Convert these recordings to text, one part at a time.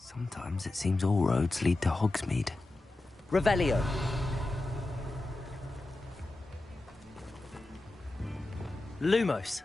Sometimes it seems all roads lead to Hogsmeade. Revelio. Lumos.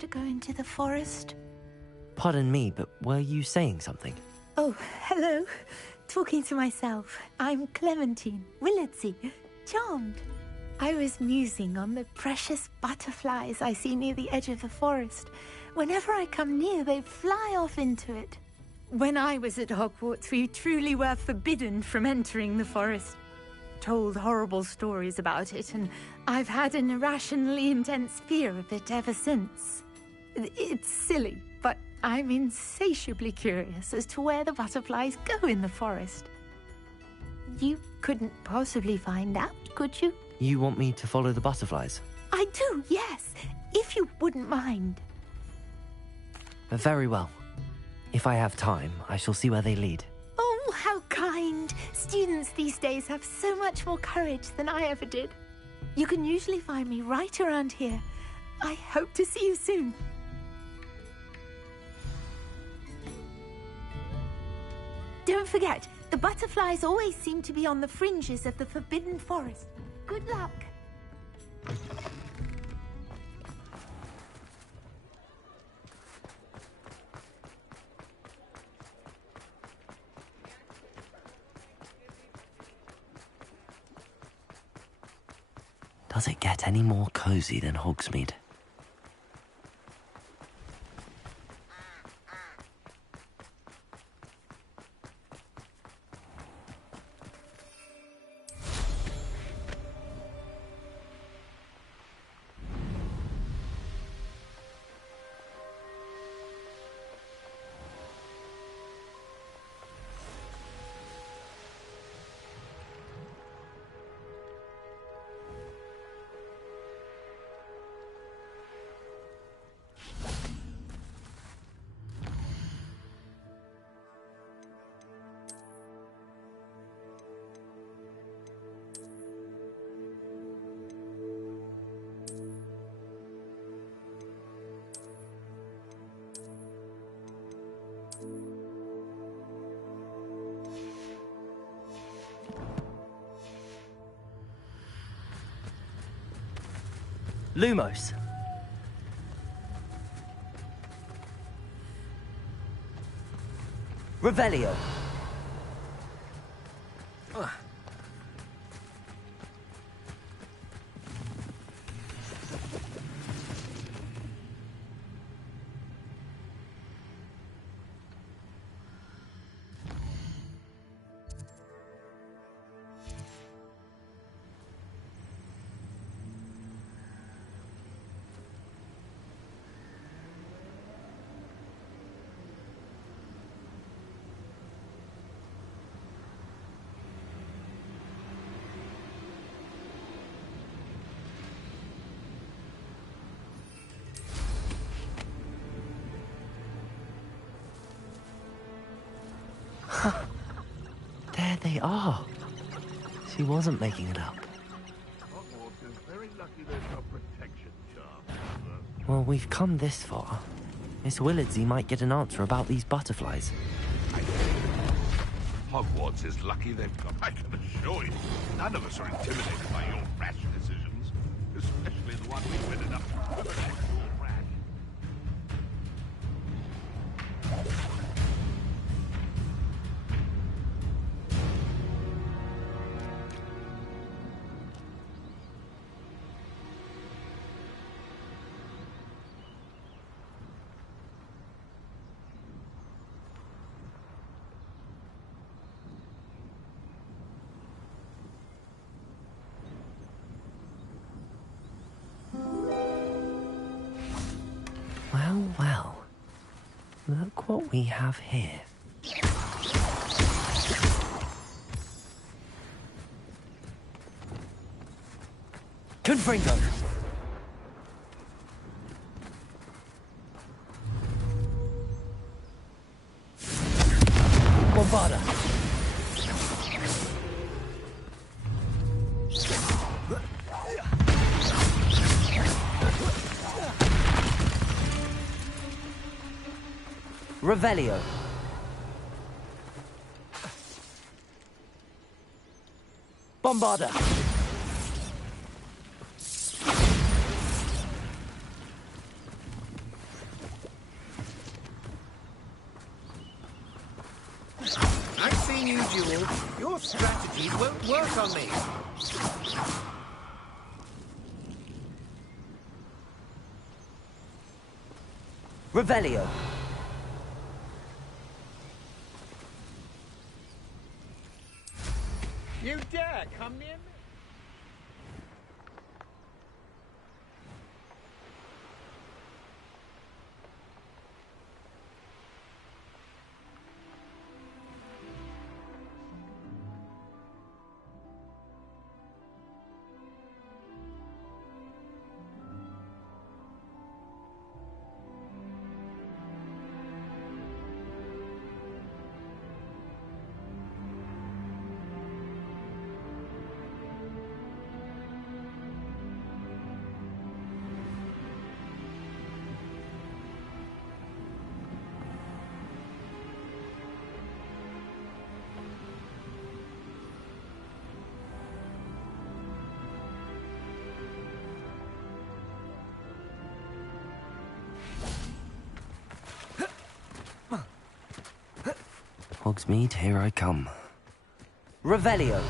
To go into the forest. Pardon me, but were you saying something? Oh, hello. Talking to myself. I'm Clementine, Willardsey, charmed. I was musing on the precious butterflies I see near the edge of the forest. Whenever I come near, they fly off into it. When I was at Hogwarts, we truly were forbidden from entering the forest. Told horrible stories about it, and I've had an irrationally intense fear of it ever since. It's silly, but I'm insatiably curious as to where the butterflies go in the forest. You couldn't possibly find out, could you? You want me to follow the butterflies? I do, yes, if you wouldn't mind. Very well. If I have time, I shall see where they lead. Oh, how kind. Students these days have so much more courage than I ever did. You can usually find me right around here. I hope to see you soon. Don't forget, the butterflies always seem to be on the fringes of the Forbidden Forest. Good luck. Does it get any more cozy than Hogsmeade? Lumos. Revelio. There they are. She wasn't making it up. Hogwarts is very lucky there's no protection charm. Well, we've come this far. Miss Willardsey might get an answer about these butterflies. Hogwarts is lucky they've got... I can assure you, none of us are intimidated by your rash decisions. Especially the one we've ended up with an actual rash. Well, well. Look what we have here. Confringo! Bombarda! Revelio. Bombarda. I've seen you duel. Your strategies won't work on me. Revelio. You dare come near me? Hogsmeade, here I come. Revelio.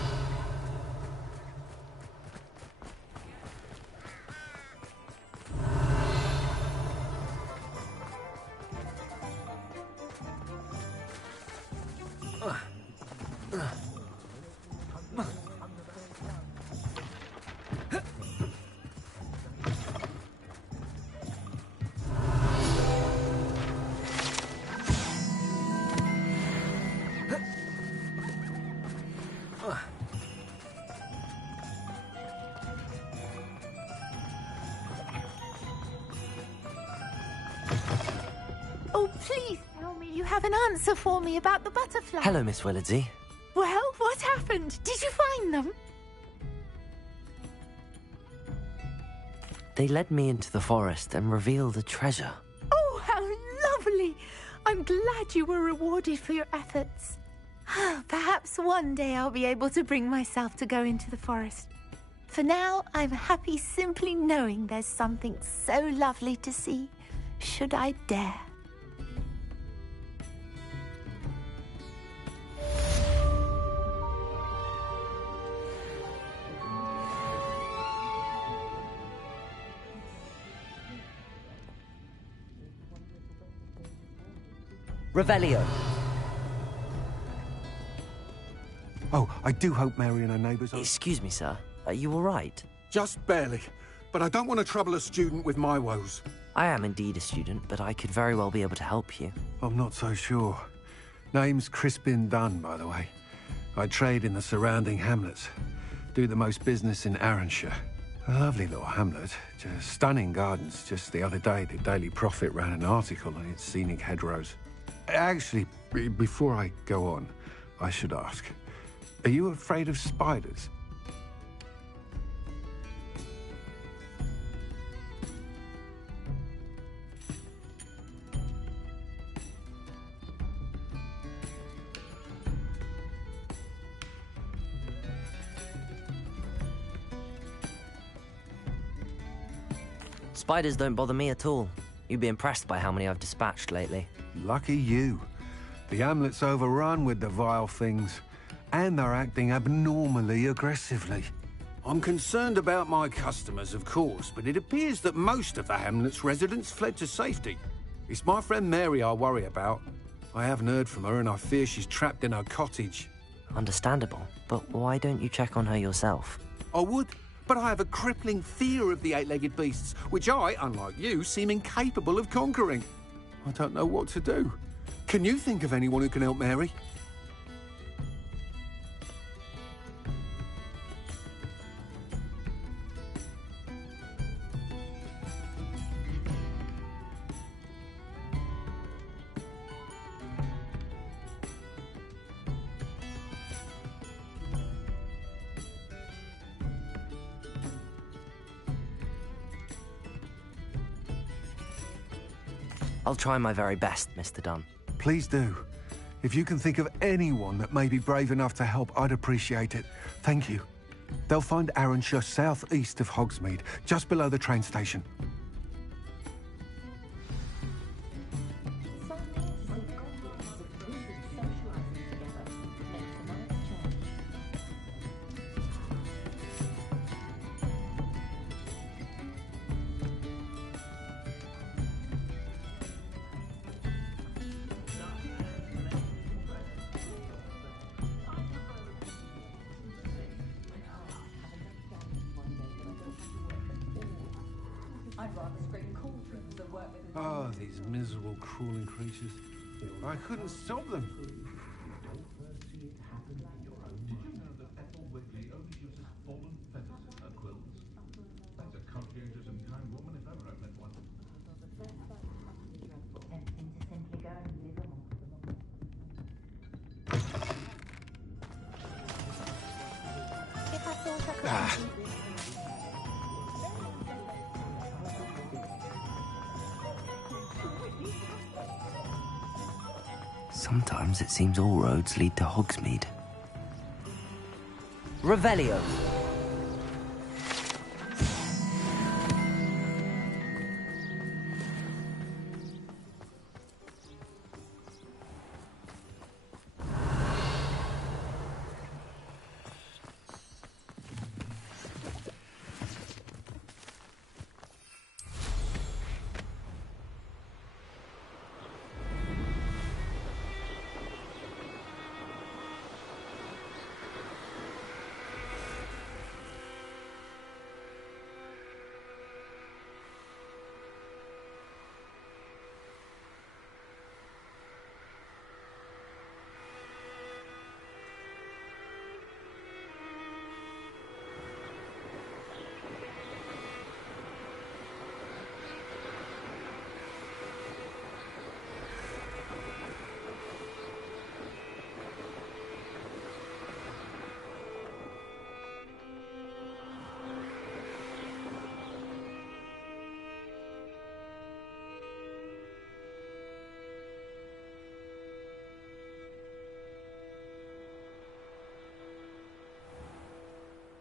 Oh, please tell me you have an answer for me about the butterfly. Hello, Miss Willardsey. Well, what happened? Did you find them? They led me into the forest and revealed a treasure. Oh, how lovely! I'm glad you were rewarded for your efforts. Perhaps one day I'll be able to bring myself to go into the forest. For now, I'm happy simply knowing there's something so lovely to see, should I dare. Revelio. Oh, I do hope Mary and her neighbours are... Excuse me, sir. Are you all right? Just barely. But I don't want to trouble a student with my woes. I am indeed a student, but I could very well be able to help you. I'm not so sure. Name's Crispin Dunn, by the way. I trade in the surrounding hamlets. Do the most business in Arranshire. A lovely little hamlet. Just stunning gardens. Just the other day, the Daily Prophet ran an article on its scenic hedgerows. Actually, before I go on, I should ask, are you afraid of spiders? Spiders don't bother me at all. You'd be impressed by how many I've dispatched lately. Lucky you. The hamlet's overrun with the vile things, and they're acting abnormally aggressively. I'm concerned about my customers, of course, but it appears that most of the hamlet's residents fled to safety. It's my friend Mary I worry about. I haven't heard from her, and I fear she's trapped in her cottage. Understandable, but why don't you check on her yourself? I would, but I have a crippling fear of the eight-legged beasts, which I, unlike you, seem incapable of conquering. I don't know what to do. Can you think of anyone who can help Mary? I'll try my very best, Mr. Dunn. Please do. If you can think of anyone that may be brave enough to help, I'd appreciate it. Thank you. They'll find Arranshire southeast of Hogsmeade, just below the train station. Oh, these miserable, crawling creatures. I couldn't stop them. Sometimes it seems all roads lead to Hogsmeade. Revelio.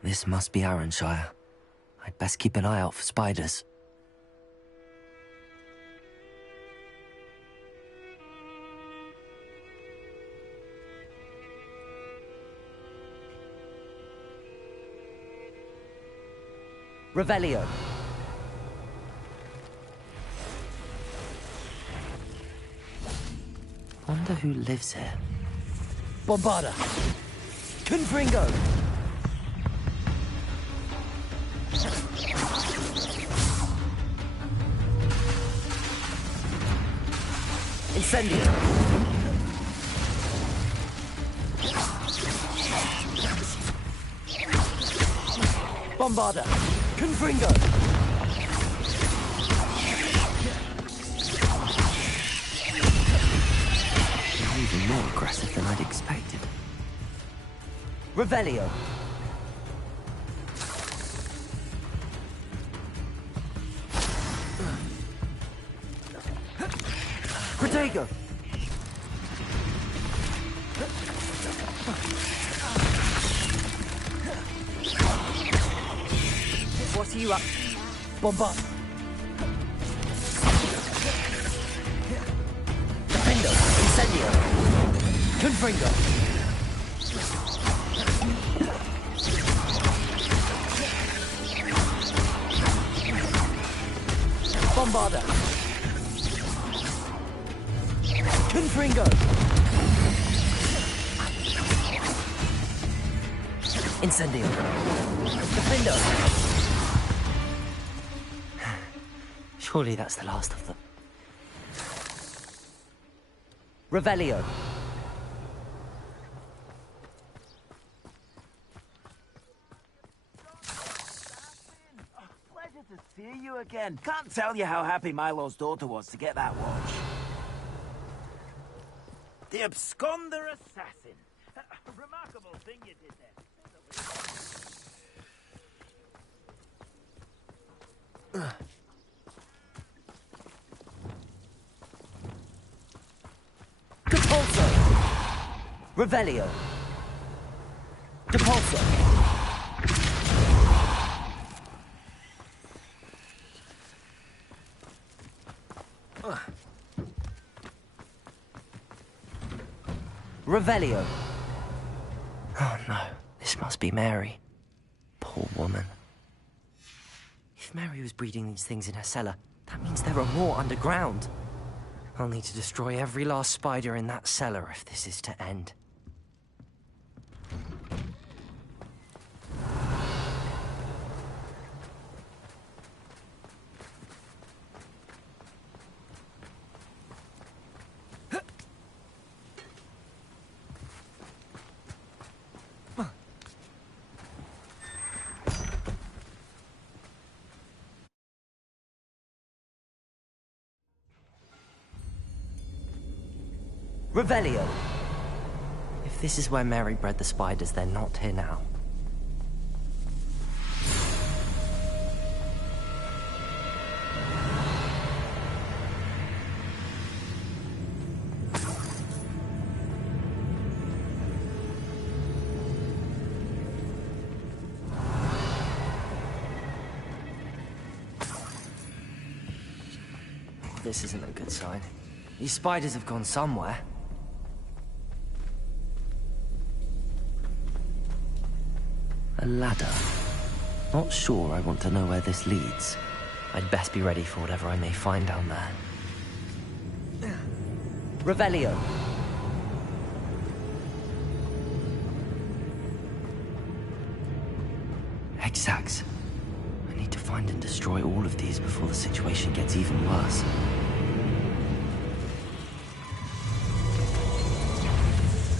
This must be Arranshire. I'd best keep an eye out for spiders. Revelio. Wonder who lives here. Bombarda. Confringo. Incendio. Bombarda. Confringo. They're even more aggressive than I'd expected. Revelio. Protego. What are you up? Bombard. Defendo. Incendio. Confringo. Bombarda. Confringo. Incendio. Defendo. Surely that's the last of them. Revelio. Pleasure to see you again. Can't tell you how happy Milo's daughter was to get that watch. The absconder assassin. Remarkable thing you did there. Depulso. Revelio. Depulso. Revelio. Oh no, this must be Mary. Poor woman. If Mary was breeding these things in her cellar, that means there are more underground. I'll need to destroy every last spider in that cellar if this is to end. Revelio. If this is where Mary bred the spiders, they're not here now. This isn't a good sign. These spiders have gone somewhere. A ladder. Not sure I want to know where this leads. I'd best be ready for whatever I may find down there. Revelio. Exacts. I need to find and destroy all of these before the situation gets even worse.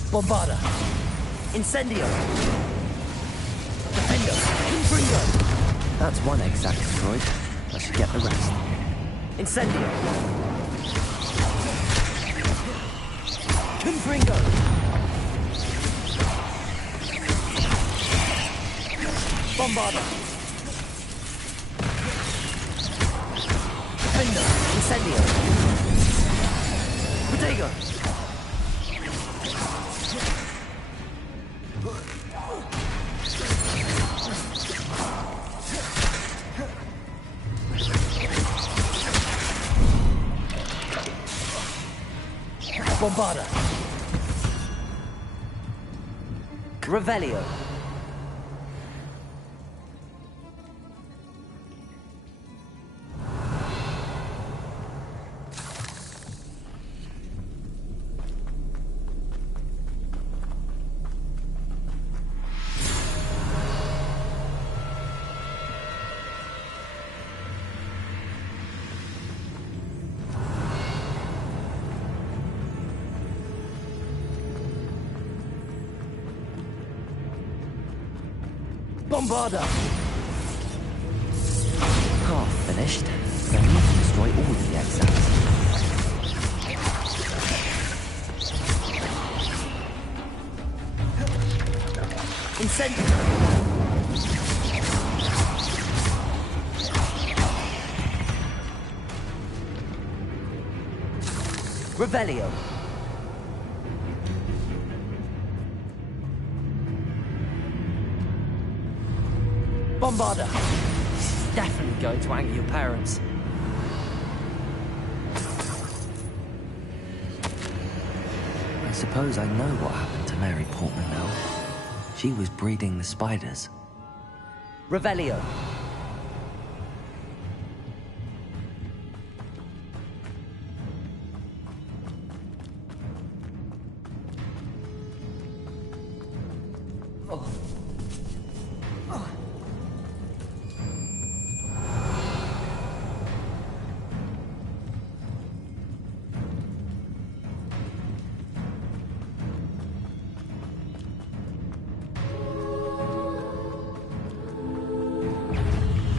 Bombarda. Incendio. Defendo. Confringo. That's one exact droid. I should get the rest. Incendio. Confringo. Bombarda. Defendo. Incendio. Protego. Bombarda. Revelio. Bombarda! Half finished. I need to destroy all of the exits. Incendio! Revelio! Bombarda! This is definitely going to anger your parents. I suppose I know what happened to Mary Portman now. She was breeding the spiders. Revelio!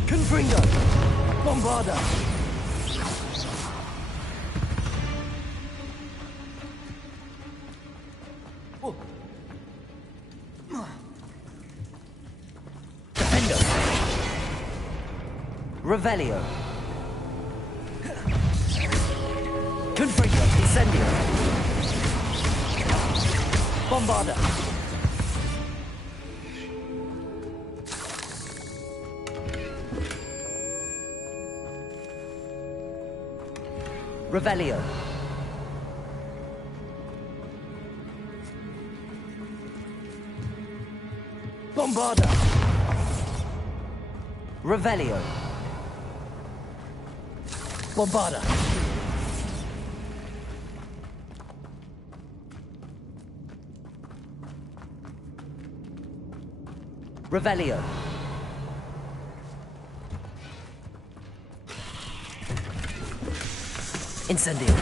Confringo! Bombarda! Defendo! Revelio! Confringo! Incendio! Bombarda! Revelio. Bombarda. Revelio. Bombarda. Revelio. Incendio.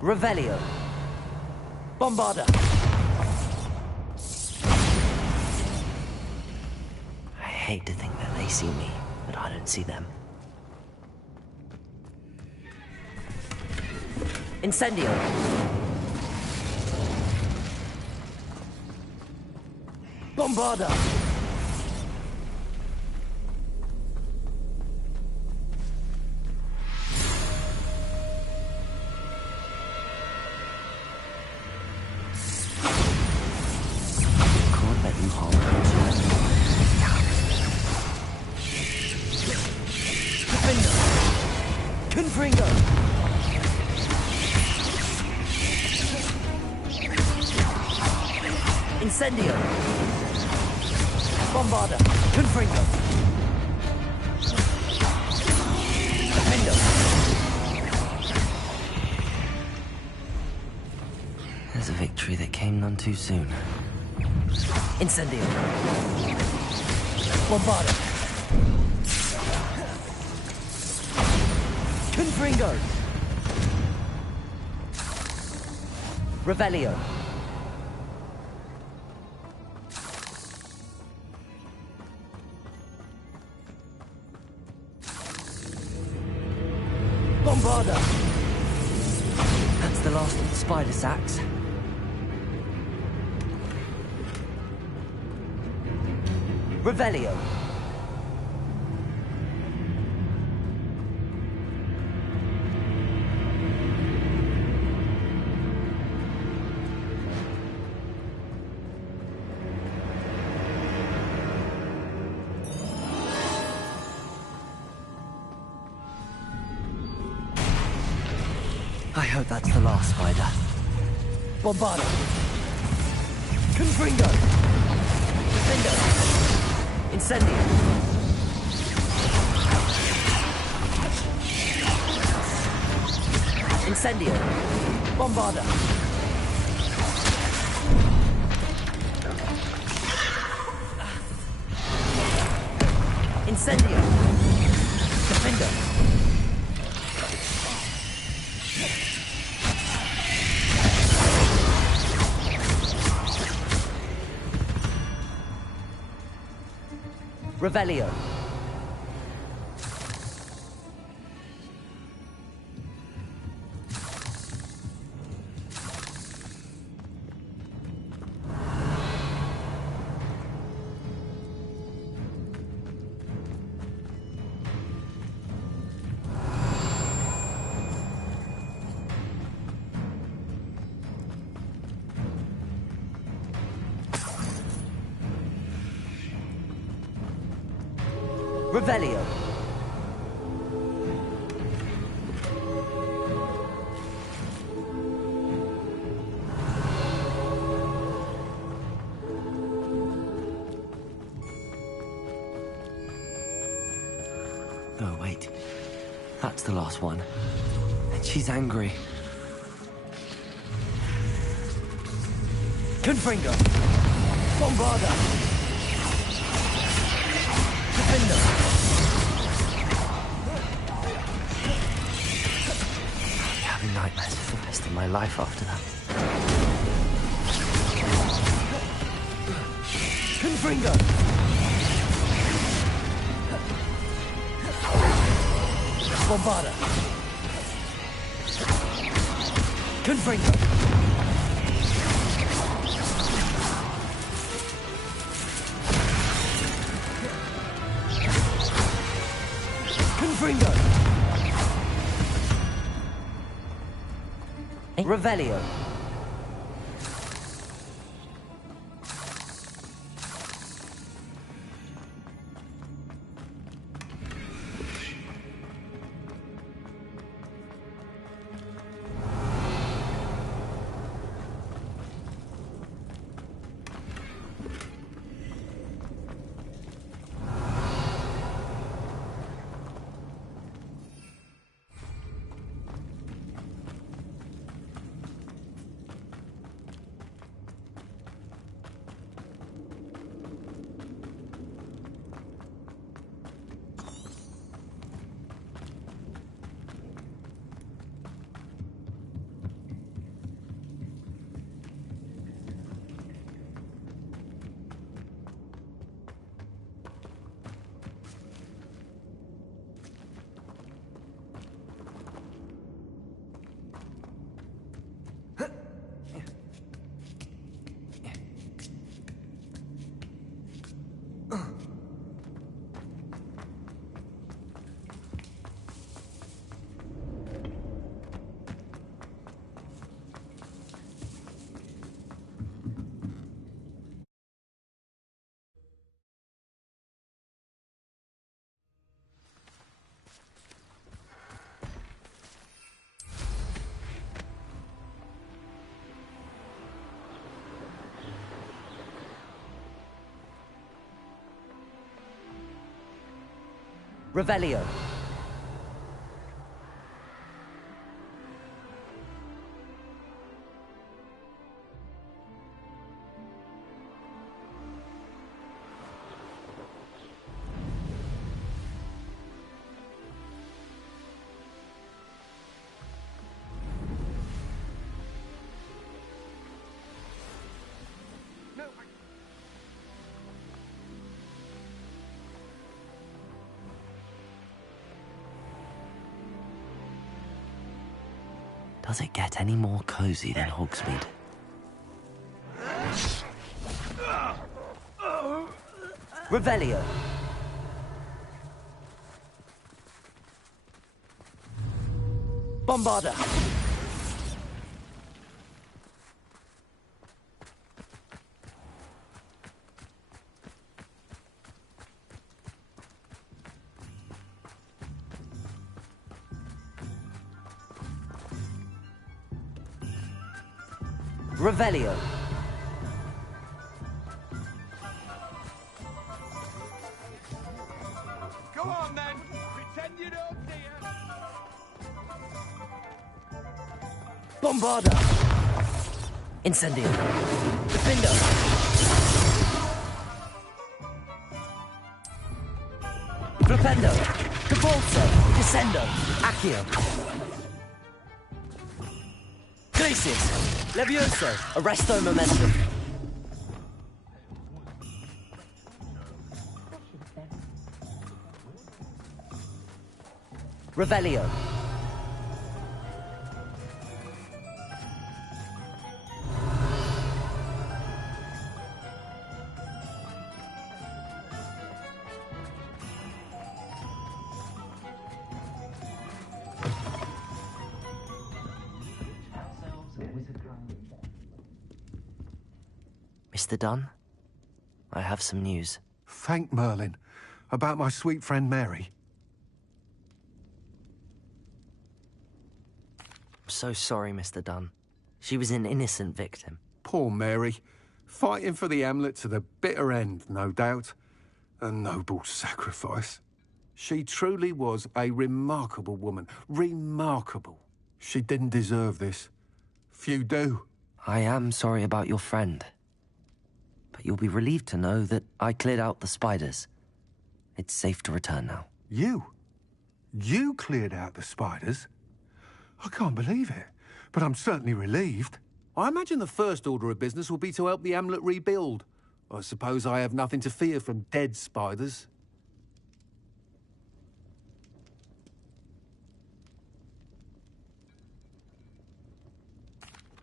Revelio. Bombarda. I hate to think that they see me, but I don't see them. Incendio. Bombarda. Can't let them harm us. Defender. Confringo. Incendio. Bombarda. Confringo. Defendo. There's a victory that came none too soon. Incendio. Bombarda. Confringo. Revelio. Bombarda. That's the last of the spider sacks. Revelio. I hope that's the last spider. Bombarda. Confringo. Defendo. Incendio. Incendio. Bombarda. Incendio. Defendo. Revelio. Revelio. Oh, wait. That's the last one. And she's angry. Confringo. Bombarda. Defendo. Having nightmares. Rest of my life after that. Confringo! Bombarda! Confringo! Confringo! Revelio. Revelio. Does it get any more cozy than Hogsmeade? Revelio. Bombarda. Revelio. Go on then. Pretend you don't hear. Bombarda. Incendio. Defendo. Flipendo. Cavalso. Descendo. Accio. Glacius. Levioso. Arresto momentum. Revelio. Mr. Dunn, I have some news. Thank Merlin. About my sweet friend Mary. I'm so sorry, Mr. Dunn. She was an innocent victim. Poor Mary. Fighting for the Hamlet to the bitter end, no doubt. A noble sacrifice. She truly was a remarkable woman. Remarkable. She didn't deserve this. Few do. I am sorry about your friend. But you'll be relieved to know that I cleared out the spiders. It's safe to return now. You? You cleared out the spiders? I can't believe it. but I'm certainly relieved. I imagine the first order of business will be to help the hamlet rebuild. I suppose I have nothing to fear from dead spiders.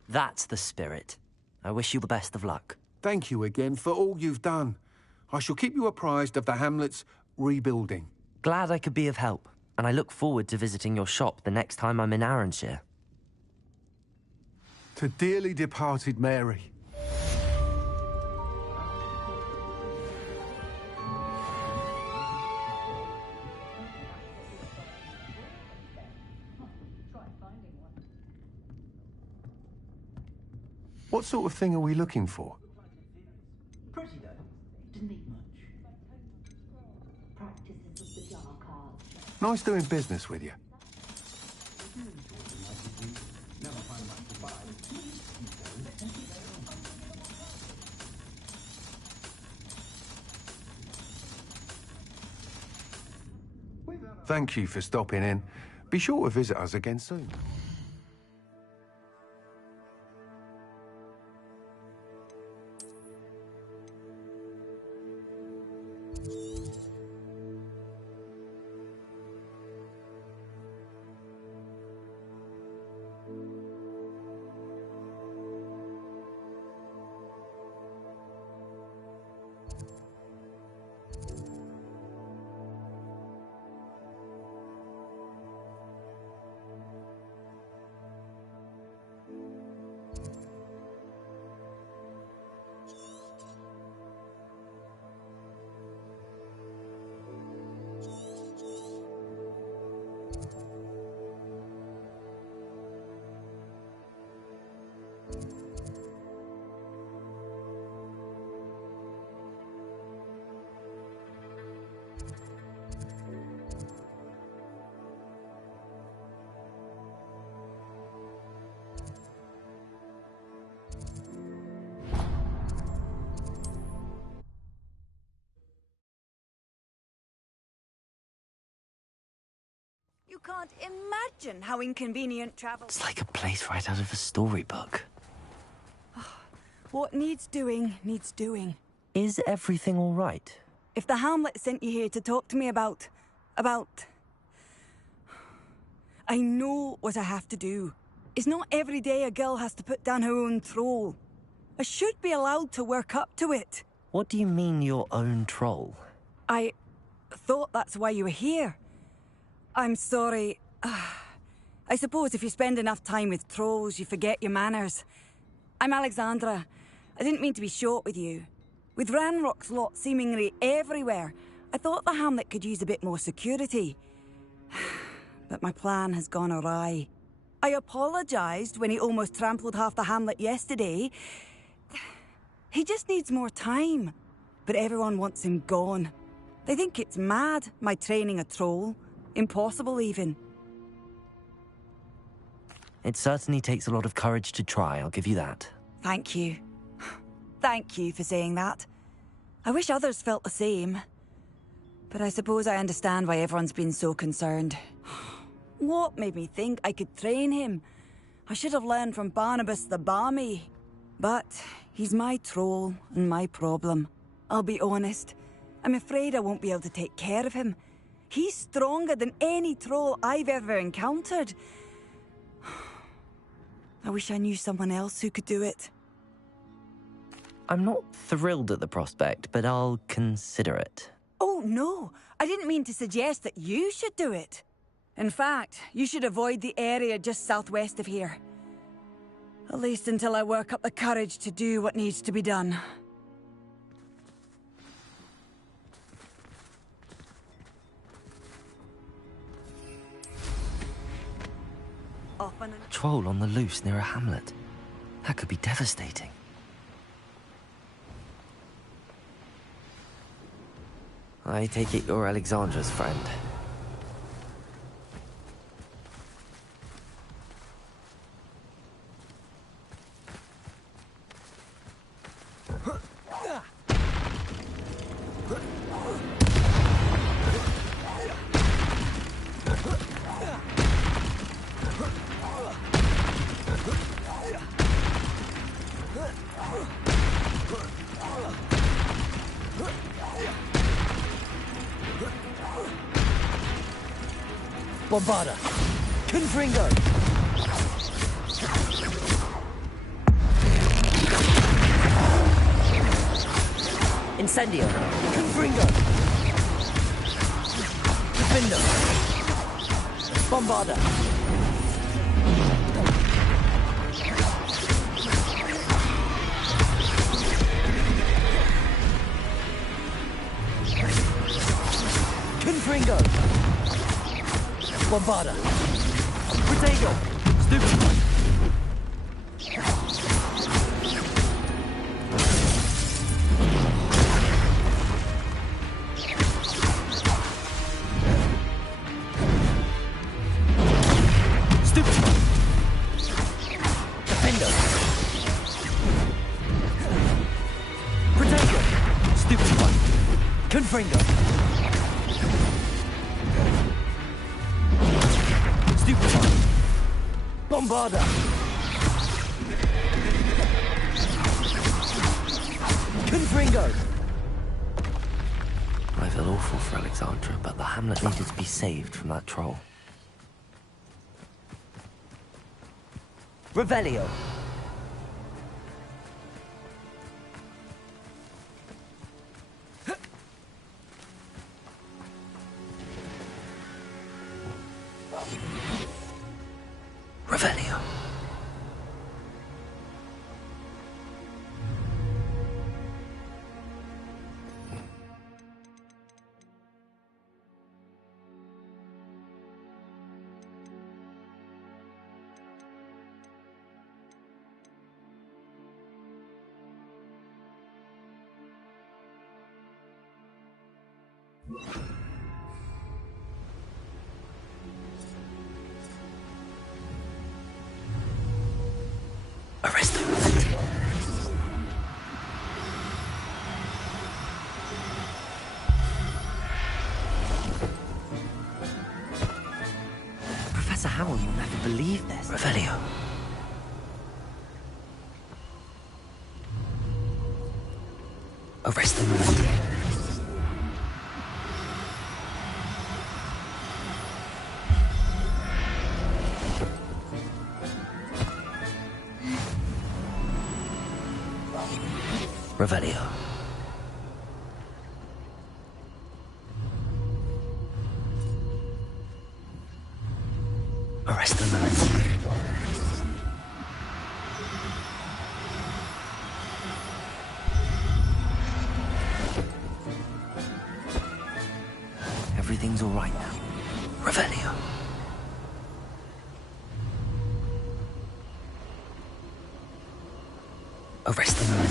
That's the spirit. I wish you the best of luck. Thank you again for all you've done. I shall keep you apprised of the hamlet's rebuilding. Glad I could be of help, and I look forward to visiting your shop the next time I'm in Arranshire. To dearly departed Mary. What sort of thing are we looking for? Pretty though. Didn't need much. Practices of the dark arts. Nice doing business with you. Thank you for stopping in. Be sure to visit us again soon. You can't imagine how inconvenient travel... It's like a place right out of a storybook. What needs doing, needs doing. Is everything all right? If the Hamlet sent you here to talk to me about... I know what I have to do. It's not every day a girl has to put down her own troll. I should be allowed to work up to it. What do you mean, your own troll? I thought that's why you were here. I'm sorry. I suppose if you spend enough time with trolls, you forget your manners. I'm Alexandra. I didn't mean to be short with you. With Ranrock's lot seemingly everywhere, I thought the hamlet could use a bit more security. But my plan has gone awry. I apologised when he almost trampled half the hamlet yesterday. He just needs more time. But everyone wants him gone. They think it's mad, my training a troll. Impossible, even. It certainly takes a lot of courage to try, I'll give you that. Thank you. Thank you for saying that. I wish others felt the same. But I suppose I understand why everyone's been so concerned. What made me think I could train him? I should have learned from Barnabas the Barmy. But he's my troll and my problem. I'll be honest. I'm afraid I won't be able to take care of him. He's stronger than any troll I've ever encountered. I wish I knew someone else who could do it. I'm not thrilled at the prospect, but I'll consider it. Oh, no. I didn't mean to suggest that you should do it. In fact, you should avoid the area just southwest of here. At least until I work up the courage to do what needs to be done. A troll on the loose near a hamlet. That could be devastating. I take it you're Alexandra's friend. Bombarda! Confringo! Incendio! Confringo! Defendo! Bombarda! Confringo! Bombarda! Protego! Stupefy! Stupefy! Defendo! Protego! Stupefy! Confringo! Bombarda! Confringo! I feel awful for Alexandra, but the hamlet needed to be saved from that troll. Revelio! Revelio. Arrest him. Professor Howell, you'll never believe this. Revelio. Arrest them. Revelio. Arrest the man. Everything's all right now. Revelio. Arrest the man.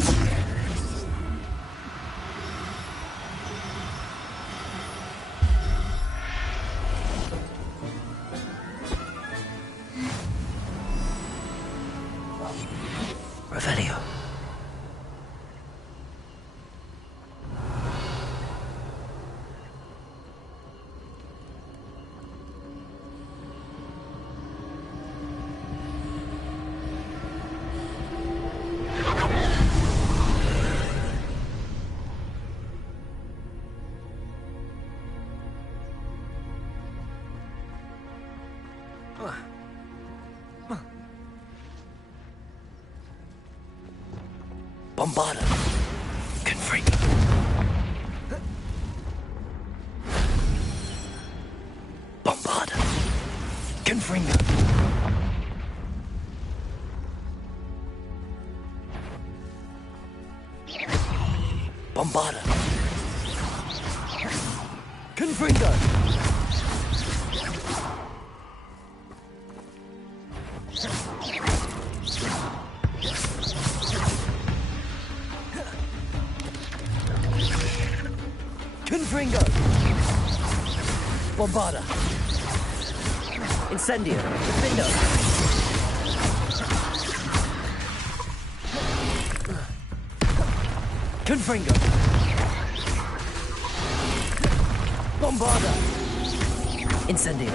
Revelio. Bombarda. Confringo. Bombarda. Confringo. Bombarda. Confringo. Confringo! Bombarda! Incendio! Defendo! Confringo! Bombarda! Incendio!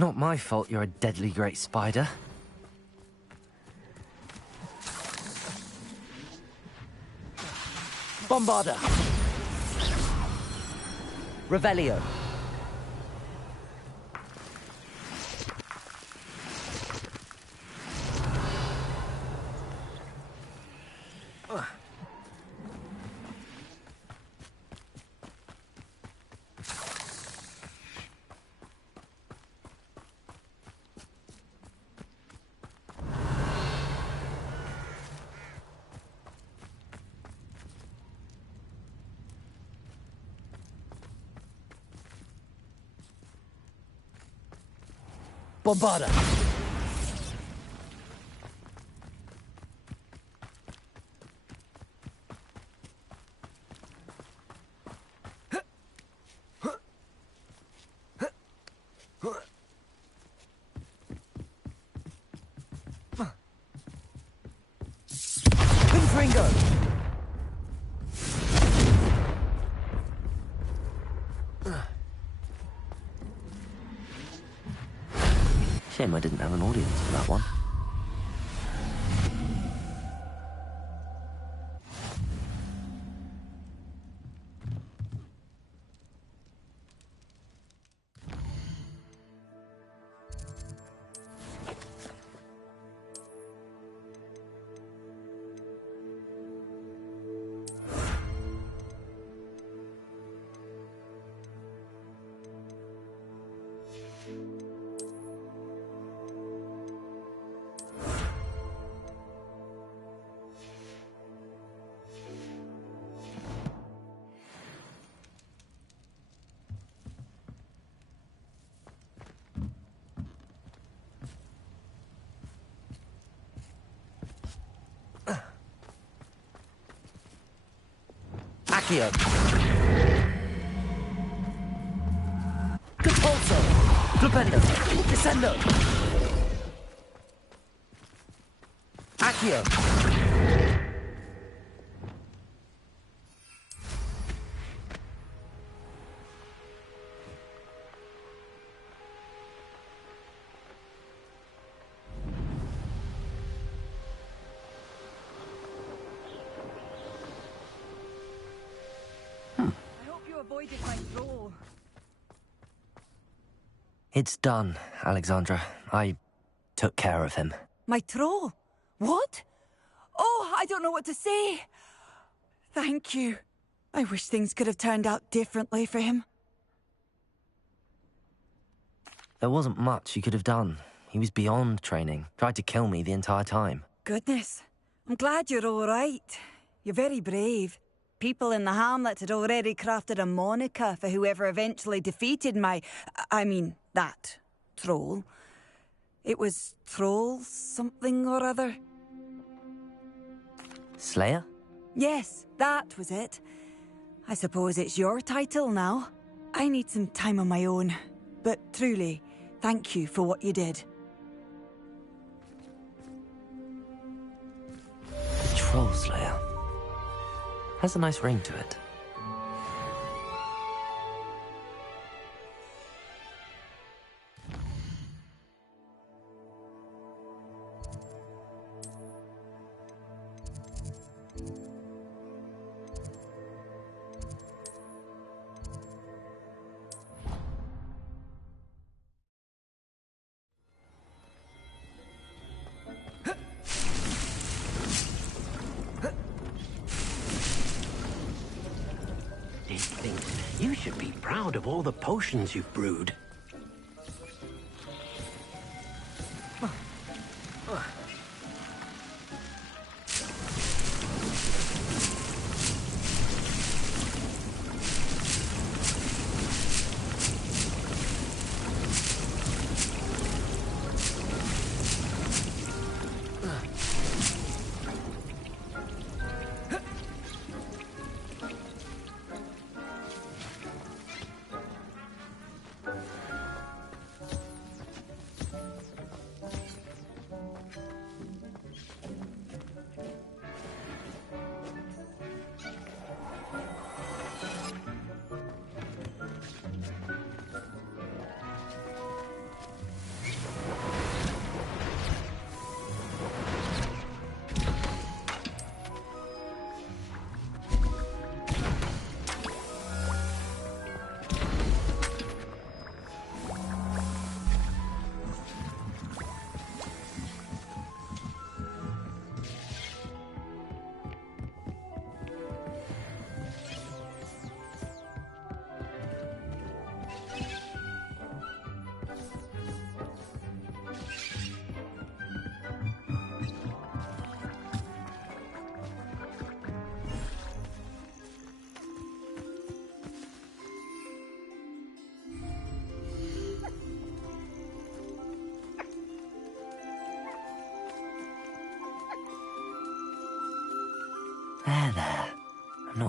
Not my fault you're a deadly great spider. Bombarda! Revelio! Bombarda! Ringo! Shame I didn't have an audience for that one. Accio! Compulso! Flipendo! Descendo! Accio! Avoided my troll. It's done, Alexandra. I took care of him. My troll? What? Oh, I don't know what to say. Thank you. I wish things could have turned out differently for him. There wasn't much you could have done. He was beyond training. Tried to kill me the entire time. Goodness. I'm glad you're all right. You're very brave. People in the hamlet had already crafted a moniker for whoever eventually defeated that troll. It was Troll something or other. Slayer? Yes, that was it. I suppose it's your title now. I need some time on my own. But truly, thank you for what you did. Troll Slayer. Has a nice ring to it. You should be proud of all the potions you've brewed.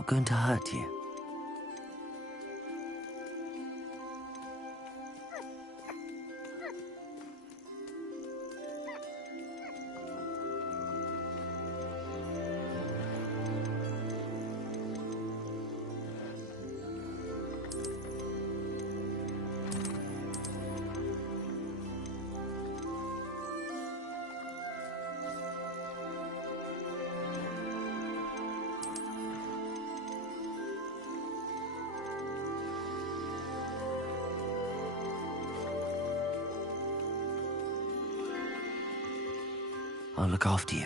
not going to hurt you. I'll look after you.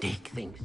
Dick thinks.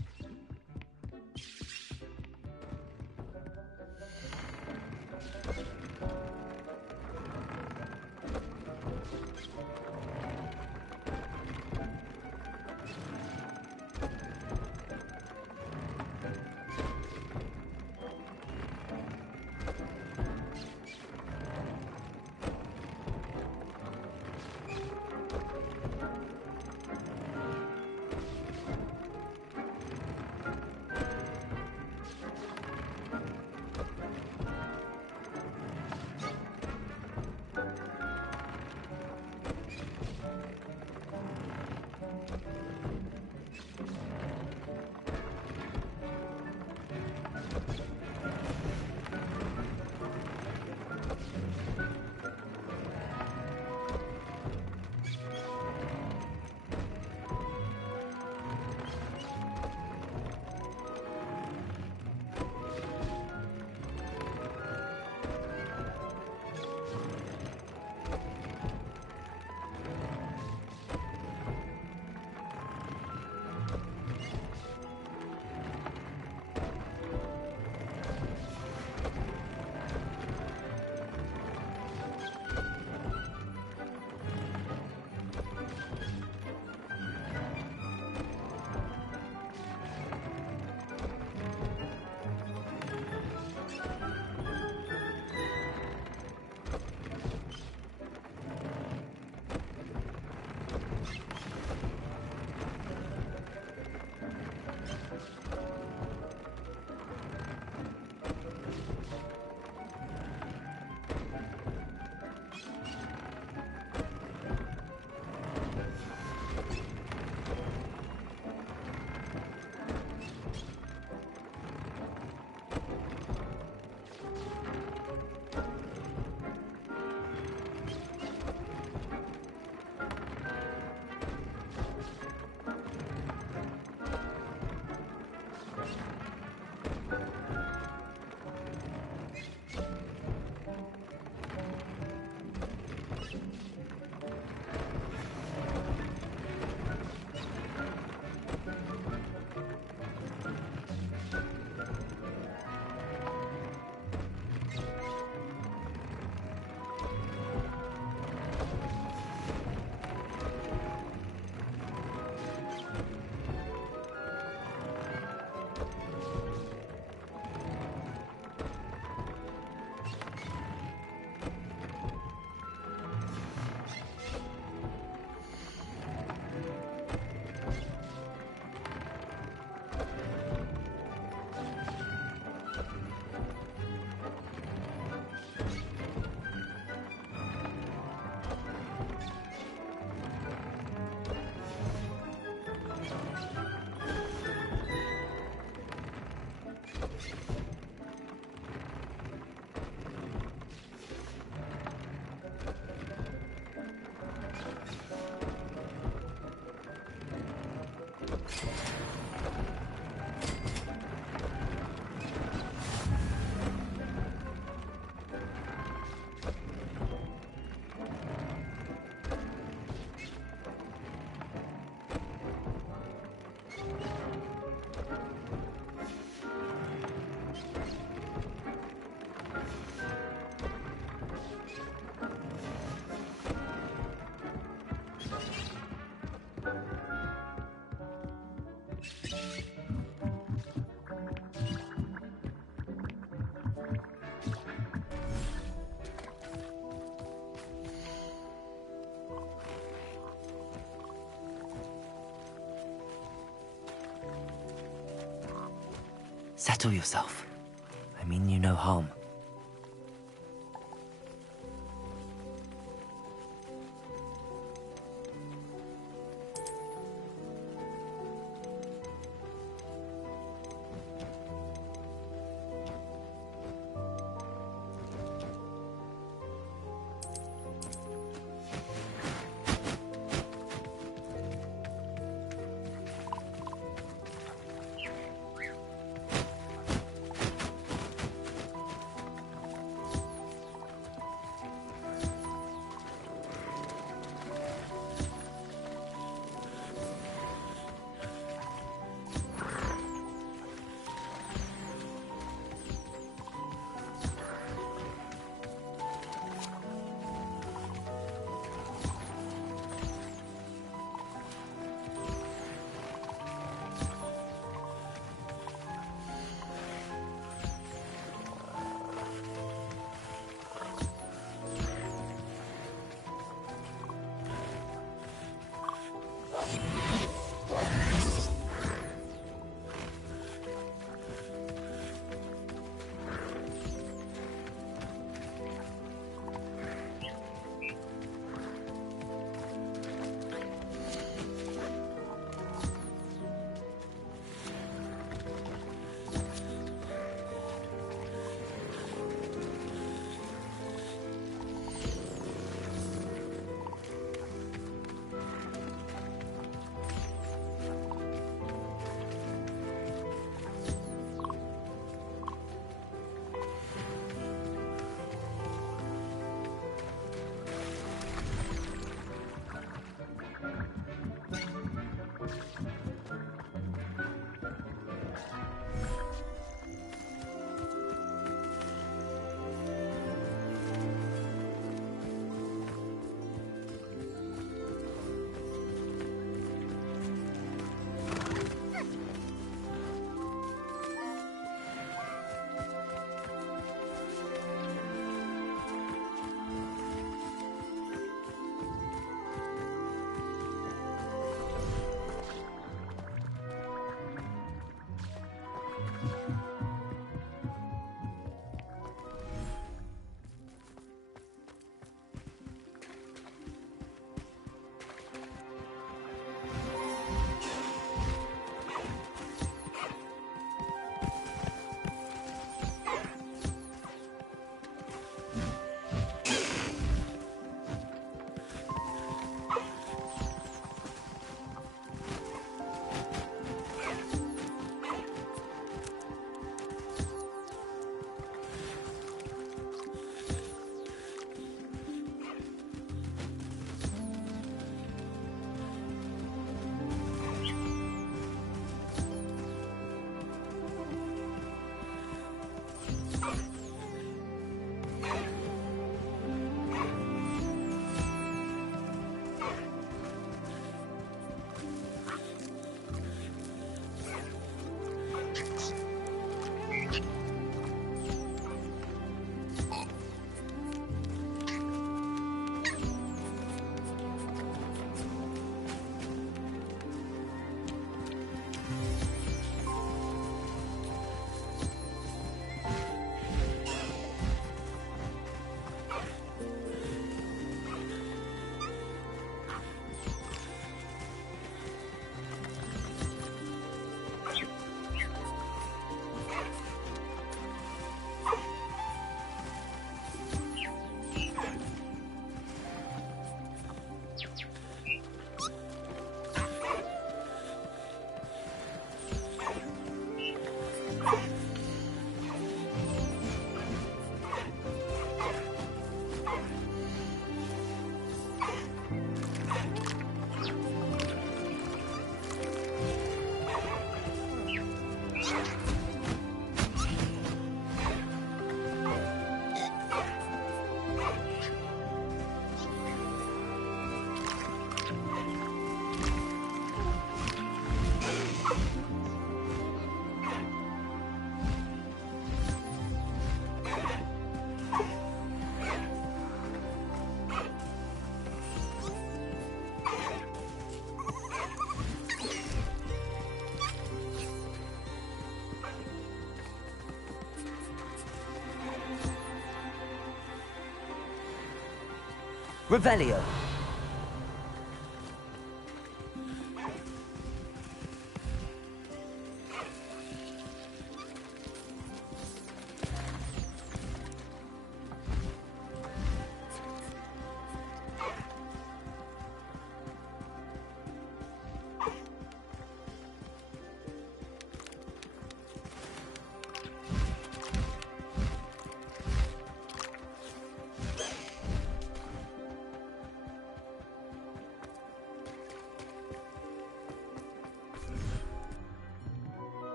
Settle yourself. I mean you no harm. Revelio.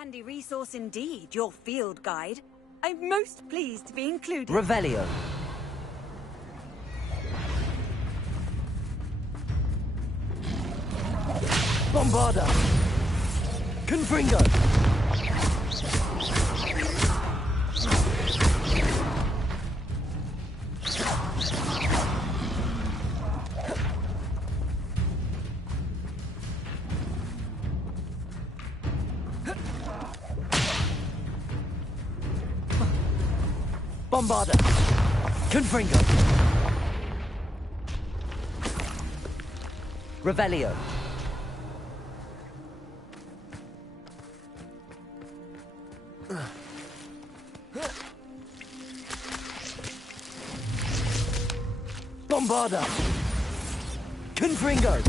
Handy resource indeed, your field guide. I'm most pleased to be included. Revelio. Bombarda. Confringo. Bombarda. Confringo. Revelio. Bombarda. Confringo.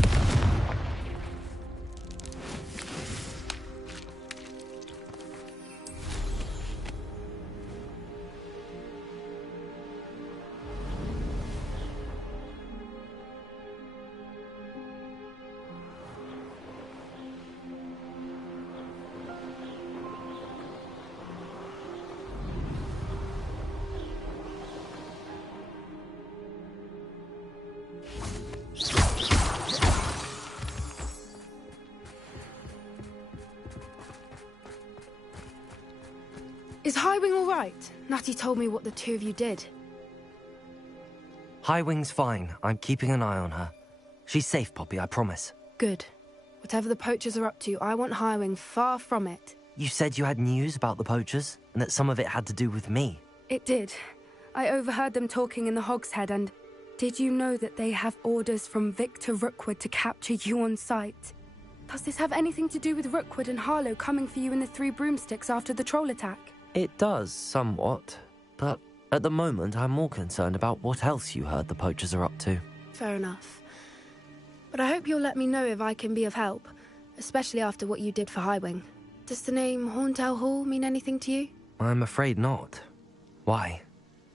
Is Highwing all right? Natty told me what the two of you did. Highwing's fine. I'm keeping an eye on her. She's safe, Poppy, I promise. Good. Whatever the poachers are up to, I want Highwing far from it. You said you had news about the poachers, and that some of it had to do with me. It did. I overheard them talking in the Hogshead, and did you know that they have orders from Victor Rookwood to capture you on sight? Does this have anything to do with Rookwood and Harlow coming for you in the Three Broomsticks after the troll attack? It does, somewhat. But at the moment, I'm more concerned about what else you heard the poachers are up to. Fair enough. But I hope you'll let me know if I can be of help, especially after what you did for Highwing. Does the name Horntail Hall mean anything to you? I'm afraid not. Why?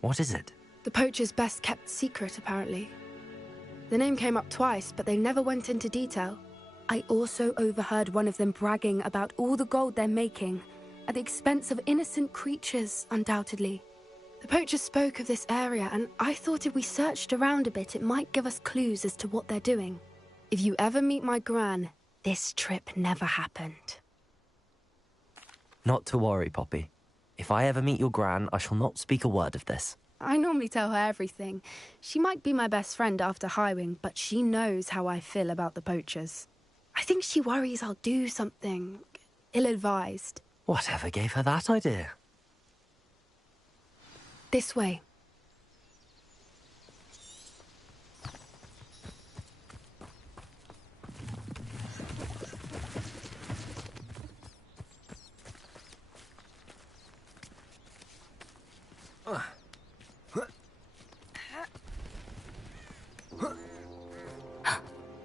What is it? The poachers' best-kept secret, apparently. The name came up twice, but they never went into detail. I also overheard one of them bragging about all the gold they're making, at the expense of innocent creatures, undoubtedly. The poachers spoke of this area, and I thought if we searched around a bit, it might give us clues as to what they're doing. If you ever meet my Gran, this trip never happened. Not to worry, Poppy. If I ever meet your Gran, I shall not speak a word of this. I normally tell her everything. She might be my best friend after Highwing, but she knows how I feel about the poachers. I think she worries I'll do something ill-advised. Whatever gave her that idea? This way.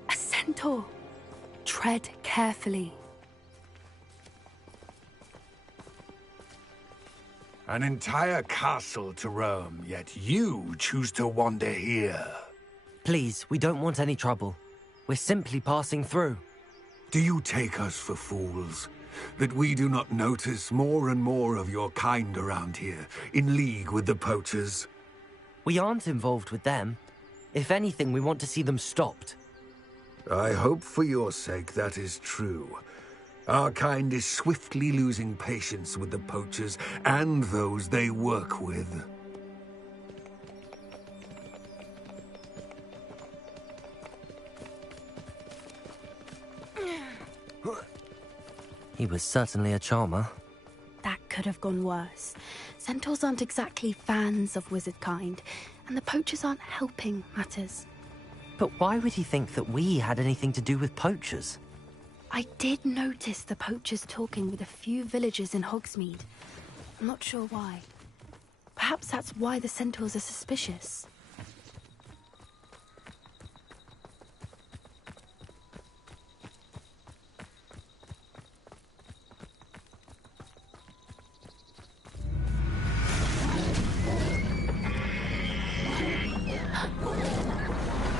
A centaur. Tread carefully. An entire castle to roam, yet you choose to wander here. Please, we don't want any trouble. We're simply passing through. Do you take us for fools? That we do not notice more and more of your kind around here, in league with the poachers? We aren't involved with them. If anything, we want to see them stopped. I hope for your sake that is true. Our kind is swiftly losing patience with the poachers and those they work with. He was certainly a charmer. That could have gone worse. Centaurs aren't exactly fans of wizard kind, and the poachers aren't helping matters. But why would he think that we had anything to do with poachers? I did notice the poachers talking with a few villagers in Hogsmeade. I'm not sure why. Perhaps that's why the centaurs are suspicious.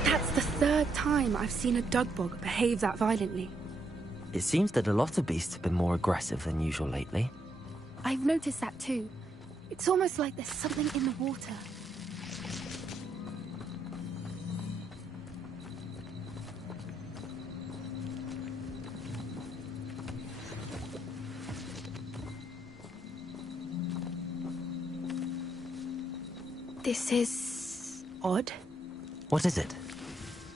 That's the third time I've seen a dugbog behave that violently. It seems that a lot of beasts have been more aggressive than usual lately. I've noticed that too. It's almost like there's something in the water. This is odd. What is it?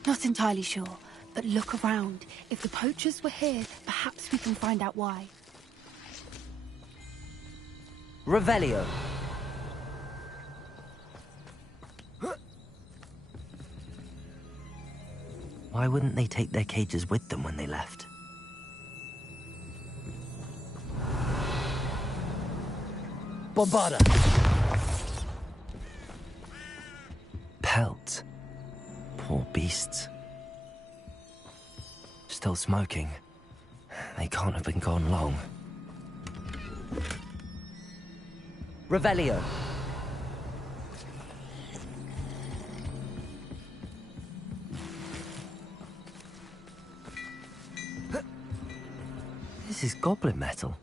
Not entirely sure, but look around. If the poachers were here, perhaps we can find out why. Revelio. Why wouldn't they take their cages with them when they left? Bombarda! Pelt. Poor beasts. Still smoking. They can't have been gone long. Revelio. This is goblin metal.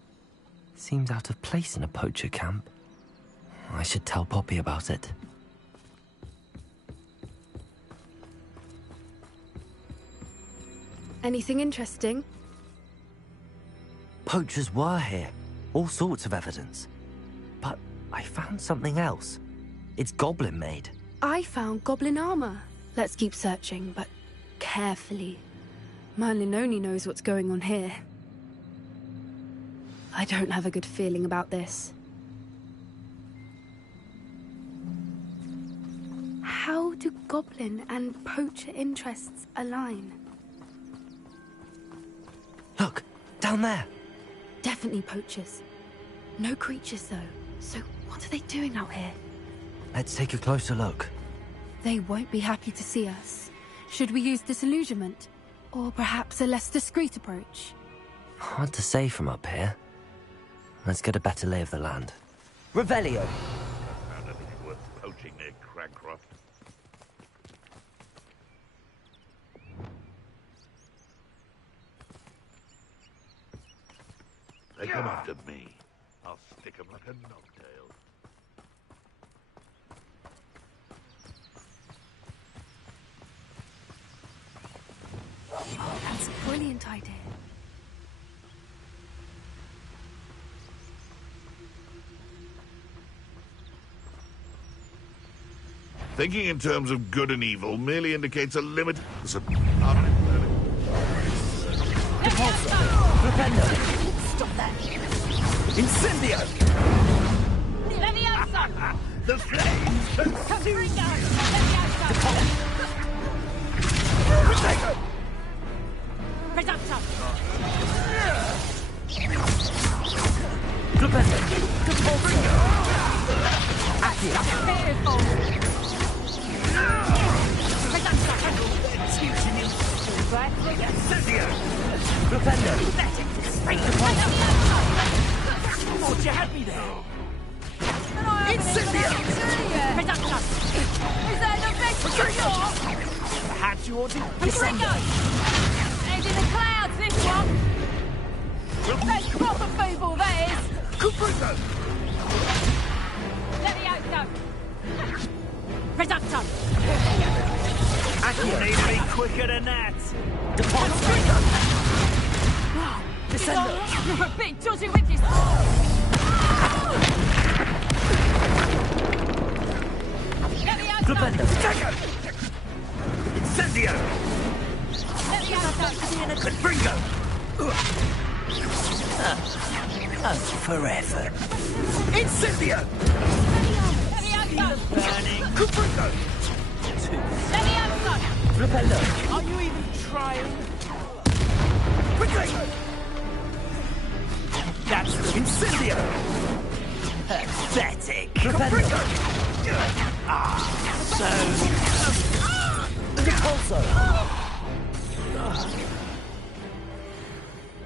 Seems out of place in a poacher camp. I should tell Poppy about it. Anything interesting? Poachers were here. All sorts of evidence. But I found something else. It's goblin-made. I found goblin armor. Let's keep searching, but carefully. Merlin only knows what's going on here. I don't have a good feeling about this. How do goblin and poacher interests align? Look, down there. Definitely poachers. No creatures, though. So what are they doing out here? Let's take a closer look. They won't be happy to see us. Should we use disillusionment? Or perhaps a less discreet approach? Hard to say from up here. Let's get a better lay of the land. Revelio! I found anything worth poaching near Cragcroft. They come after me. I'll stick 'em like a knobtail. That's a brilliant idea. Thinking in terms of good and evil merely indicates a limit. Stop that! Incendio! The flames consume you! Reductor! Thought you had me there. Incendio! Reductor! Is that the best you got? Perhaps you ought to Ringo! He's in the clouds, this one! That's proper feeble, that is! Let the out go! Reductor! You need to be quicker than that. Descendo! You're a bit dodgy with this! Let the out go! Incendio! Let the out go! Ringo! Forever. Incendio! Let the out go! Burning. Ringo! Let the out go! Are you even trying? That's the Incendio! Pathetic.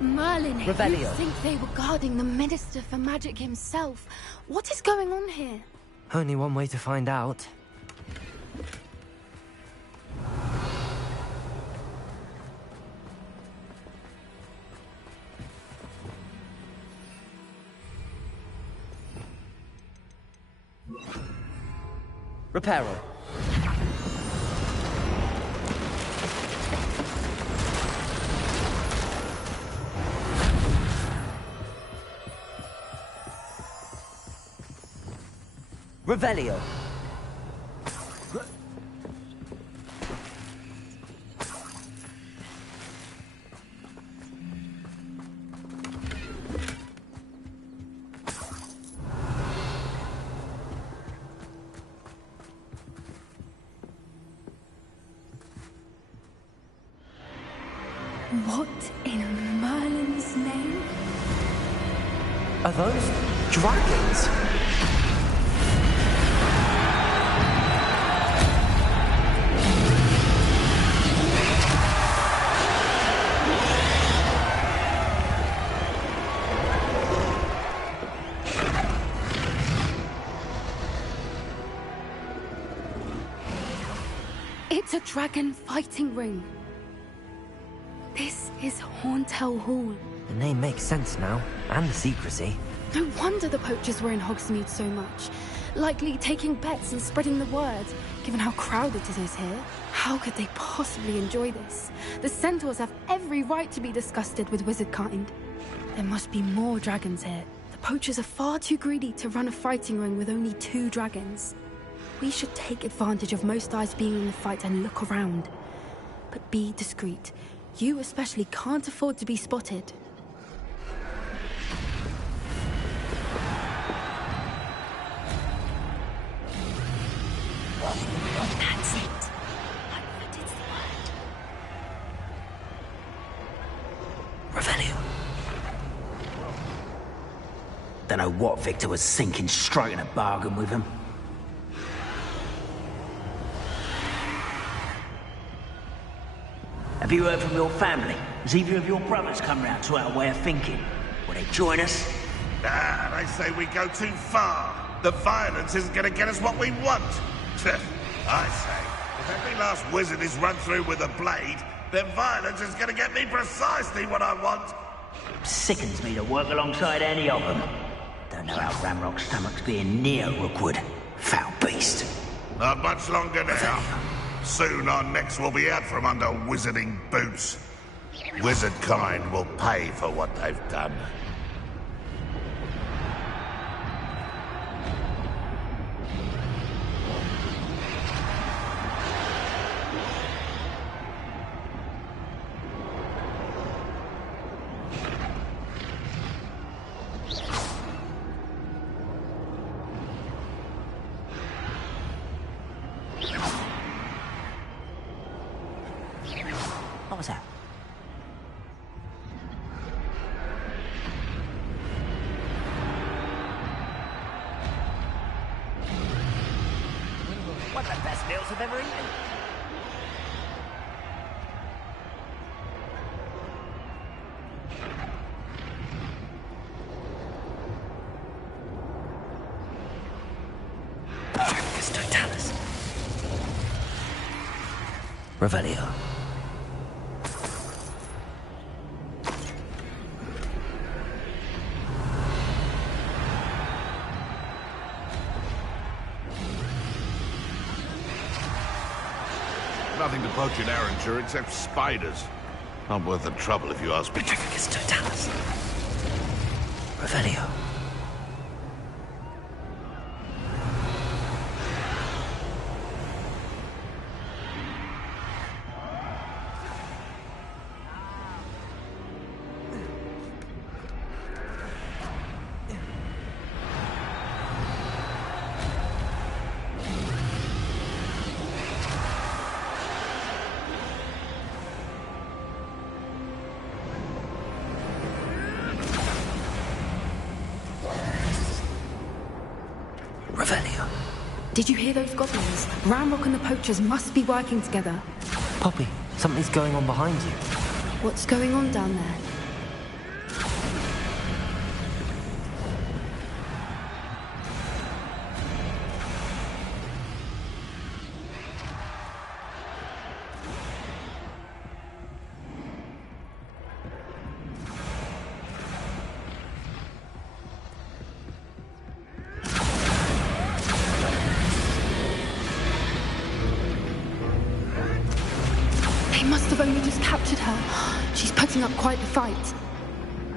Merlin, Revelio. you think they were guarding the Minister for Magic himself? What is going on here? Only one way to find out. Repair all. Revelio. What in Merlin's name? Are those dragons? It's a dragon fighting ring. This is Horntail Hall. The name makes sense now, and the secrecy. No wonder the poachers were in Hogsmeade so much. Likely taking bets and spreading the word, given how crowded it is here. How could they possibly enjoy this? The centaurs have every right to be disgusted with wizard kind. There must be more dragons here. The poachers are far too greedy to run a fighting ring with only 2 dragons. We should take advantage of most eyes being in the fight and look around. But be discreet. You especially can't afford to be spotted. That's it. What is the word? Revelio. Don't know what Victor was thinking, striking a bargain with him. Have you heard from your family? Has either of your brothers come round to our way of thinking? Will they join us? Ah, they say we go too far. The violence isn't going to get us what we want. I say, if every last wizard is run through with a blade, then violence is going to get me precisely what I want. Sickens me to work alongside any of them. Don't know how Ramrock's stomach's being near Rookwood. Foul beast. Not much longer now. Soon our necks will be out from under wizarding boots. Wizard kind will pay for what they've done. What was that? One of the best meals I've ever eaten. Dracus Totalis. Revelio. Nothing to poach in Arranshire except spiders. Not worth the trouble if you ask me. Dracus Totalis. Revelio. Revelio. Did you hear those goblins? Ramrock and the poachers must be working together. Poppy, something's going on behind you. What's going on down there? They must have only just captured her. She's putting up quite the fight.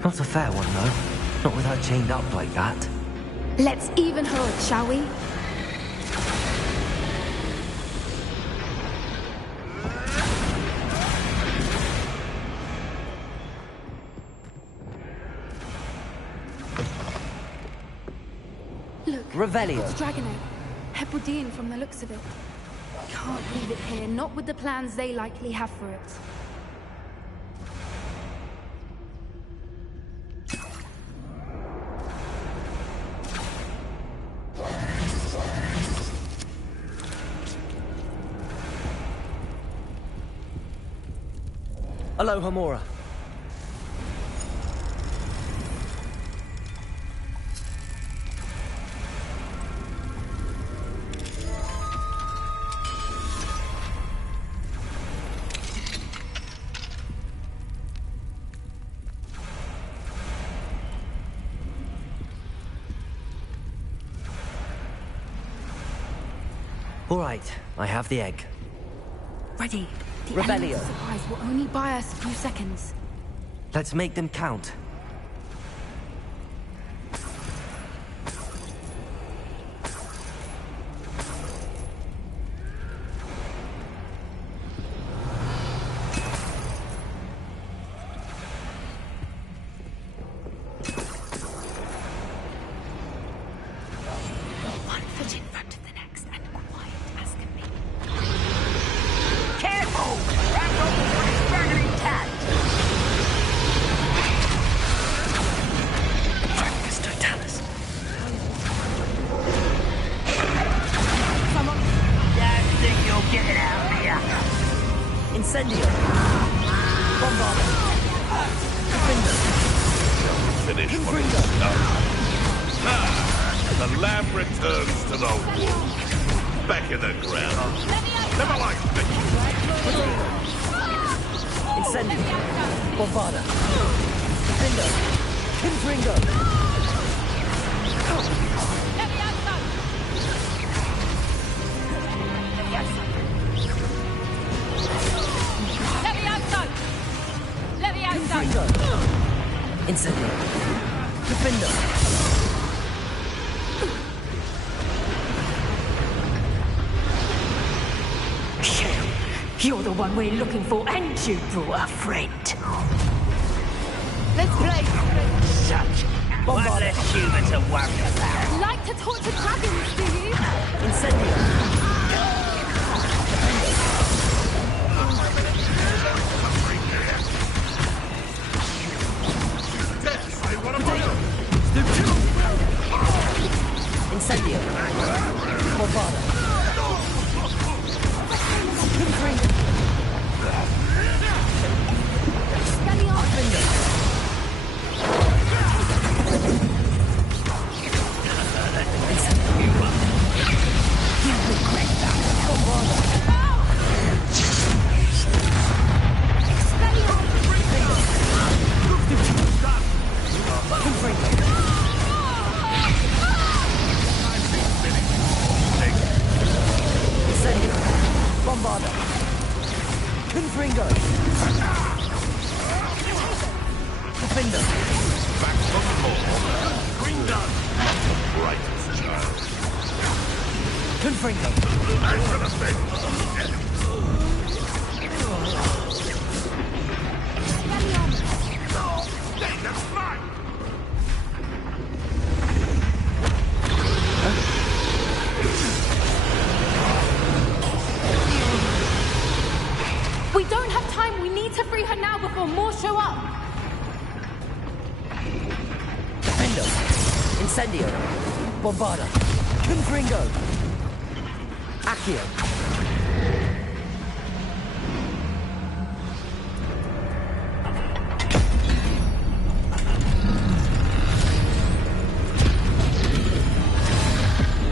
Not a fair one, though. Not with her chained up like that. Let's even her up, shall we? Look, Revelio. it's Dragon Egg. Hebridean from the looks of it. Can't leave it here, not with the plans they likely have for it. Hello, Hamura. All right, I have the egg. Ready. The Revelio. element of surprise will only buy us a few seconds. Let's make them count. One foot in front of the next and quiet as can be. Careful! Ramrock is burning intact! Fracus totalis. Don't think you'll get it out of here! Incendio. Bombarda. Finish what it's done. The lamb returns to the wolf. Back in the ground. Never liked me. Incendio. Bombarda. Bindo. Confringo. Confringo. Incendio. Defendo. You're the one we're looking for, and you brought a friend. Let's play! Such one less human to worry about. Like to torture dragons, do you? Incendio. Incendio. Bombarda. Confringo. Bombarda. Confringo. Defender. Back from the floor. Green gun. Brightest child. Confringo. Back to the fence. That's right. We don't have time. We need to free her now before more show up. Defendo. Incendio. Bombarda. Confringo. Accio.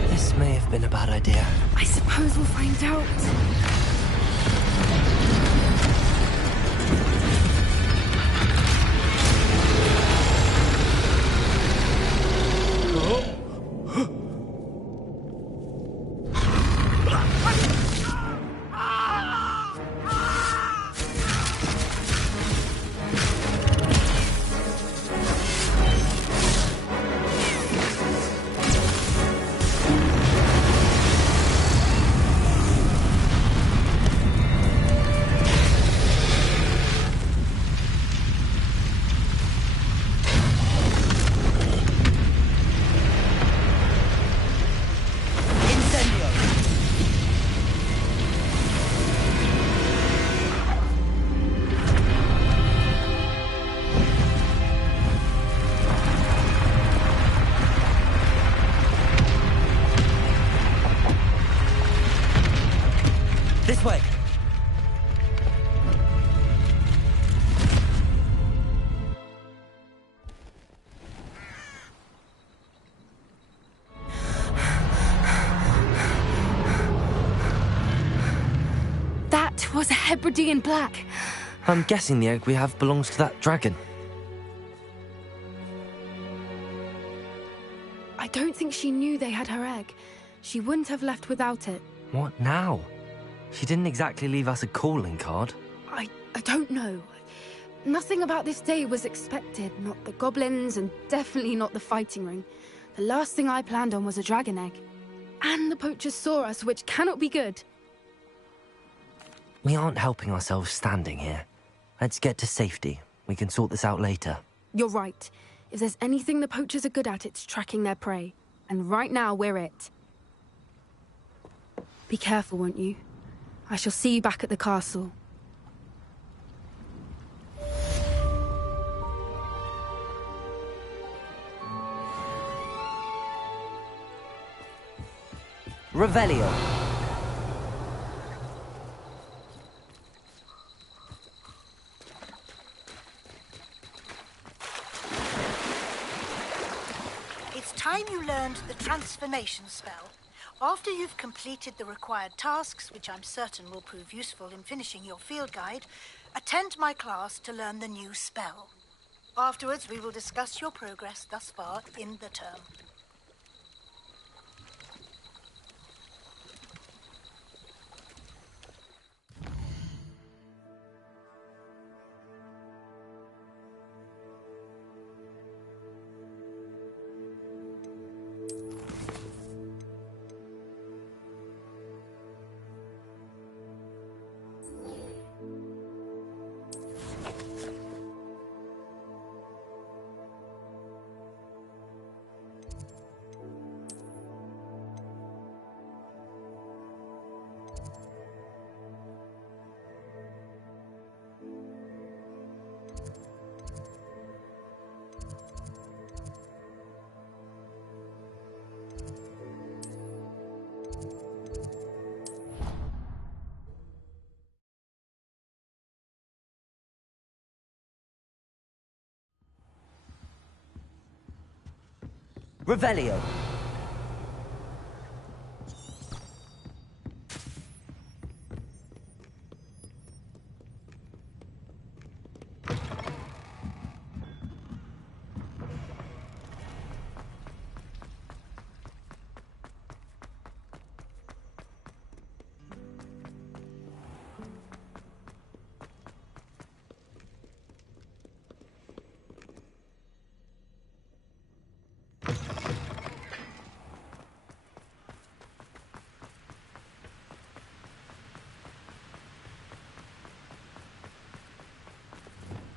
This may have been a bad idea. I suppose we'll find out. Hebridean black. I'm guessing the egg we have belongs to that dragon. I don't think she knew they had her egg. She wouldn't have left without it. What now? She didn't exactly leave us a calling card. I don't know. Nothing about this day was expected. Not the goblins, and definitely not the fighting ring. The last thing I planned on was a dragon egg. And the poachers saw us, which cannot be good. We aren't helping ourselves standing here. Let's get to safety. We can sort this out later. You're right. If there's anything the poachers are good at, it's tracking their prey. And right now, we're it. Be careful, won't you? I shall see you back at the castle. Revelio. It's time you learned the transformation spell. After you've completed the required tasks, which I'm certain will prove useful in finishing your field guide, attend my class to learn the new spell. Afterwards, we will discuss your progress thus far in the term. Revelio.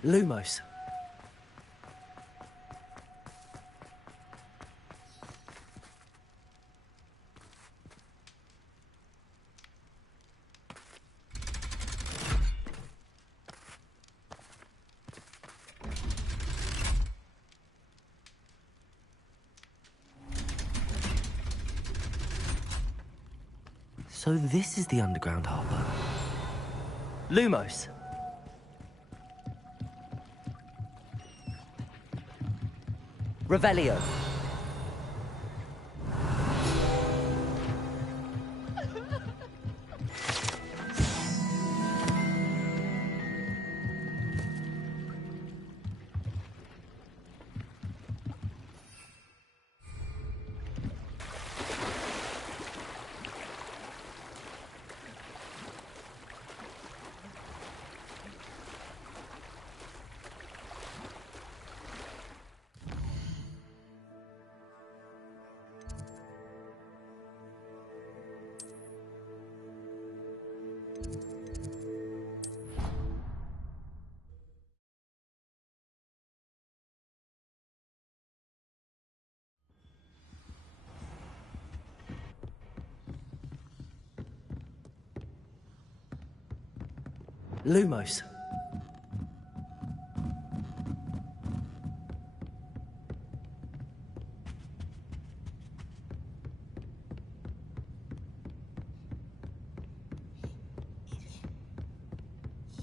Lumos. So this is the underground harbor. Lumos. Revelio. Lumos.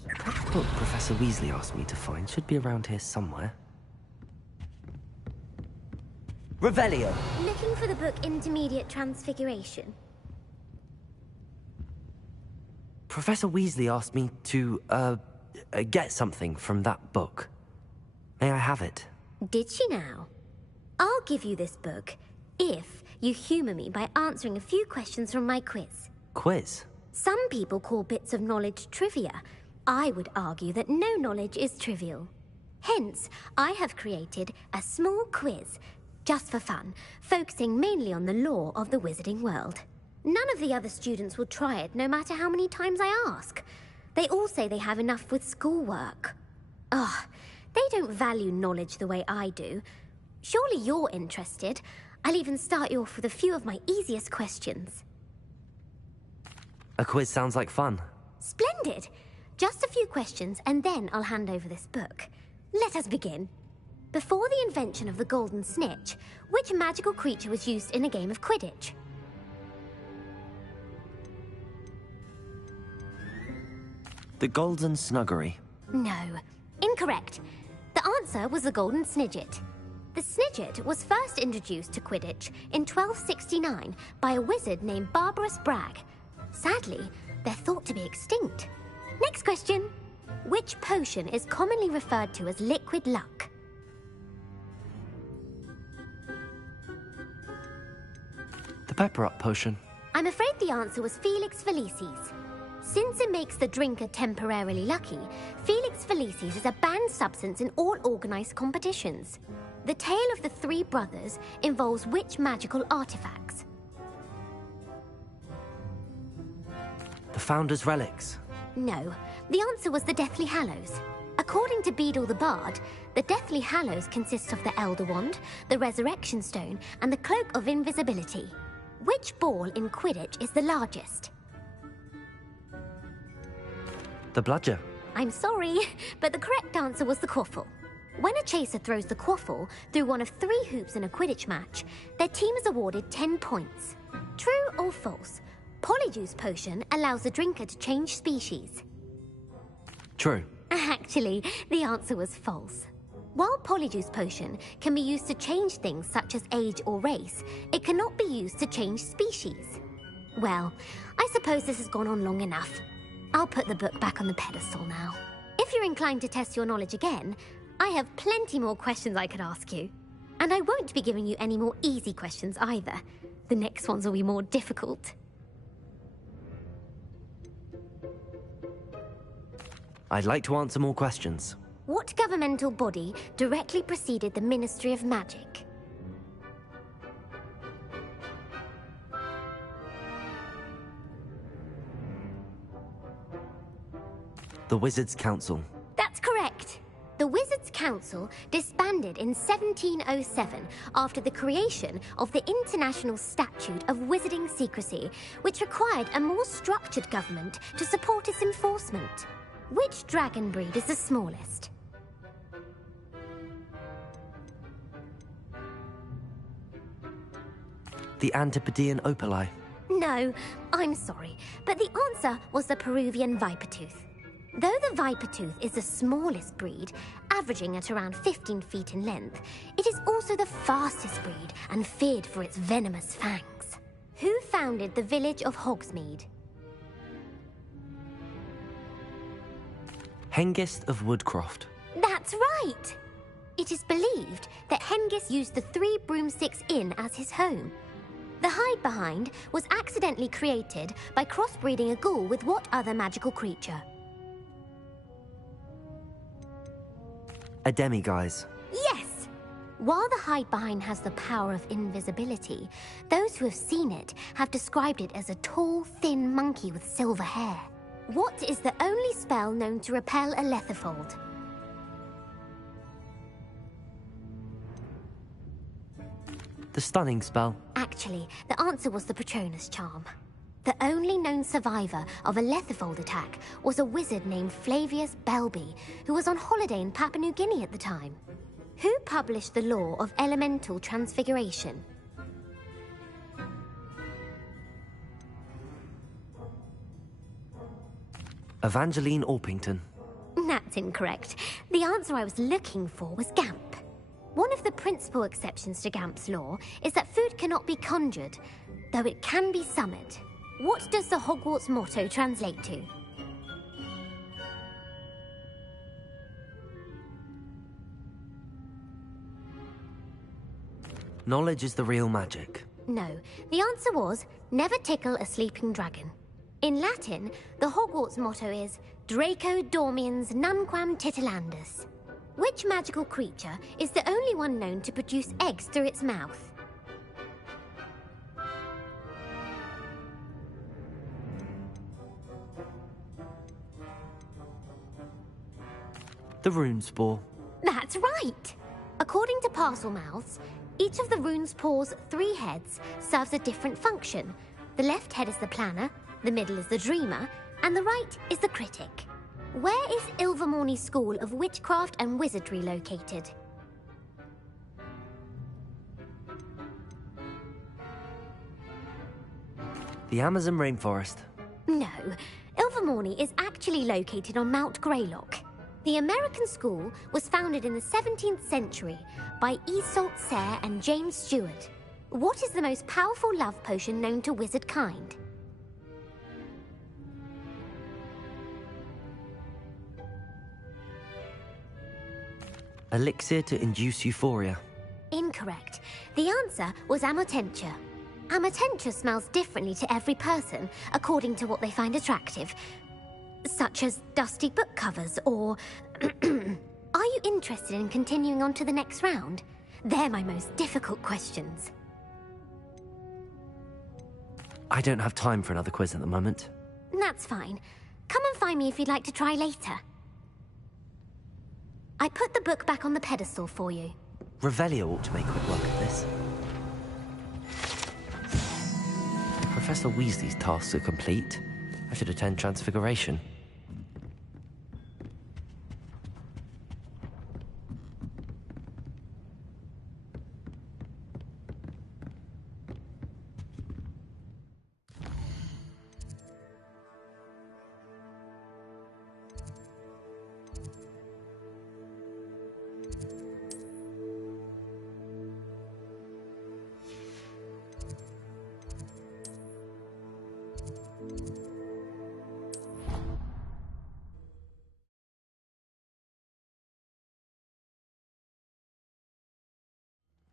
That book Professor Weasley asked me to find should be around here somewhere. Revelio. Looking for the book Intermediate Transfiguration. Professor Weasley asked me to, get something from that book. May I have it? Did she now? I'll give you this book if you humour me by answering a few questions from my quiz. Quiz? Some people call bits of knowledge trivia. I would argue that no knowledge is trivial. Hence, I have created a small quiz, just for fun, focusing mainly on the lore of the wizarding world. None of the other students will try it, no matter how many times I ask. They all say they have enough with schoolwork. Ugh, they don't value knowledge the way I do. Surely you're interested. I'll even start you off with a few of my easiest questions. A quiz sounds like fun. Splendid! Just a few questions, and then I'll hand over this book. Let us begin. Before the invention of the golden snitch, which magical creature was used in a game of Quidditch? The Golden Snuggery. No. Incorrect. The answer was the Golden Snidget. The Snidget was first introduced to Quidditch in 1269 by a wizard named Barbarous Bragg. Sadly, they're thought to be extinct. Next question. Which potion is commonly referred to as liquid luck? The Pepper-Up potion. I'm afraid the answer was Felix Felicis. Since it makes the drinker temporarily lucky, Felix Felicis is a banned substance in all organised competitions. The tale of the three brothers involves which magical artifacts? The Founder's Relics. No, the answer was the Deathly Hallows. According to Beadle the Bard, the Deathly Hallows consists of the Elder Wand, the Resurrection Stone, and the Cloak of Invisibility. Which ball in Quidditch is the largest? The Bludger. I'm sorry, but the correct answer was the Quaffle. When a chaser throws the Quaffle through one of 3 hoops in a Quidditch match, their team is awarded 10 points. True or false? Polyjuice Potion allows the drinker to change species. True. Actually, the answer was false. While Polyjuice Potion can be used to change things such as age or race, it cannot be used to change species. Well, I suppose this has gone on long enough. I'll put the book back on the pedestal now. If you're inclined to test your knowledge again, I have plenty more questions I could ask you. And I won't be giving you any more easy questions either. The next ones will be more difficult. I'd like to answer more questions. What governmental body directly preceded the Ministry of Magic? The Wizards' Council. That's correct. The Wizards' Council disbanded in 1707 after the creation of the International Statute of Wizarding Secrecy, which required a more structured government to support its enforcement. Which dragon breed is the smallest? The Antipodean Opali. No, I'm sorry, but the answer was the Peruvian Vipertooth. Though the Vipertooth is the smallest breed, averaging at around 15 feet in length, it is also the fastest breed and feared for its venomous fangs. Who founded the village of Hogsmeade? Hengist of Woodcroft. That's right! It is believed that Hengist used the 3 Broomsticks Inn as his home. The hide-behind was accidentally created by crossbreeding a ghoul with what other magical creature? A demiguise. Yes! While the hide-behind has the power of invisibility, those who have seen it have described it as a tall, thin monkey with silver hair. What is the only spell known to repel a Lethifold? The Stunning Spell. Actually, the answer was the Patronus Charm. The only known survivor of a Lethifold attack was a wizard named Flavius Belby, who was on holiday in Papua New Guinea at the time. Who published the law of elemental transfiguration? Evangeline Orpington. That's incorrect. The answer I was looking for was Gamp. One of the principal exceptions to Gamp's law is that food cannot be conjured, though it can be summoned. What does the Hogwarts motto translate to? Knowledge is the real magic. No, the answer was, never tickle a sleeping dragon. In Latin, the Hogwarts motto is, Draco dormiens nunquam titilandus. Which magical creature is the only one known to produce eggs through its mouth? The rune spore. That's right! According to parcel mouths, each of the rune spore's 3 heads serves a different function. The left head is the planner, the middle is the dreamer, and the right is the critic. Where is Ilvermorny's School of Witchcraft and Wizardry located? The Amazon rainforest. No, Ilvermorny is actually located on Mount Greylock. The American school was founded in the 17th century by Iseult Sayre and James Stewart. What is the most powerful love potion known to wizard kind? Elixir to induce euphoria. Incorrect. The answer was Amotentia. Amotentia smells differently to every person, according to what they find attractive. Such as dusty book covers, or... Are you interested in continuing on to the next round? They're my most difficult questions. I don't have time for another quiz at the moment. That's fine. Come and find me if you'd like to try later. I put the book back on the pedestal for you. Revelio ought to make quick work of this. Professor Weasley's tasks are complete. I should attend Transfiguration.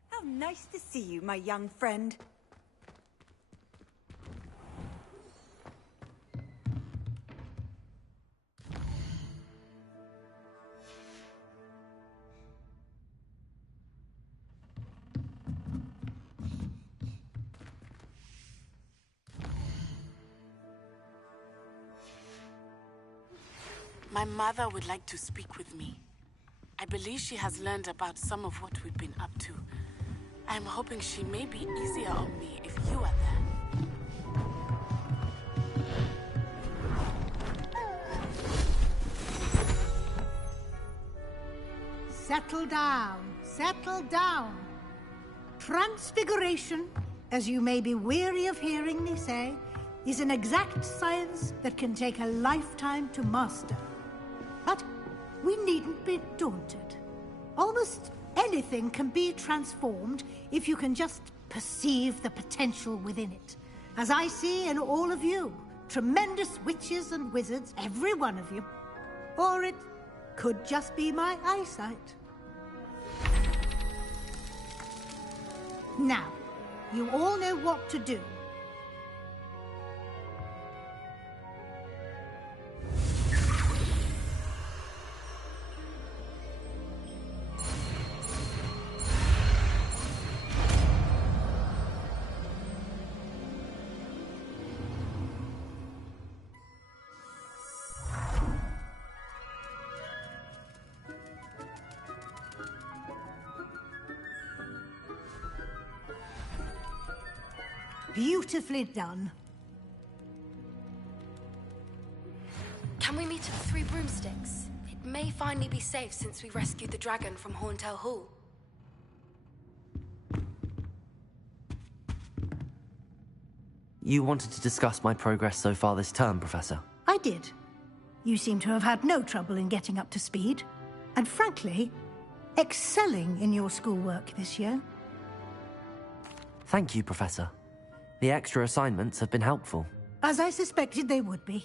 How nice to see you, my young friend. My mother would like to speak with me. I believe she has learned about some of what we've been up to. I'm hoping she may be easier on me if you are there. Settle down, settle down. Transfiguration, as you may be weary of hearing me say, is an exact science that can take a lifetime to master. But we needn't be daunted. Almost anything can be transformed if you can just perceive the potential within it. As I see in all of you, tremendous witches and wizards, every one of you. Or it could just be my eyesight. Now, you all know what to do. Beautifully done. Can we meet at the Three Broomsticks? It may finally be safe since we rescued the dragon from Horntail Hall. You wanted to discuss my progress so far this term, Professor? I did. You seem to have had no trouble in getting up to speed. And frankly, excelling in your schoolwork this year. Thank you, Professor. The extra assignments have been helpful. As I suspected they would be.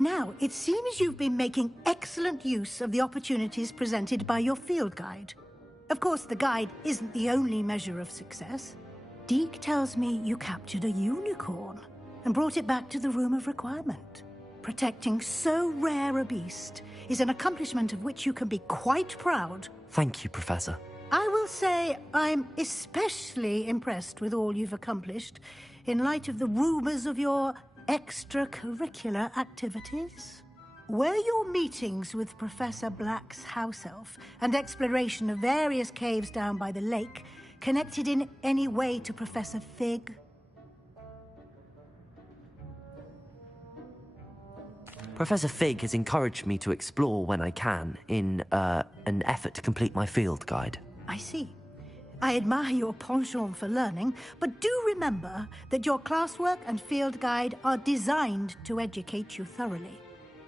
Now, it seems you've been making excellent use of the opportunities presented by your field guide. Of course, the guide isn't the only measure of success. Deke tells me you captured a unicorn and brought it back to the Room of Requirement. Protecting so rare a beast is an accomplishment of which you can be quite proud. Thank you, Professor. I will say I'm especially impressed with all you've accomplished in light of the rumors of your extracurricular activities. Were your meetings with Professor Black's house elf and exploration of various caves down by the lake connected in any way to Professor Fig? Professor Fig has encouraged me to explore when I can in an effort to complete my field guide. I see. I admire your penchant for learning, but do remember that your classwork and field guide are designed to educate you thoroughly.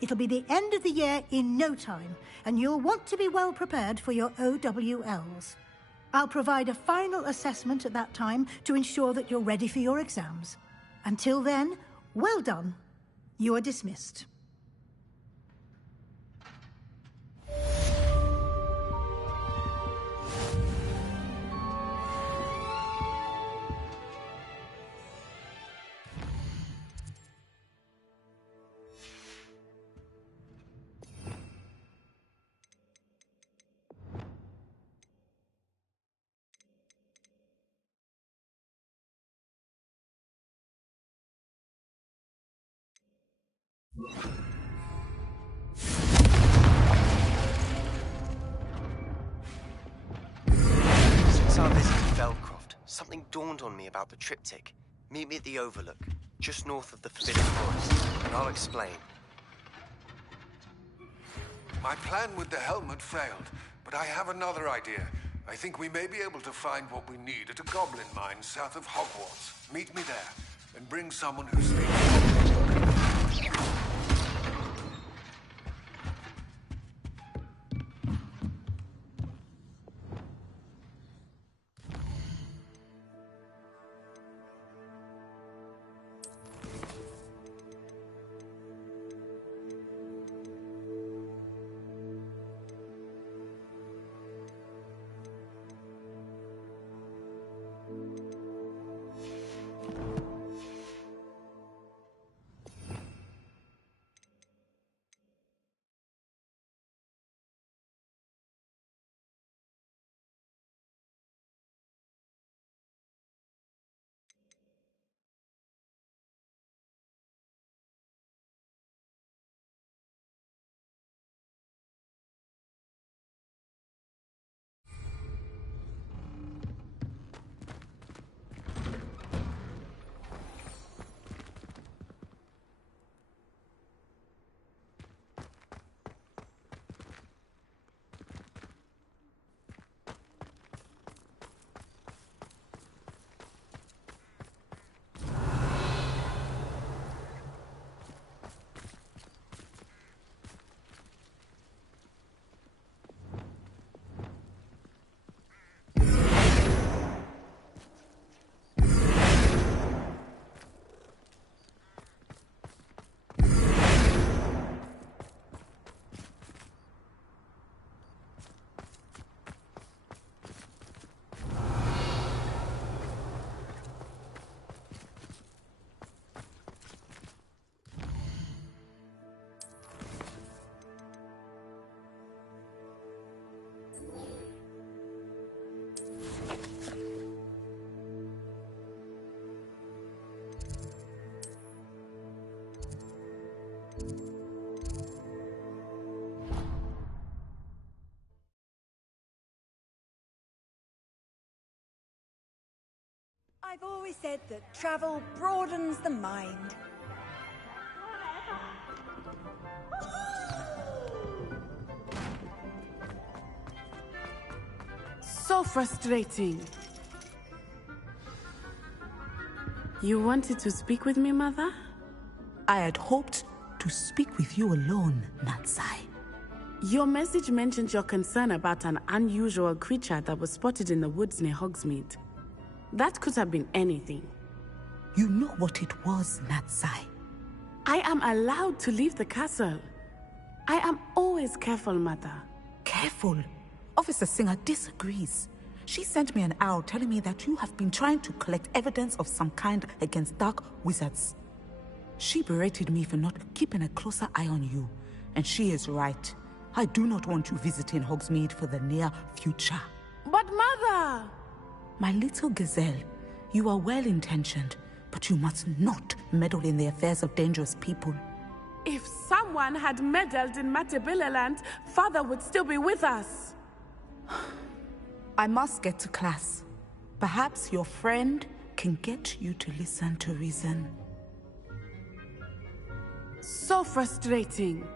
It'll be the end of the year in no time, and you'll want to be well prepared for your OWLs. I'll provide a final assessment at that time to ensure that you're ready for your exams. Until then, well done. You are dismissed. Since our visit to Feldcroft, something dawned on me about the triptych. Meet me at the Overlook, just north of the Forbidden Forest, and I'll explain. My plan with the helmet failed, but I have another idea. I think we may be able to find what we need at a goblin mine south of Hogwarts. Meet me there, and bring someone who speaks. I've always said that travel broadens the mind. So frustrating. You wanted to speak with me, Mother? I had hoped to speak with you alone, Natsai. Your message mentioned your concern about an unusual creature that was spotted in the woods near Hogsmeade. That could have been anything. You know what it was, Natsai. I am allowed to leave the castle. I am always careful, Mother. Careful? Officer Singer disagrees. She sent me an owl telling me that you have been trying to collect evidence of some kind against dark wizards. She berated me for not keeping a closer eye on you, and she is right. I do not want you visiting Hogsmeade for the near future. But Mother! My little gazelle, you are well-intentioned, but you must not meddle in the affairs of dangerous people. If someone had meddled in Matabeleland, Father would still be with us. I must get to class. Perhaps your friend can get you to listen to reason. So frustrating.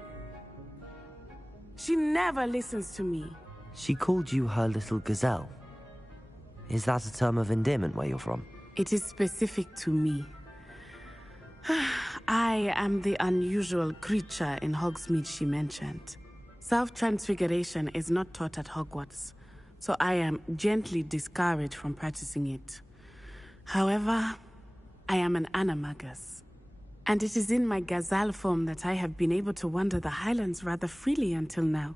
She never listens to me. She called you her little gazelle. Is that a term of endearment where you're from? It is specific to me. I am the unusual creature in Hogsmeade she mentioned. Self-transfiguration is not taught at Hogwarts, so I am gently discouraged from practicing it. However, I am an animagus, and it is in my gazelle form that I have been able to wander the Highlands rather freely until now,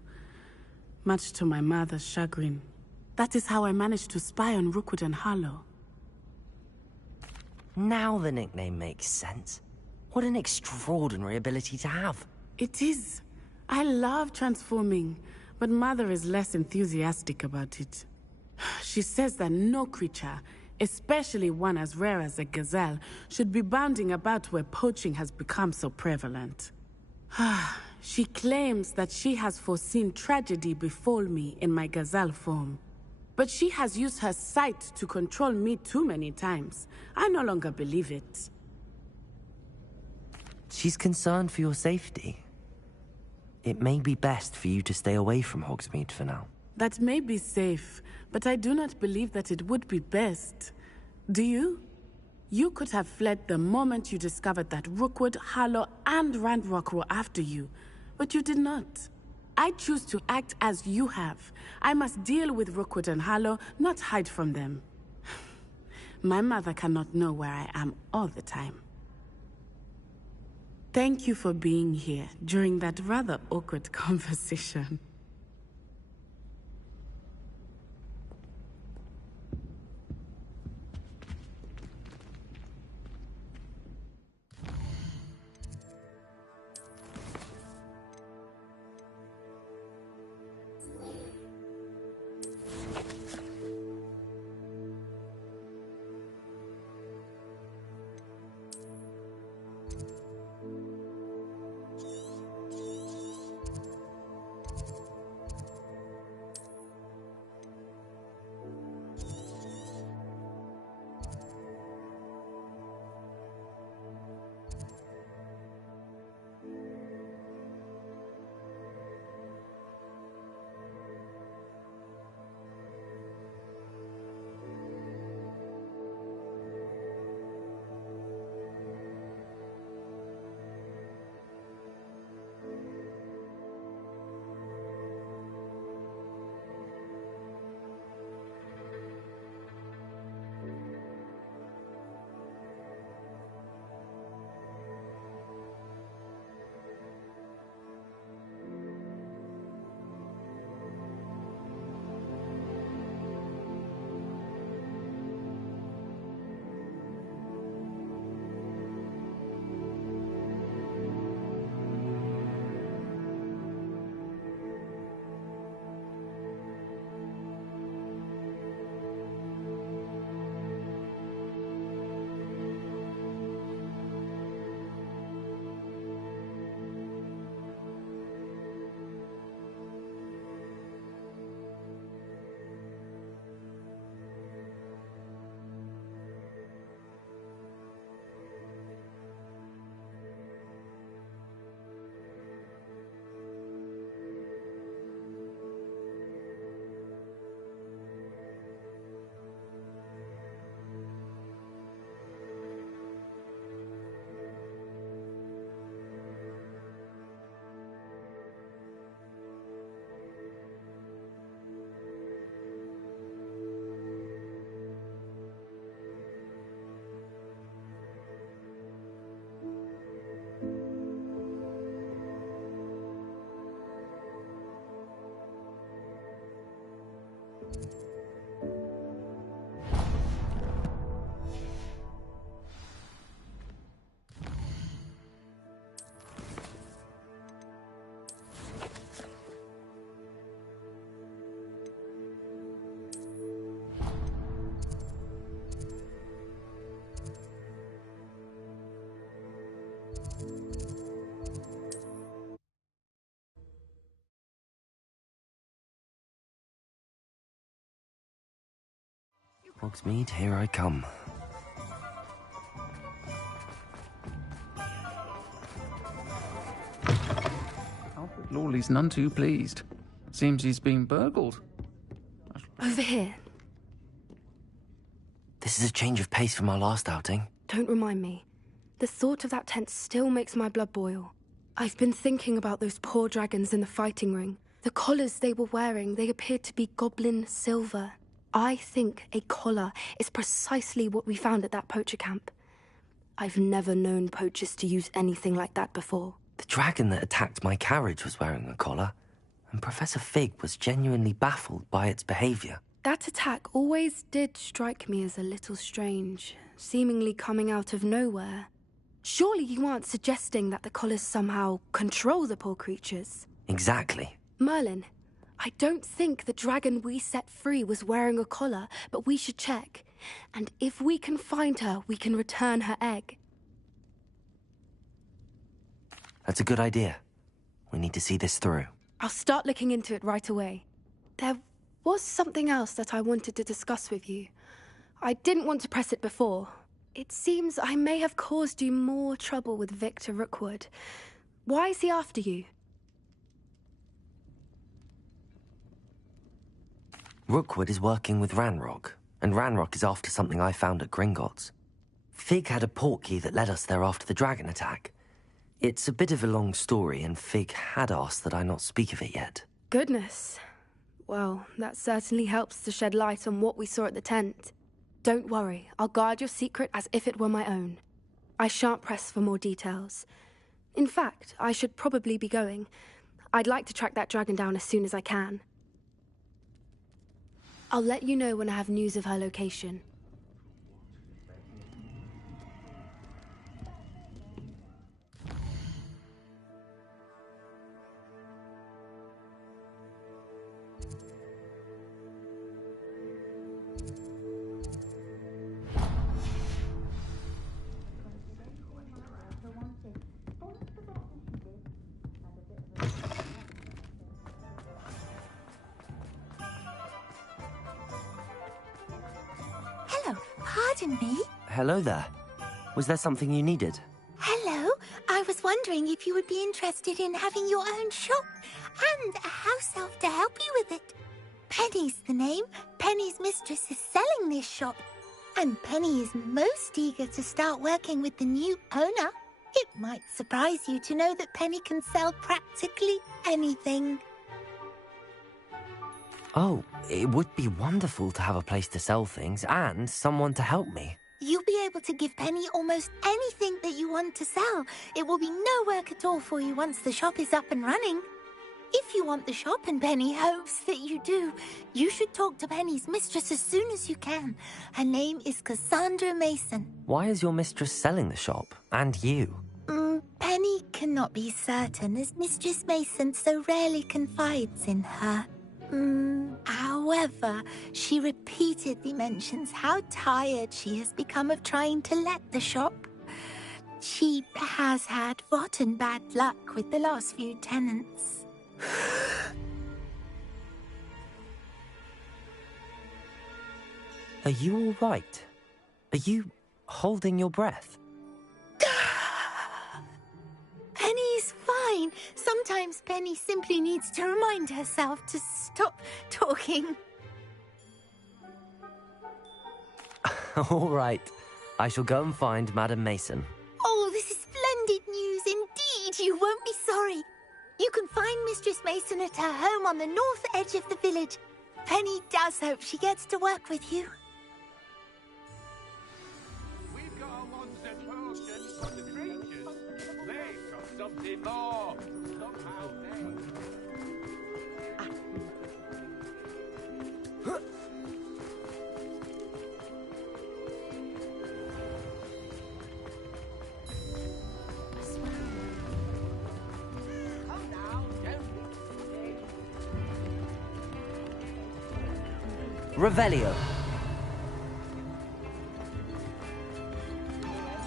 much to my mother's chagrin. That is how I managed to spy on Rookwood and Harlow. Now the nickname makes sense. What an extraordinary ability to have. It is. I love transforming, but Mother is less enthusiastic about it. She says that no creature, especially one as rare as a gazelle, should be bounding about where poaching has become so prevalent. She claims that she has foreseen tragedy befall me in my gazelle form. But she has used her sight to control me too many times. I no longer believe it. She's concerned for your safety. It may be best for you to stay away from Hogsmeade for now. That may be safe, but I do not believe that it would be best. Do you? You could have fled the moment you discovered that Rookwood, Harlow, and Ranrock were after you, but you did not. I choose to act as you have. I must deal with Rookwood and Harlow, not hide from them. My mother cannot know where I am all the time. Thank you for being here during that rather awkward conversation. Hogsmeade, here I come. Albert Lawley's none too pleased. Seems he's been burgled. Over here. This is a change of pace from our last outing. Don't remind me. The thought of that tent still makes my blood boil. I've been thinking about those poor dragons in the fighting ring. The collars they were wearing, they appeared to be goblin silver. I think a collar is precisely what we found at that poacher camp. I've never known poachers to use anything like that before. The dragon that attacked my carriage was wearing a collar, and Professor Fig was genuinely baffled by its behavior. That attack always did strike me as a little strange, seemingly coming out of nowhere. Surely you aren't suggesting that the collars somehow control the poor creatures? Exactly. Merlin, I don't think the dragon we set free was wearing a collar, but we should check. And if we can find her, we can return her egg. That's a good idea. We need to see this through. I'll start looking into it right away. There was something else that I wanted to discuss with you. I didn't want to press it before. It seems I may have caused you more trouble with Victor Rookwood. Why is he after you? Rookwood is working with Ranrock, and Ranrock is after something I found at Gringotts. Fig had a portkey that led us there after the dragon attack. It's a bit of a long story, and Fig had asked that I not speak of it yet. Goodness. Well, that certainly helps to shed light on what we saw at the tent. Don't worry, I'll guard your secret as if it were my own. I shan't press for more details. In fact, I should probably be going. I'd like to track that dragon down as soon as I can. I'll let you know when I have news of her location. Pardon me? Hello there. Was there something you needed? Hello. I was wondering if you would be interested in having your own shop and a house elf to help you with it. Penny's the name. Penny's mistress is selling this shop. And Penny is most eager to start working with the new owner. It might surprise you to know that Penny can sell practically anything. Oh, it would be wonderful to have a place to sell things and someone to help me. You'll be able to give Penny almost anything that you want to sell. It will be no work at all for you once the shop is up and running. If you want the shop and Penny hopes that you do, you should talk to Penny's mistress as soon as you can. Her name is Cassandra Mason. Why is your mistress selling the shop? And you? Penny cannot be certain, as Mistress Mason so rarely confides in her. However, she repeatedly mentions how tired she has become of trying to let the shop. She has had rotten bad luck with the last few tenants. Are you all right? Are you holding your breath? Penny's fine. Sometimes Penny simply needs to remind herself to stop talking. All right. I shall go and find Madame Mason. Oh, this is splendid news indeed. You won't be sorry. You can find Mistress Mason at her home on the north edge of the village. Penny does hope she gets to work with you. We've got our monster potions for the creatures. They've got something more. Somehow they... Revelio.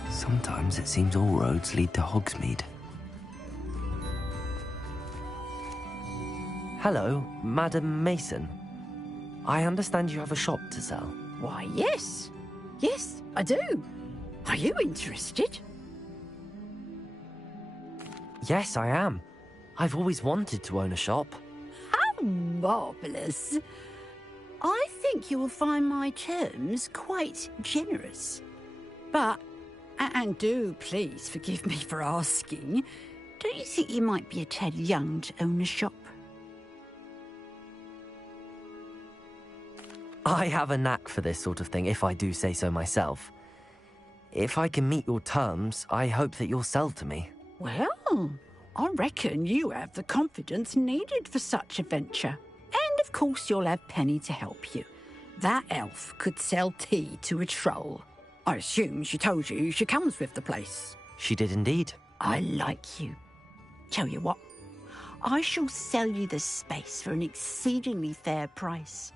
Sometimes it seems all roads lead to Hogsmeade. Hello, Madam Mason. I understand you have a shop to sell. Why, yes. Yes, I do. Are you interested? Yes, I am. I've always wanted to own a shop. How marvellous. I think you will find my terms quite generous. But, and do please forgive me for asking, don't you think you might be a tad young to own a shop? I have a knack for this sort of thing, if I do say so myself. If I can meet your terms, I hope that you'll sell to me. Well, I reckon you have the confidence needed for such a venture. And of course you'll have Penny to help you. That elf could sell tea to a troll. I assume she told you she comes with the place. She did indeed. I like you. Tell you what, I shall sell you the space for an exceedingly fair price.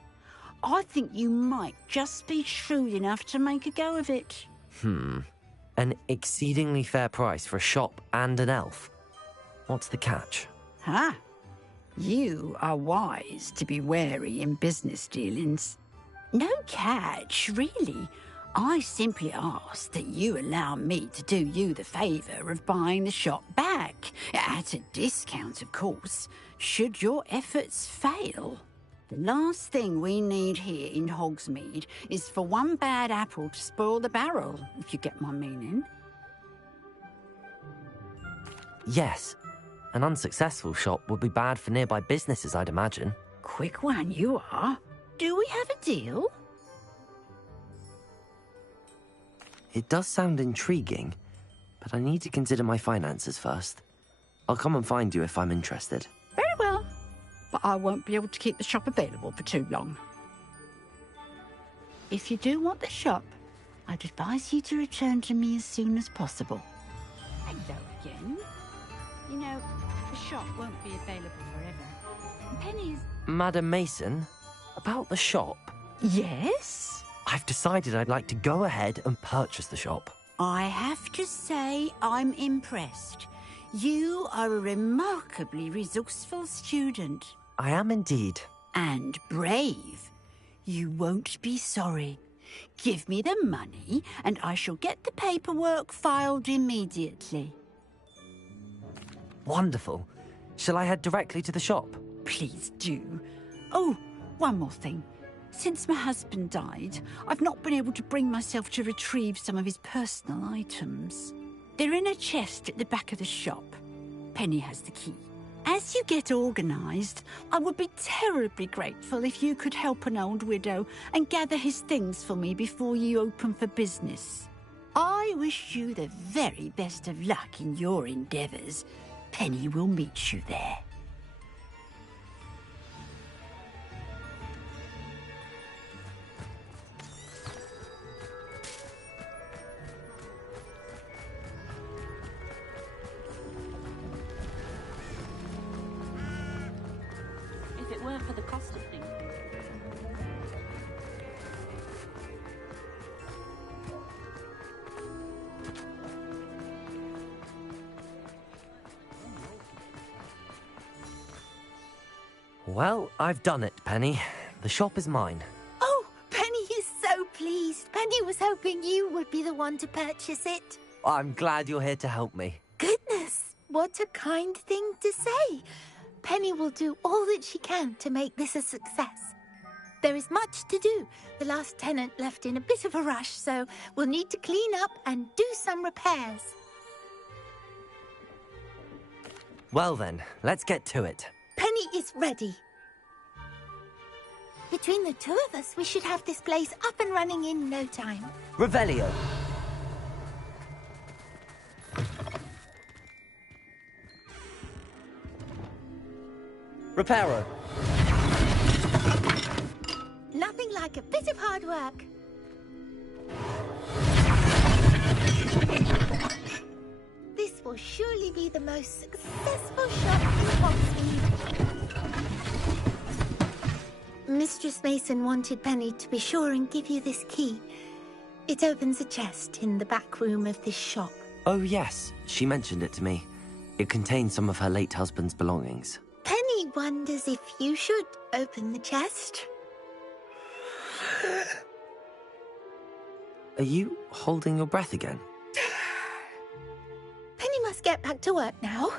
I think you might just be shrewd enough to make a go of it. An exceedingly fair price for a shop and an elf. What's the catch? Ah, you are wise to be wary in business dealings. No catch, really. I simply ask that you allow me to do you the favour of buying the shop back. At a discount, of course, should your efforts fail. The last thing we need here in Hogsmeade is for one bad apple to spoil the barrel, if you get my meaning. Yes. An unsuccessful shop would be bad for nearby businesses, I'd imagine. Quick one you are. Do we have a deal? It does sound intriguing, but I need to consider my finances first. I'll come and find you if I'm interested. Very well. But I won't be able to keep the shop available for too long. If you do want the shop, I'd advise you to return to me as soon as possible. Hello again. You know, the shop won't be available forever. Penny's... Madam Mason, about the shop. Yes? I've decided I'd like to go ahead and purchase the shop. I have to say I'm impressed. You are a remarkably resourceful student. I am indeed. And brave. You won't be sorry. Give me the money, and I shall get the paperwork filed immediately. Wonderful. Shall I head directly to the shop? Please do. Oh, one more thing. Since my husband died, I've not been able to bring myself to retrieve some of his personal items. They're in a chest at the back of the shop. Penny has the key. As you get organised, I would be terribly grateful if you could help an old widow and gather his things for me before you open for business. I wish you the very best of luck in your endeavours. Penny will meet you there. If it weren't for the cost of things. Well, I've done it, Penny. The shop is mine. Oh, Penny is so pleased. Penny was hoping you would be the one to purchase it. I'm glad you're here to help me. Goodness, what a kind thing to say. Penny will do all that she can to make this a success. There is much to do. The last tenant left in a bit of a rush, so we'll need to clean up and do some repairs. Well then, let's get to it. Penny is ready. Between the two of us, we should have this place up and running in no time. Revelio. Reparo. Nothing like a bit of hard work. This will surely be the most successful shop in Hogsmeade. Mistress Mason wanted Penny to be sure and give you this key. It opens a chest in the back room of this shop. Oh, yes. She mentioned it to me. It contains some of her late husband's belongings. Penny wonders if you should open the chest. Are you holding your breath again? Penny must get back to work now.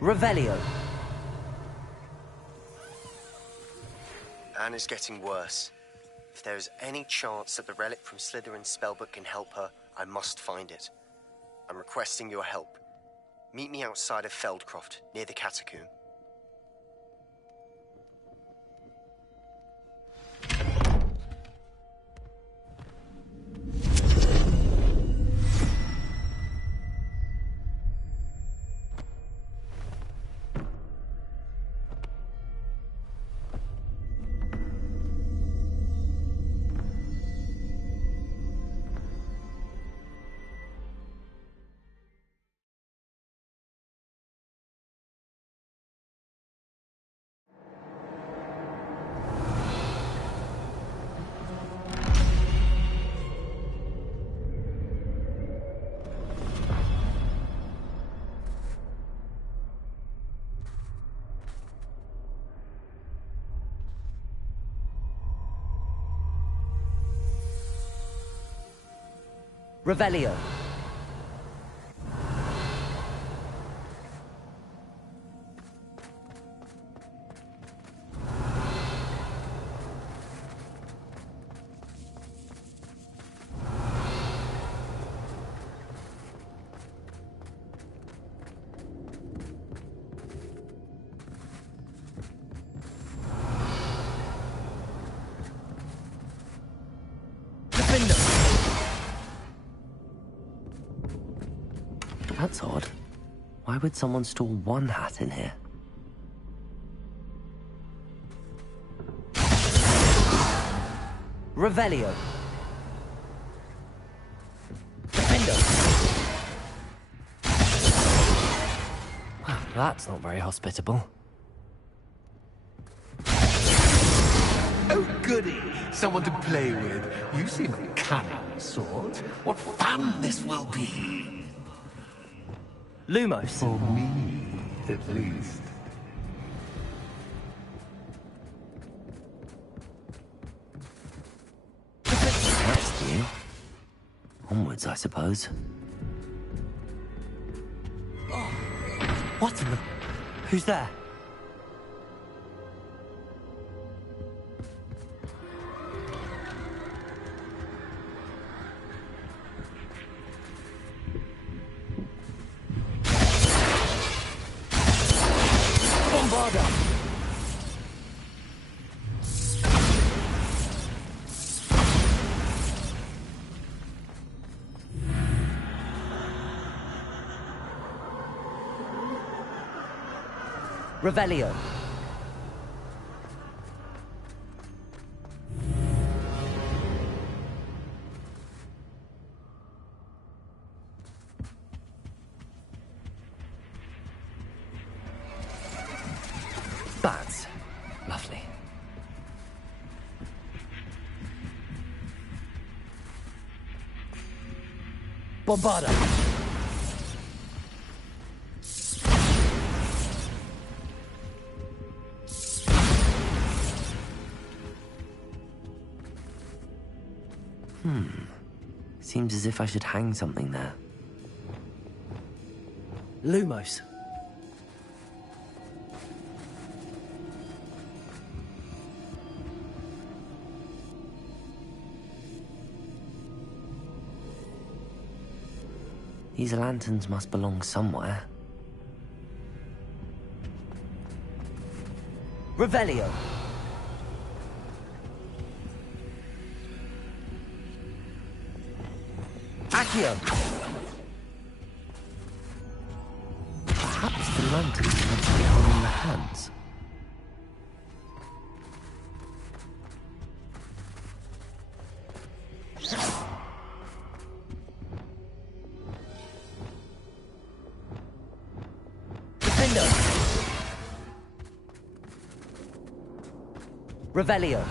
Revelio. Anne is getting worse. If there is any chance that the relic from Slytherin's spellbook can help her, I must find it. I'm requesting your help. Meet me outside of Feldcroft, near the catacomb. Revelio. That's odd. Why would someone store one hat in here? Revelio. Defender. Well, that's not very hospitable. Oh, goody! Someone to play with. You seem a cunning sort. What fun this will be! Lumos. For me, at least. That's new. Onwards, I suppose. Oh. What in the... Who's there? Revelio. Bats. Lovely. Bombarda. Seems as if I should hang something there. Lumos. These lanterns must belong somewhere. Revelio. Accio. Perhaps the lanterns must be holding the hands. Revelio.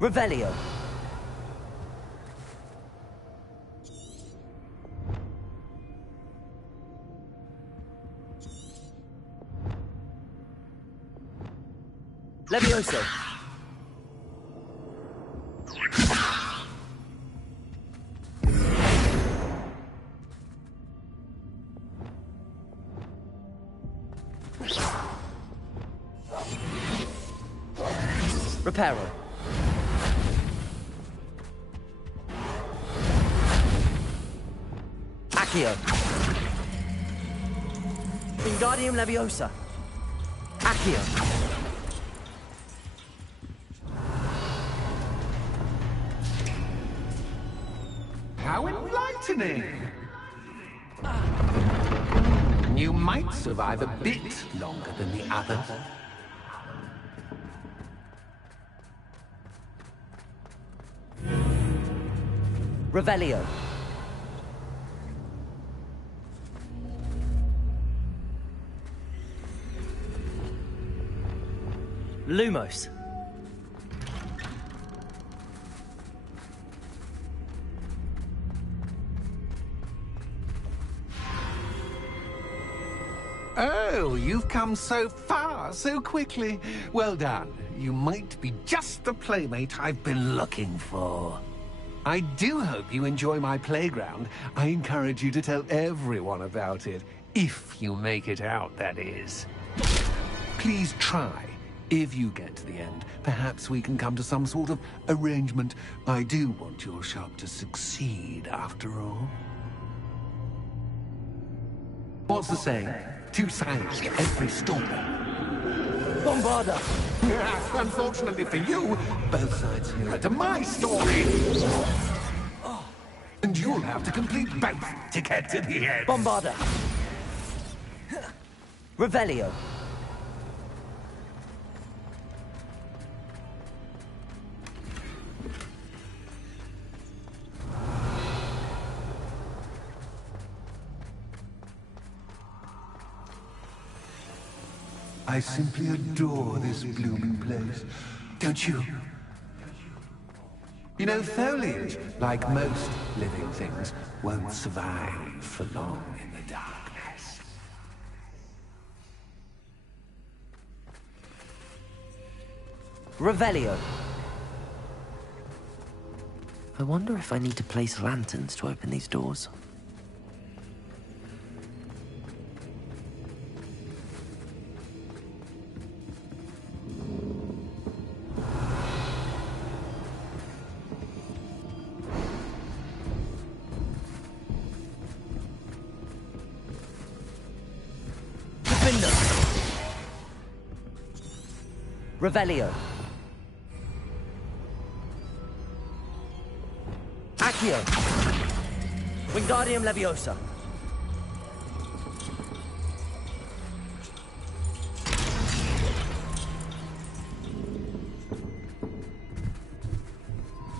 Revelio. Levioso. Reparo. Accio. Wingardium Leviosa. Accio. How enlightening! You might survive a bit longer than the others. Revelio. Lumos. Oh, you've come so far, so quickly. Well done. You might be just the playmate I've been looking for. I do hope you enjoy my playground. I encourage you to tell everyone about it. If you make it out, that is. Please try. If you get to the end, perhaps we can come to some sort of arrangement. I do want your shop to succeed, after all. What's the saying? Two sides to every story. Bombarda! Unfortunately for you, both sides here are to my story. And you'll have to complete both to get to the end. Bombarda! Revelio. I simply adore this blooming place, don't you? You know, foliage, like most living things, won't survive for long in the darkness. Revelio. I wonder if I need to place lanterns to open these doors. Revelio. Accio. Wingardium Leviosa.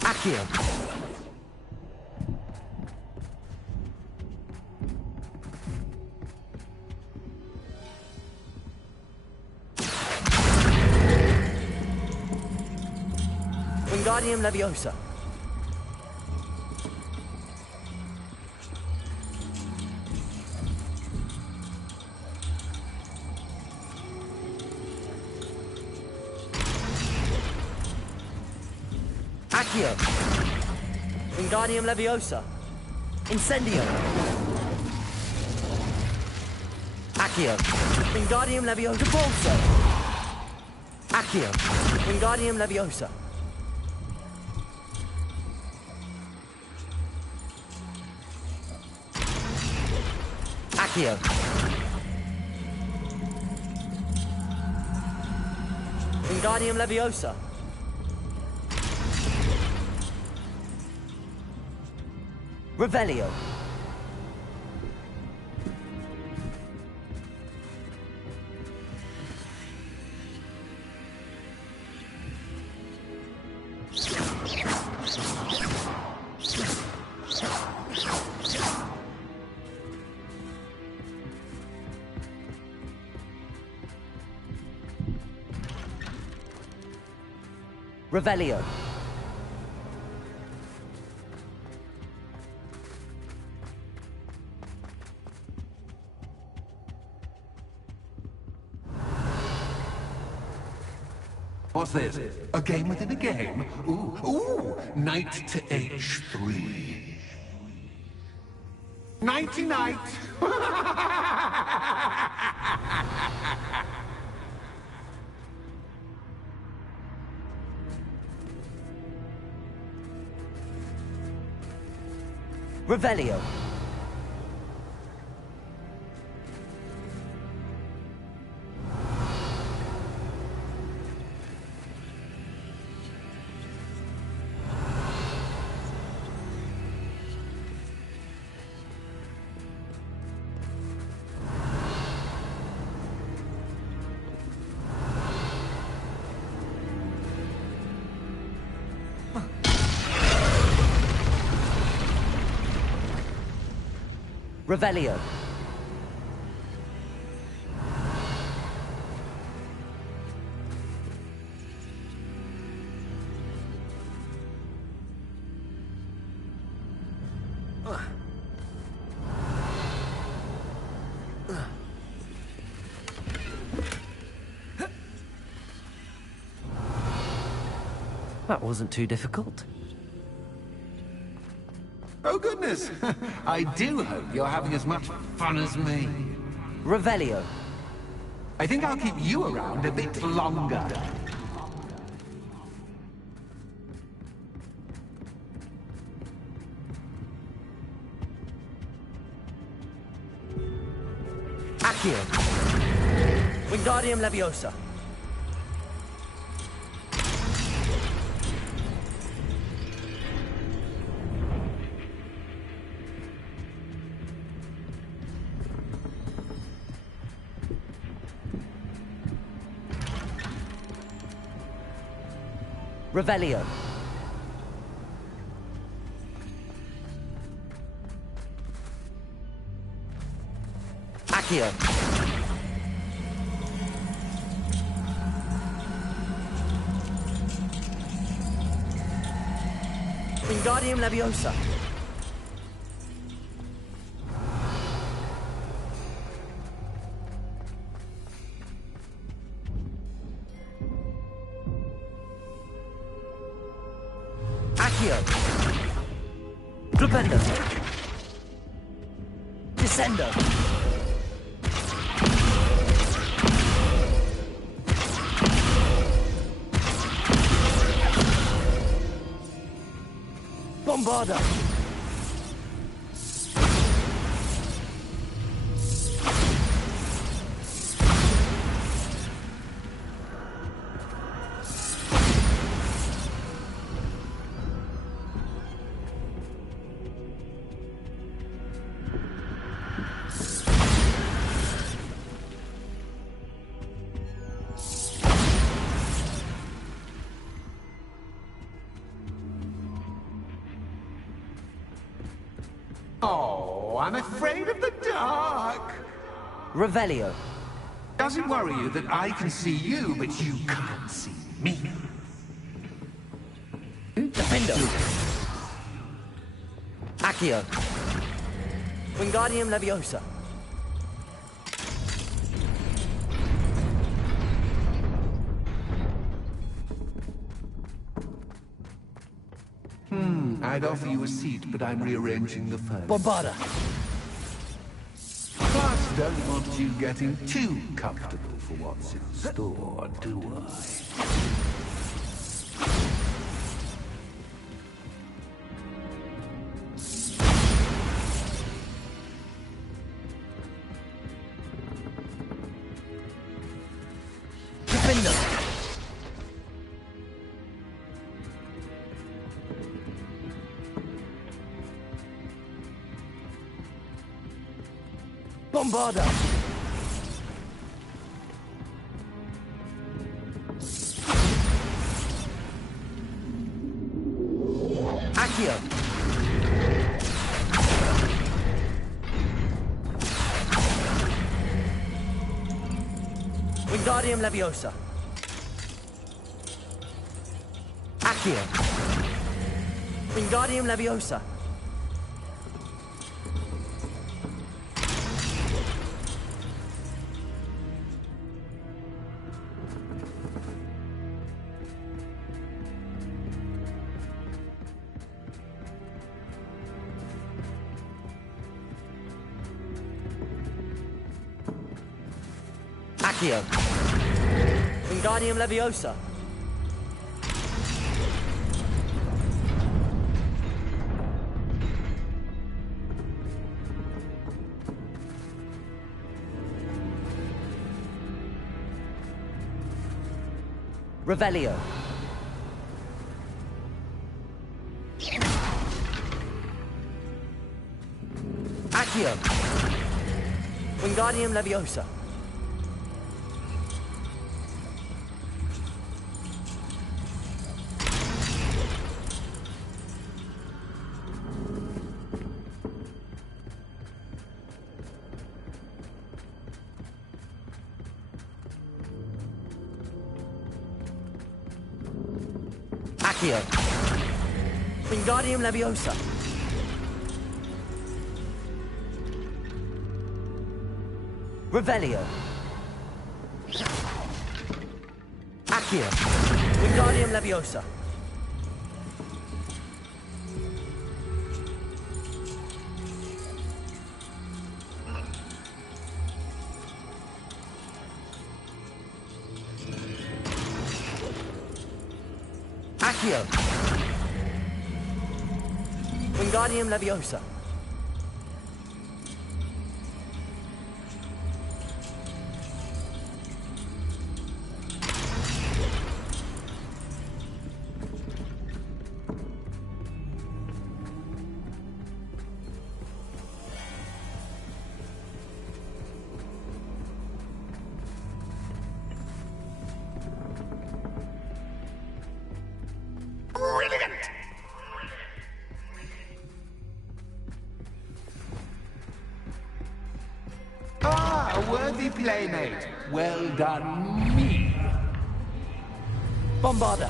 Accio. Wingardium Leviosa. Accio. Wingardium Leviosa. Incendio. Accio. Wingardium Leviosa. Bolso. Accio. Wingardium Leviosa. Accio. Wingardium Leviosa. Revelio. Revelio. What's this? A game within a game? Ooh, knight to h3. Nighty-night! Revelio. Revelio. That wasn't too difficult. Oh, goodness! I do hope you're having as much fun as me. Revelio. I think I'll keep you around a bit longer. Accio. Wingardium Leviosa. Revelio. Accio. Wingardium Leviosa. Accio. Flipendo. Descendo. Bombarda. Oh, I'm afraid of the dark. Revelio. Does it worry you that I can see you, but you can't see me? Defendo. Accio. Wingardium Leviosa. I'd offer you a seat, but I'm rearranging the furniture. Bombarda. Plus, don't want you getting too comfortable for what's in store, do I? Bombarda. Accio. Wingardium Leviosa. Accio. Wingardium Leviosa. Accio. Wingardium Leviosa. Revelio. Accio. Wingardium Leviosa. Accio. Wingardium Leviosa. Revelio. Accio. Wingardium Leviosa. Accio. Wingardium Leviosa. Brilliant! Ah, a worthy playmate. Well done, me. Bombarda.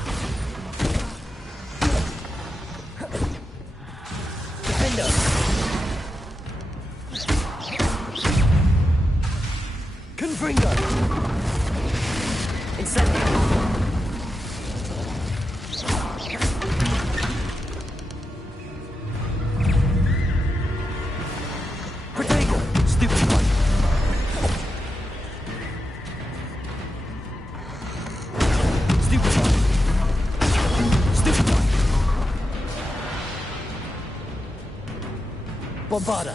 Defender. Confringo. Incendio. Protego. Stupefy. Stupefy. Stupefy. Bombarda.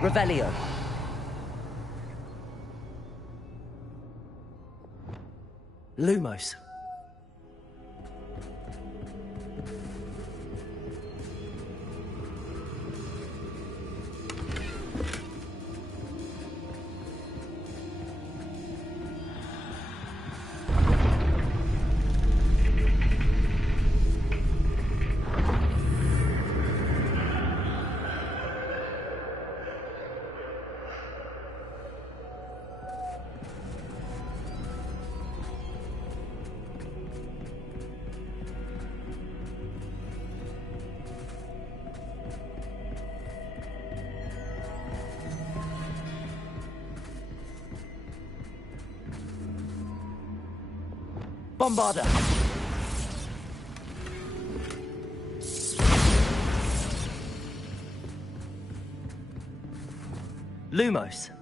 Revelio. Lumos. Bombarda. Lumos.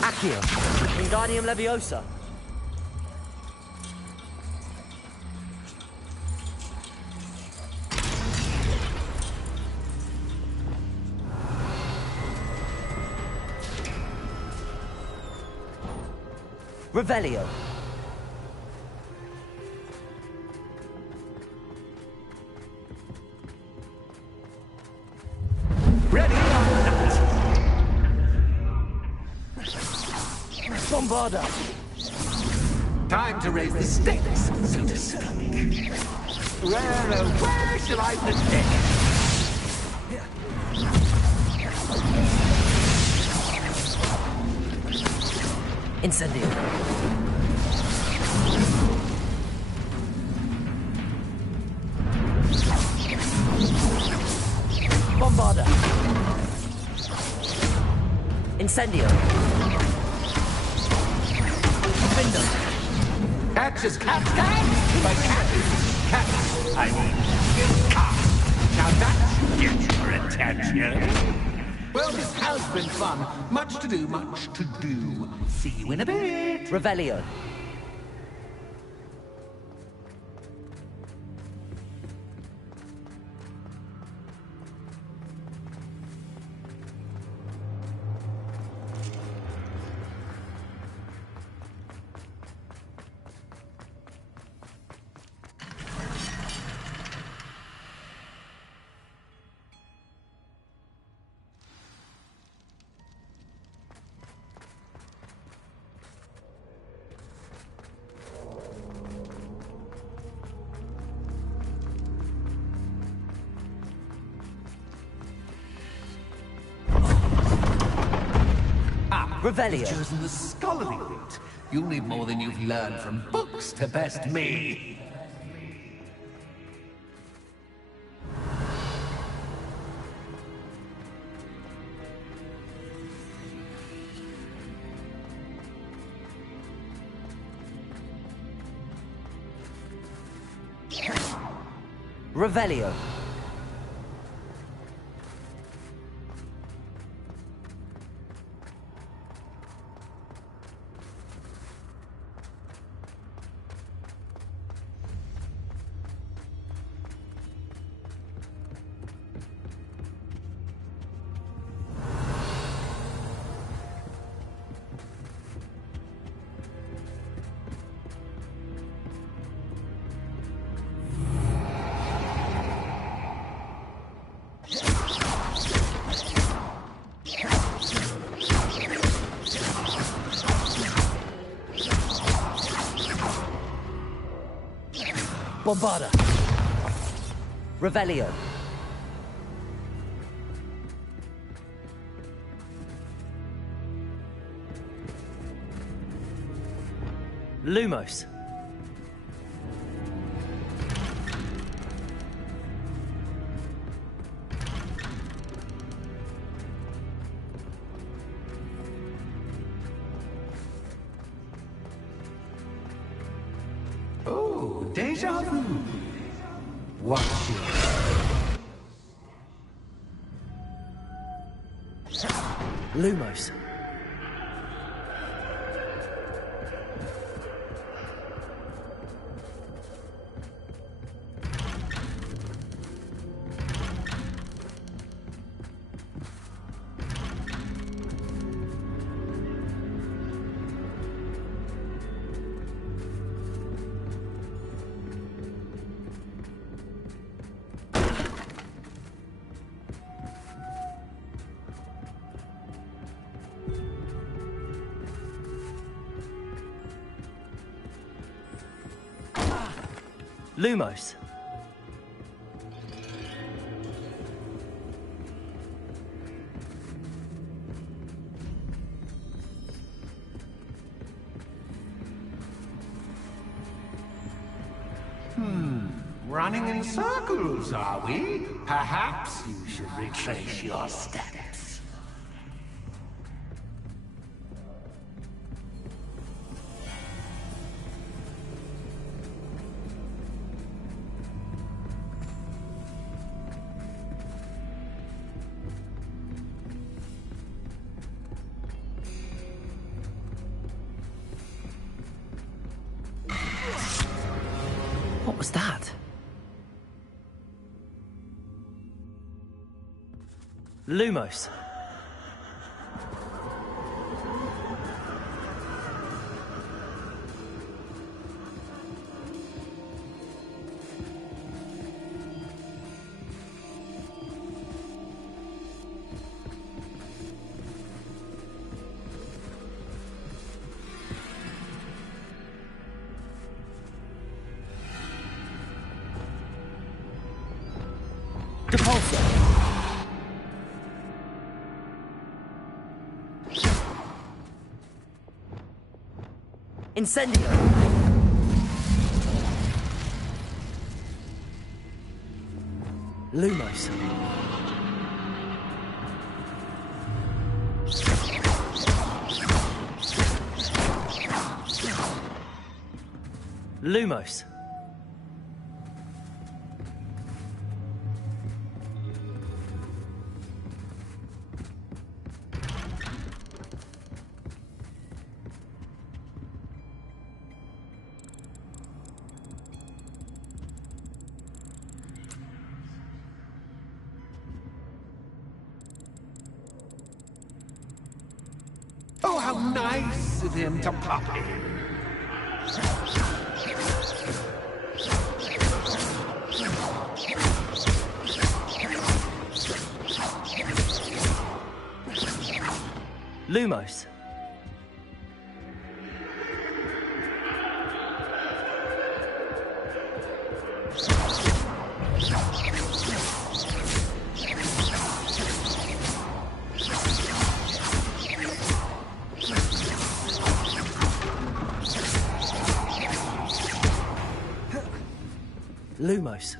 Accio. Wingardium Leviosa. Revelio. Ready or not? Bombarda! Time to raise the stakes, so to speak. Where, oh, where shall I begin? Incendio. Bombarda. Incendio. Window. Catch as cat can, but cat. I mean, cat. Now that should get your attention. Well, this has been fun. Much to do, much to do. See you in a bit. Revelio. Revelio. You've chosen the scholarly route. You'll need more than you've learned from books to best me. Revelio. Bombarda. Revelio. Lumos. Oh, deja vu. Watch it. Lumos. Lumos. Running in circles, are we? Perhaps you should retrace your steps. What was that? Lumos. Depulso. Incendio. Lumos. Lumos. Oh, how nice of him to pop in. Lumos. Lumos.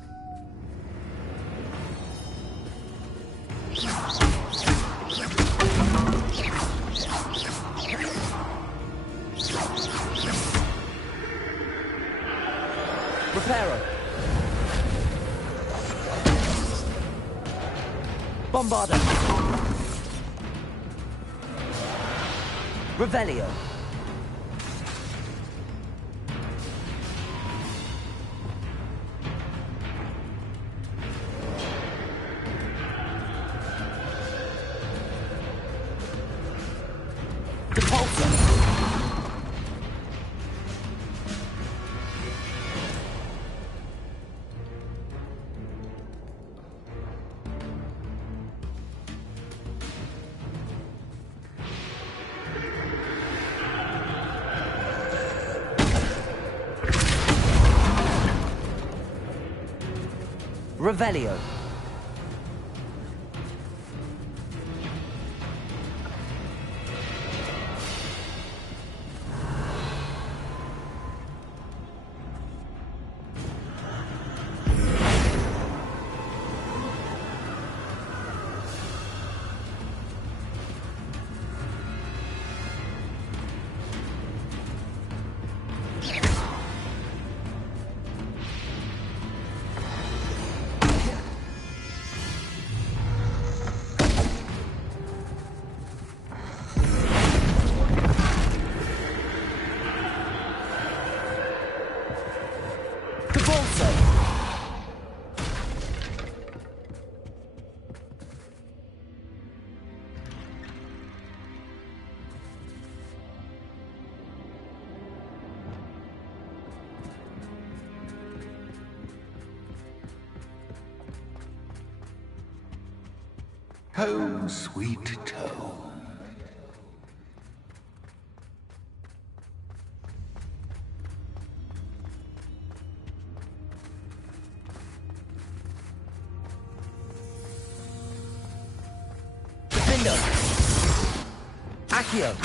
Reparo. Bombardo. Revelio. Revelio. Home, sweet home. Defendo. Accio.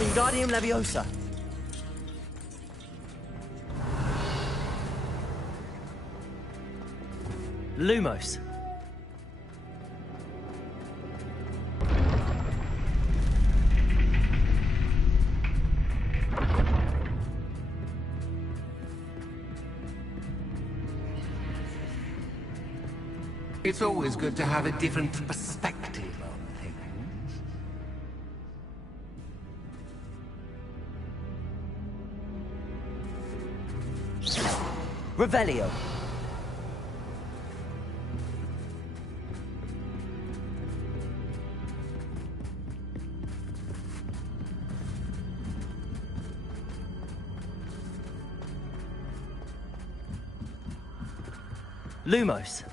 Wingardium Leviosa. Lumos. It's always good to have a different perspective on things. Revelio. Lumos.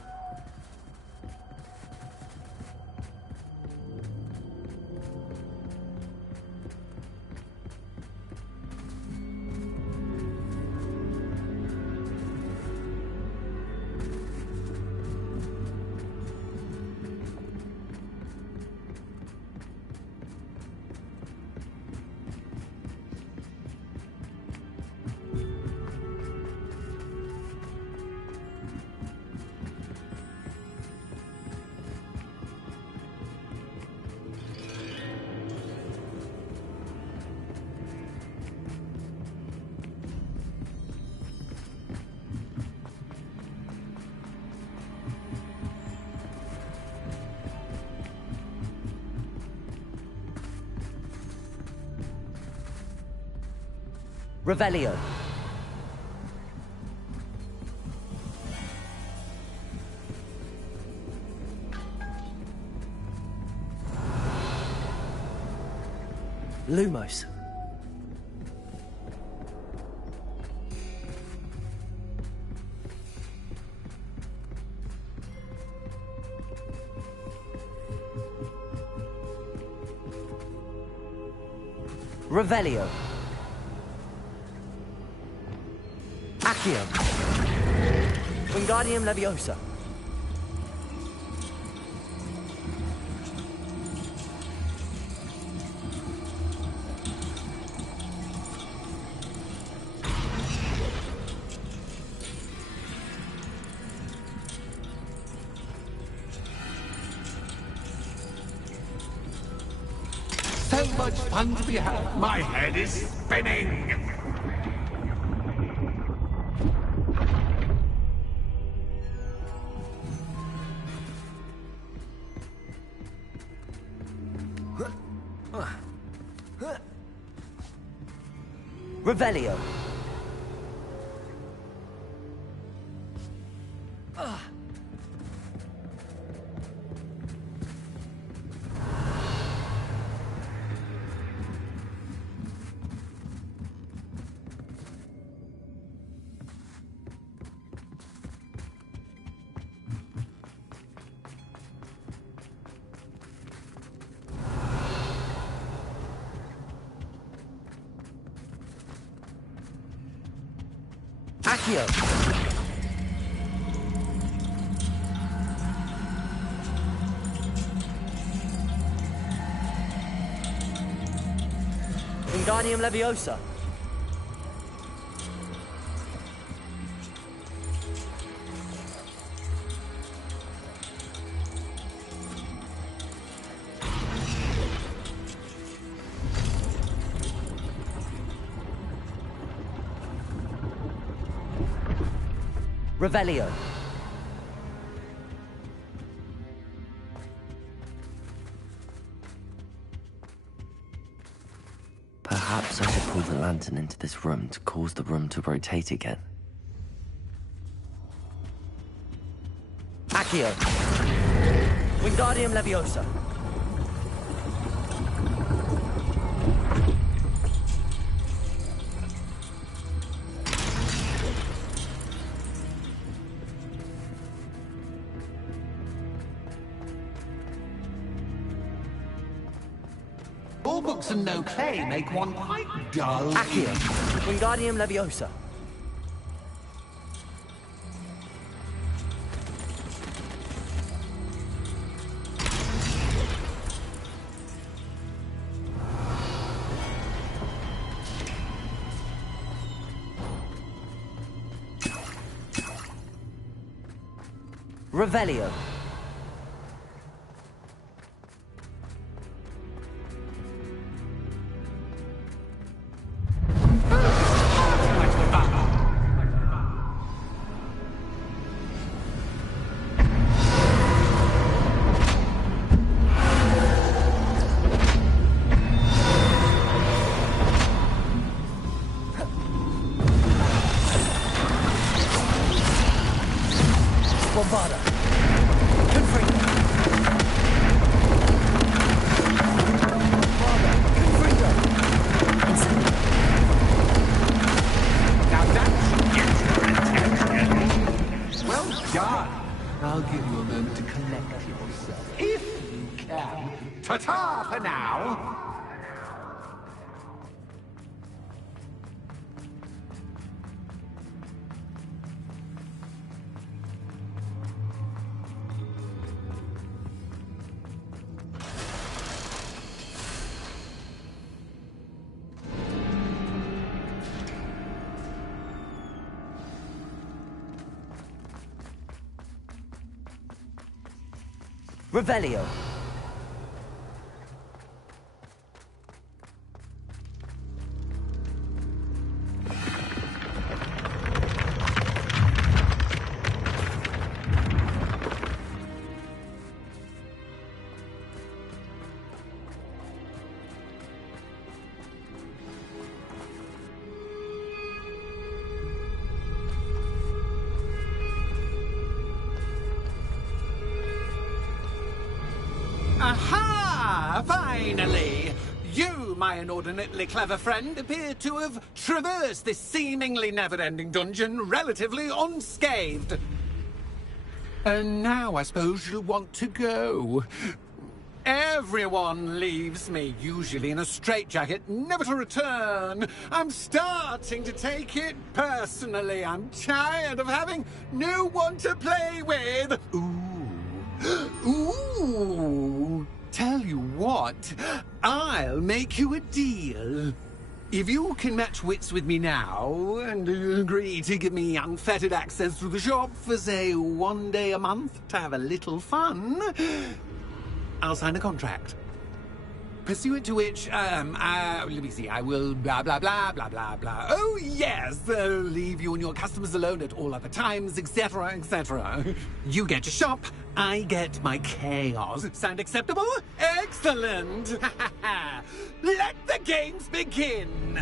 Revelio. Lumos. Revelio. Accio. Wingardium Leviosa. So much fun to be had. My head is spinning. Revelio. Accio. Wingardium Leviosa. Revelio. Perhaps I should pull the lantern into this room to cause the room to rotate again. Accio. Wingardium Leviosa. All books and no clay make one quite dull. Accio. Wingardium Leviosa. Revelio. Bombarda. Confringo. Bombarda. Confringo. Incendio. Now that should get your attention. Well done. I'll give you a moment to collect yourself, if you can. Ta-ta for now. Revelio. Aha! Finally! You, my inordinately clever friend, appear to have traversed this seemingly never-ending dungeon relatively unscathed. And now I suppose you'll want to go. Everyone leaves me, usually in a straitjacket, never to return. I'm starting to take it personally. I'm tired of having no one to play with. Ooh. Tell you what, I'll make you a deal. If you can match wits with me now and agree to give me unfettered access to the shop for, say, 1 day a month to have a little fun, I'll sign a contract. Pursuant to which, let me see, I will blah, blah, blah, blah, blah, blah. Oh, yes, leave you and your customers alone at all other times, etc., etc. You get your shop, I get my chaos. Sound acceptable? Excellent! Let the games begin!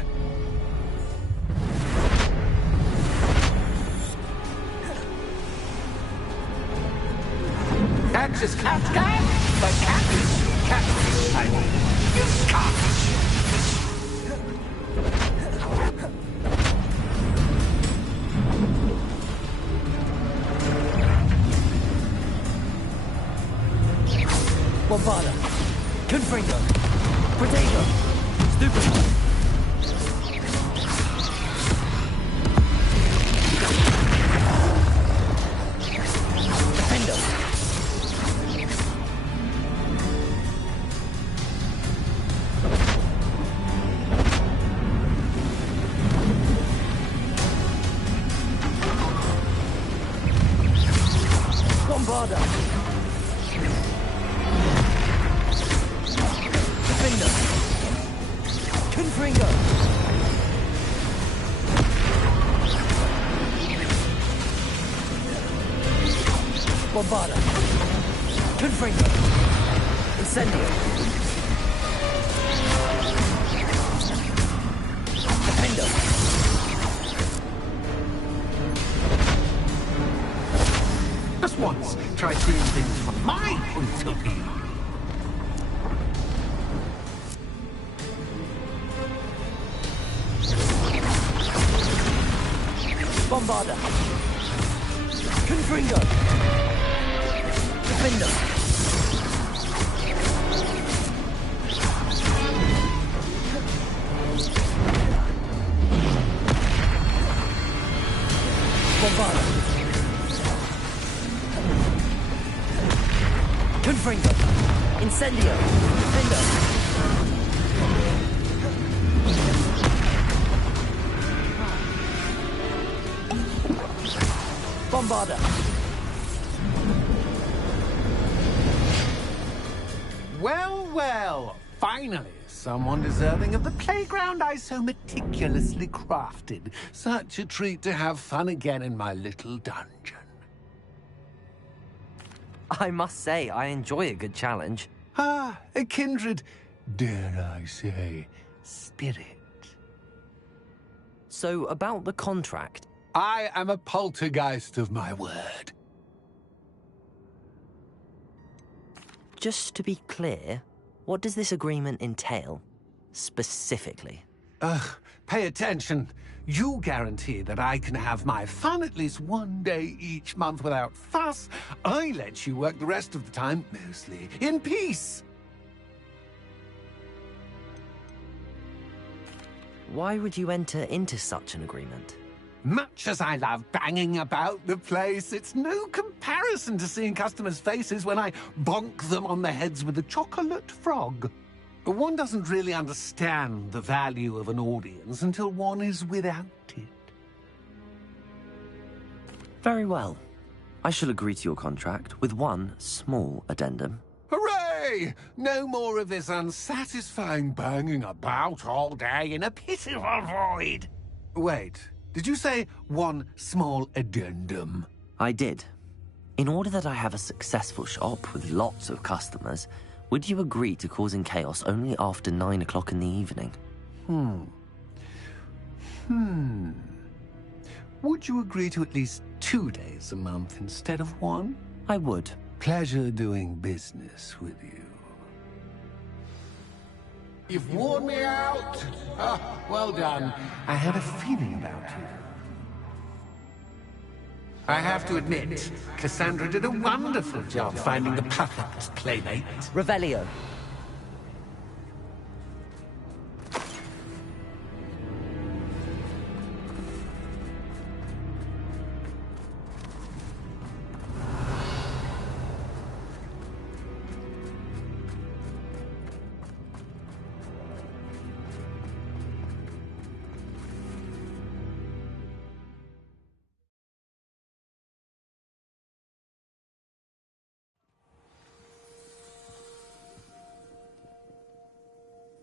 Catch is catch, but catfish, I mean, you catfish. Bombada, Confringo, Potato, Stupid. Bombada. Defender. Confringo. Bombada. Confringo. Incendio. Defender. Just once, try seeing things from my point of view. Bombada. Confringo. Defender. Bombada. Confringo. Incendio. Defender. Bombada. Well, well, finally, someone deserving of the playground I so meticulously crafted. Such a treat to have fun again in my little dungeon. I must say, I enjoy a good challenge. Ah, a kindred, dare I say, spirit. So, about the contract. I am a poltergeist of my word. Just to be clear, what does this agreement entail, specifically? Pay attention. You guarantee that I can have my fun at least 1 day each month without fuss. I let you work the rest of the time, mostly in peace. Why would you enter into such an agreement? Much as I love banging about the place, it's no comparison to seeing customers' faces when I bonk them on the heads with a chocolate frog. One doesn't really understand the value of an audience until one is without it. Very well. I shall agree to your contract with one small addendum. Hooray! No more of this unsatisfying banging about all day in a pitiful void. Wait, did you say one small addendum? I did. In order that I have a successful shop with lots of customers, would you agree to causing chaos only after 9 o'clock in the evening? Would you agree to at least 2 days a month instead of 1? I would. Pleasure doing business with you. You've worn me out. Ah, well done. I had a feeling about you. I have to admit, Cassandra did a wonderful job finding the perfect playmate. Revelio.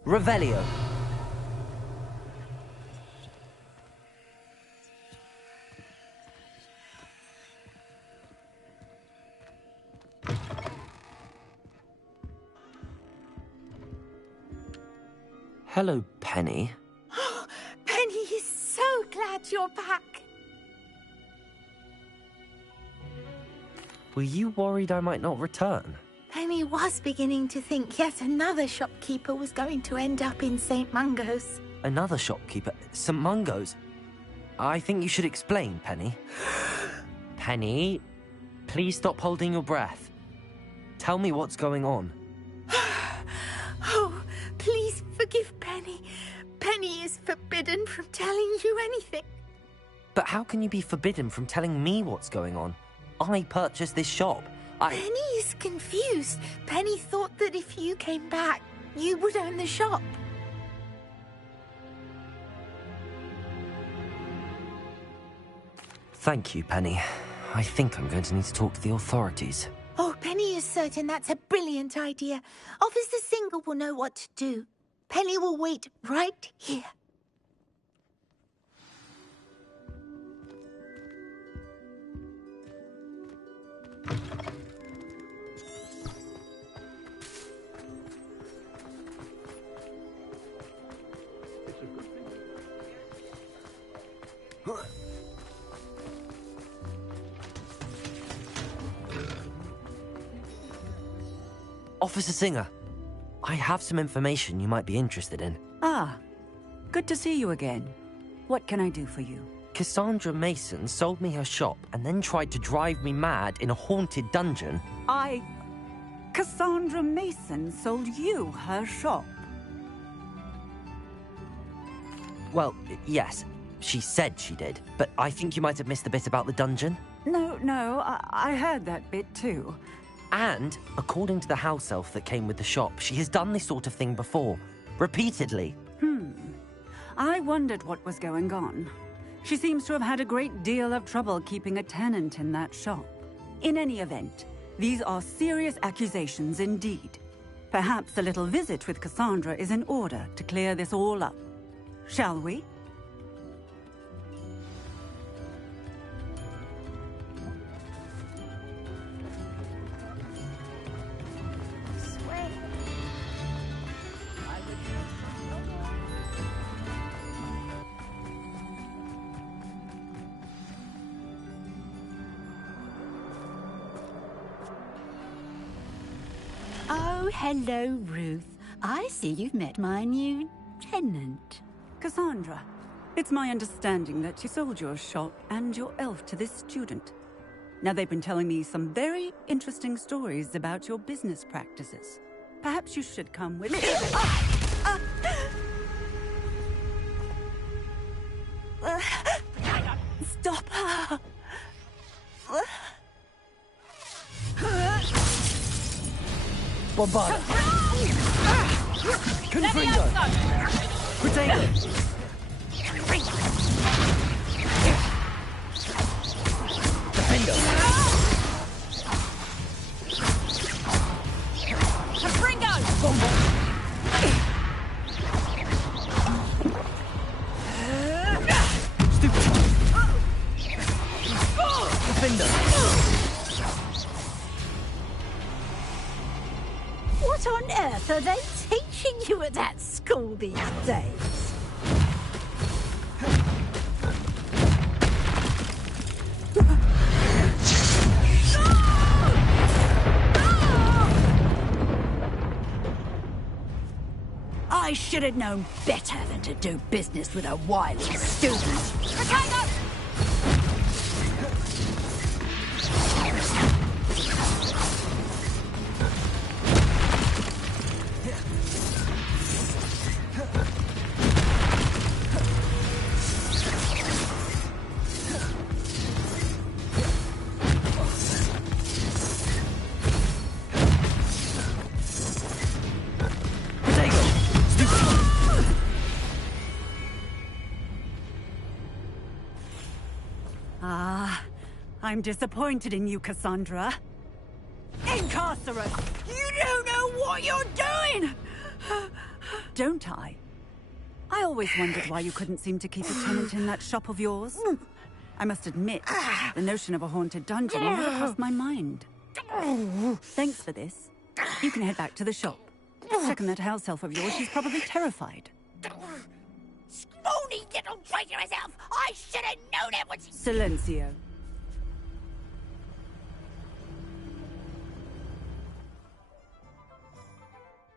Revelio. Hello, Penny. Penny is so glad you're back. Were you worried I might not return? Penny was beginning to think yet another shopkeeper was going to end up in St. Mungo's. Another shopkeeper? St. Mungo's? I think you should explain, Penny. Penny, please stop holding your breath. Tell me what's going on. Oh, please forgive Penny. Penny is forbidden from telling you anything. But how can you be forbidden from telling me what's going on? I purchased this shop. Penny is confused. Penny thought that if you came back, you would own the shop. Thank you, Penny. I think I'm going to need to talk to the authorities. Oh, Penny is certain that's a brilliant idea. Officer Singer will know what to do. Penny will wait right here. Officer Singer, I have some information you might be interested in. Ah, good to see you again. What can I do for you? Cassandra Mason sold me her shop and then tried to drive me mad in a haunted dungeon. Cassandra Mason sold you her shop? Well, yes, she said she did, but I think you might have missed the bit about the dungeon. No, I heard that bit too. And, according to the house elf that came with the shop, she has done this sort of thing before. Repeatedly. I wondered what was going on. She seems to have had a great deal of trouble keeping a tenant in that shop. In any event, these are serious accusations indeed. Perhaps a little visit with Cassandra is in order to clear this all up. Shall we? Oh, hello, Ruth. I see you've met my new tenant. Cassandra, it's my understanding that you sold your shop and your elf to this student. Now, they've been telling me some very interesting stories about your business practices. Perhaps you should come with me. Stop her! Bombarda! Confringo! Protego! Defendo! Confringo! Bombo! Stupid! Defendo! What on earth are they teaching you at that school these days? I should have known better than to do business with a wily student. Potato! I'm disappointed in you, Cassandra. Incarcerate! You don't know what you're doing! Don't I? I always wondered why you couldn't seem to keep a tenant in that shop of yours. I must admit, the notion of a haunted dungeon never crossed my mind. Thanks for this. You can head back to the shop. Second that house elf of yours, she's probably terrified. Scrawny little traitor herself! I should have known it was... Silencio.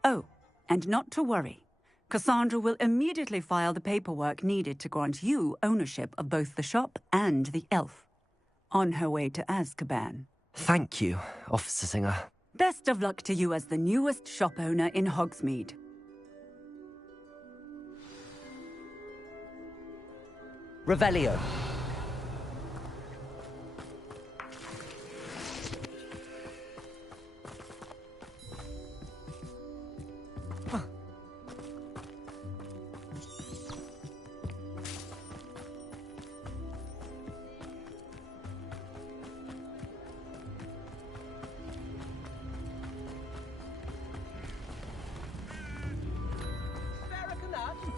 Oh, and not to worry. Cassandra will immediately file the paperwork needed to grant you ownership of both the shop and the elf. On her way to Azkaban. Thank you, Officer Singer. Best of luck to you as the newest shop owner in Hogsmeade. Revelio.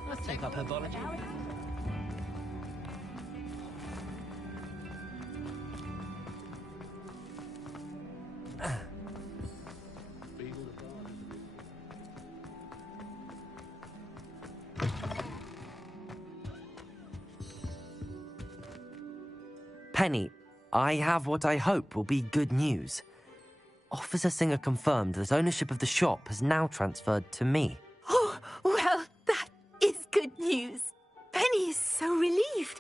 Let's take up herbology. Penny, I have what I hope will be good news. Officer Singer confirmed that ownership of the shop has now transferred to me. Oh, well, that is good news. Penny is so relieved.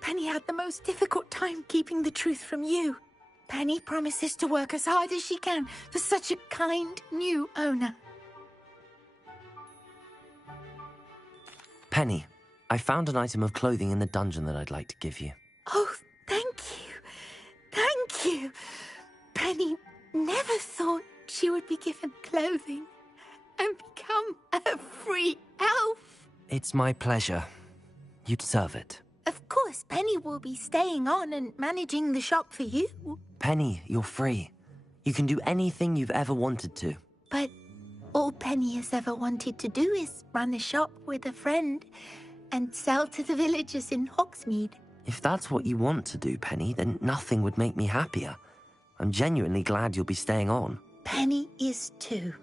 Penny had the most difficult time keeping the truth from you. Penny promises to work as hard as she can for such a kind new owner. Penny, I found an item of clothing in the dungeon that I'd like to give you. Oh, thank you. Thank you. Penny never thought she would be given clothing and become a free elf. It's my pleasure. You deserve it. Of course, Penny will be staying on and managing the shop for you. Penny, you're free. You can do anything you've ever wanted to. But all Penny has ever wanted to do is run a shop with a friend and sell to the villagers in Hogsmeade. If that's what you want to do, Penny, then nothing would make me happier. I'm genuinely glad you'll be staying on. Penny is too.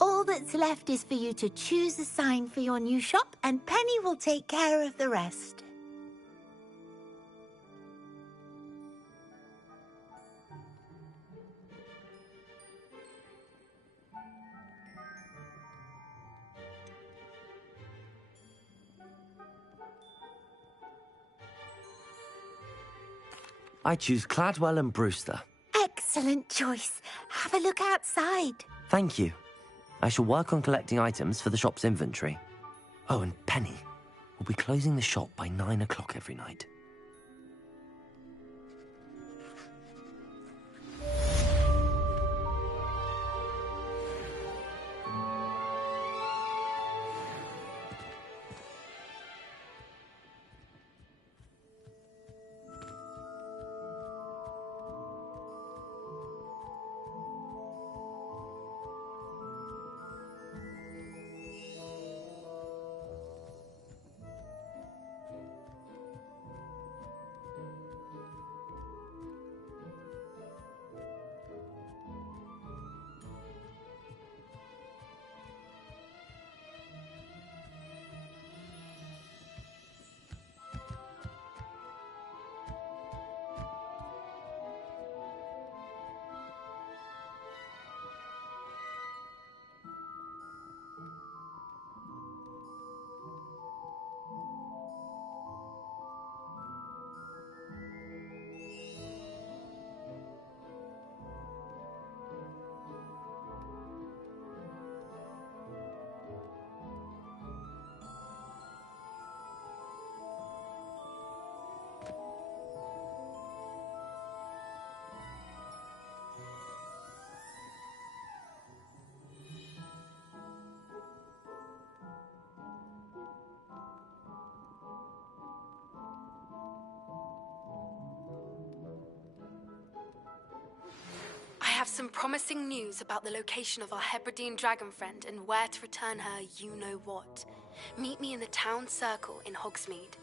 All that's left is for you to choose a sign for your new shop, and Penny will take care of the rest. I choose Cladwell and Brewster. Excellent choice. Have a look outside. Thank you. I shall work on collecting items for the shop's inventory. Oh, and Penny, we'll be closing the shop by 9 o'clock every night. some promising news about the location of our Hebridean dragon friend and where to return her you-know-what. Meet me in the town circle in Hogsmeade.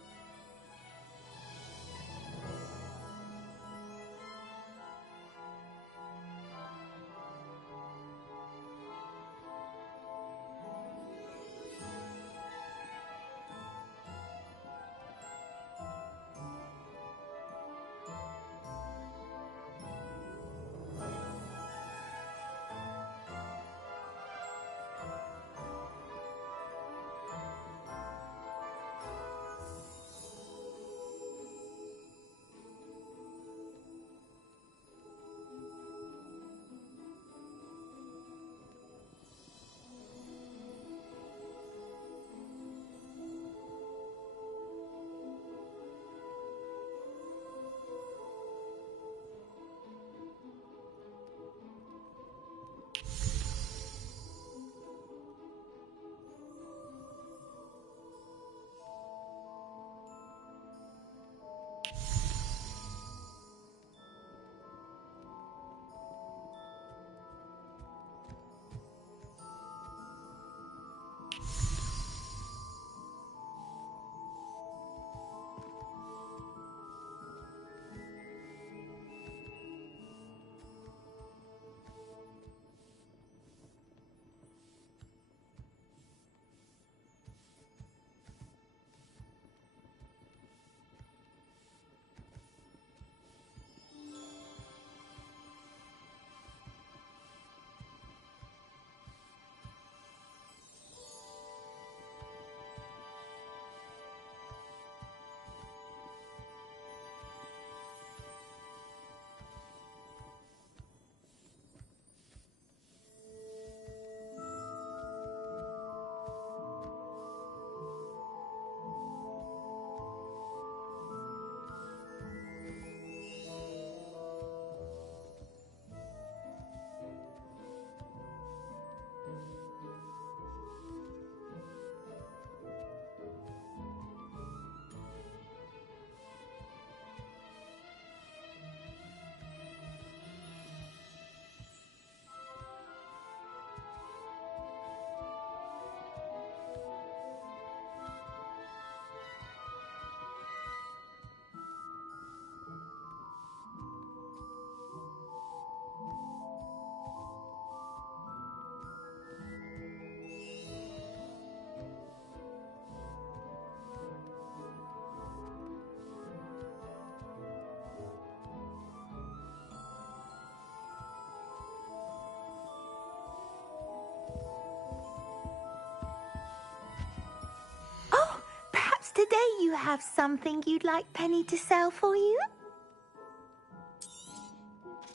Today you have something you'd like Penny to sell for you?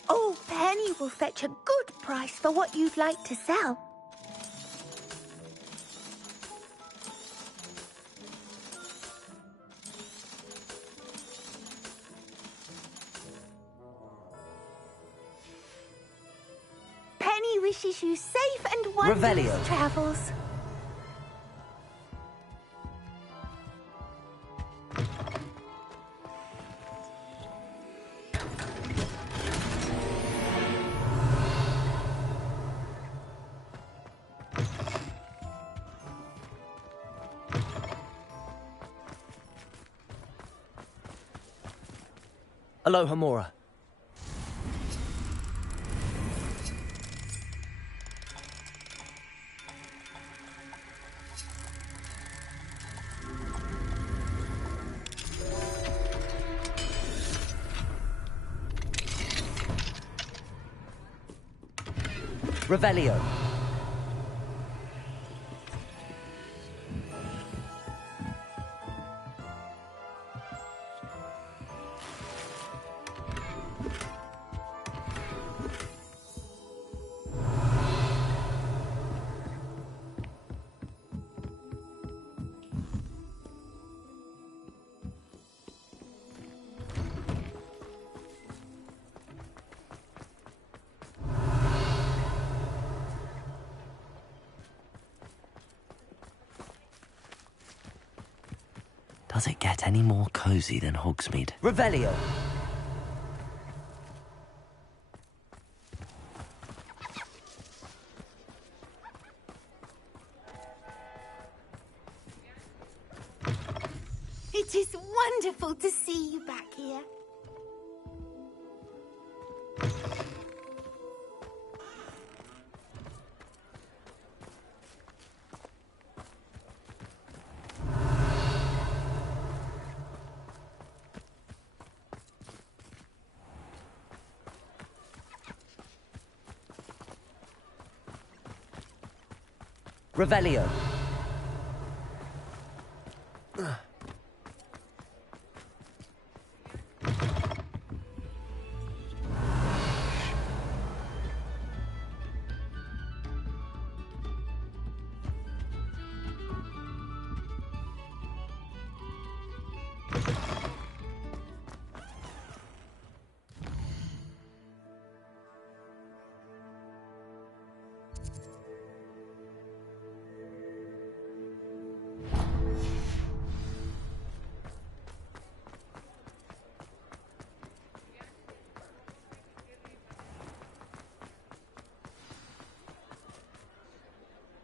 Oh, Penny will fetch a good price for what you'd like to sell. Penny wishes you safe and wondrous travels. Aloha, Mora. Revelio. Does it get any more cozy than Hogsmeade? Revelio. It is wonderful to see you back here. Revelio.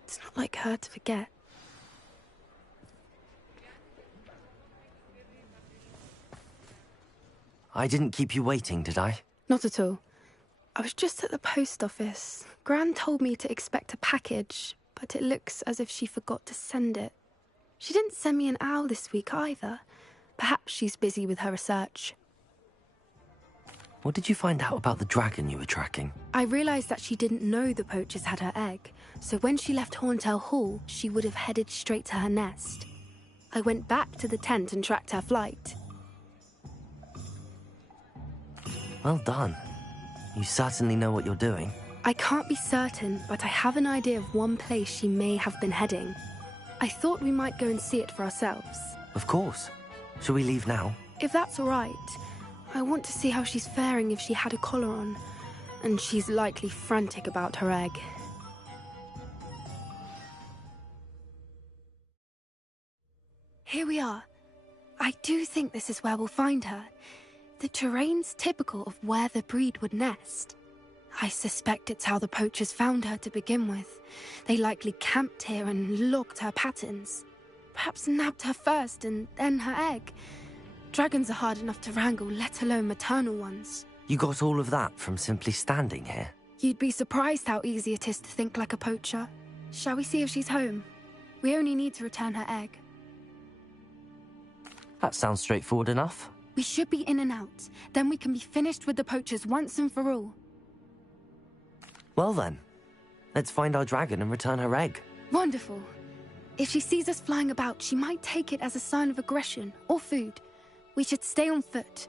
It's not like her to forget. I didn't keep you waiting, did I? Not at all. I was just at the post office. Gran told me to expect a package, but it looks as if she forgot to send it. She didn't send me an owl this week either. Perhaps she's busy with her research. What did you find out about the dragon you were tracking? I realised that she didn't know the poachers had her egg, so when she left Horntail Hall, she would have headed straight to her nest. I went back to the tent and tracked her flight. Well done. You certainly know what you're doing. I can't be certain, but I have an idea of one place she may have been heading. I thought we might go and see it for ourselves. Of course. Shall we leave now? If that's all right. I want to see how she's faring if she had a collar on. And she's likely frantic about her egg. Here we are. I do think this is where we'll find her. The terrain's typical of where the breed would nest. I suspect it's how the poachers found her to begin with. They likely camped here and logged her patterns. Perhaps nabbed her first and then her egg. Dragons are hard enough to wrangle, let alone maternal ones. You got all of that from simply standing here? You'd be surprised how easy it is to think like a poacher. Shall we see if she's home? We only need to return her egg. That sounds straightforward enough. We should be in and out. Then we can be finished with the poachers once and for all. Well then, let's find our dragon and return her egg. Wonderful. If she sees us flying about, she might take it as a sign of aggression or food. We should stay on foot.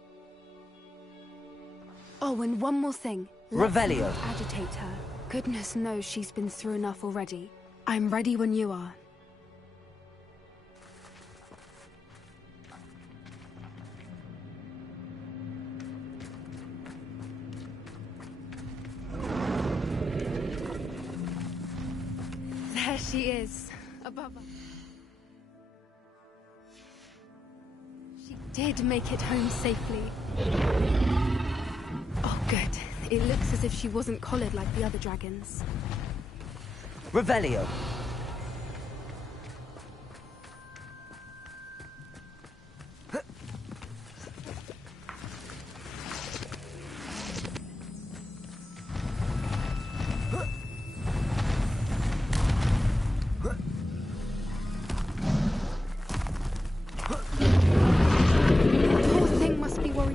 Oh, and one more thing. Revelio. Let's not agitate her. Goodness knows she's been through enough already. I'm ready when you are. There she is, above us. She did make it home safely. Oh, good. It looks as if she wasn't collared like the other dragons. Revelio.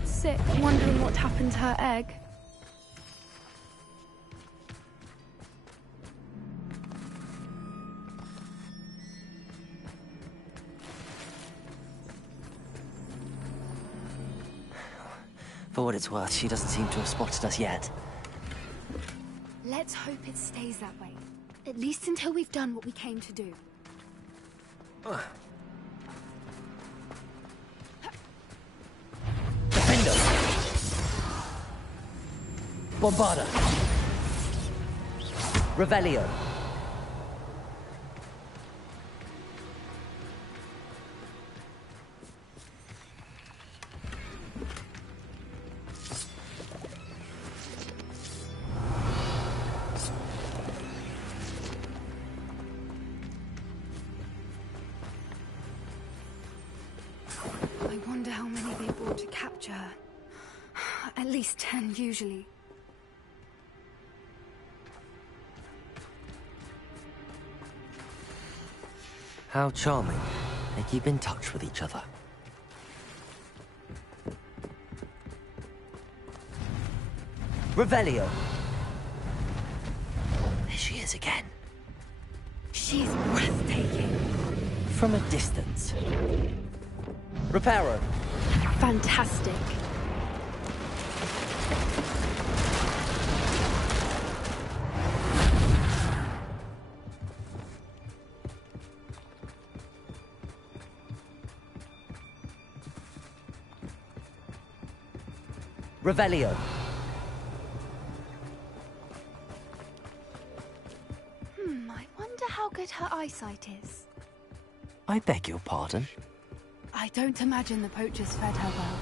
Sick, wondering what happened to her egg. For what it's worth, she doesn't seem to have spotted us yet. Let's hope it stays that way. At least until we've done what we came to do. Bombarda. Revelio. I wonder how many they brought to capture her. At least 10, usually. How charming. They keep in touch with each other. Revelio! There she is again. She's breathtaking. From a distance. Reparo! Fantastic. Revelio! I wonder how good her eyesight is. I beg your pardon? I don't imagine the poachers fed her well.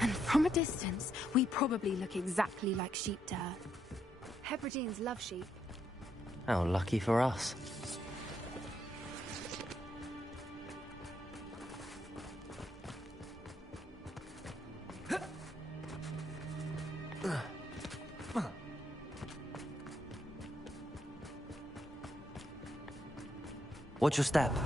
And from a distance, we probably look exactly like sheep to her. Hebrideans love sheep. How lucky for us. Watch your step.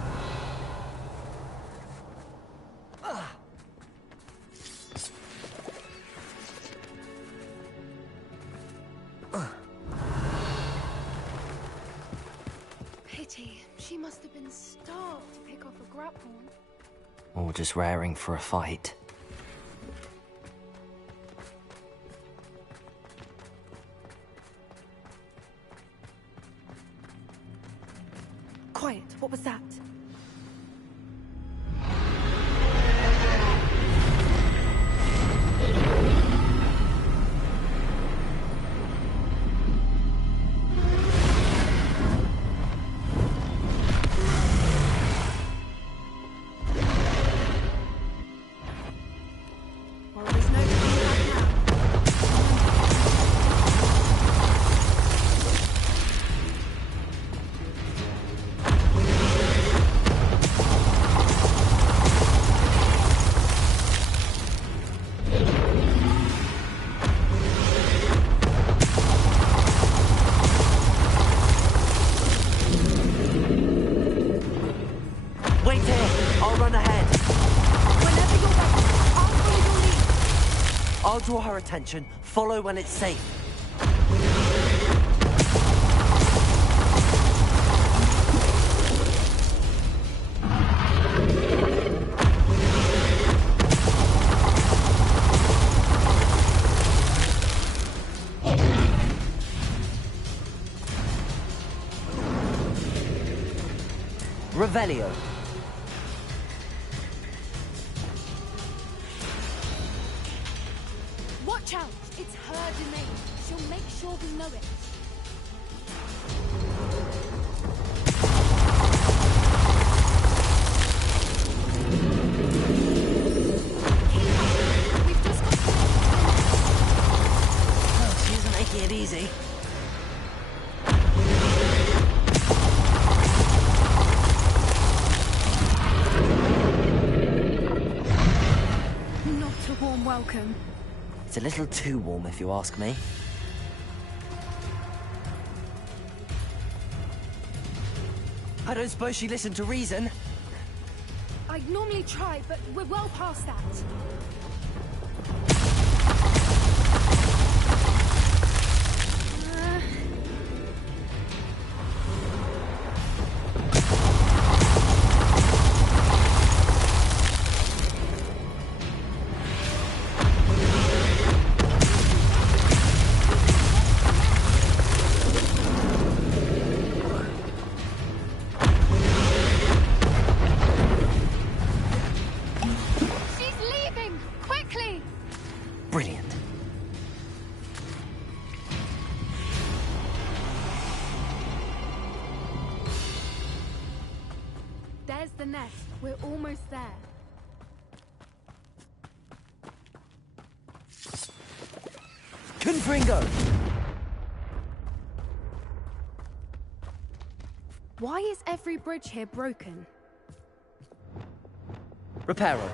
Pity. She must have been starved to pick off a grapehorn. Or just raring for a fight. Quiet. What was that? Well, there's no coming back now. Wait here! I'll run ahead! Whenever you're ready, I'll follow your lead. I'll draw her attention. Follow when it's safe. Revelio. Watch out! It's her domain. She'll make sure we know it. We've just got to... Oh, she isn't making it easy. Not a warm welcome. It's a little too warm, if you ask me. I don't suppose she listened to reason. I'd normally try, but we're well past that. She's leaving! Quickly! Brilliant. There's the nest. We're almost there. Confringo! Why is every bridge here broken? Reparo.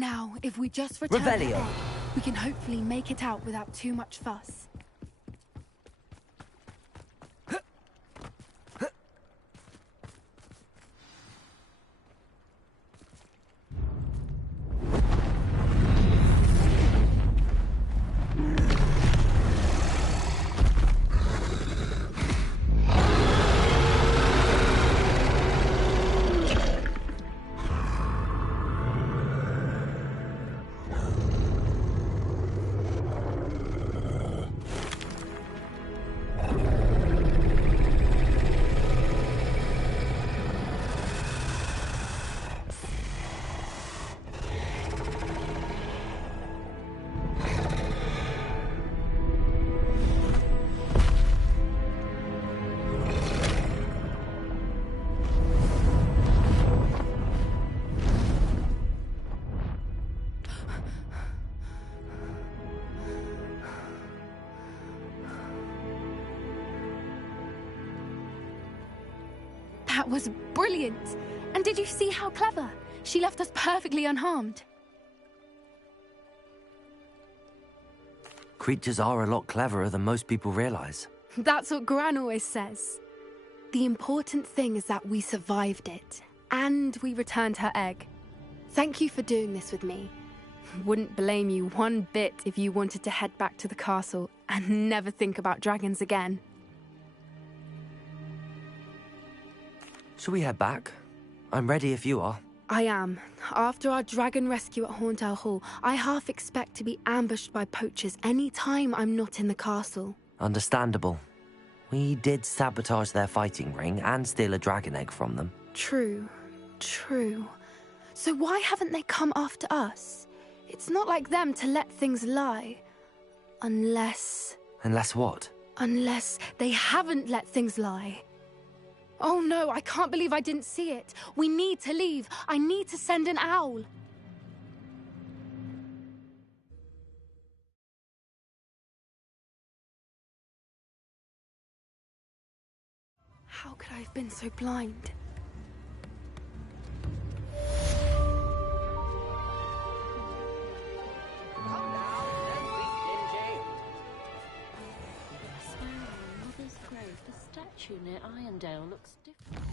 Now, if we just return to Revelio. Egg, we can hopefully make it out without too much fuss. That was brilliant! And did you see how clever? She left us perfectly unharmed. Creatures are a lot cleverer than most people realize. That's what Gran always says. The important thing is that we survived it, and we returned her egg. Thank you for doing this with me. Wouldn't blame you one bit if you wanted to head back to the castle and never think about dragons again. Shall we head back? I'm ready if you are. I am. After our dragon rescue at Hauntel Hall, I half expect to be ambushed by poachers any time I'm not in the castle. Understandable. We did sabotage their fighting ring and steal a dragon egg from them. True. So why haven't they come after us? It's not like them to let things lie. Unless what? Unless they haven't let things lie. Oh no, I can't believe I didn't see it. We need to leave. I need to send an owl. How could I have been so blind? The statue near Irondale looks different.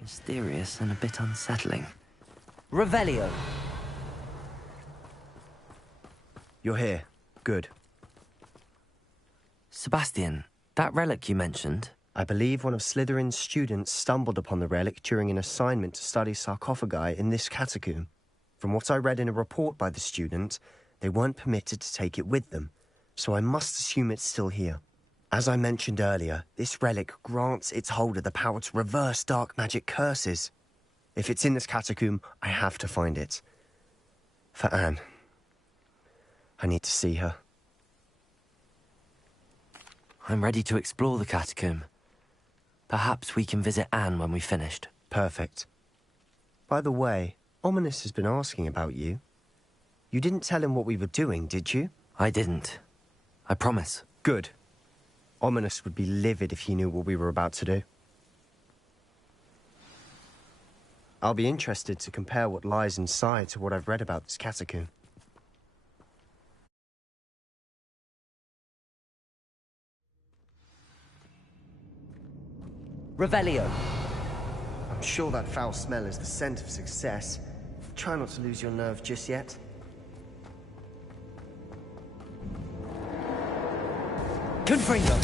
Mysterious and a bit unsettling. Revelio! You're here. Good. Sebastian, that relic you mentioned... I believe one of Slytherin's students stumbled upon the relic during an assignment to study sarcophagi in this catacomb. From what I read in a report by the student, they weren't permitted to take it with them, so I must assume it's still here. As I mentioned earlier, this relic grants its holder the power to reverse dark magic curses. If it's in this catacomb, I have to find it. For Anne. I need to see her. I'm ready to explore the catacomb. Perhaps we can visit Anne when we've finished. Perfect. By the way, Ominous has been asking about you. You didn't tell him what we were doing, did you? I didn't. I promise. Good. Ominous would be livid if he knew what we were about to do. I'll be interested to compare what lies inside to what I've read about this catacomb. Revelio. I'm sure that foul smell is the scent of success. Try not to lose your nerve just yet. Confringo.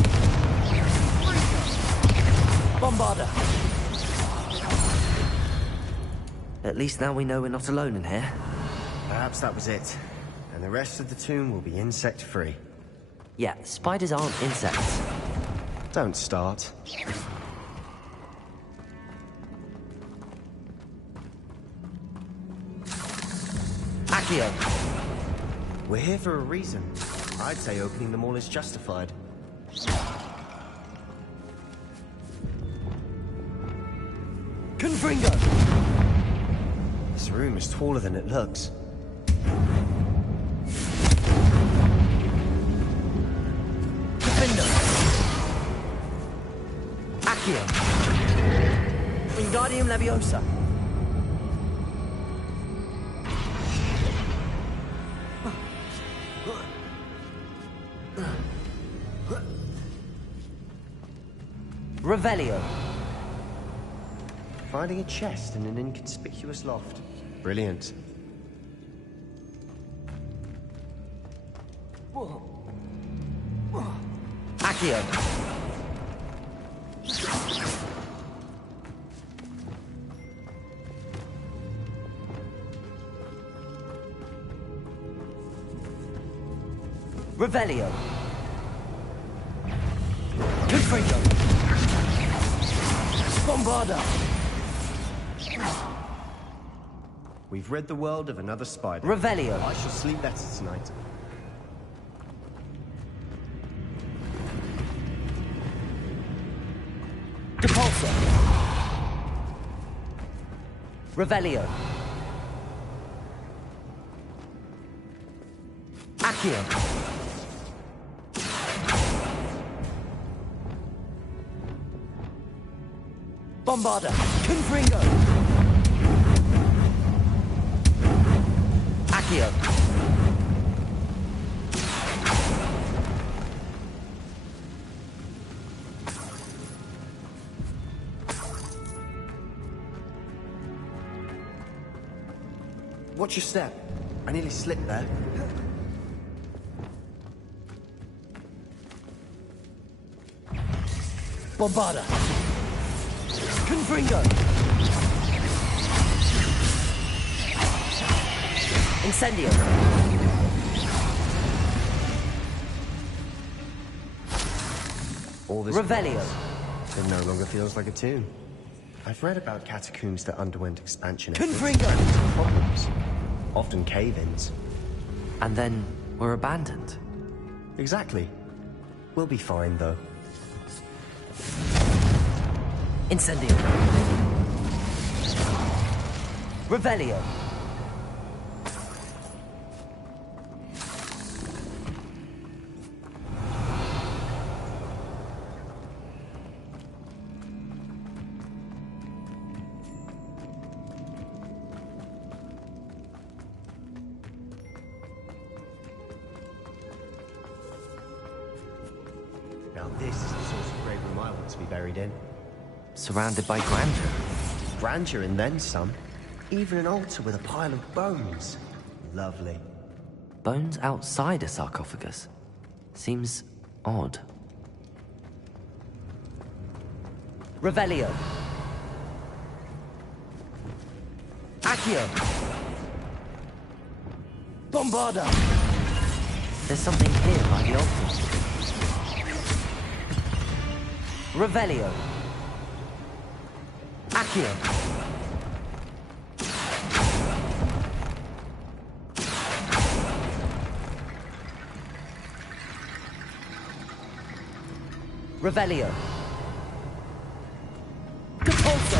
Bombarda. At least now we know we're not alone in here. Perhaps that was it. And the rest of the tomb will be insect-free. Yeah, spiders aren't insects. Don't start. Accio. We're here for a reason. I'd say opening them all is justified. Confringo. This room is taller than it looks. Defender. Accio. Wingardium Leviosa. Revelio. Finding a chest in an inconspicuous loft. Brilliant. Accio. Revelio. Confringo. Bombarda. We've rid the world of another spider. Revelio. I shall sleep better tonight. Depulso. Revelio. Accio. Bombarda. Confringo. Accio. Watch your step. I nearly slipped there. Bombarda. Confringo. Incendio. All this Revelio. It no longer feels like a tomb. I've read about catacombs that underwent expansion efforts. Confringo. Problems. Often cave-ins. And then were abandoned. Exactly. We'll be fine, though. Incendio. Revelio. Now this is the sort of grave room I want to be buried in. Surrounded by grandeur. grandeur and then some. Even an altar with a pile of bones. Lovely. Bones outside a sarcophagus? Seems odd. Revelio. Accio. Bombarda. There's something here by the altar. Revelio. Accio. Revelio. Depulso.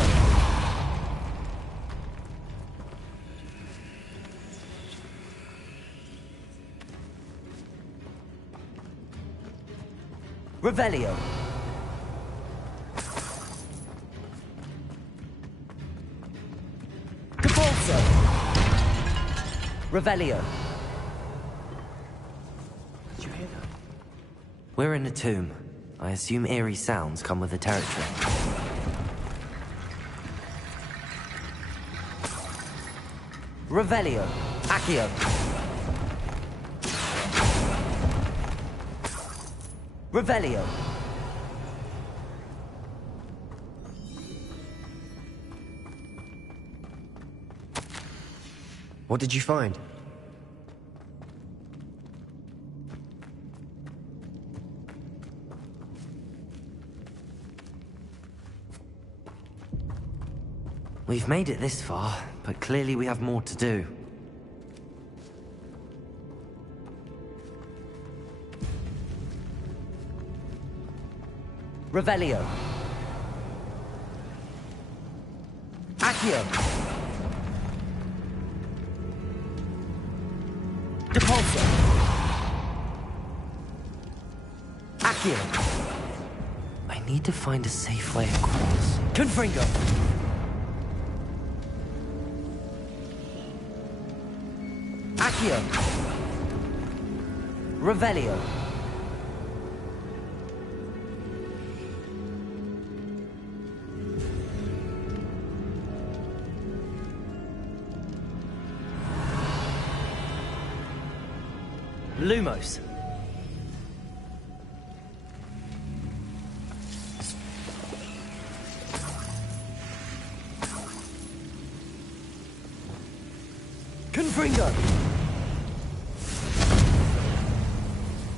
Revelio. Depulso. Revelio. Did you hear that? We're in a tomb. I assume eerie sounds come with the territory. Revelio. Accio. Revelio. What did you find? We've made it this far, but clearly we have more to do. Revelio. Accio. Depulso. Accio. I need to find a safe way across. Confringo. Accio. Revelio. Lumos. Confringo.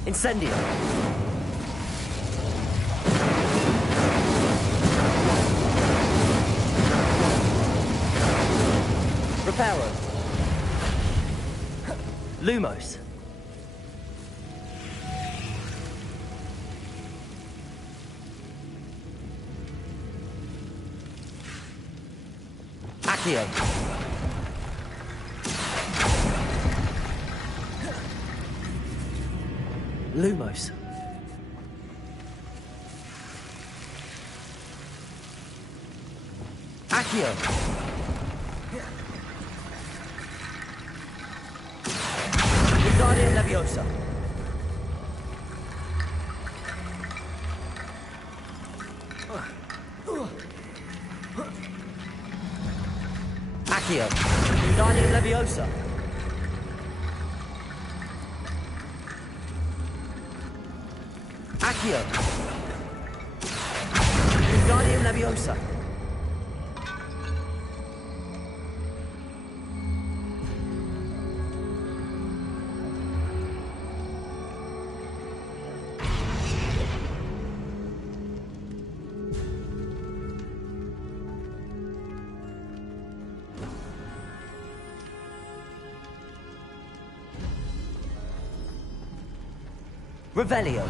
Incendio. Reparo. Lumos. Accio. Lumos. Accio. Wingardium Leviosa. Accio. Wingardium Leviosa. Accio. Wingardium Leviosa. Revelio.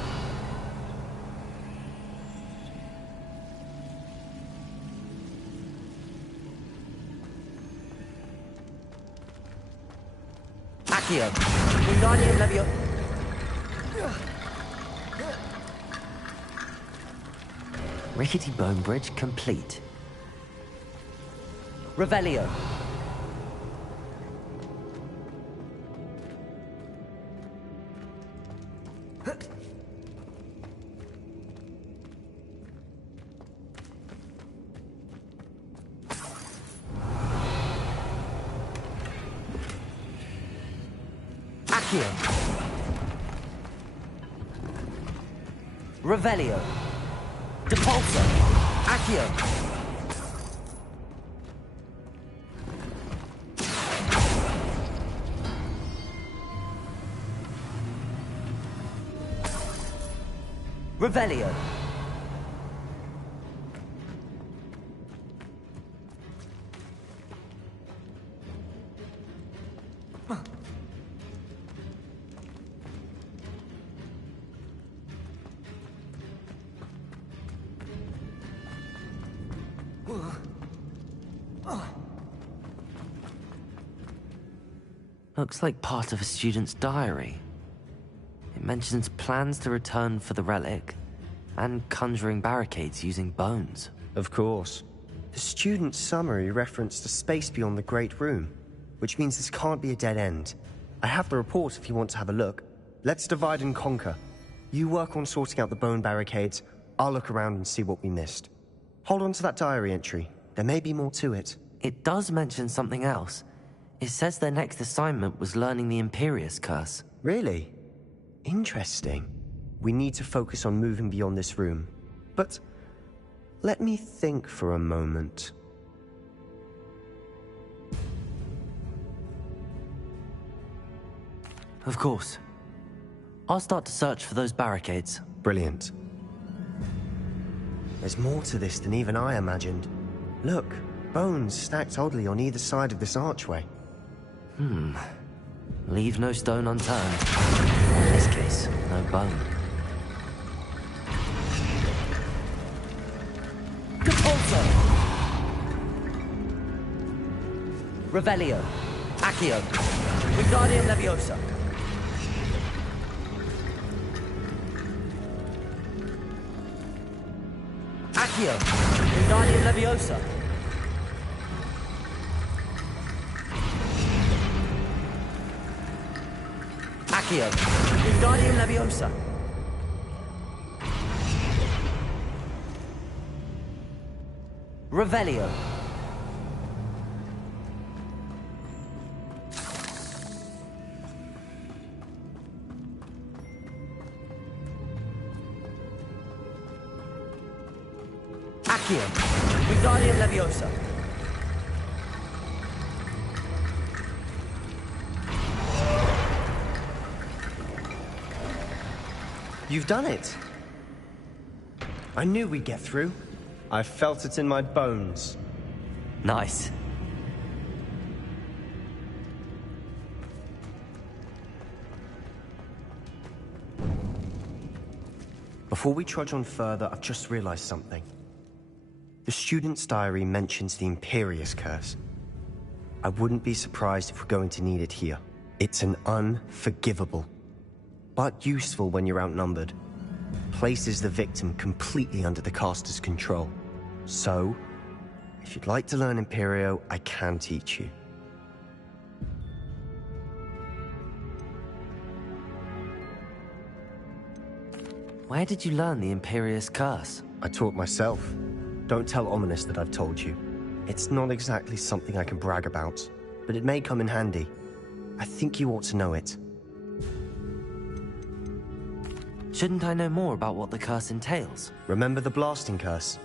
Accio. Wingardium Leviosa. Rickety bone bridge complete. Revelio. Accio. Revelio. Depulso. Accio. Revelio. Looks like part of a student's diary. It mentions plans to return for the relic and conjuring barricades using bones. Of course. The student's summary referenced a space beyond the Great Room, which means this can't be a dead end. I have the report if you want to have a look. Let's divide and conquer. You work on sorting out the bone barricades, I'll look around and see what we missed. Hold on to that diary entry. There may be more to it. It does mention something else. It says their next assignment was learning the Imperius Curse. Really? Interesting. We need to focus on moving beyond this room. But let me think for a moment. Of course. I'll start to search for those barricades. Brilliant. There's more to this than even I imagined. Look, bones stacked oddly on either side of this archway. Leave no stone unturned. In this case, no bone. Depulso! Revelio. Accio. Wingardium Leviosa. Accio. Wingardium Leviosa. Accio. Wingardium Leviosa. Revelio. Accio. Wingardium Leviosa. You've done it. I knew we'd get through. I felt it in my bones. Nice. Before we trudge on further, I've just realized something. The student's diary mentions the Imperius Curse. I wouldn't be surprised if we're going to need it here. It's an unforgivable, but useful when you're outnumbered. Places the victim completely under the caster's control. So, if you'd like to learn Imperio, I can teach you. Where did you learn the Imperius Curse? I taught myself. Don't tell Ominous that I've told you. It's not exactly something I can brag about, but it may come in handy. I think you ought to know it. Shouldn't I know more about what the curse entails? Remember the blasting curse?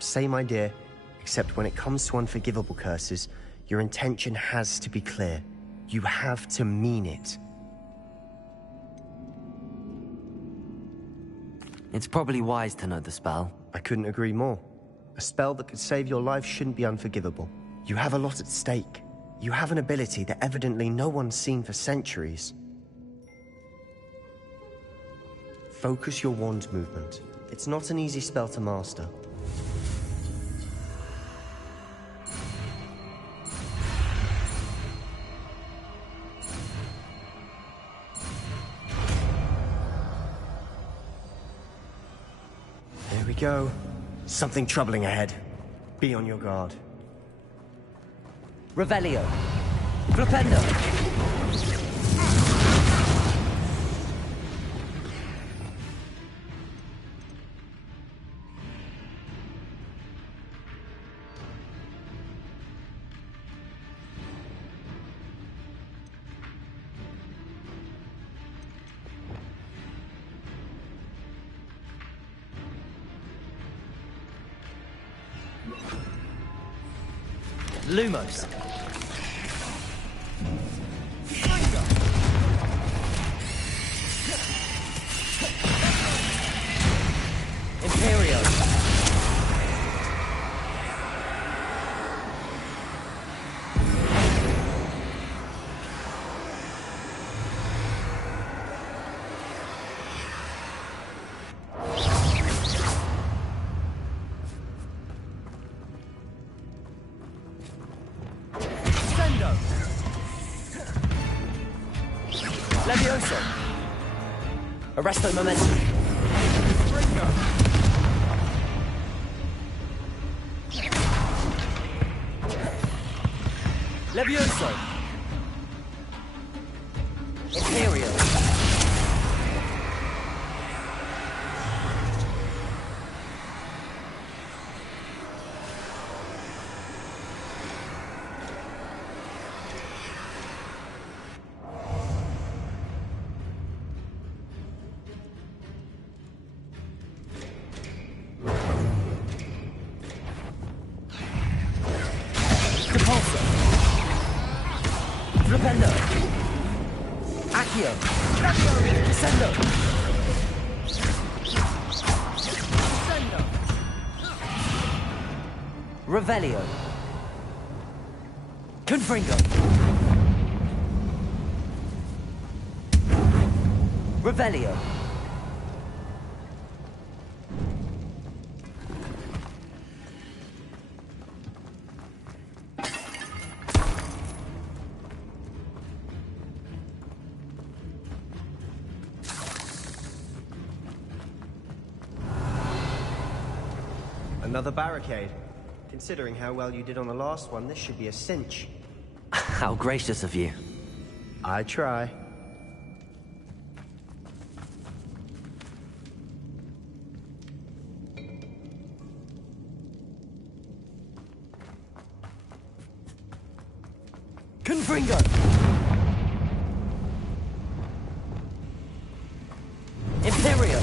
Same idea, except when it comes to unforgivable curses, your intention has to be clear. You have to mean it. It's probably wise to know the spell. I couldn't agree more. A spell that could save your life shouldn't be unforgivable. You have a lot at stake. You have an ability that evidently no one's seen for centuries. Focus your wand movement. It's not an easy spell to master. There we go. Something troubling ahead. Be on your guard. Revelio. Flipendo. Lumos. Imperio. Levioso. Arresto momentum. Levioso. Imperial. Repulsor. Flipendo. Accio. Descendo. Descendo. Revelio. Confringo. Revelio. Another barricade. Considering how well you did on the last one, this should be a cinch. How gracious of you. I try. Confringo. Imperio.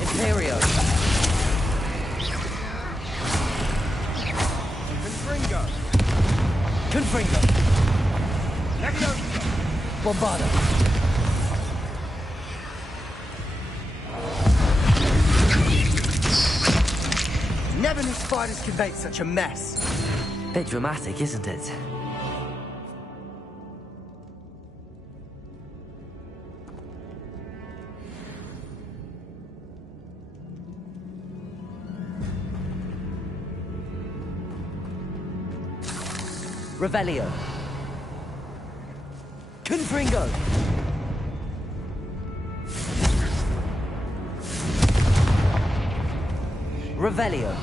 Imperio. Confringo. Confringo. Levioso. Bombardo. Never knew spiders could make such a mess. Bit dramatic, isn't it? Revelio. Confringo. Revelio.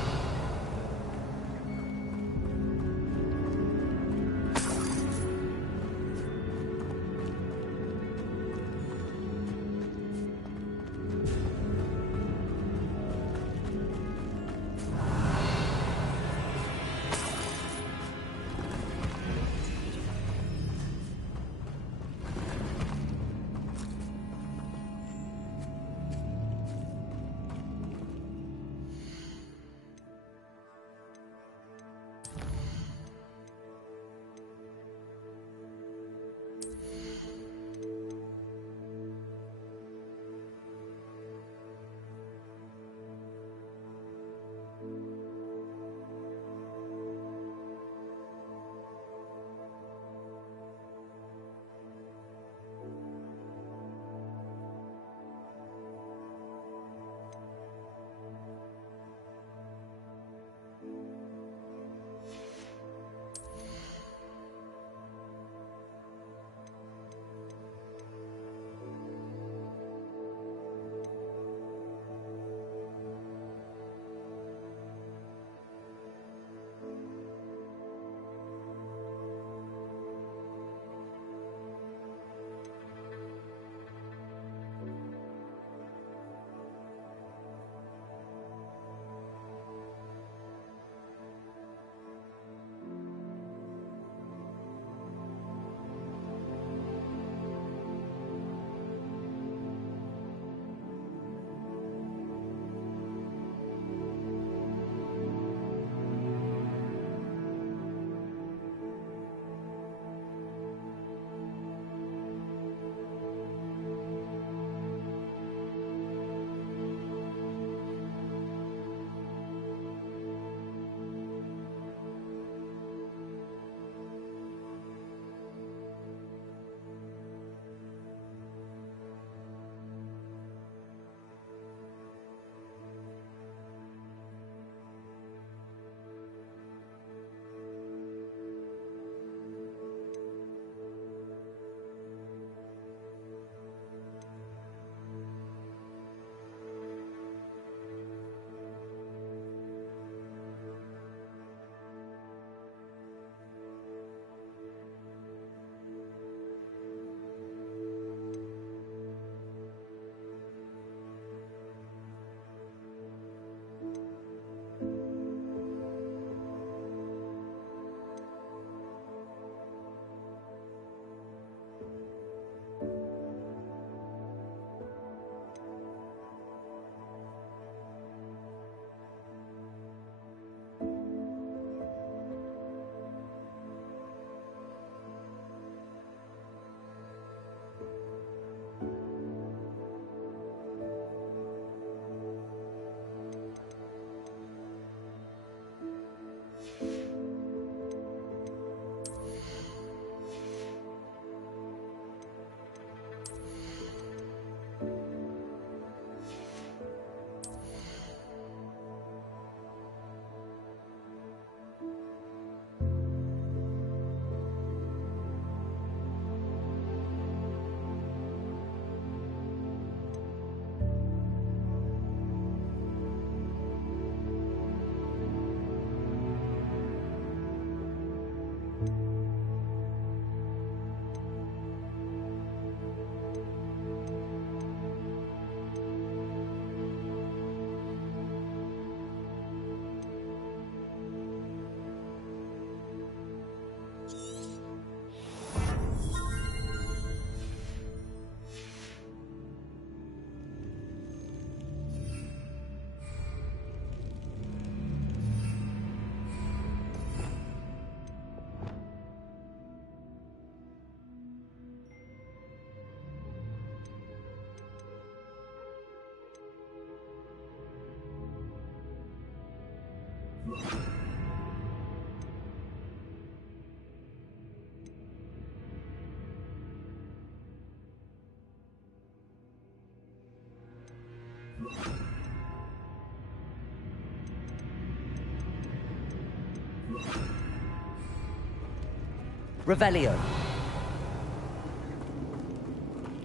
Revelio.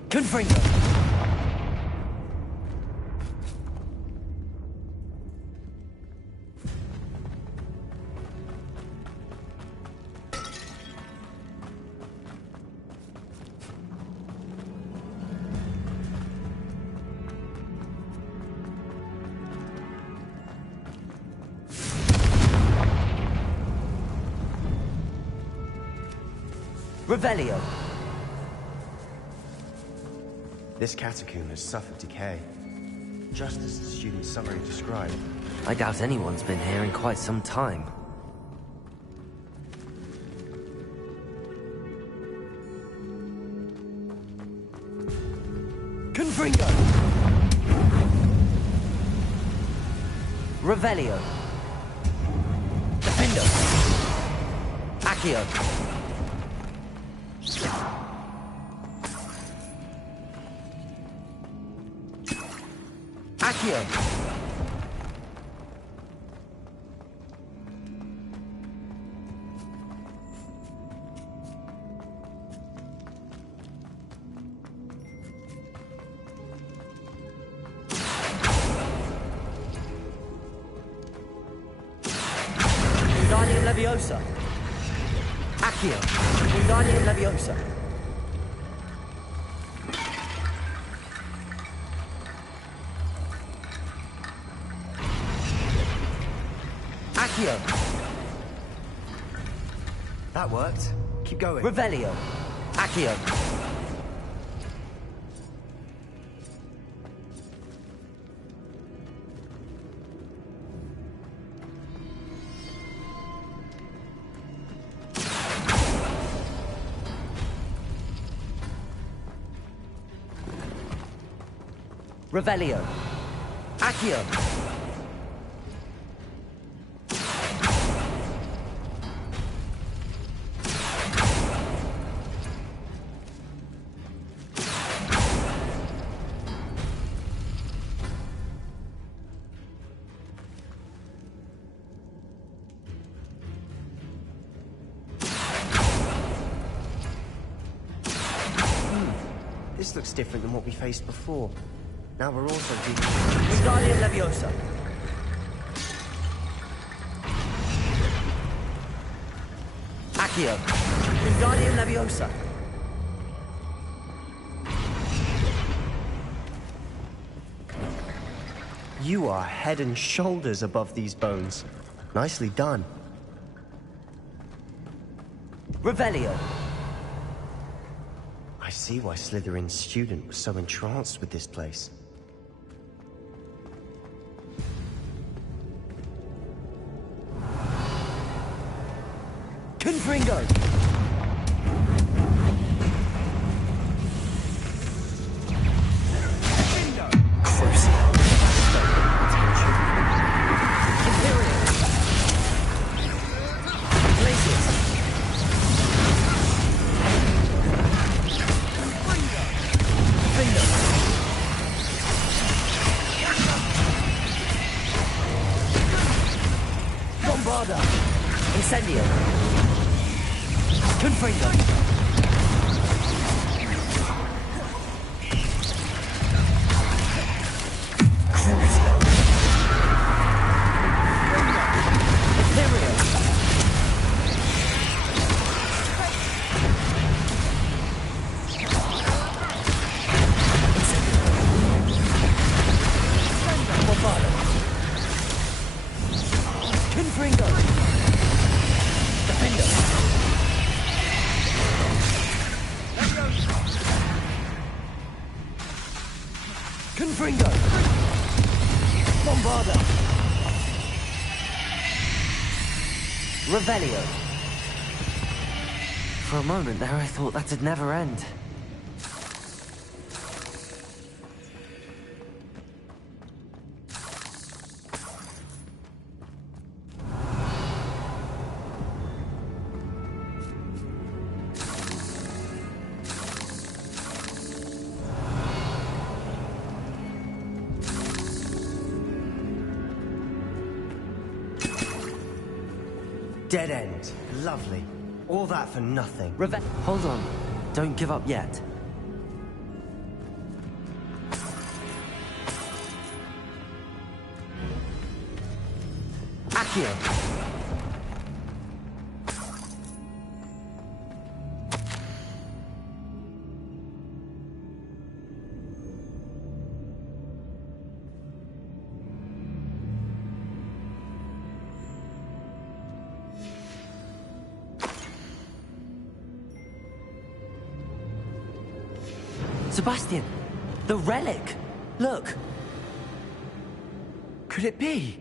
Confringo. Revelio. This catacomb has suffered decay, just as the student summary described. I doubt anyone's been here in quite some time. Confringo. Revelio. Defendo. Accio. Accio. Wingardium Leviosa. Accio. Wingardium Leviosa. Accio. That worked. Keep going. Revelio. Accio. Revelio. Accio. This looks different than what we faced before. Now we're also dealing Wingardium Leviosa. Accio. Wingardium Leviosa. You are head and shoulders above these bones. Nicely done. Revelio. I see why Slytherin's student was so entranced with this place. Confringo. Incendio. Confringo. Confringo! Bombarda! Revelio! For a moment there, I thought that'd never end. dead end. Lovely. All that for nothing. Hold on. Don't give up yet. Accio! Sebastian! The relic! Look! Could it be?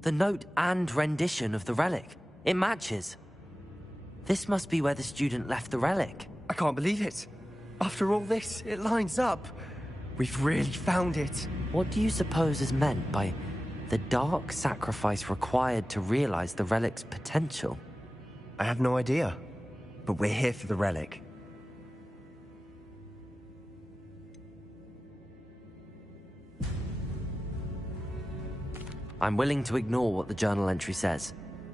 The note and rendition of the relic. It matches. This must be where the student left the relic. I can't believe it. After all this, it lines up. We've really found it. What do you suppose is meant by the dark sacrifice required to realize the relic's potential? I have no idea. But we're here for the relic. I'm willing to ignore what the journal entry says.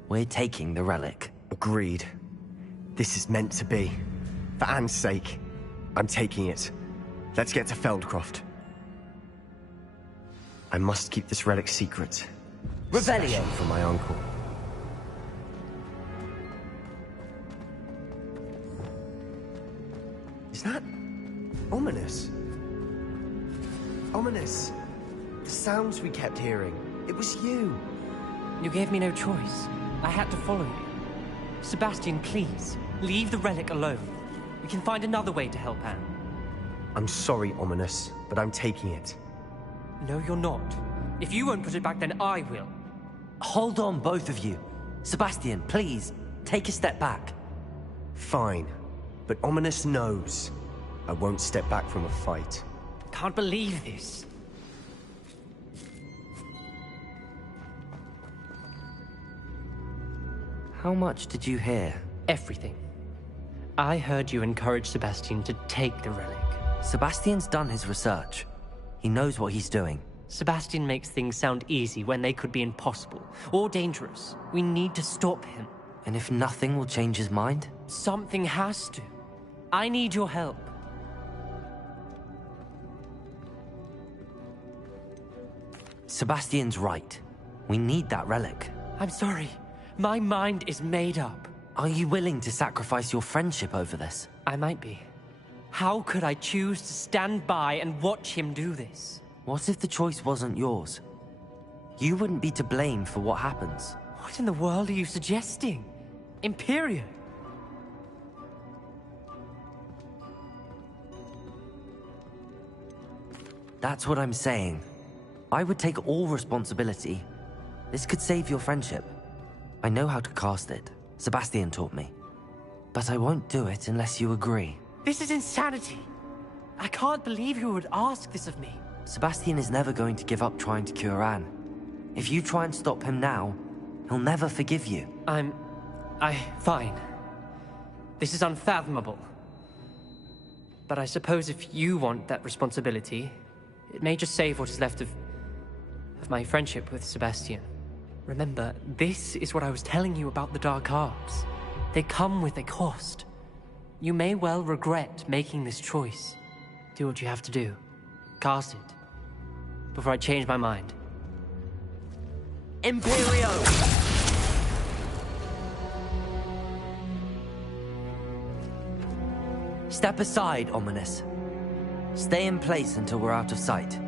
We're taking the relic. Agreed. This is meant to be. For Anne's sake, I'm taking it. Let's get to Feldcroft. I must keep this relic secret. Revelio! Especially from my uncle. Is that ominous? Ominous. The sounds we kept hearing. It was you. You gave me no choice. I had to follow you. Sebastian, please, leave the relic alone. We can find another way to help Anne. I'm sorry, Ominous, but I'm taking it. No, you're not. If you won't put it back, then I will. Hold on, both of you. Sebastian, please, take a step back. Fine, but Ominous knows. I won't step back from a fight. Can't believe this. How much did you hear? Everything. I heard you encourage Sebastian to take the relic. Sebastian's done his research. He knows what he's doing. Sebastian makes things sound easy when they could be impossible or dangerous. We need to stop him. And if nothing will change his mind? Something has to. I need your help. Sebastian's right. We need that relic. I'm sorry. My mind is made up. Are you willing to sacrifice your friendship over this? I might be. How could I choose to stand by and watch him do this? What if the choice wasn't yours? You wouldn't be to blame for what happens. What in the world are you suggesting? Imperium? That's what I'm saying. I would take all responsibility. This could save your friendship. I know how to cast it. Sebastian taught me. But I won't do it unless you agree. This is insanity. I can't believe you would ask this of me. Sebastian is never going to give up trying to cure Anne. If you try and stop him now, he'll never forgive you. Fine. This is unfathomable. But I suppose if you want that responsibility, it may just save what is left of my friendship with Sebastian. Remember, this is what I was telling you about the Dark Arts. They come with a cost. You may well regret making this choice. Do what you have to do. Cast it. Before I change my mind. Imperio! Step aside, Ominous. Stay in place until we're out of sight.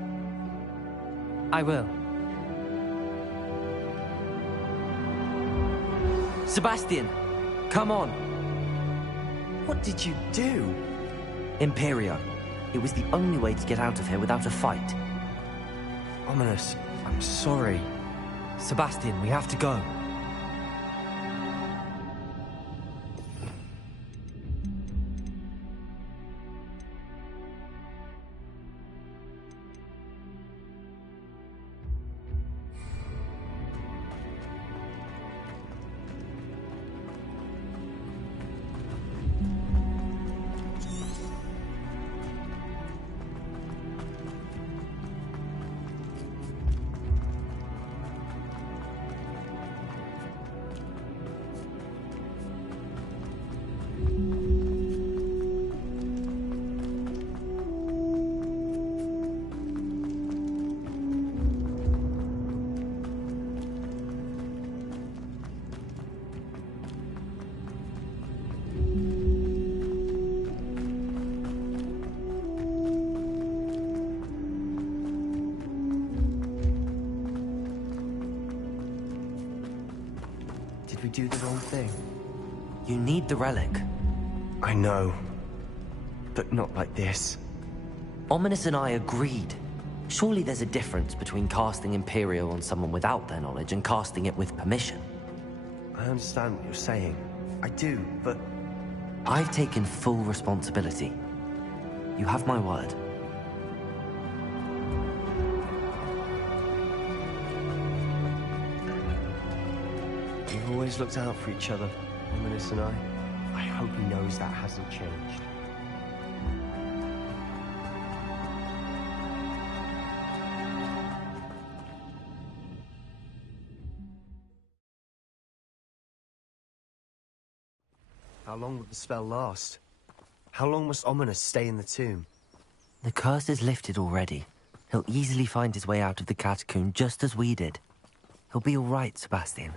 I will. Sebastian, come on. What did you do? Imperio. It was the only way to get out of here without a fight. Ominous, I'm sorry. Sebastian, we have to go. Did we do the wrong thing? You need the relic. I know. But not like this. Ominous and I agreed. Surely there's a difference between casting Imperial on someone without their knowledge and casting it with permission. I understand what you're saying. I do, but... I've taken full responsibility. You have my word. We've always looked out for each other, Ominous and I. I hope he knows that hasn't changed. How long will the spell last? How long must Ominous stay in the tomb? The curse is lifted already. He'll easily find his way out of the catacomb just as we did. He'll be all right, Sebastian.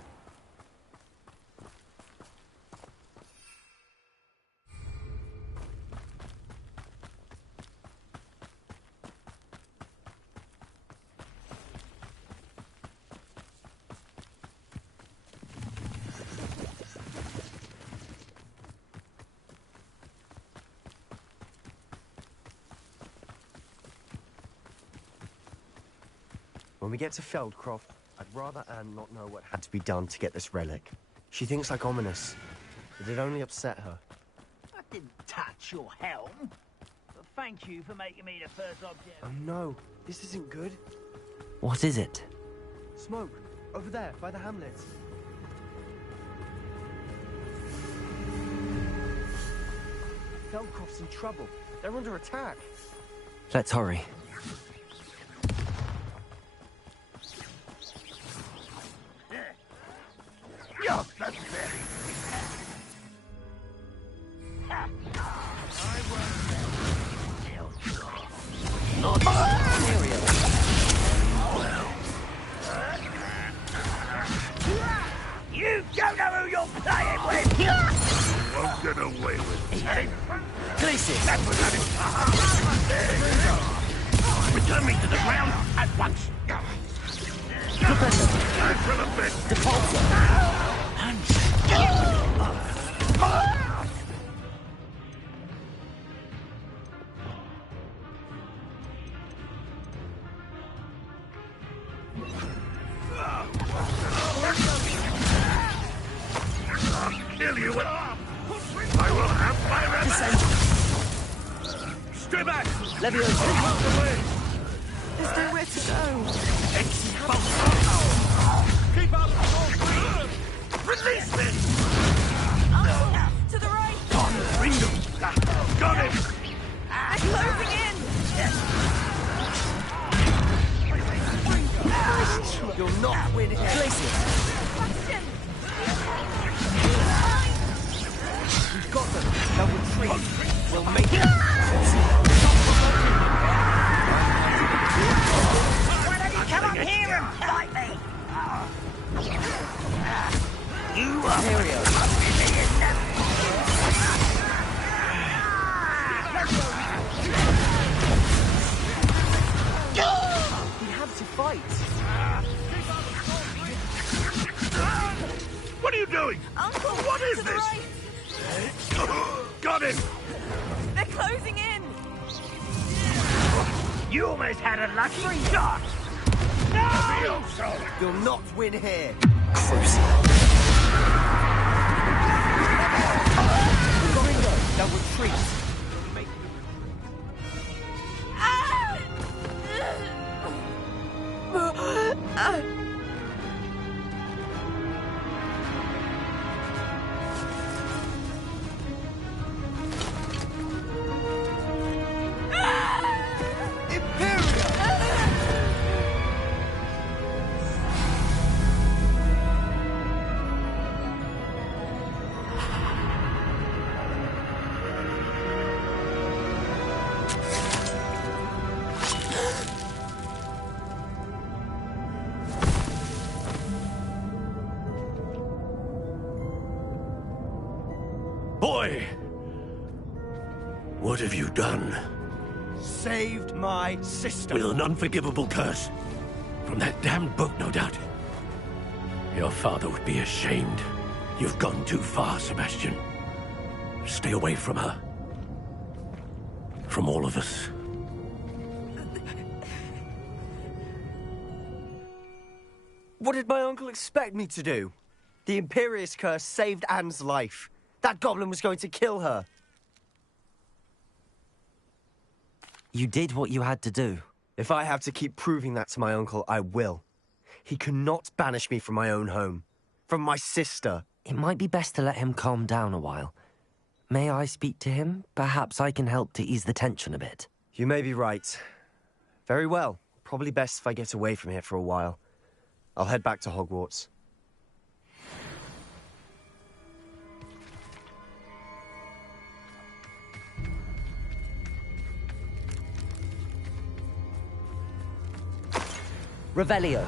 When we get to Feldcroft, I'd rather Anne not know what had to be done to get this relic. She thinks like Ominous, but it only upset her. I didn't touch your helm. But thank you for making me the first object. Oh no, this isn't good. What is it? Smoke, over there, by the hamlet. Feldcroft's in trouble. They're under attack. Let's hurry. You're the very... Not Imperial. You don't know who you're playing with! You won't get away with it. Glacius! Return me to the ground at once. I'll kill you. I will have my revenge. Stay back. Leviosa. There's nowhere to go. Keep up. Release me. To the right. Bring them. Got him. They're closing in. You'll not win here. We've got them. They'll retreat. We'll make it. Why don't you come up here and fight me? You are We have to fight. What are you doing? Uncle, What is to the this? right. Got him. They're closing in. You almost had a lucky shot! No! You'll not win here. They'll retreat. Boy! What have you done? Saved my sister. With an unforgivable curse. From that damned book, no doubt. Your father would be ashamed. You've gone too far, Sebastian. Stay away from her. From all of us. What did my uncle expect me to do? The Imperious curse saved Anne's life. That goblin was going to kill her. You did what you had to do. If I have to keep proving that to my uncle, I will. He cannot banish me from my own home. From my sister. It might be best to let him calm down a while. May I speak to him? Perhaps I can help to ease the tension a bit. You may be right. Very well. Probably best if I get away from here for a while. I'll head back to Hogwarts. Revelio.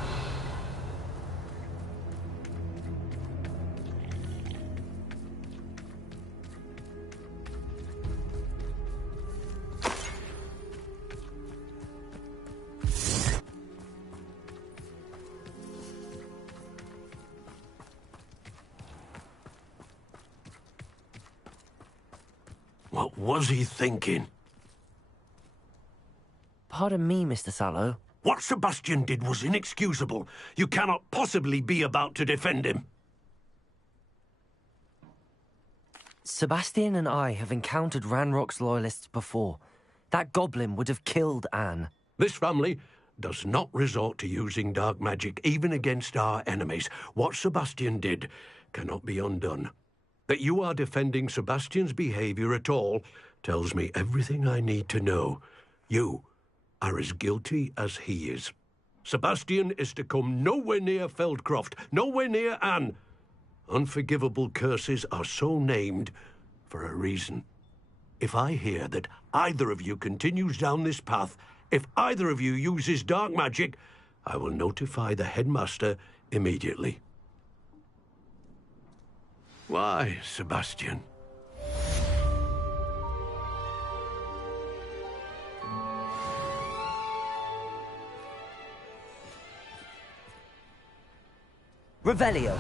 What was he thinking? Pardon me, Mr. Sallow. What Sebastian did was inexcusable. You cannot possibly be about to defend him. Sebastian and I have encountered Ranrock's loyalists before. That goblin would have killed Anne. This family does not resort to using dark magic, even against our enemies. What Sebastian did cannot be undone. That you are defending Sebastian's behavior at all tells me everything I need to know. You are as guilty as he is. Sebastian is to come nowhere near Feldcroft, nowhere near Anne. Unforgivable curses are so named for a reason. If I hear that either of you continues down this path, if either of you uses dark magic, I will notify the headmaster immediately. Why, Sebastian? Revelio.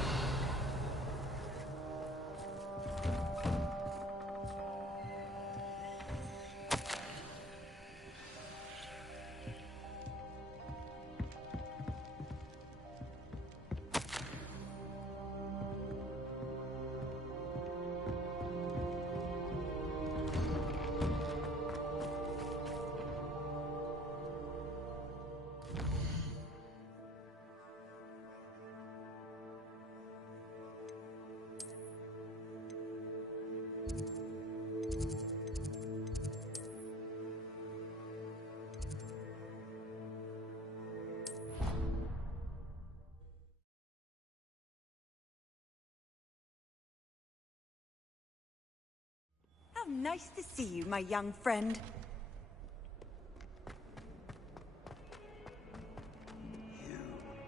How nice to see you, my young friend.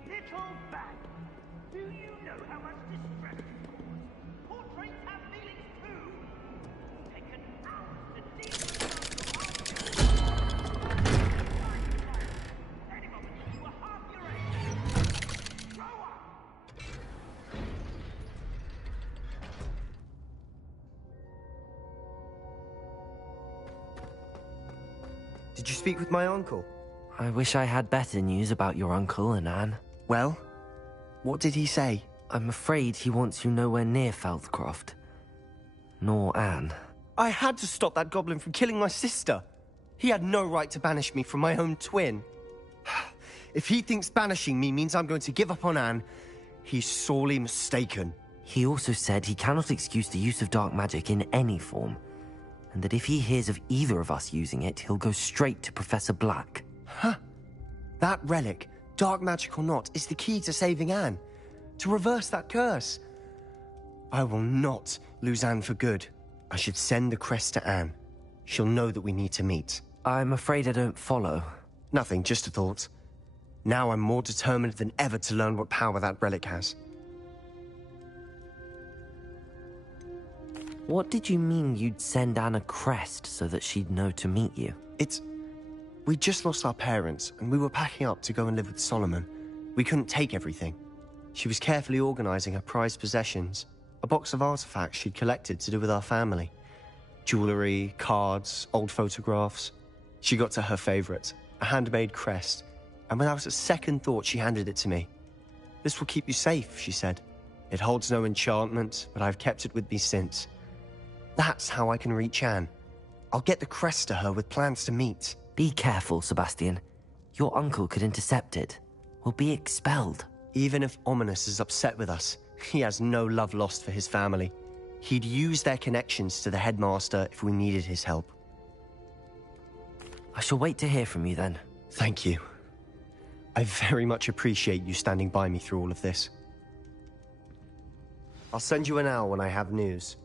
Little bag. Do you know how much distress it causes? Portraits have feelings too. Taken hours to deal with any moment you were half your age. Grow up. Did you speak with my uncle? I wish I had better news about your uncle and Anne. Well, what did he say? I'm afraid he wants you nowhere near Feldcroft. Nor Anne. I had to stop that goblin from killing my sister. He had no right to banish me from my own twin. If he thinks banishing me means I'm going to give up on Anne, he's sorely mistaken. He also said he cannot excuse the use of dark magic in any form, and that if he hears of either of us using it, he'll go straight to Professor Black. Huh. That relic, dark magic or not, is the key to saving Anne. To reverse that curse. I will not lose Anne for good. I should send the crest to Anne. She'll know that we need to meet. I'm afraid I don't follow. Nothing, just a thought. Now I'm more determined than ever to learn what power that relic has. What did you mean you'd send Anne a crest so that she'd know to meet you? We just lost our parents, and we were packing up to go and live with Solomon. We couldn't take everything. She was carefully organizing her prized possessions. A box of artifacts she'd collected to do with our family. Jewelry, cards, old photographs. She got to her favorite, a handmade crest, and without a second thought she handed it to me. This will keep you safe, she said. It holds no enchantment, but I've kept it with me since. That's how I can reach Anne. I'll get the crest to her with plans to meet. Be careful, Sebastian. Your uncle could intercept it. We'll be expelled. Even if Ominous is upset with us, he has no love lost for his family. He'd use their connections to the headmaster if we needed his help. I shall wait to hear from you then. Thank you. I very much appreciate you standing by me through all of this. I'll send you an owl when I have news.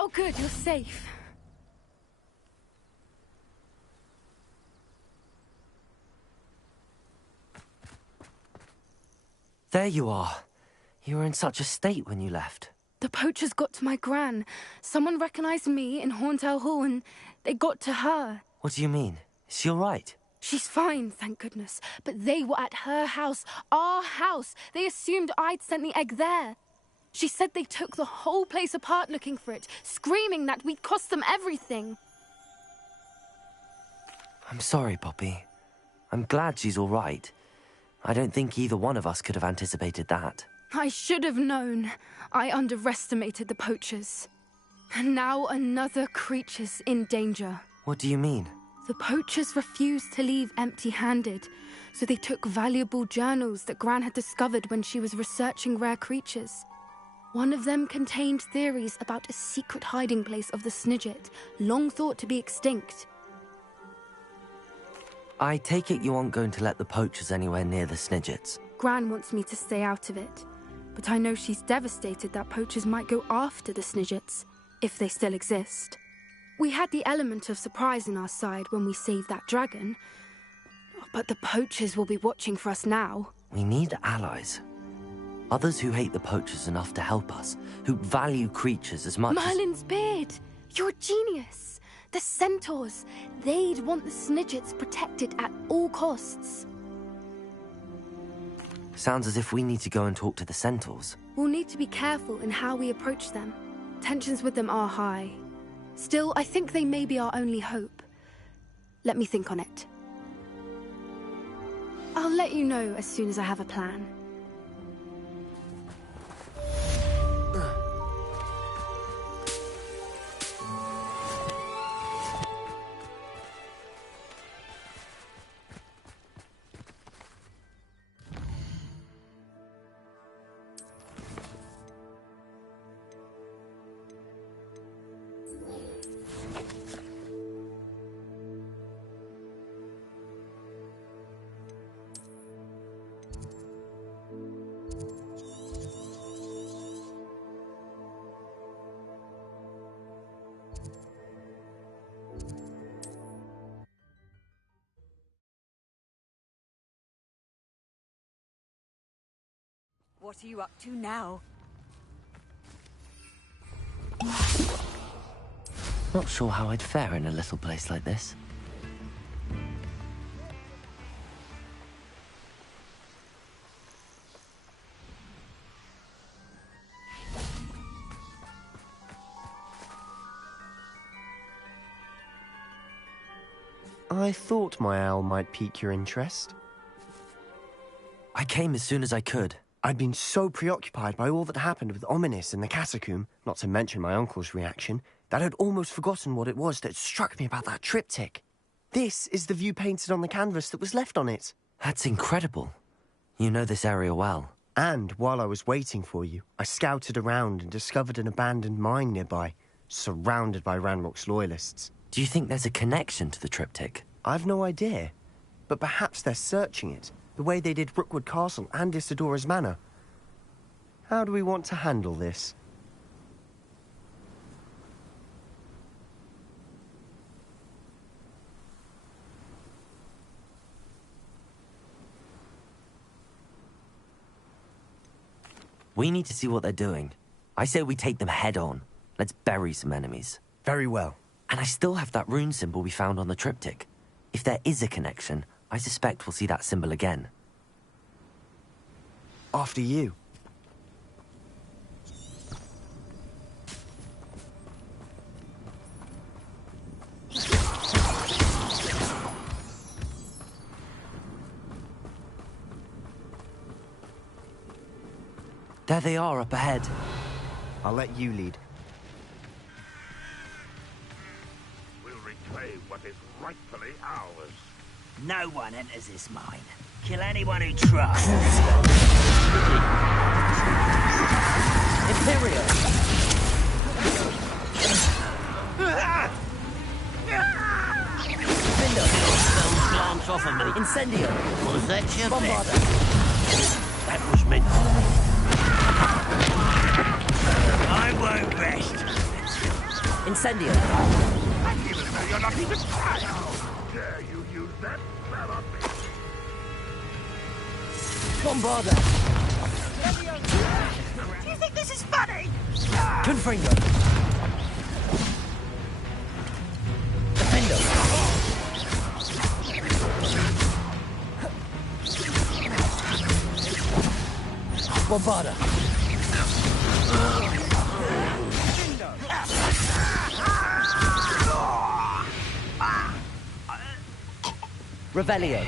Oh, good, you're safe. There you are. You were in such a state when you left. The poachers got to my gran. Someone recognized me in Horntail Hall and they got to her. What do you mean? Is she all right? She's fine, thank goodness. But they were at her house, our house. They assumed I'd sent the egg there. She said they took the whole place apart looking for it, screaming that we'd cost them everything. I'm sorry, Poppy. I'm glad she's all right. I don't think either one of us could have anticipated that. I should have known. I underestimated the poachers. And now another creature's in danger. What do you mean? The poachers refused to leave empty-handed, so they took valuable journals that Gran had discovered when she was researching rare creatures. One of them contained theories about a secret hiding place of the Snidget, long thought to be extinct. I take it you aren't going to let the poachers anywhere near the Snidgets. Gran wants me to stay out of it, but I know she's devastated that poachers might go after the Snidgets, if they still exist. We had the element of surprise on our side when we saved that dragon, but the poachers will be watching for us now. We need allies. Others who hate the poachers enough to help us, who value creatures as much Merlin's beard! You're a genius! The centaurs! They'd want the Snidgets protected at all costs. Sounds as if we need to go and talk to the centaurs. We'll need to be careful in how we approach them. Tensions with them are high. Still, I think they may be our only hope. Let me think on it. I'll let you know as soon as I have a plan. What are you up to now? Not sure how I'd fare in a little place like this. I thought my owl might pique your interest. I came as soon as I could. I'd been so preoccupied by all that happened with Ominis and the catacomb, not to mention my uncle's reaction, that I'd almost forgotten what it was that struck me about that triptych. This is the view painted on the canvas that was left on it. That's incredible. You know this area well. And while I was waiting for you, I scouted around and discovered an abandoned mine nearby, surrounded by Ranrock's loyalists. Do you think there's a connection to the triptych? I've no idea, but perhaps they're searching it, the way they did Rookwood Castle and Isidora's Manor. How do we want to handle this? We need to see what they're doing. I say we take them head on. Let's bury some enemies. Very well. And I still have that rune symbol we found on the triptych. If there is a connection, I suspect we'll see that symbol again. After you. There they are up ahead. I'll let you lead. We'll reclaim what is rightfully ours. No one enters this mine. Kill anyone who tries. Imperial! Glance off of me. Incendio! Was that your Bombarda! That was meant. I won't rest Incendio. And even though you're not even trying, how dare you use that spell on me? Bombarda. Do you think this is funny? Confringo. Defender. Bombarda. Revelio.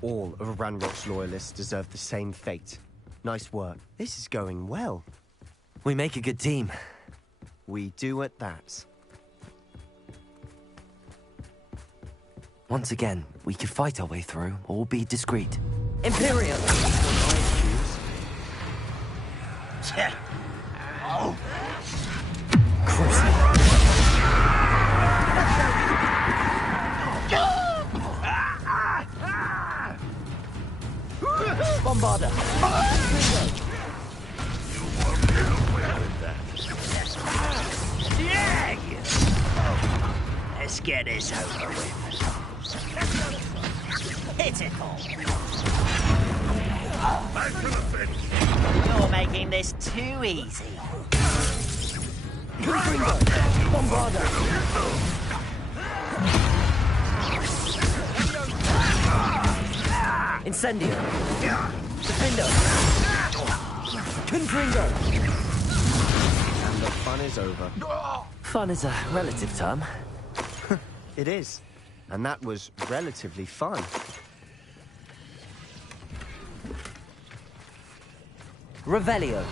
All of Ranrock's loyalists deserve the same fate. Nice work. This is going well. We make a good team. We do at that. Once again, we could fight our way through, or be discreet. Imperial! Oh. Bombarda! Let's get this over with. Pitiful. You're making this too easy. Bombarda! Incendio! Defender! Confringo! And the fun is over. Fun is a relative term. It is. And that was relatively fun. Revelio.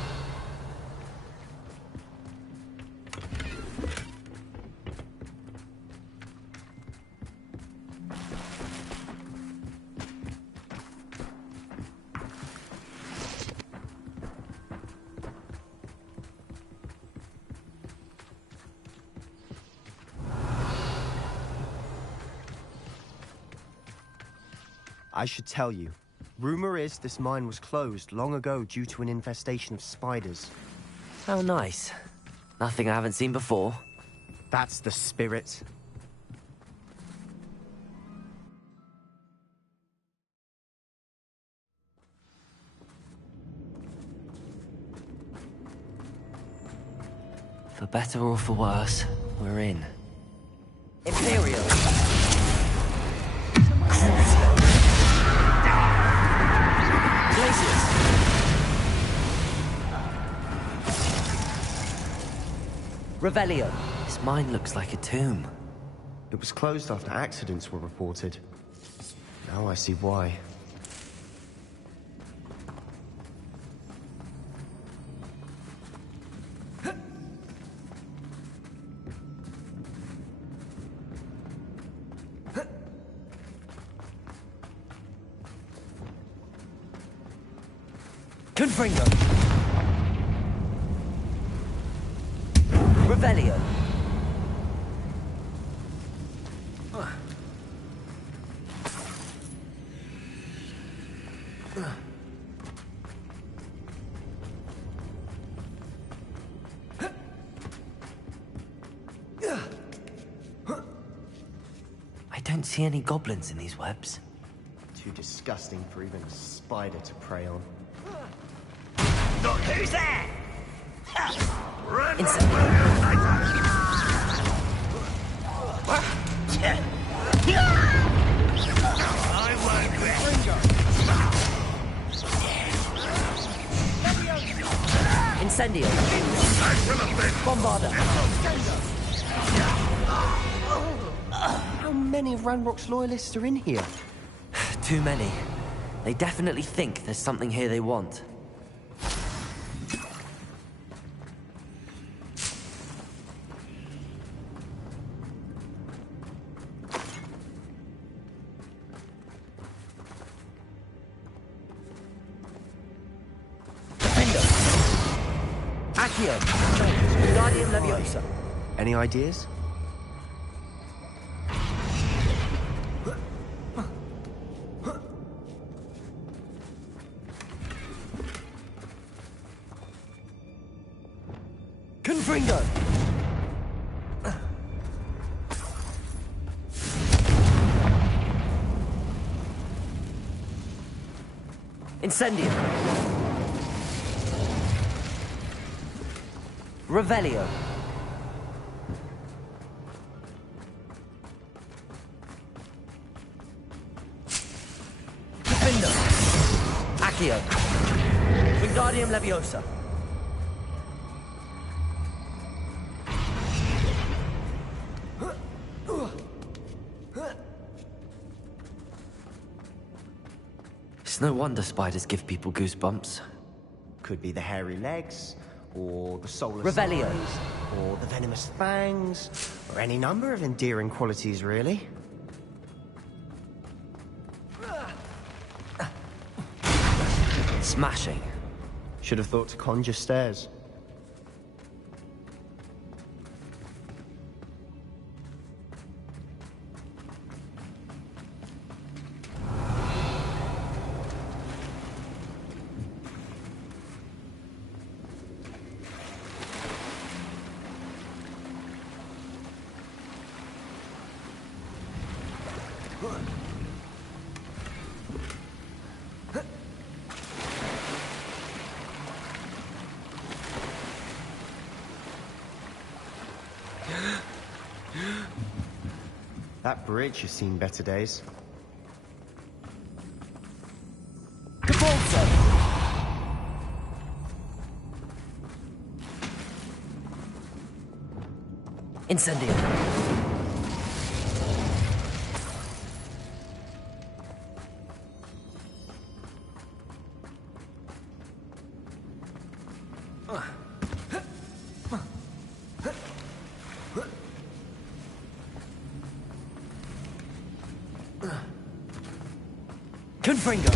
I should tell you. Rumor is this mine was closed long ago due to an infestation of spiders. How nice. Nothing I haven't seen before. That's the spirit. For better or for worse, we're in. Imperial! Revelio. This mine looks like a tomb. It was closed after accidents were reported. Now I see why. Confringo! Revelio! I don't see any goblins in these webs. Too disgusting for even a spider to prey on. Look who's there! Incendio! Bombarda! How many of Ranrock's loyalists are in here? Too many. They definitely think there's something here they want. Accio! Guardian Leviosa. Any ideas? Confringo! Incendio! Revelio! Defendo! Accio! Wingardium Leviosa! It's no wonder spiders give people goosebumps. Could be the hairy legs, or the soulless Revelio. eyes, or the venomous fangs, or any number of endearing qualities, really. Smashing. Should have thought to conjure stairs. That bridge has seen better days. Cabalzo! Incendio! Confringo!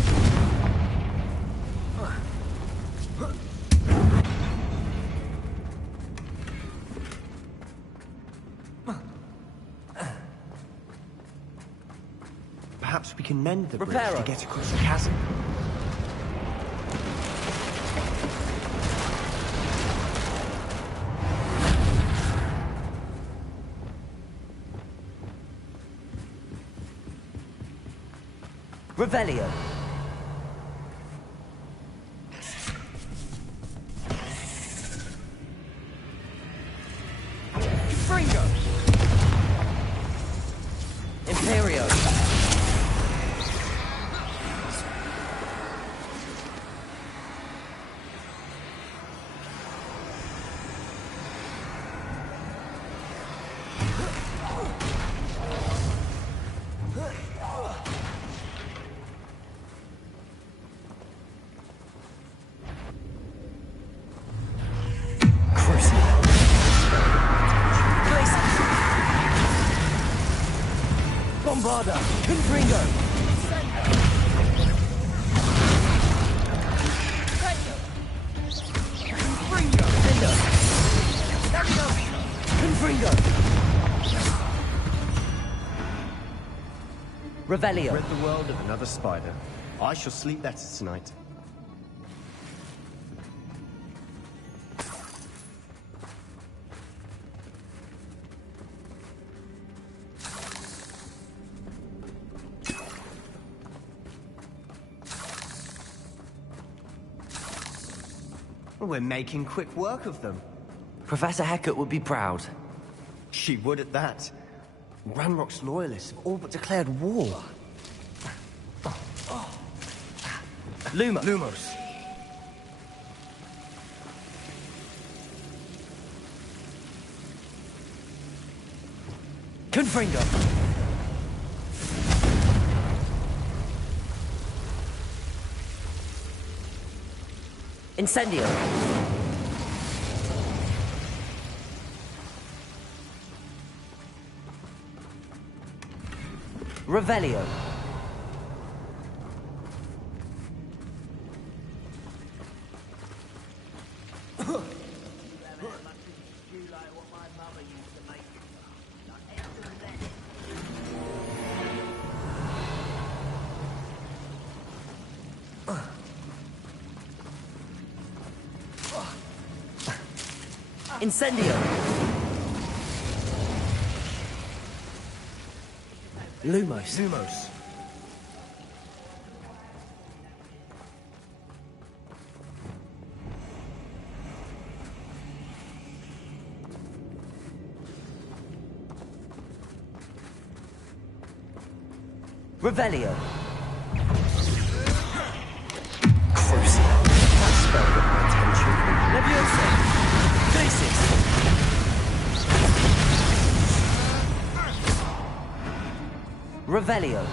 Perhaps we can mend the bridge Reparo. to get across the chasm. Revelio! Confringo! Imperio! Bombarda! Confringo! Confringo! Confringo! Revelio! Rid the world of another spider. I shall sleep better tonight. We're making quick work of them. Professor Hecat would be proud. She would at that. Ranrock's loyalists have all but declared war. Luma. Lumos. Confringo! Incendio! Revelio! Incendio! Lumos. Lumos. Revelio. Crucial. That spell got my attention. Leviosa. Glacis. Revelio.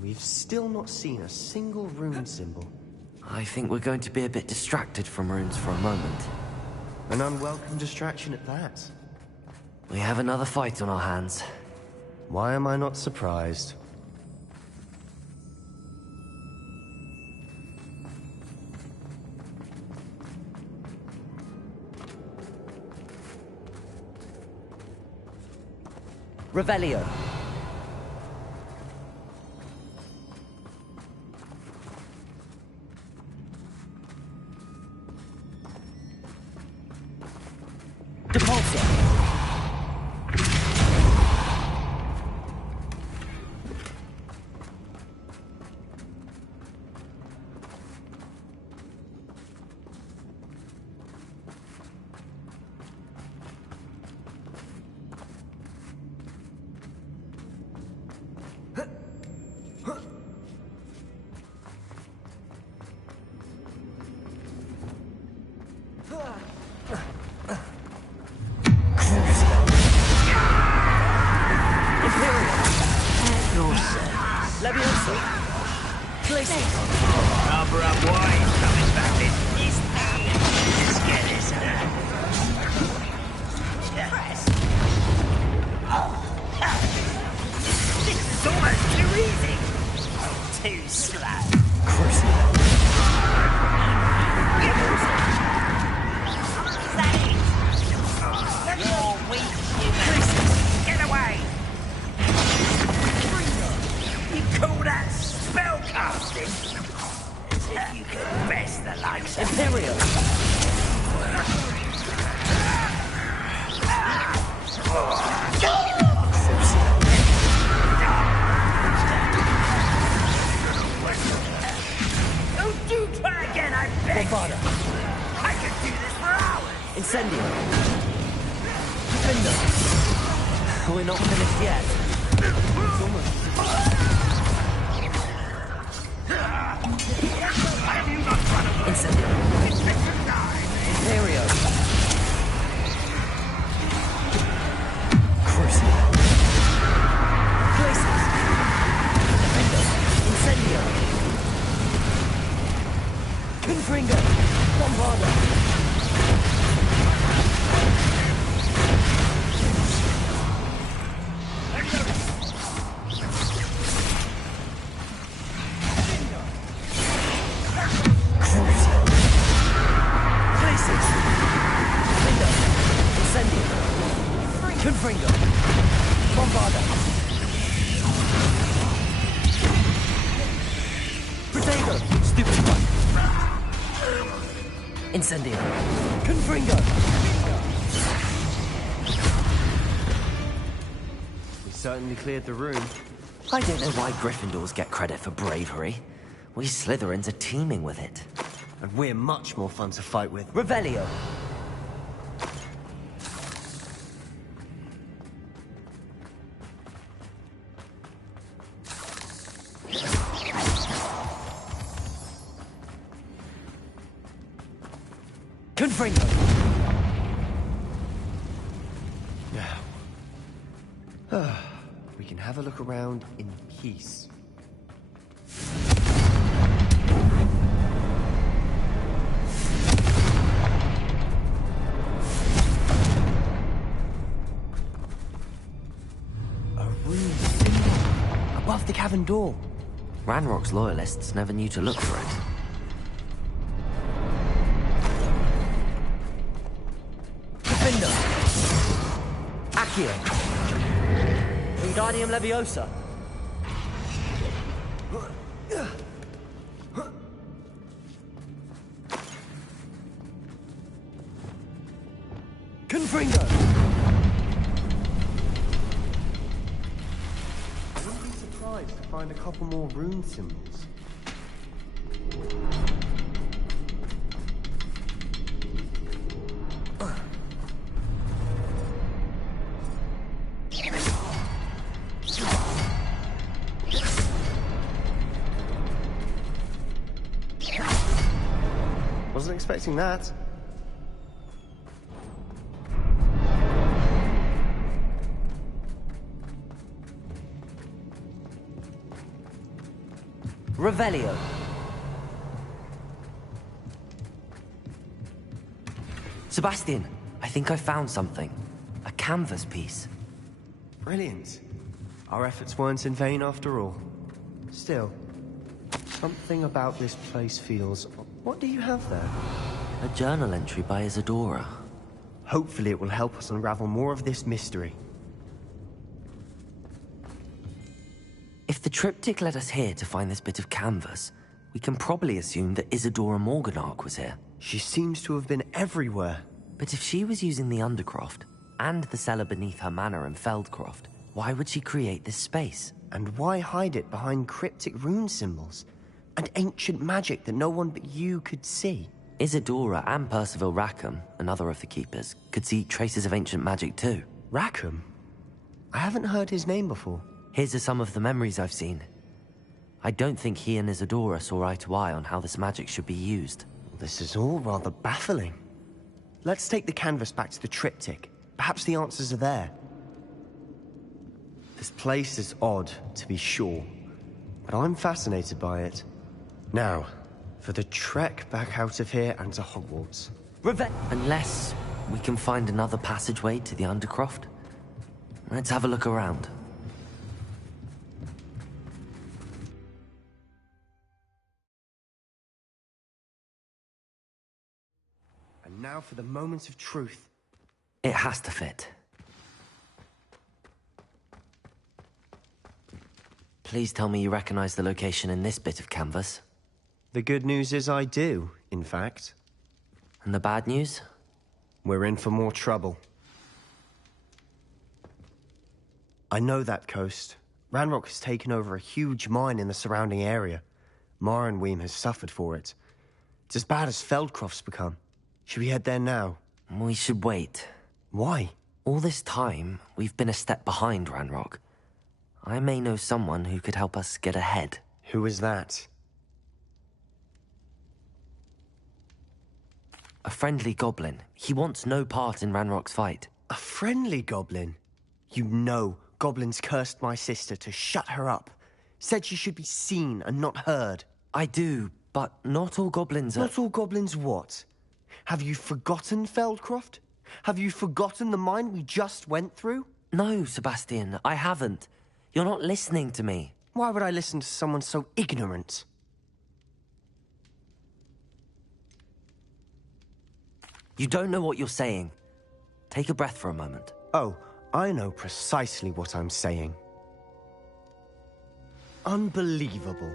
We've still not seen a single rune symbol. I think we're going to be a bit distracted from runes for a moment. An unwelcome distraction at that. We have another fight on our hands. Why am I not surprised? Revelio. Depulso. Number up wide, coming back this east. Let's get this done. Press. This is almost too easy. Too slow. You're weak, human. Get away. You call that spell casting? As if you could best the likes of Imperial. Don't do try again, I beg you. I could do this for hours. Incendio. Defender. We're not finished yet. Incendio. Imperio. Crucial. Places. Defender. Incendio. Confringo. Bombardo. Confringo. Bombarda. Protego. Stupid one. Incendio. Confringo. We certainly cleared the room. I don't know why Gryffindors get credit for bravery. We Slytherins are teeming with it. And we're much more fun to fight with. Revelio. Confringo! Now, we can have a look around in peace. A rune symbol above the cavern door. Ranrock's loyalists never knew to look for it. Defender! Accio! Wingardium Leviosa! Confringo! I wouldn't be surprised to find a couple more rune symbols. Wasn't expecting that. Revelio. Sebastian, I think I found something. A canvas piece. Brilliant. Our efforts weren't in vain after all. Still, something about this place feels... What do you have there? A journal entry by Isadora. Hopefully it will help us unravel more of this mystery. If the triptych led us here to find this bit of canvas, we can probably assume that Isadora Morganark was here. She seems to have been everywhere. But if she was using the Undercroft, and the cellar beneath her manor in Feldcroft, why would she create this space? And why hide it behind cryptic rune symbols? And ancient magic that no one but you could see? Isadora and Percival Rackham, another of the Keepers, could see traces of ancient magic too. Rackham? I haven't heard his name before. His are some of the memories I've seen. I don't think he and Isadora saw eye to eye on how this magic should be used. This is all rather baffling. Let's take the canvas back to the triptych. Perhaps the answers are there. This place is odd, to be sure, but I'm fascinated by it. Now, for the trek back out of here and to Hogwarts. Unless we can find another passageway to the Undercroft. Let's have a look around. And now for the moment of truth. It has to fit. Please tell me you recognize the location in this bit of canvas. The good news is I do, in fact. And the bad news? We're in for more trouble. I know that coast. Ranrock has taken over a huge mine in the surrounding area. Marrenweem has suffered for it. It's as bad as Feldcroft's become. Should we head there now? We should wait. Why? All this time, we've been a step behind Ranrock. I may know someone who could help us get ahead. Who is that? A friendly goblin. He wants no part in Ranrock's fight. A friendly goblin? You know goblins cursed my sister to shut her up. Said she should be seen and not heard. I do, but not all goblins are... Not all goblins what? Have you forgotten Feldcroft? Have you forgotten the mine we just went through? No, Sebastian, I haven't. You're not listening to me. Why would I listen to someone so ignorant? You don't know what you're saying. Take a breath for a moment. Oh, I know precisely what I'm saying. Unbelievable.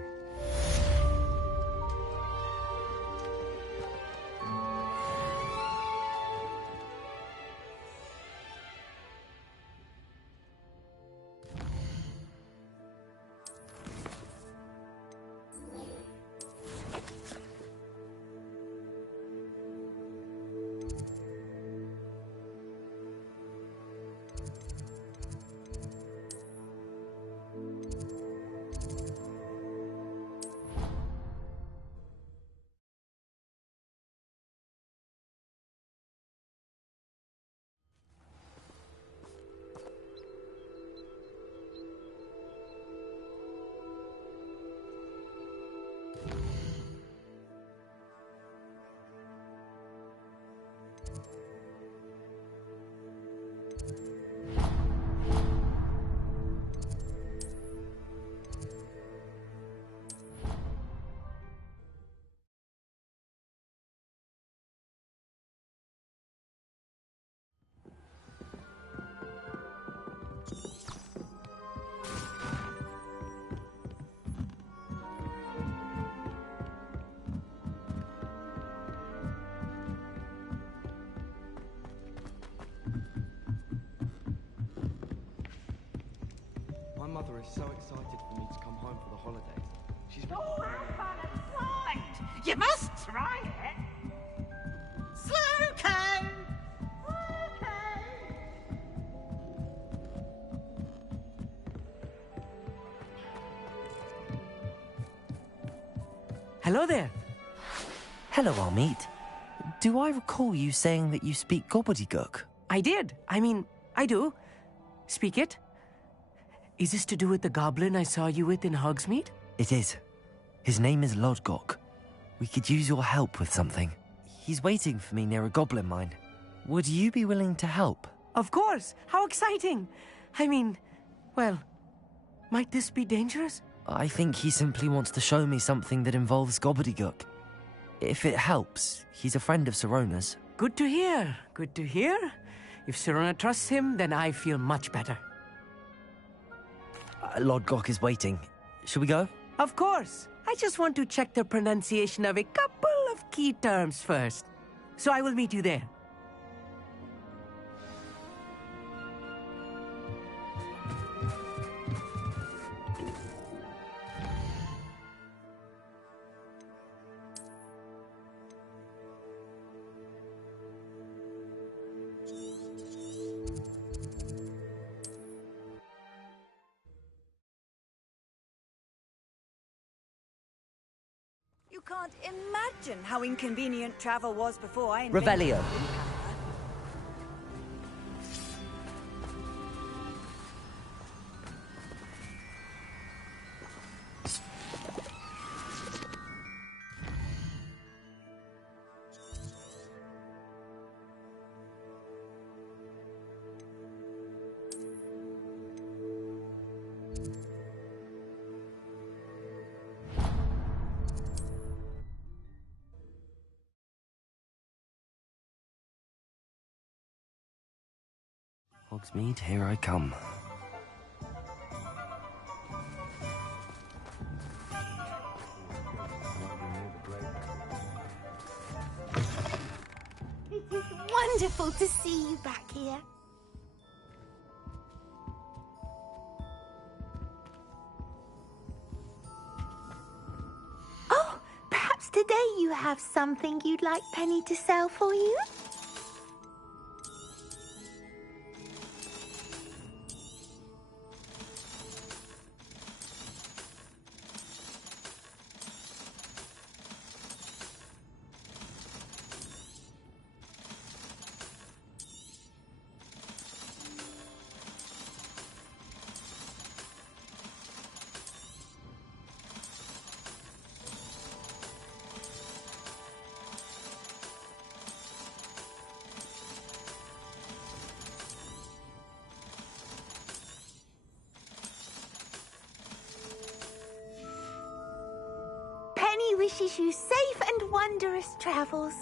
mother is so excited for me to come home for the holidays. She's... Oh, have fun and slide! You must try it! Slow cone! Hello there. Hello, Almeet. Do I recall you saying that you speak gobbledygook? I did. I mean, I do. Speak it. Is this to do with the goblin I saw you with in Hogsmeade? It is. His name is Lodgok. We could use your help with something. He's waiting for me near a goblin mine. Would you be willing to help? Of course. How exciting. I mean, well, might this be dangerous? I think he simply wants to show me something that involves gobbledygook. If it helps, he's a friend of Sirona's. Good to hear. Good to hear. If Sirona trusts him, then I feel much better. Lodgok is waiting. Shall we go? Of course. I just want to check the pronunciation of a couple of key terms first. So I will meet you there. You can't imagine how inconvenient travel was before I invented Revelio. Hogsmeade, here I come. It is wonderful to see you back here. Oh, perhaps today you have something you'd like Penny to sell for you? Penny wishes you safe and wondrous travels.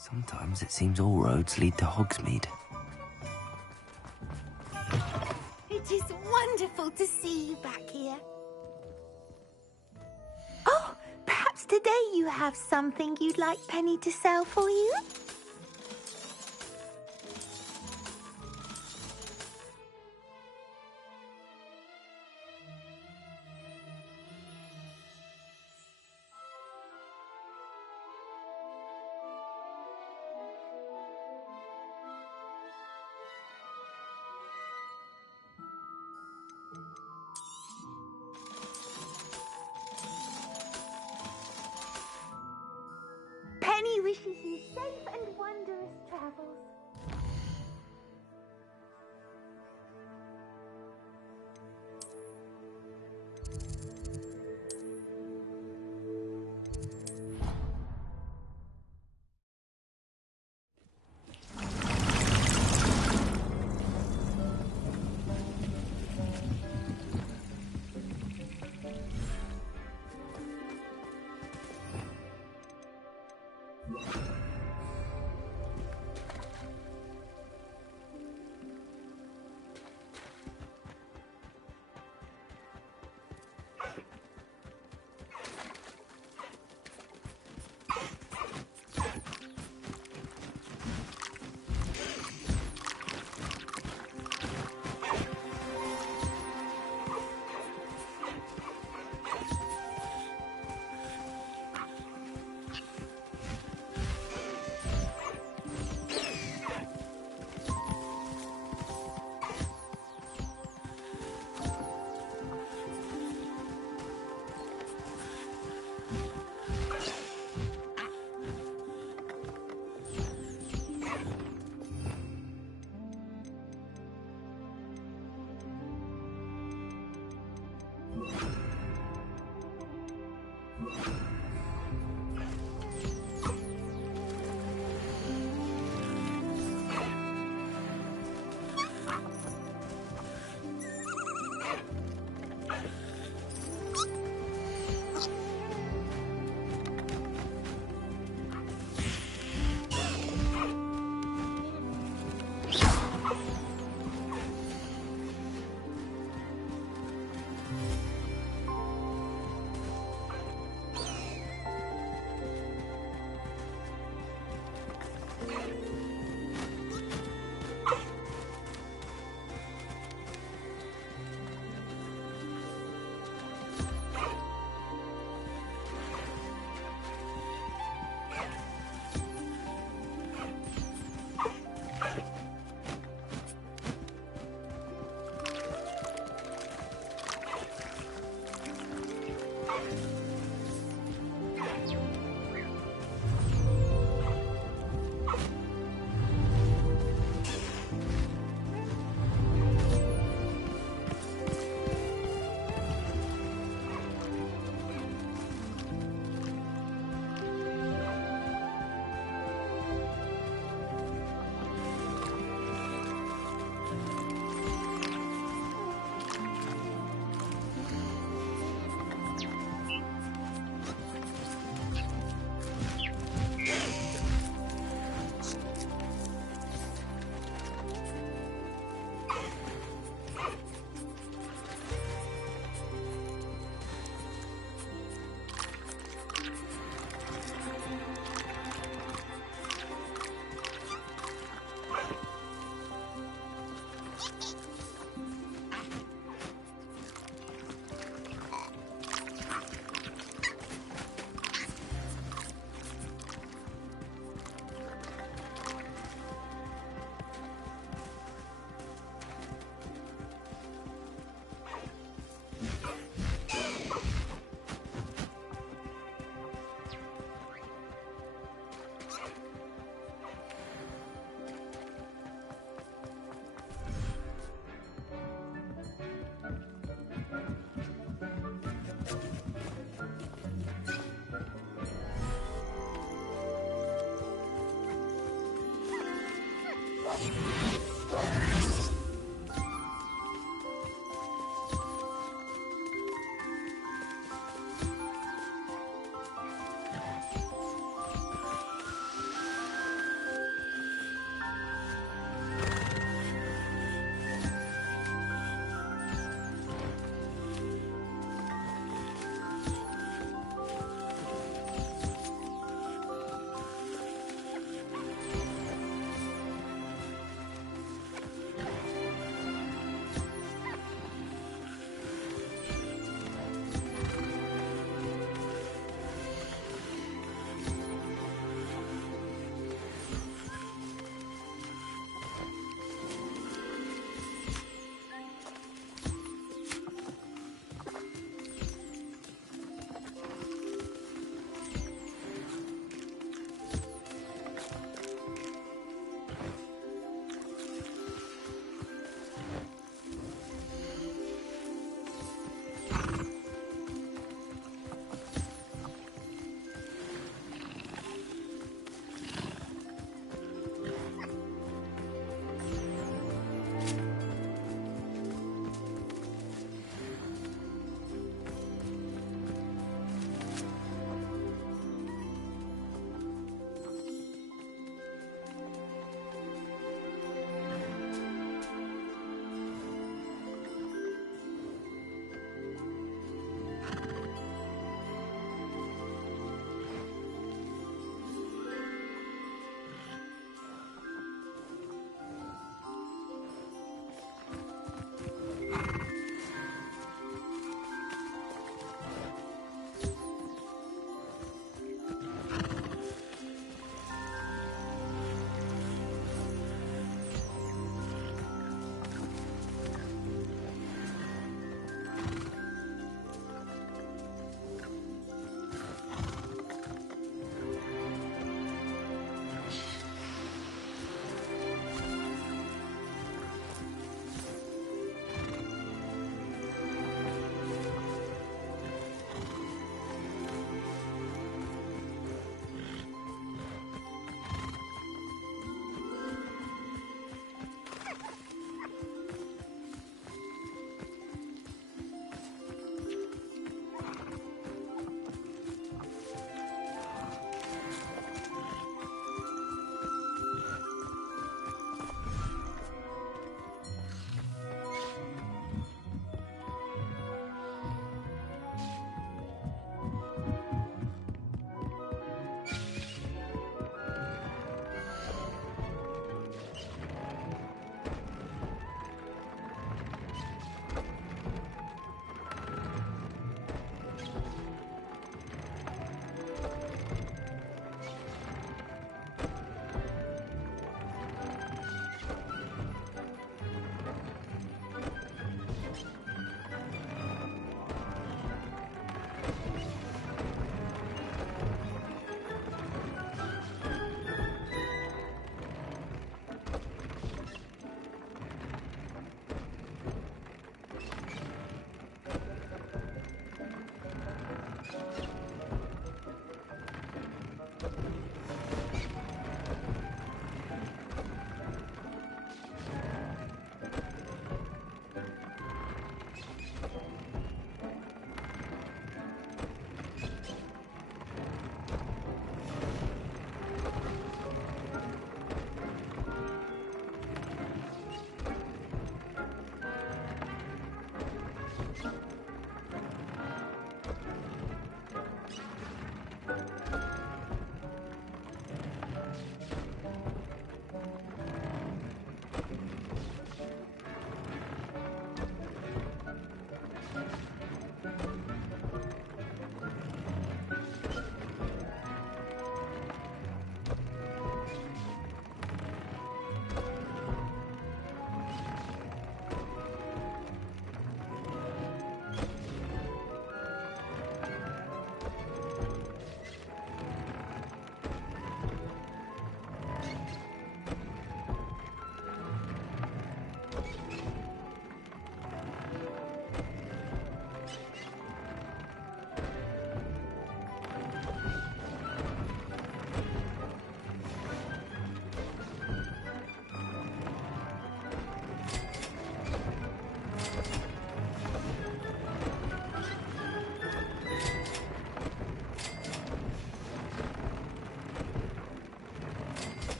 Sometimes it seems all roads lead to Hogsmeade. It is wonderful to see you back here. Oh, perhaps today you have something you'd like Penny to sell for you? Penny wishes you safe and wondrous travels.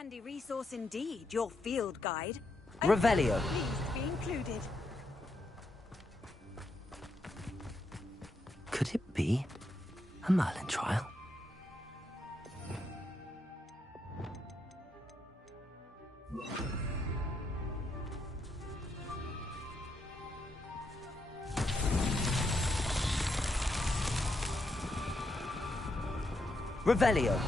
handy resource indeed, your field guide. Revelio. I'm pleased to be included. Could it be a Merlin trial? Revelio.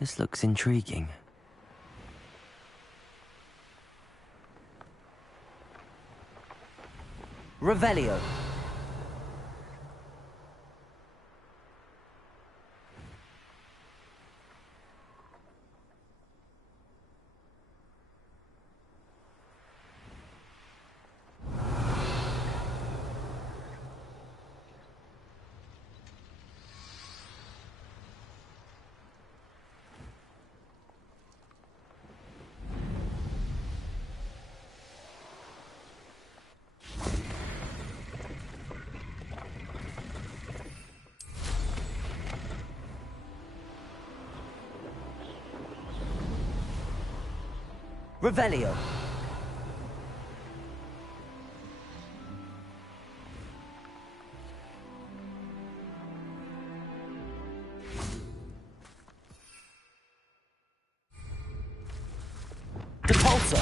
This looks intriguing. Revelio. Revelio. Depulso.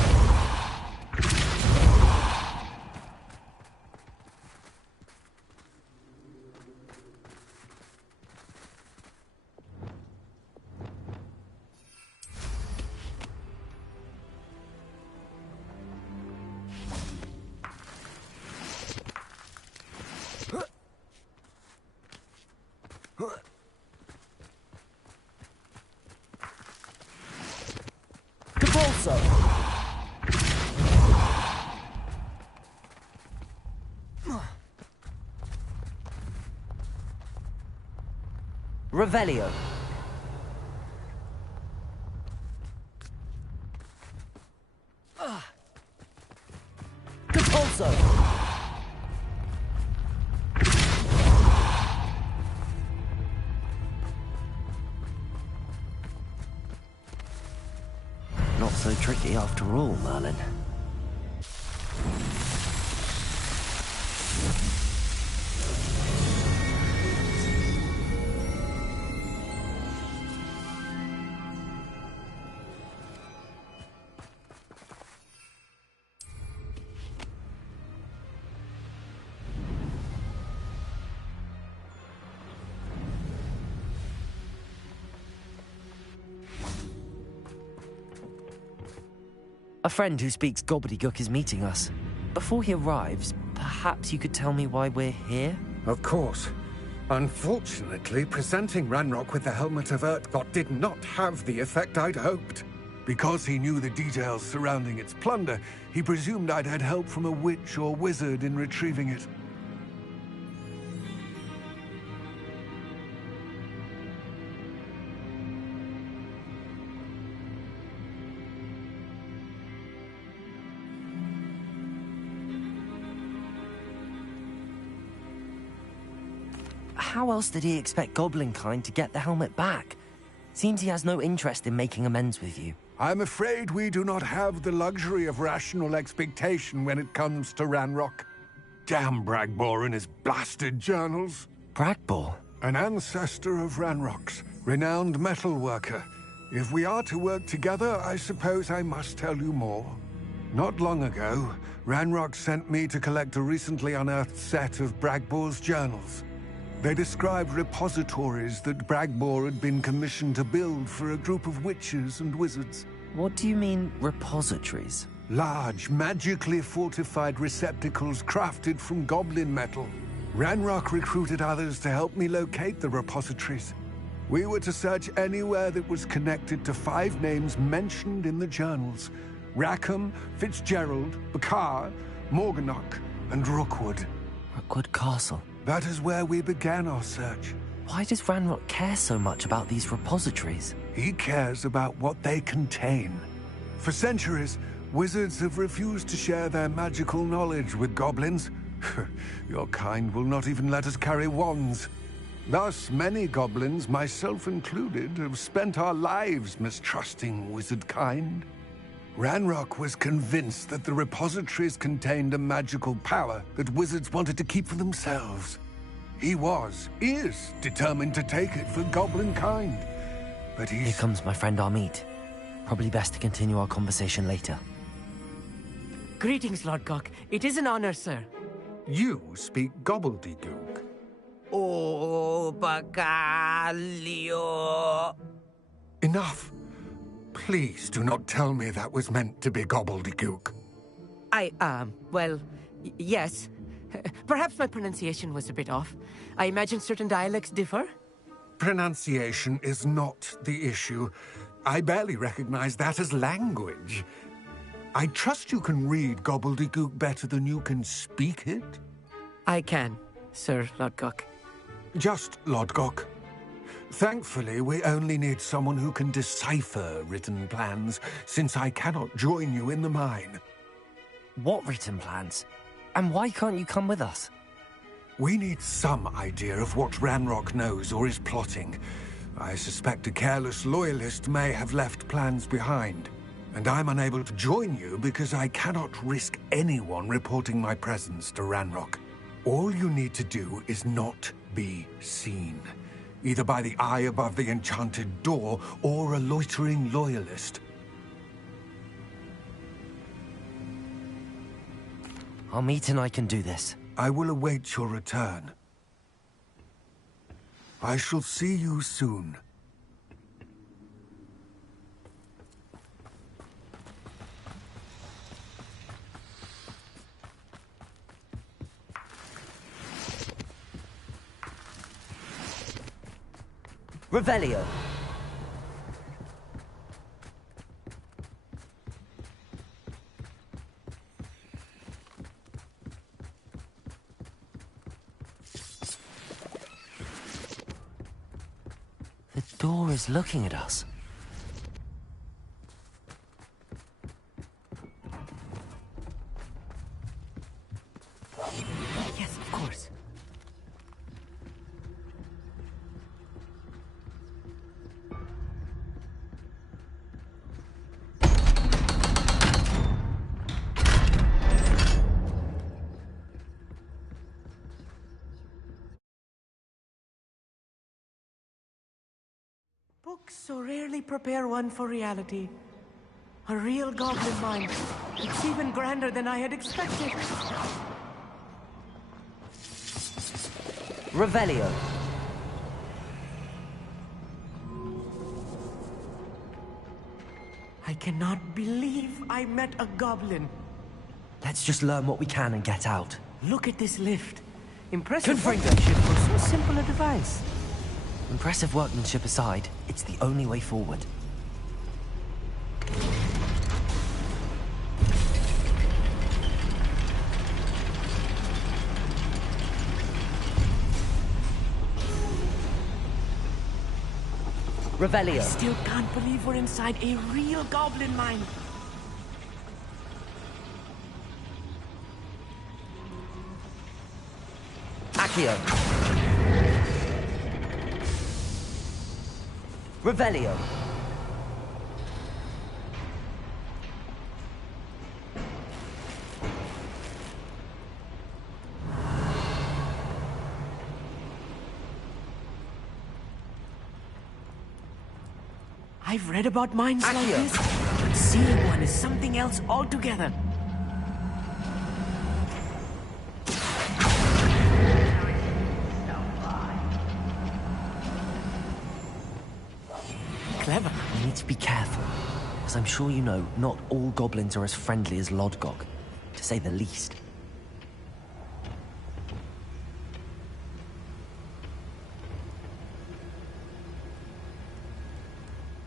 Depulso. Revelio. Depulso. Not so tricky after all, Merlin. A friend who speaks gobbledygook is meeting us. Before he arrives, perhaps you could tell me why we're here? Of course. Unfortunately, presenting Ranrock with the Helmet of Urtkot did not have the effect I'd hoped. Because he knew the details surrounding its plunder, he presumed I'd had help from a witch or wizard in retrieving it. How else did he expect Goblinkind to get the helmet back? Seems he has no interest in making amends with you. I'm afraid we do not have the luxury of rational expectation when it comes to Ranrock. Damn Bragbor and his blasted journals. Bragbor? An ancestor of Ranrock's, renowned metal worker. If we are to work together, I suppose I must tell you more. Not long ago, Ranrock sent me to collect a recently unearthed set of Bragbor's journals. They described repositories that Bragbor had been commissioned to build for a group of witches and wizards. What do you mean, repositories? Large, magically fortified receptacles crafted from goblin metal. Ranrock recruited others to help me locate the repositories. We were to search anywhere that was connected to 5 names mentioned in the journals. Rackham, Fitzgerald, Bakar, Morganach, and Rookwood. Rookwood Castle? That is where we began our search. Why does Ranrock care so much about these repositories? He cares about what they contain. For centuries, wizards have refused to share their magical knowledge with goblins. Your kind will not even let us carry wands. Thus, many goblins, myself included, have spent our lives mistrusting wizard kind. Ranrock was convinced that the repositories contained a magical power that wizards wanted to keep for themselves. He is determined to take it for goblin kind. But Here comes my friend Amit. Probably best to continue our conversation later. Greetings, Lord Gok. It is an honor, sir. You speak gobbledygook. Oh, Bacalio. Enough. Please do not tell me that was meant to be gobbledygook. Yes. Perhaps my pronunciation was a bit off. I imagine certain dialects differ? Pronunciation is not the issue. I barely recognize that as language. I trust you can read gobbledygook better than you can speak it? I can, Sir Lodgok. Just Lodgok. Thankfully, we only need someone who can decipher written plans, since I cannot join you in the mine. What written plans? And why can't you come with us? We need some idea of what Ranrock knows or is plotting. I suspect a careless loyalist may have left plans behind. And I'm unable to join you because I cannot risk anyone reporting my presence to Ranrock. All you need to do is not be seen. Either by the eye above the enchanted door, or a loitering loyalist. Amit and I can do this. I will await your return. I shall see you soon. Revelio. The door is looking at us. Yes, of course. Books so rarely prepare one for reality. A real goblin mind. It's even grander than I had expected. Revelio. I cannot believe I met a goblin. Let's just learn what we can and get out. Look at this lift. Impressive Confringo. workmanship for so simple a device. Impressive workmanship aside, it's the only way forward. Revelio. I still can't believe we're inside a real goblin mine. Accio. Revelio. I've read about mines like this, but seeing one is something else altogether. Clever. We need to be careful, as I'm sure you know, not all goblins are as friendly as Lodgok, to say the least.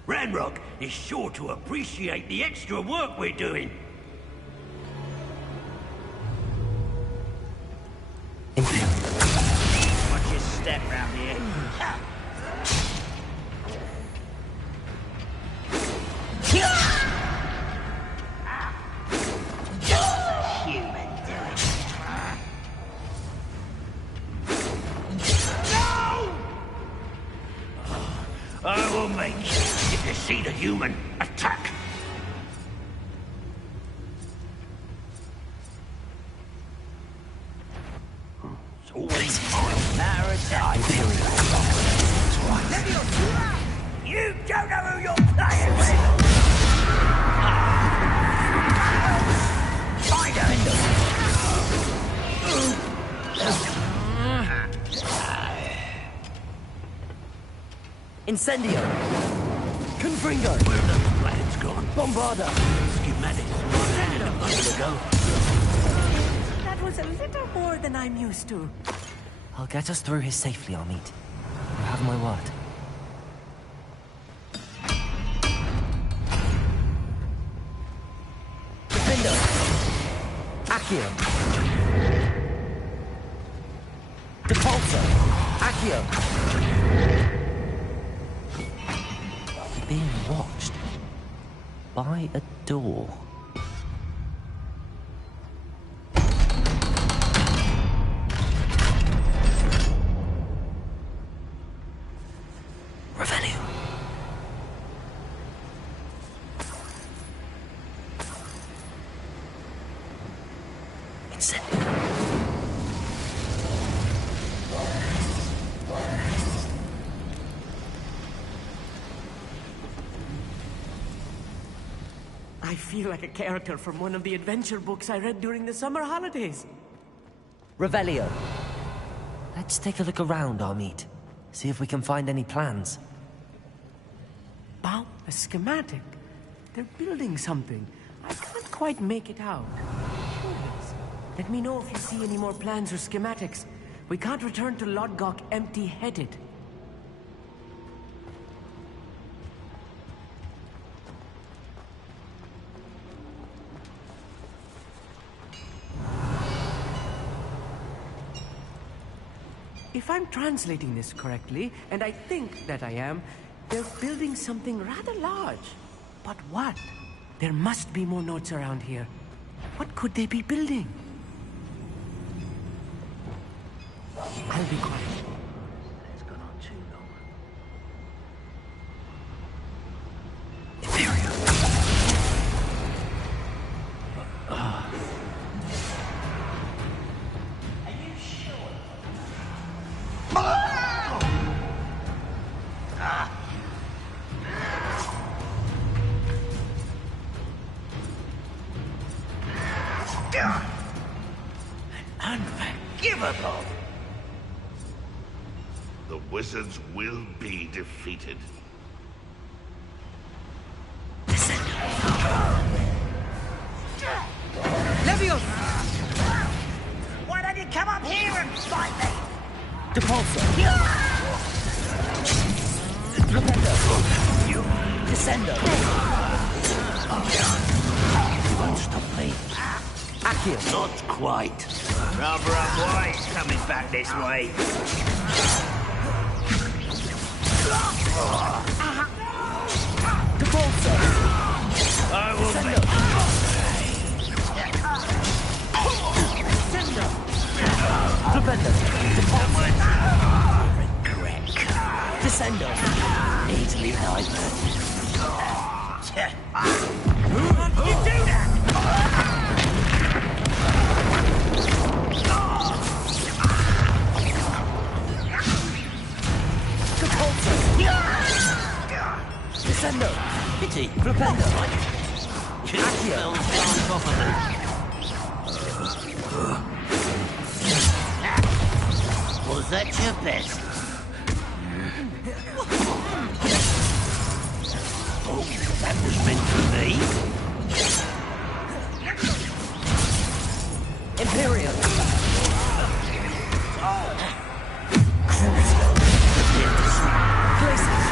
Ranrock is sure to appreciate the extra work we're doing. Watch your step round here. Human doing. No! I will make you if you see the human attack. It's always a matter of time. You don't know who you're playing with! Find her! Incendio! Confringo! Where have the plans gone? Bombarda! Schematics. Handed a moment ago. That was a little more than I'm used to. I'll get us through here safely, Amit. You have my word. Defender! Accio! Depulso! Accio! You're being watched by a door. Revelio. Incendio. I feel like a character from one of the adventure books I read during the summer holidays. Revelio. Let's take a look around, Amit. See if we can find any plans. Wow, a schematic. They're building something. I can't quite make it out. Curious. Let me know if you see any more plans or schematics. We can't return to Lodgok empty-headed. If I'm translating this correctly, and I think that I am, they're building something rather large. But what? There must be more notes around here. What could they be building? I'll be quiet. It's gone on too long. Unforgivable! The wizards will be defeated. Levios! Why don't you come up here and fight me? Depulso! Flipendo! Descendo! You won't stop me. Accio! Not quite. Rather unwise coming back this way. Depulso! I will make Flipendo! regret. Descendo! Easily nightmare. How did you do that? Descendo! Pity! Flipendo! Accio! Off of me. Was that your best? Oh, that was meant for me. Imperium! Places!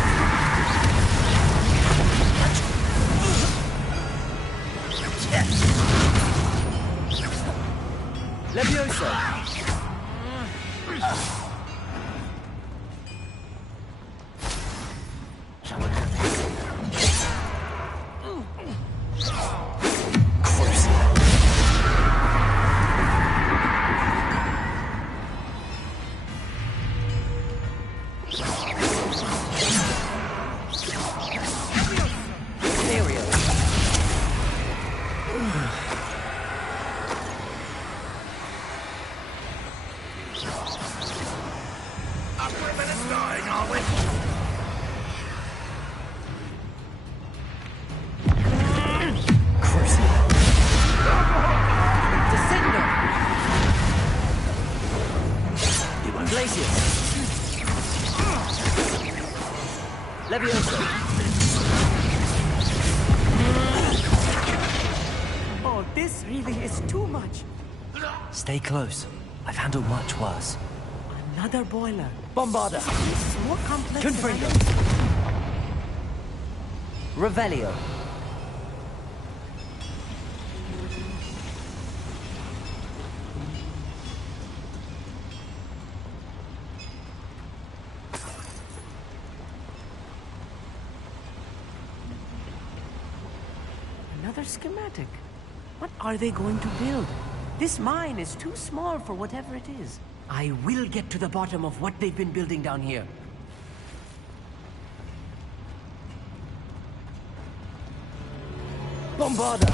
Levioso. Oh, this really is too much. Stay close. I've handled much worse. Another boiler. Bombarda. This is more complex than I Confringo. Revelio. Another schematic. What are they going to build? This mine is too small for whatever it is. I will get to the bottom of what they've been building down here. Bombarda.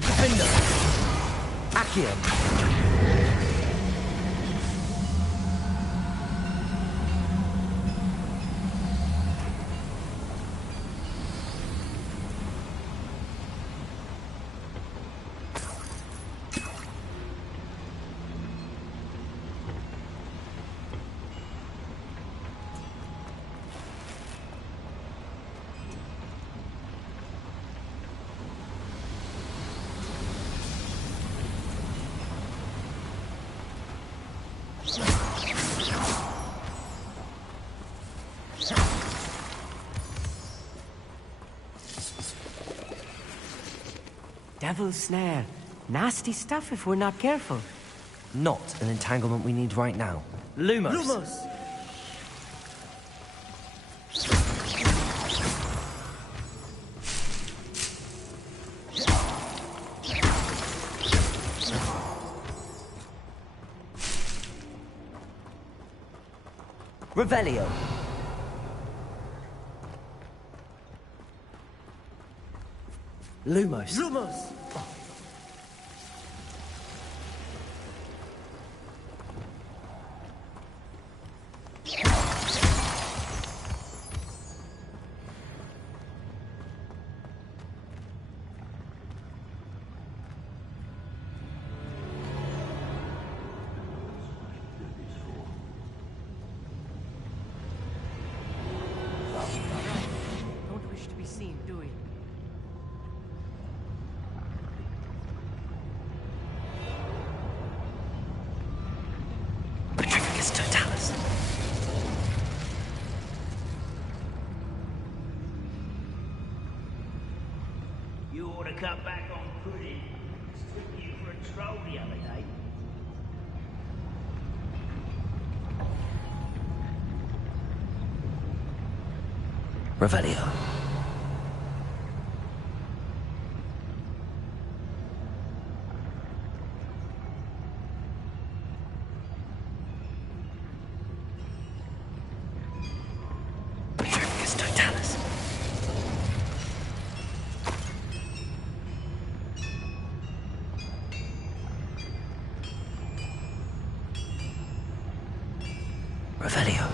Defender. Accio. Devil's snare. Nasty stuff if we're not careful. Not an entanglement we need right now. Lumos. Lumos! Revelio. Lumos. Lumos! Don't wish to be seen, do we? Patricus Totalis. You ought to cut back on pudding. Took you for a troll the other day. Revelio. Patricus Totalis. Revelio.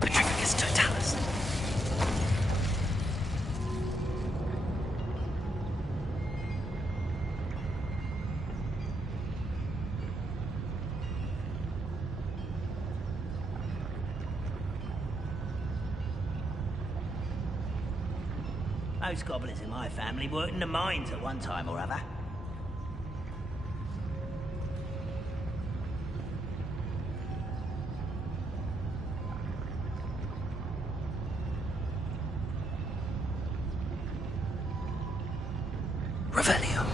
Patricus Totalis. Most goblins in my family worked in the mines at one time or other. Revelio.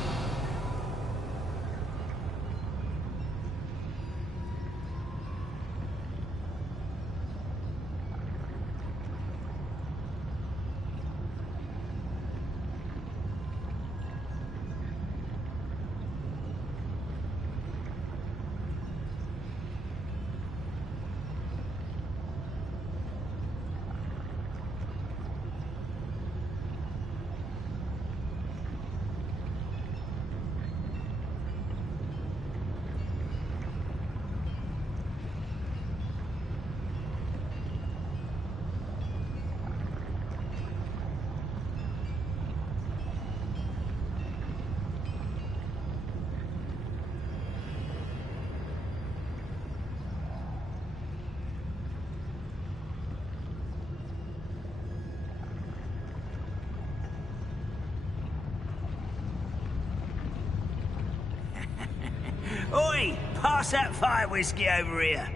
Oi! Pass that fire whiskey over here.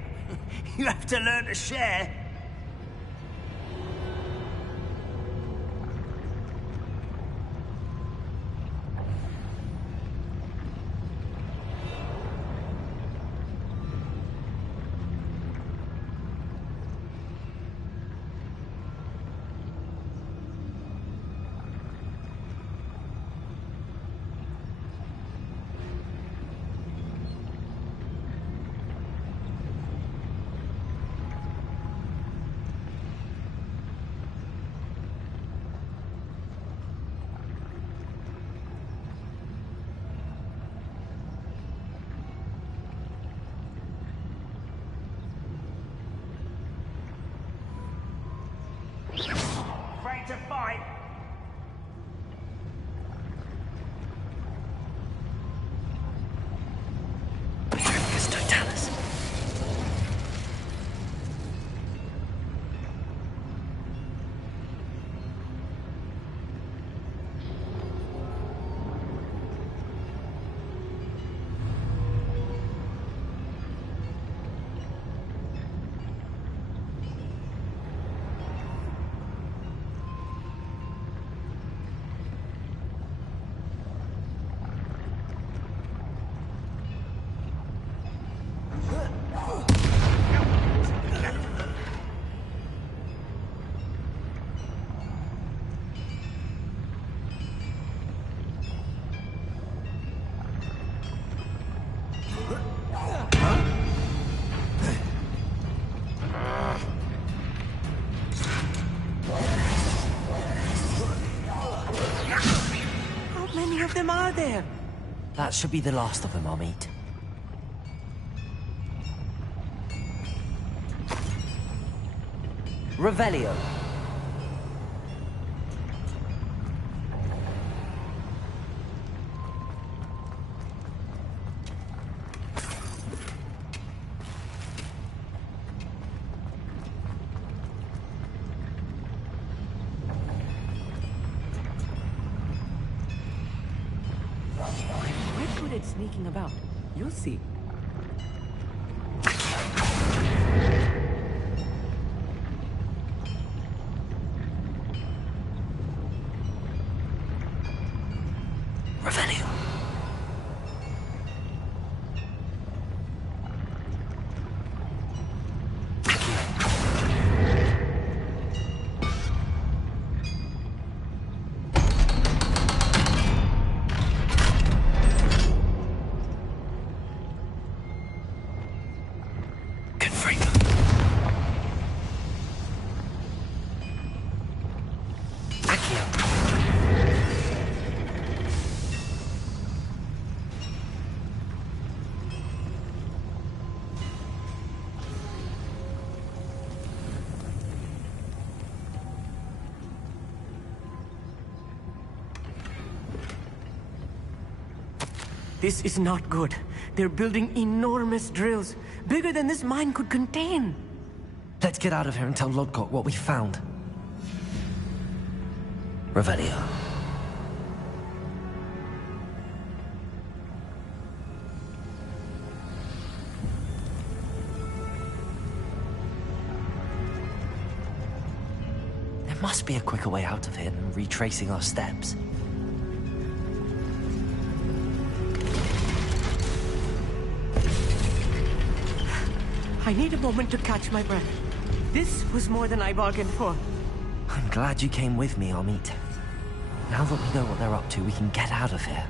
You have to learn to share. Afraid to fight? How many of them are there? That should be the last of them I'll meet. Revelio. I'm quite good at sneaking about. You'll see. Revelio. This is not good. They're building enormous drills, bigger than this mine could contain. Let's get out of here and tell Lodcock what we found. Revelio. There must be a quicker way out of here than retracing our steps. I need a moment to catch my breath. This was more than I bargained for. I'm glad you came with me, Amit. Now that we know what they're up to, we can get out of here.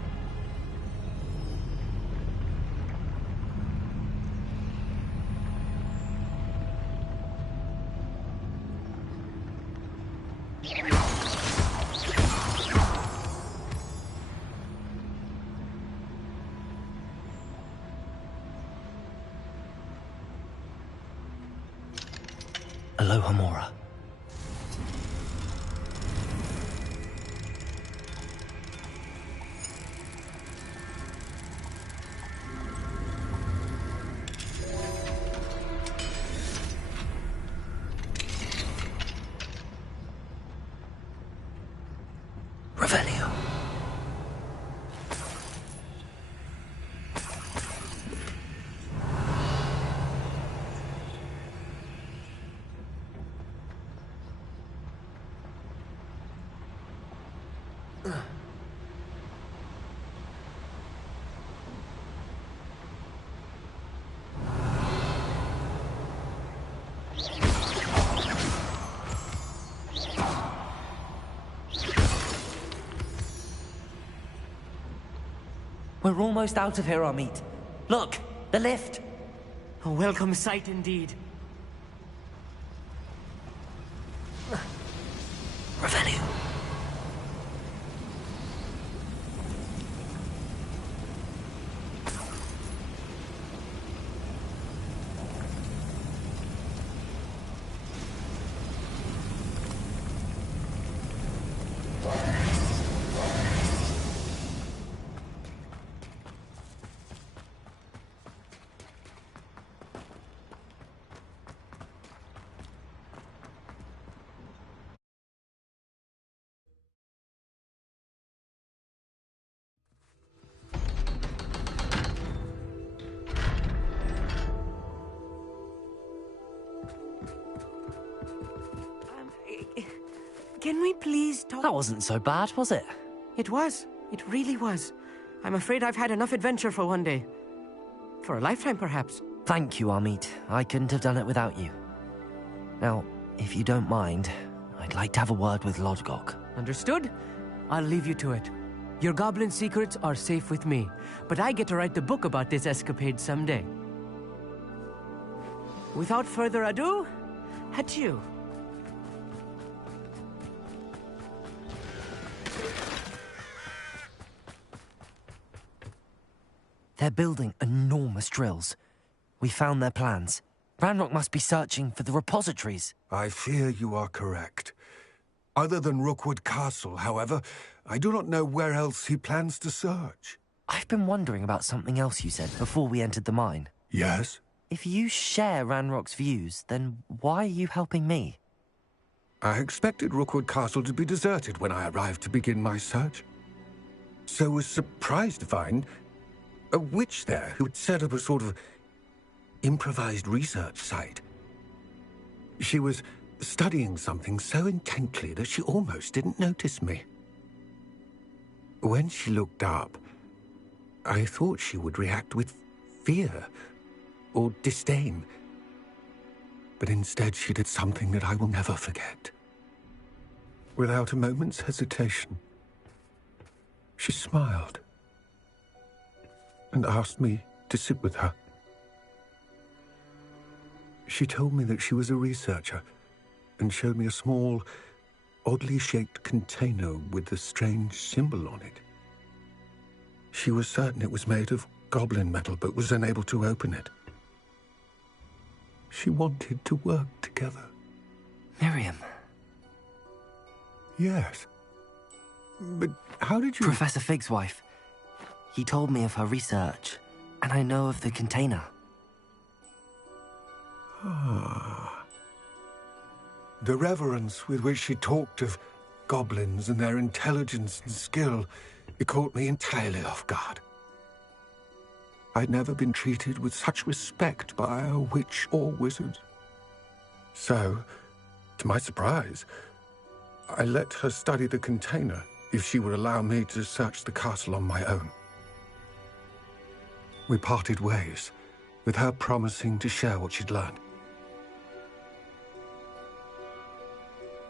Aloha Mora. Revelio. We're almost out of here, Amit. Look, the lift. A welcome sight indeed. Revelio. Can we please talk? That wasn't so bad, was it? It was. It really was. I'm afraid I've had enough adventure for one day. For a lifetime, perhaps. Thank you, Amit. I couldn't have done it without you. Now, if you don't mind, I'd like to have a word with Lodgok. Understood? I'll leave you to it. Your goblin secrets are safe with me, but I get to write the book about this escapade someday. Without further ado, adieu. They're building enormous drills. We found their plans. Ranrock must be searching for the repositories. I fear you are correct. Other than Rookwood Castle, however, I do not know where else he plans to search. I've been wondering about something else you said before we entered the mine. Yes? If you share Ranrock's views, then why are you helping me? I expected Rookwood Castle to be deserted when I arrived to begin my search. So was surprised to find a witch there who had set up a sort of improvised research site. She was studying something so intently that she almost didn't notice me. When she looked up, I thought she would react with fear or disdain. But instead she did something that I will never forget. Without a moment's hesitation, she smiled and asked me to sit with her. She told me that she was a researcher and showed me a small, oddly shaped container with a strange symbol on it. She was certain it was made of goblin metal, but was unable to open it. She wanted to work together. Miriam. Yes. But how did you... Professor Fig's wife. He told me of her research, and I know of the container. Ah. The reverence with which she talked of goblins and their intelligence and skill, it caught me entirely off guard. I'd never been treated with such respect by a witch or wizard. So, to my surprise, I let her study the container if she would allow me to search the castle on my own. We parted ways, with her promising to share what she'd learned.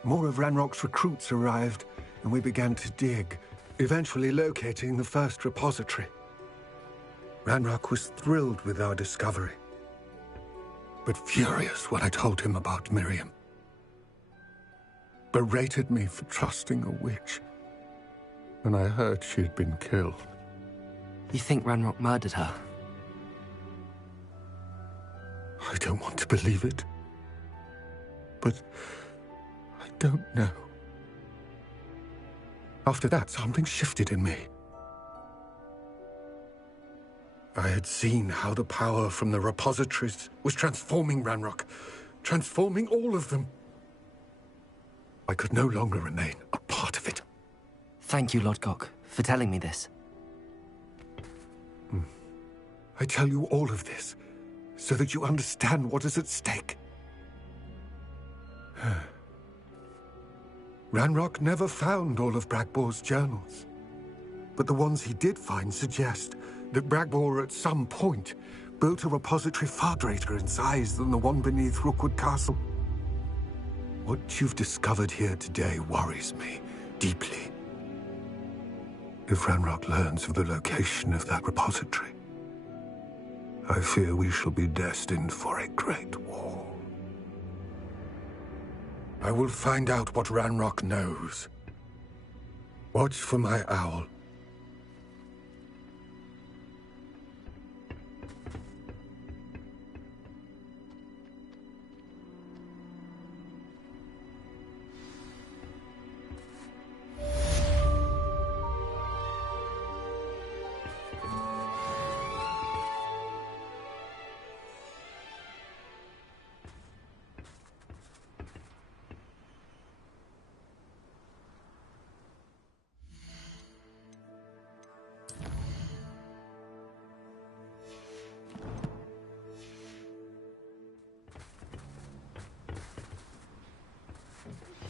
More of Ranrock's recruits arrived, and we began to dig, eventually locating the first repository. Ranrock was thrilled with our discovery, but furious when I told him about Miriam. Berated me for trusting a witch when I heard she had been killed. You think Ranrock murdered her? I don't want to believe it, but I don't know. After that, something shifted in me. I had seen how the power from the repositories was transforming Ranrock, transforming all of them. I could no longer remain a part of it. Thank you, Lodgok, for telling me this. I tell you all of this so that you understand what is at stake. Ranrock never found all of Bragbor's journals, but the ones he did find suggest that Bragbor at some point built a repository far greater in size than the one beneath Rookwood Castle. What you've discovered here today worries me deeply. If Ranrock learns of the location of that repository, I fear we shall be destined for a great war. I will find out what Ranrock knows. Watch for my owl.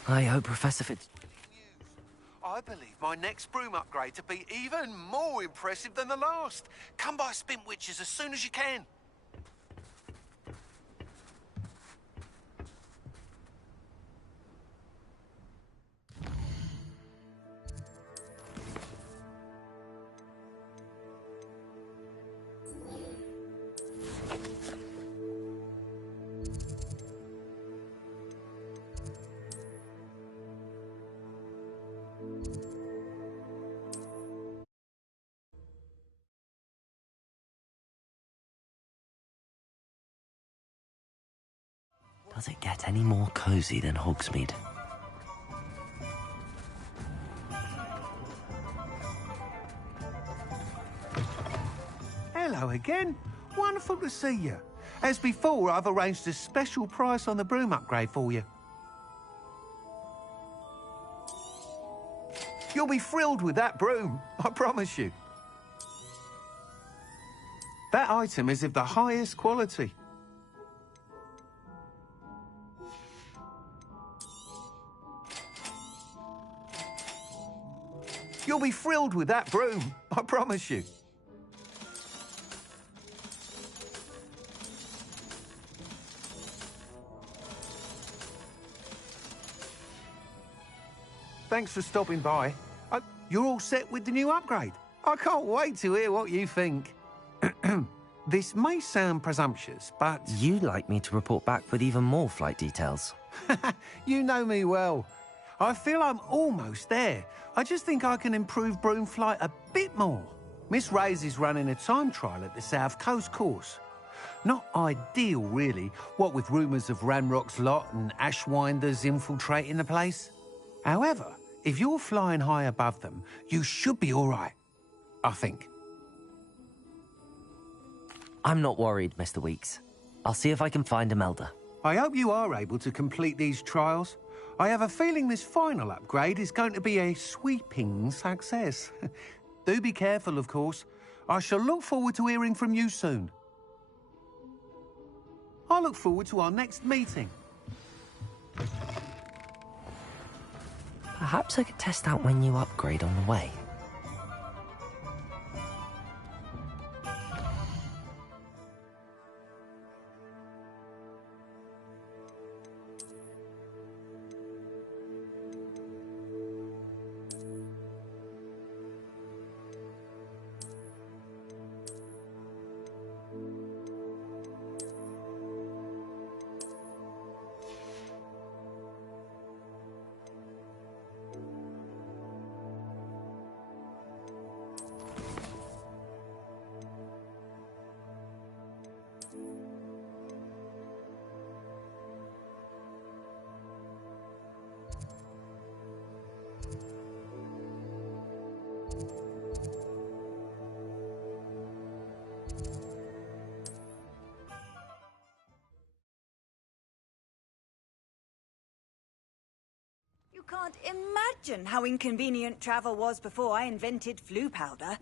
I hope Professor Fitz... I believe my next broom upgrade to be even more impressive than the last. Come by Spintwitches as soon as you can. Does it get any more cozy than Hogsmeade? Hello again. Wonderful to see you. As before, I've arranged a special price on the broom upgrade for you. You'll be thrilled with that broom, I promise you. That item is of the highest quality. You'll be thrilled with that broom, I promise you. Thanks for stopping by. You're all set with the new upgrade. I can't wait to hear what you think. This may sound presumptuous, but... You'd like me to report back with even more flight details. You know me well. I feel I'm almost there. I just think I can improve broom flight a bit more. Miss Ray's is running a time trial at the South Coast course. Not ideal, really, what with rumours of Ranrock's lot and Ashwinders infiltrating the place. However, if you're flying high above them, you should be all right, I think. I'm not worried, Mr. Weeks. I'll see if I can find Imelda. I hope you are able to complete these trials. I have a feeling this final upgrade is going to be a sweeping success. Do be careful, of course. I shall look forward to hearing from you soon. I look forward to our next meeting. Perhaps I could test out my new upgrade on the way. You can't imagine how inconvenient travel was before I invented flu powder.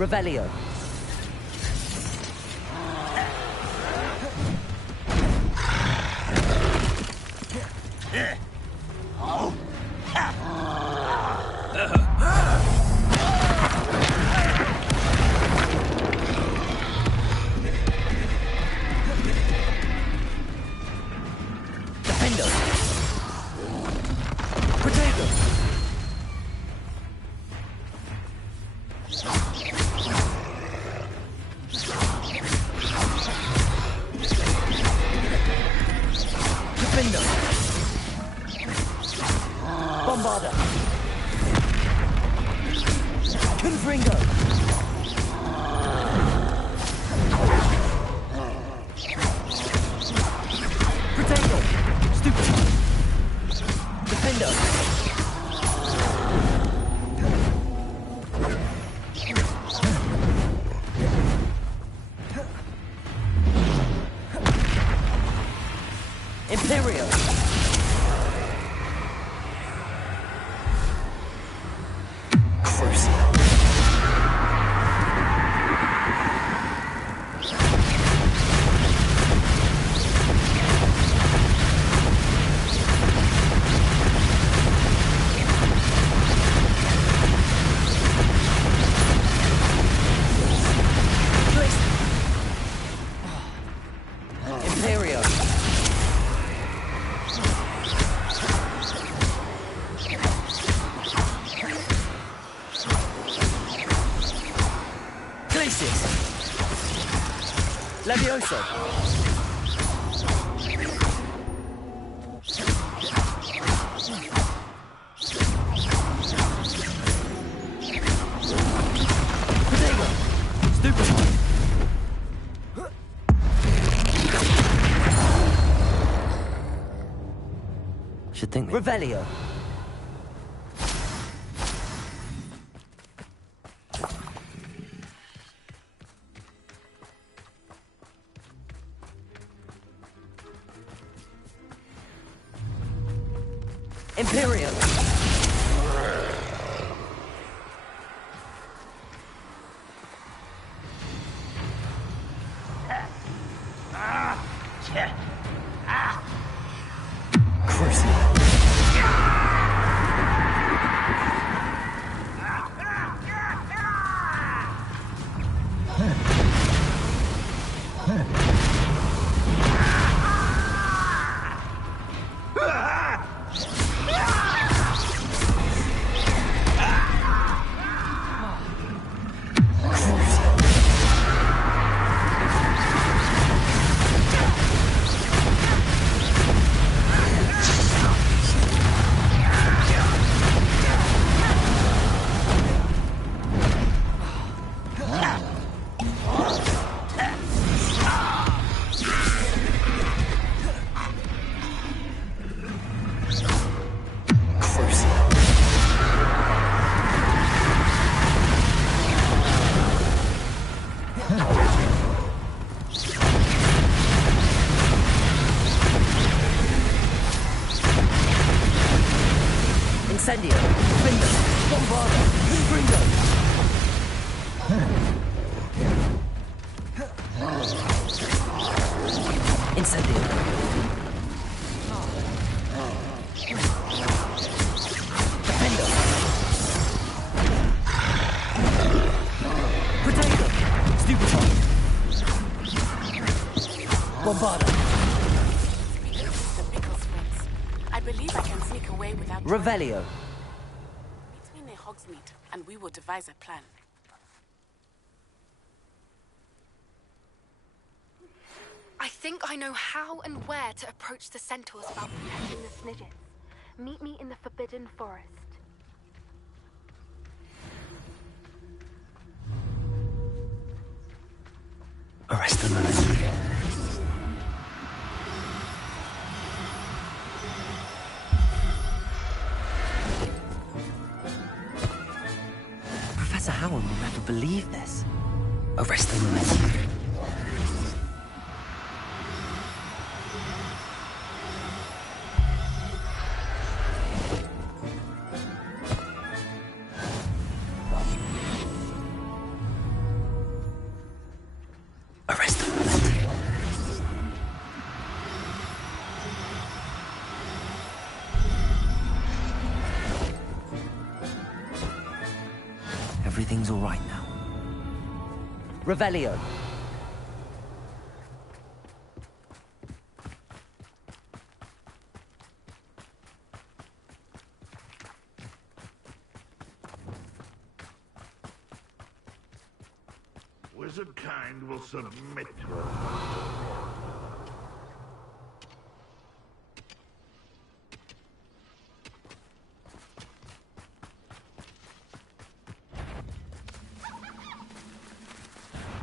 Revelio. Levioso. Should think. Revelio. Imperial. Incendio, Finder, Bombarda, Gringo. Incendio. Defender. Potato. Stupiton. Bombarda. I believe I can sneak away without... Revelio. Meet me near Hogsmeade, and we will devise a plan. I think I know how and where to approach the centaurs about protecting the Snidgets. Meet me in the Forbidden Forest. Arrest the mercy. Professor Howard will never believe this. Arrest the mercy. everything's all right now. Revelio. Wizard kind will submit to us.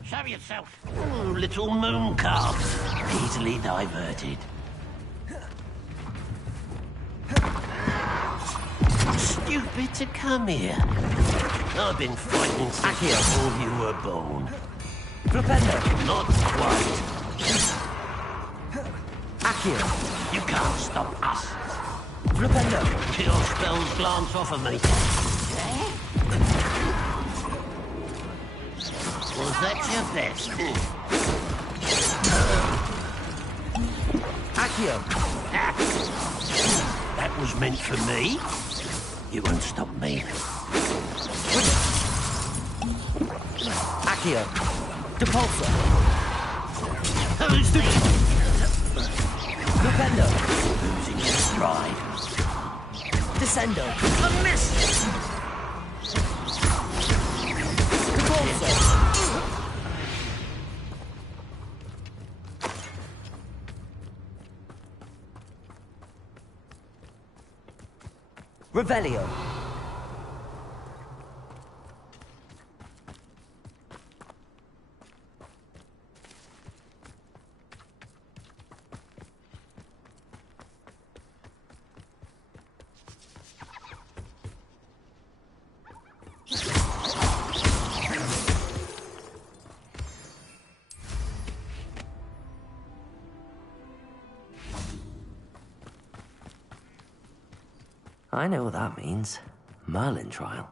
Show yourself. Little moon calves. Easily diverted. Stupid to come here. I've been fighting since before you were born. Flipendo. Not quite. Accio. You can't stop us. Flipendo. Your spells glance off of me. Was that your best? Accio. That was meant for me. You won't stop me. Accio. Depulso. Who's the... Flipendo. Losing your stride. Descendo. A miss! Depulso. Revelio. I know what that means. Merlin trial.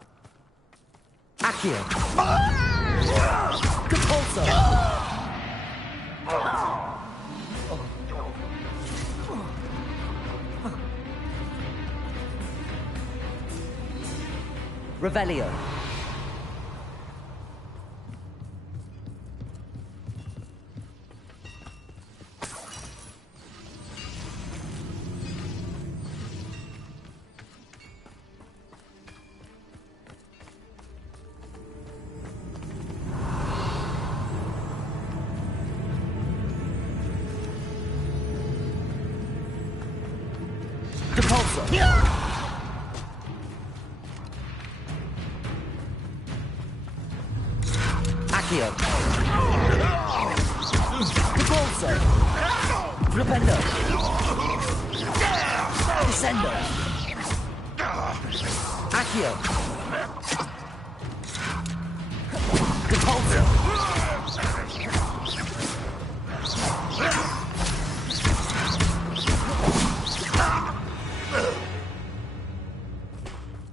Accio. Depulso. Revelio. Depulso. Accio. Depulso. Flipendo. Descendo. Accio. Depulso.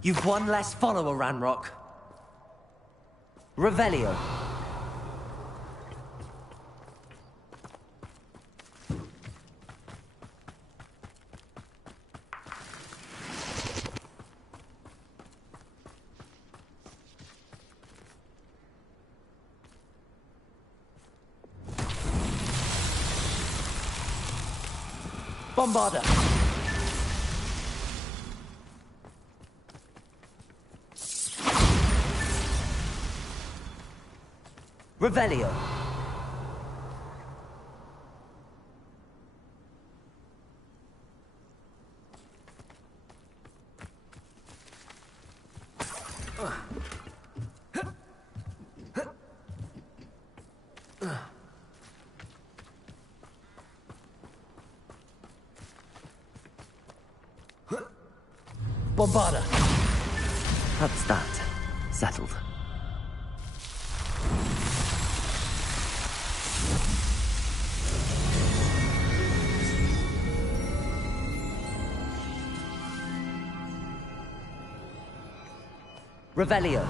You've one less follower, Ranrock. Revelio. Bombarda. Revelio. Bombarda. That's that. Settled. Revelio.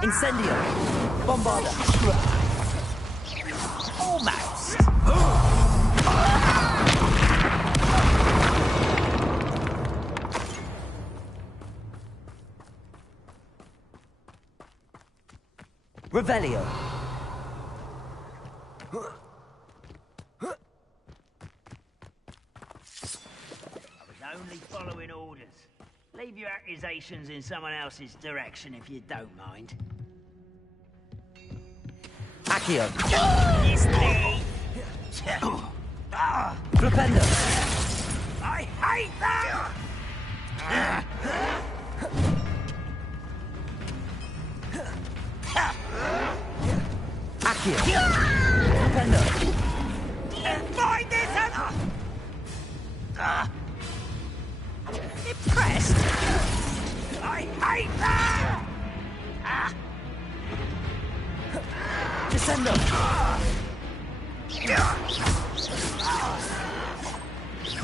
Incendio! Bombarda! Almost. Revelio! Only following orders. Leave your accusations in someone else's direction if you don't mind. Accio! It's me! Flipendo! I hate that! Accio! Flipendo! Find this impressed? I hate that! Descendo!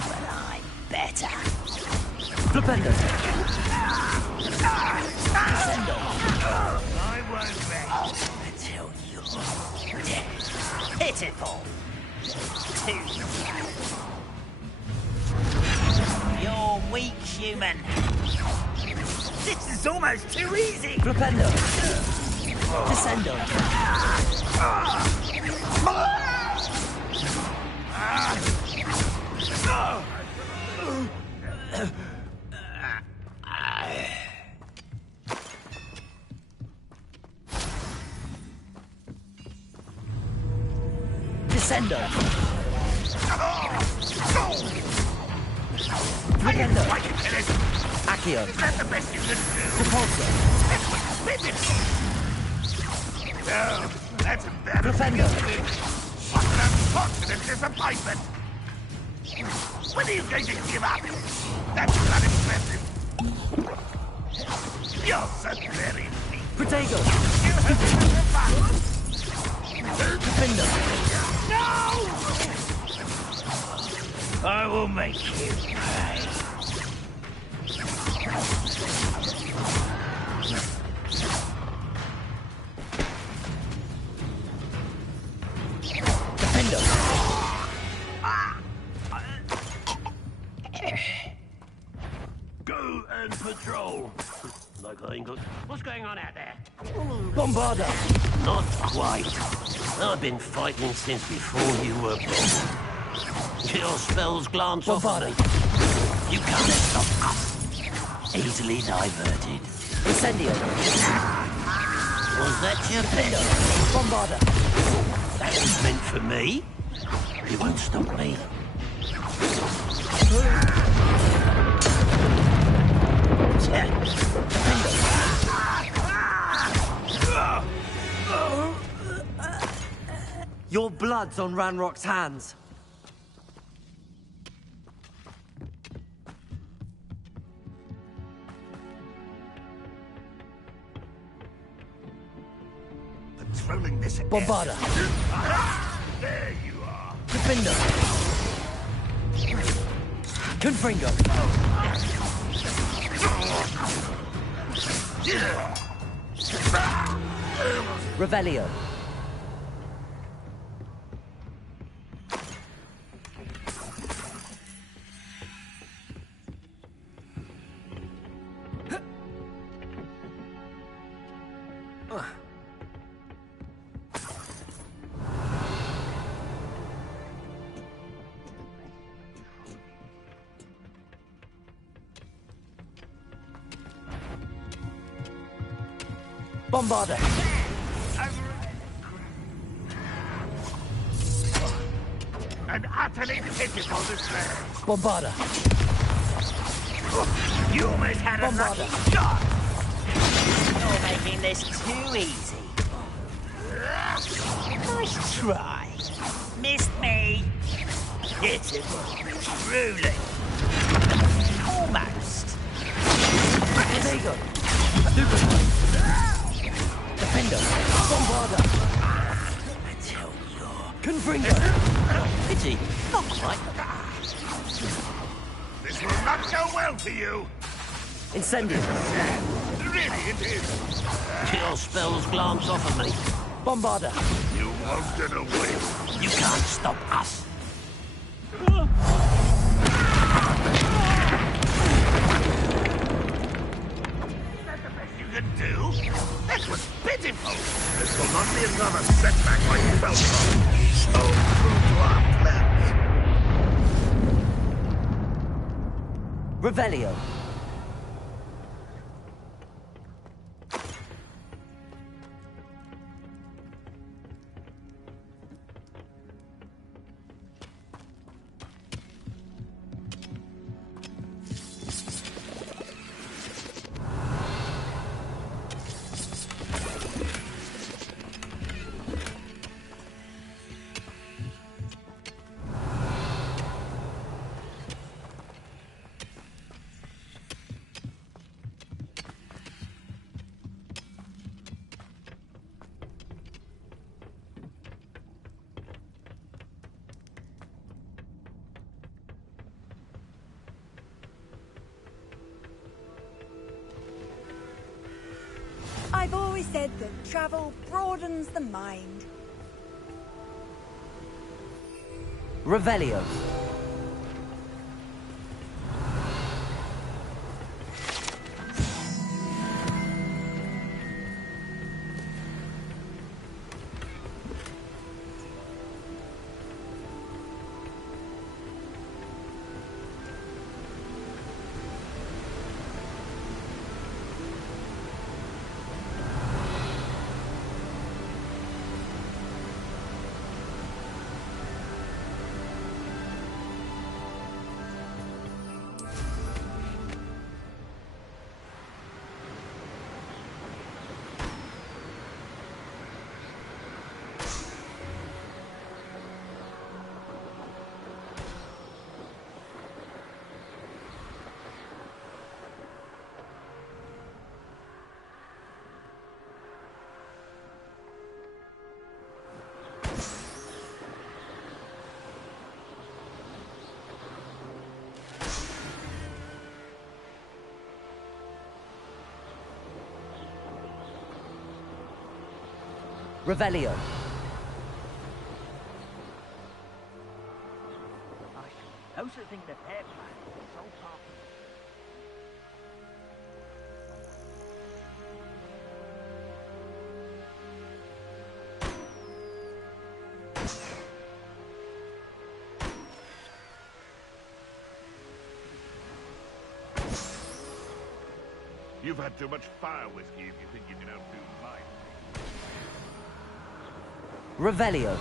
But I'm better. Flipendo! Descendo! I won't rest until you're pitiful. You're weak, human. This is almost too easy. Flipendo! Descendo! Descendo! Flipendo! Accio! Is that the best you can do? Repulsor! No, that's embarrassing. Flipendo! What an unfortunate disappointment! When are you going to give up? That's not impressive. You're so very weak. Protego! You have to give up. Flipendo! No! I will make you pay. Defendo! Go and patrol. Like I ain't got... What's going on out there? Bombarda! Not quite. I've been fighting since before you were born. Your spells glance off on me. You can't stop us. Easily diverted. Incendio! Was that your pen? Bombarda! That was meant for me. You won't stop me. Your blood's on Ranrock's hands. Patrolling this again. Bombarda! There you are. Defendo! Confringo! Revelio! Bombarda! An utterly pitiful display. Bombarda! You almost had a Bombarda! lucky shot. You're making this too easy. Nice try. Missed me. Pitiful. Truly. Almost. There you go. Defendo! Bombarda! Until you're... Confringo! Pity. Not quite. This will not go well for you. Incendio! Really, it is. Your spells glance off of me. Bombarder. You won't get away. You can't stop us. You can do? That was pitiful. This will not be another setback like Feldcroft. So true to our plans. Revelio. I've always said that travel broadens the mind. Revelio. Revelio. Those are the things that they're planning. So far. You've had too much fire whiskey if you think you can outdo mine. Revelio.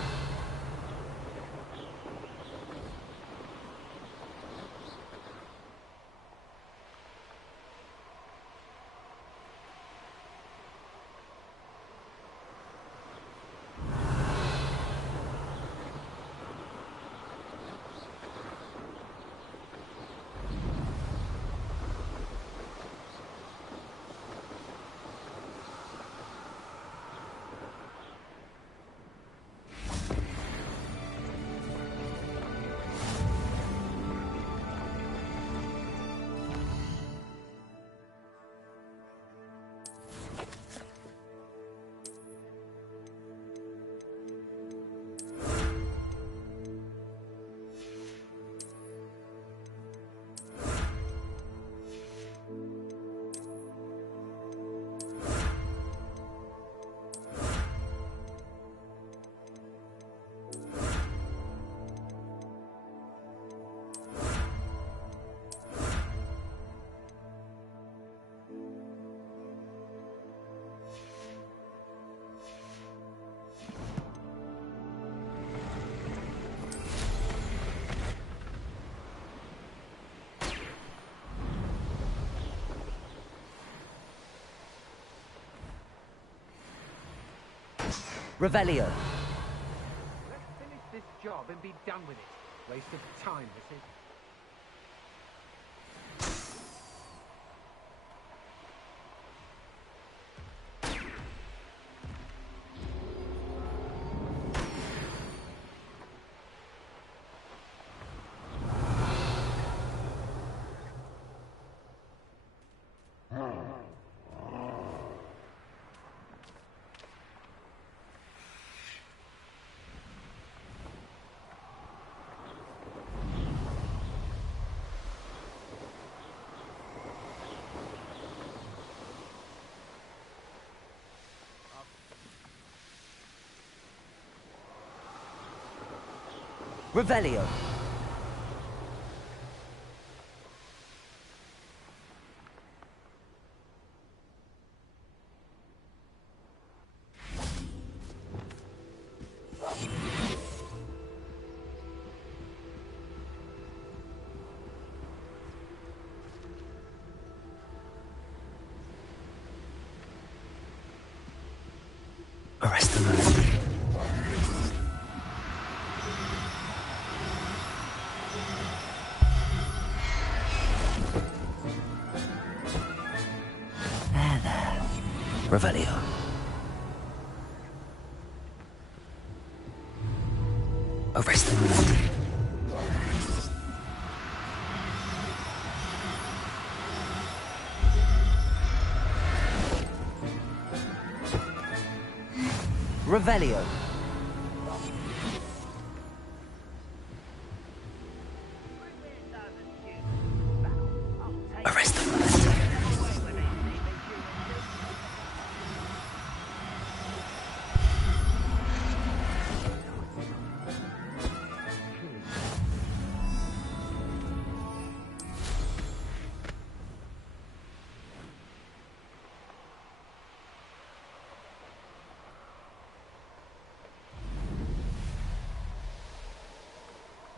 Revelio. Let's finish this job and be done with it. Waste of time, this is. Revelio. Arrest them. There. Revelio. Arrest them. Revelio. Arrest them.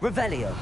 Revelio.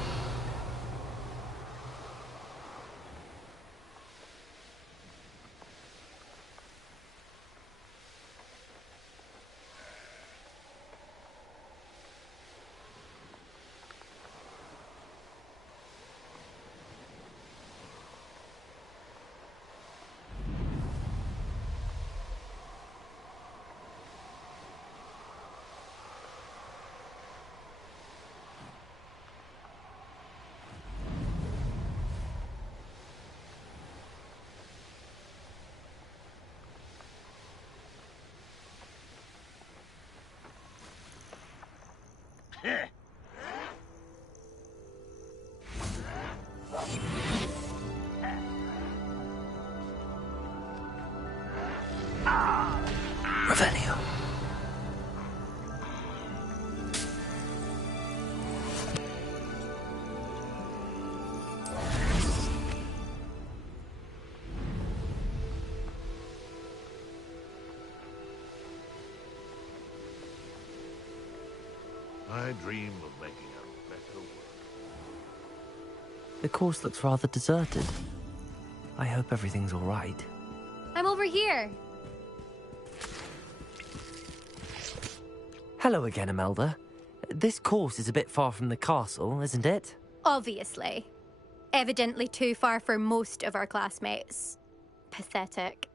Revelio. I dream of making a better world. The course looks rather deserted. I hope everything's all right. I'm over here. Hello again, Imelda. This course is a bit far from the castle, isn't it? Obviously. Evidently too far for most of our classmates. Pathetic.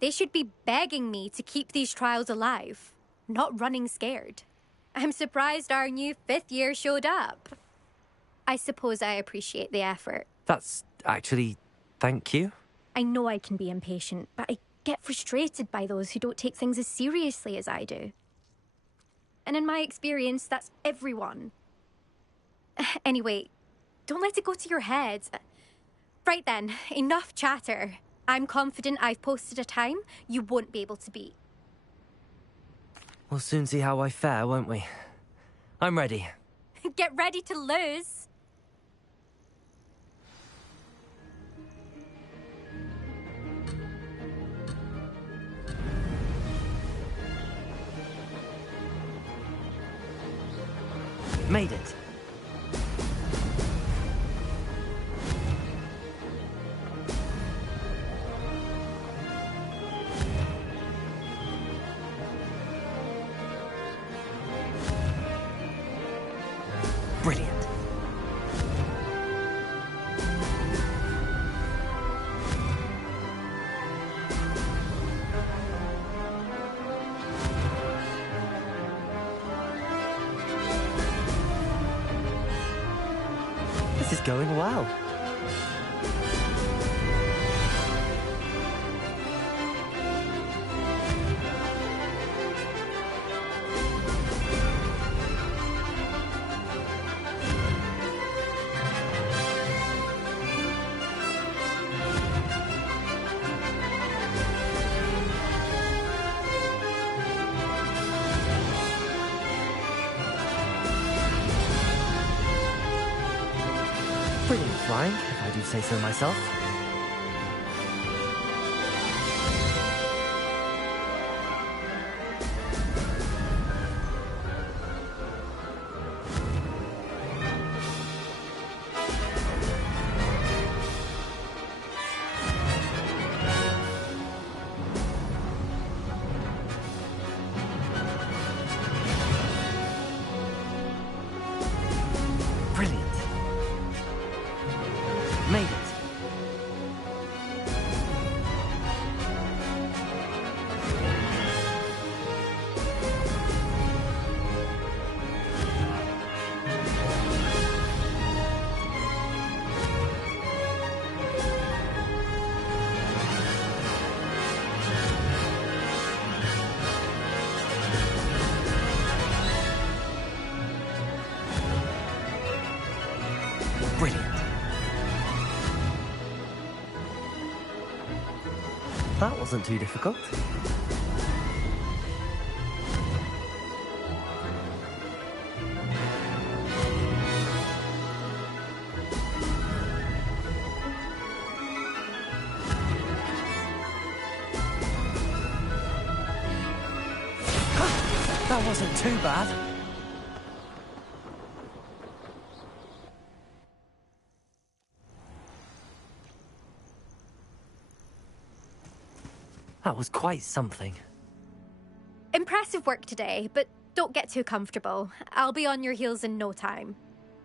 They should be begging me to keep these trials alive, not running scared. I'm surprised our new 5th year showed up. I suppose I appreciate the effort. That's actually... thank you. I know I can be impatient, but I get frustrated by those who don't take things as seriously as I do. And in my experience, that's everyone. Anyway, don't let it go to your head. Right then, enough chatter. I'm confident I've posted a time you won't be able to beat. We'll soon see how I fare, won't we? I'm ready. Get ready to lose. Made it. Brilliant. This is going well. satisfying, if I do say so myself. Made it. Brilliant. That wasn't too difficult. That wasn't too bad. That was quite something. Impressive work today, but don't get too comfortable. I'll be on your heels in no time.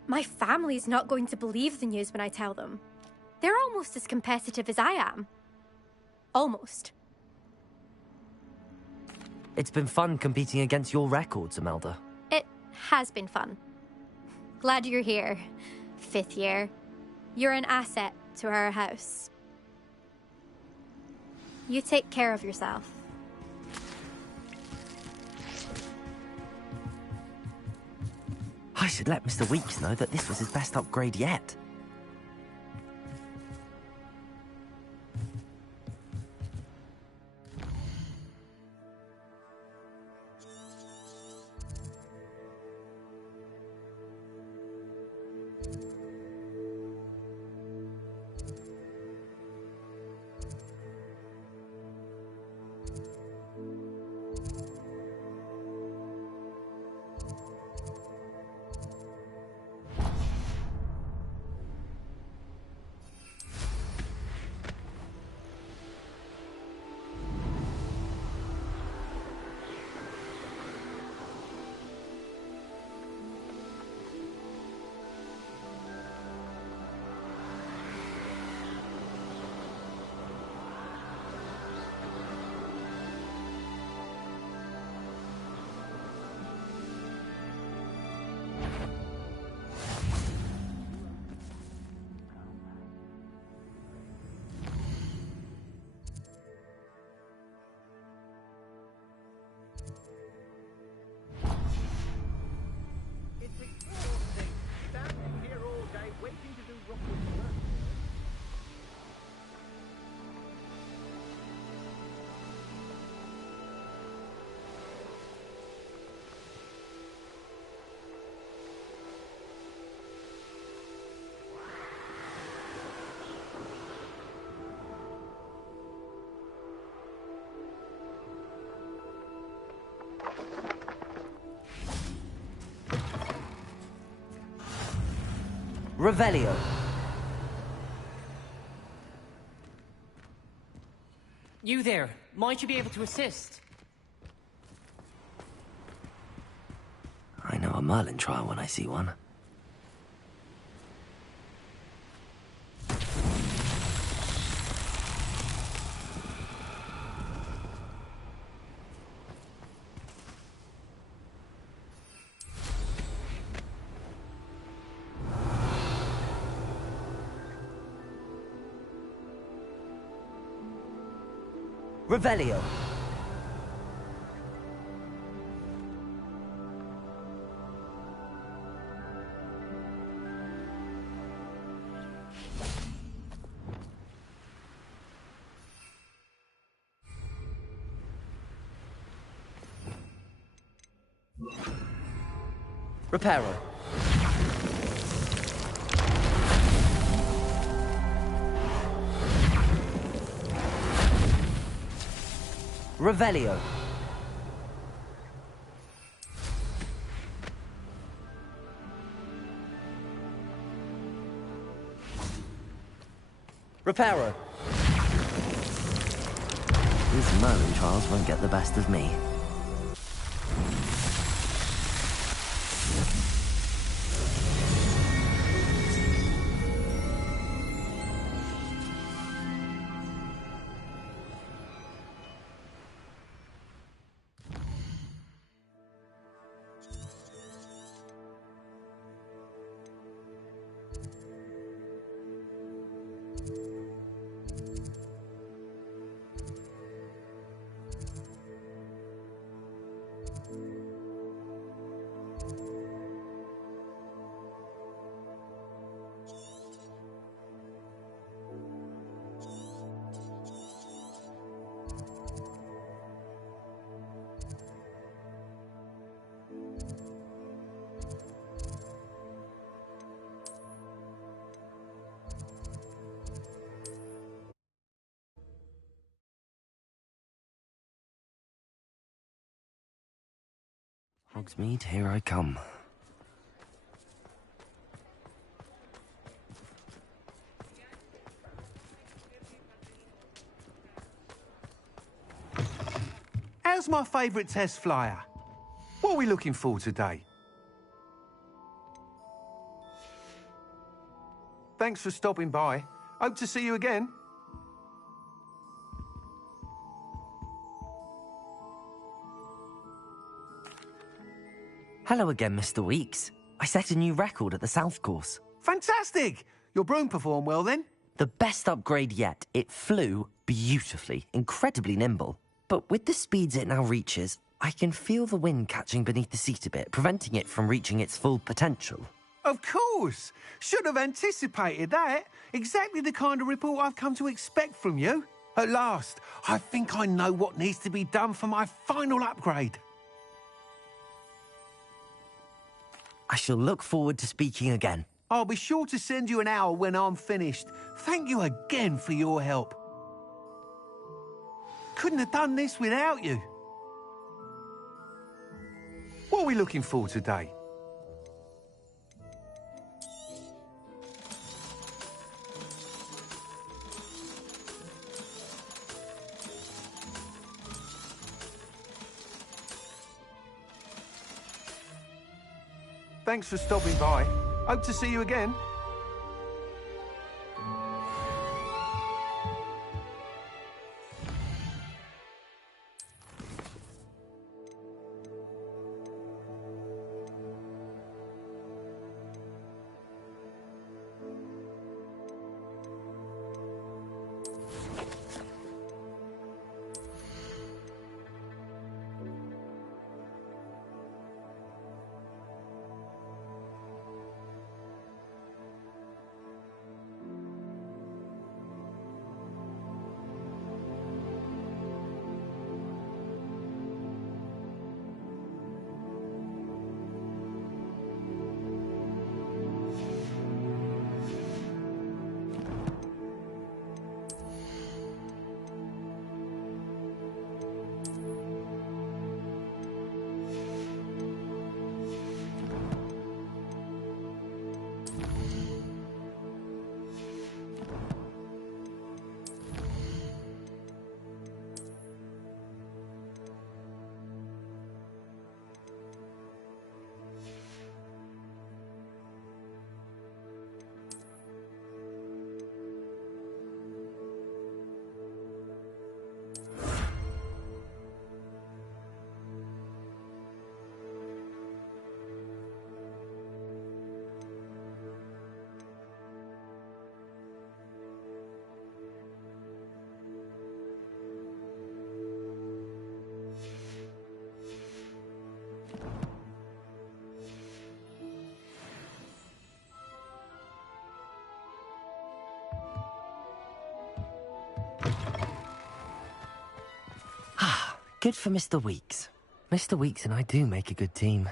My family's not going to believe the news when I tell them. They're almost as competitive as I am. Almost. It's been fun competing against your records, Imelda. It has been fun. Glad you're here. 5th year. You're an asset to our house. You take care of yourself. I should let Mr. Weeks know that this was his best upgrade yet. Revelio. You there. Might you be able to assist? I know a Merlin trial when I see one. Revelio. Reparo. Revelio. Reparo. These Merlin trials won't get the best of me. Hogsmeade, here I come. How's my favourite test flyer? What are we looking for today? Thanks for stopping by. Hope to see you again. Hello again, Mr. Weeks. I set a new record at the South Course. Fantastic! Your broom performed well then? The best upgrade yet. It flew beautifully, incredibly nimble. But with the speeds it now reaches, I can feel the wind catching beneath the seat a bit, preventing it from reaching its full potential. Of course! Should have anticipated that. Exactly the kind of report I've come to expect from you. At last, I think I know what needs to be done for my final upgrade. I shall look forward to speaking again. I'll be sure to send you an hour when I'm finished. Thank you again for your help. Couldn't have done this without you. What are we looking for today? Thanks for stopping by. Hope to see you again. Good for Mr. Weeks. Mr. Weeks and I do make a good team.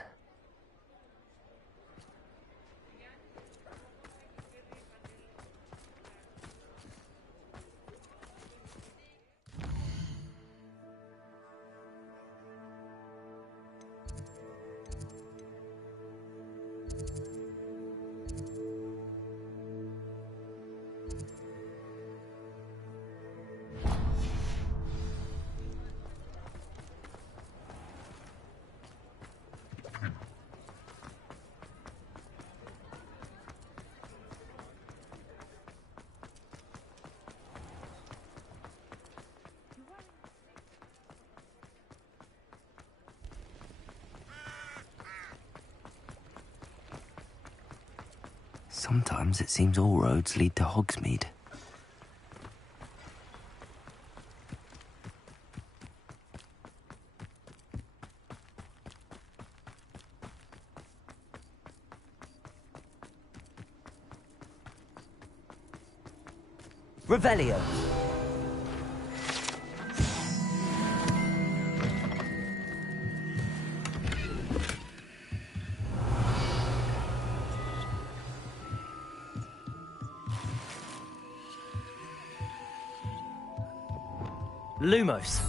Sometimes it seems all roads lead to Hogsmeade. Revelio. Lumos.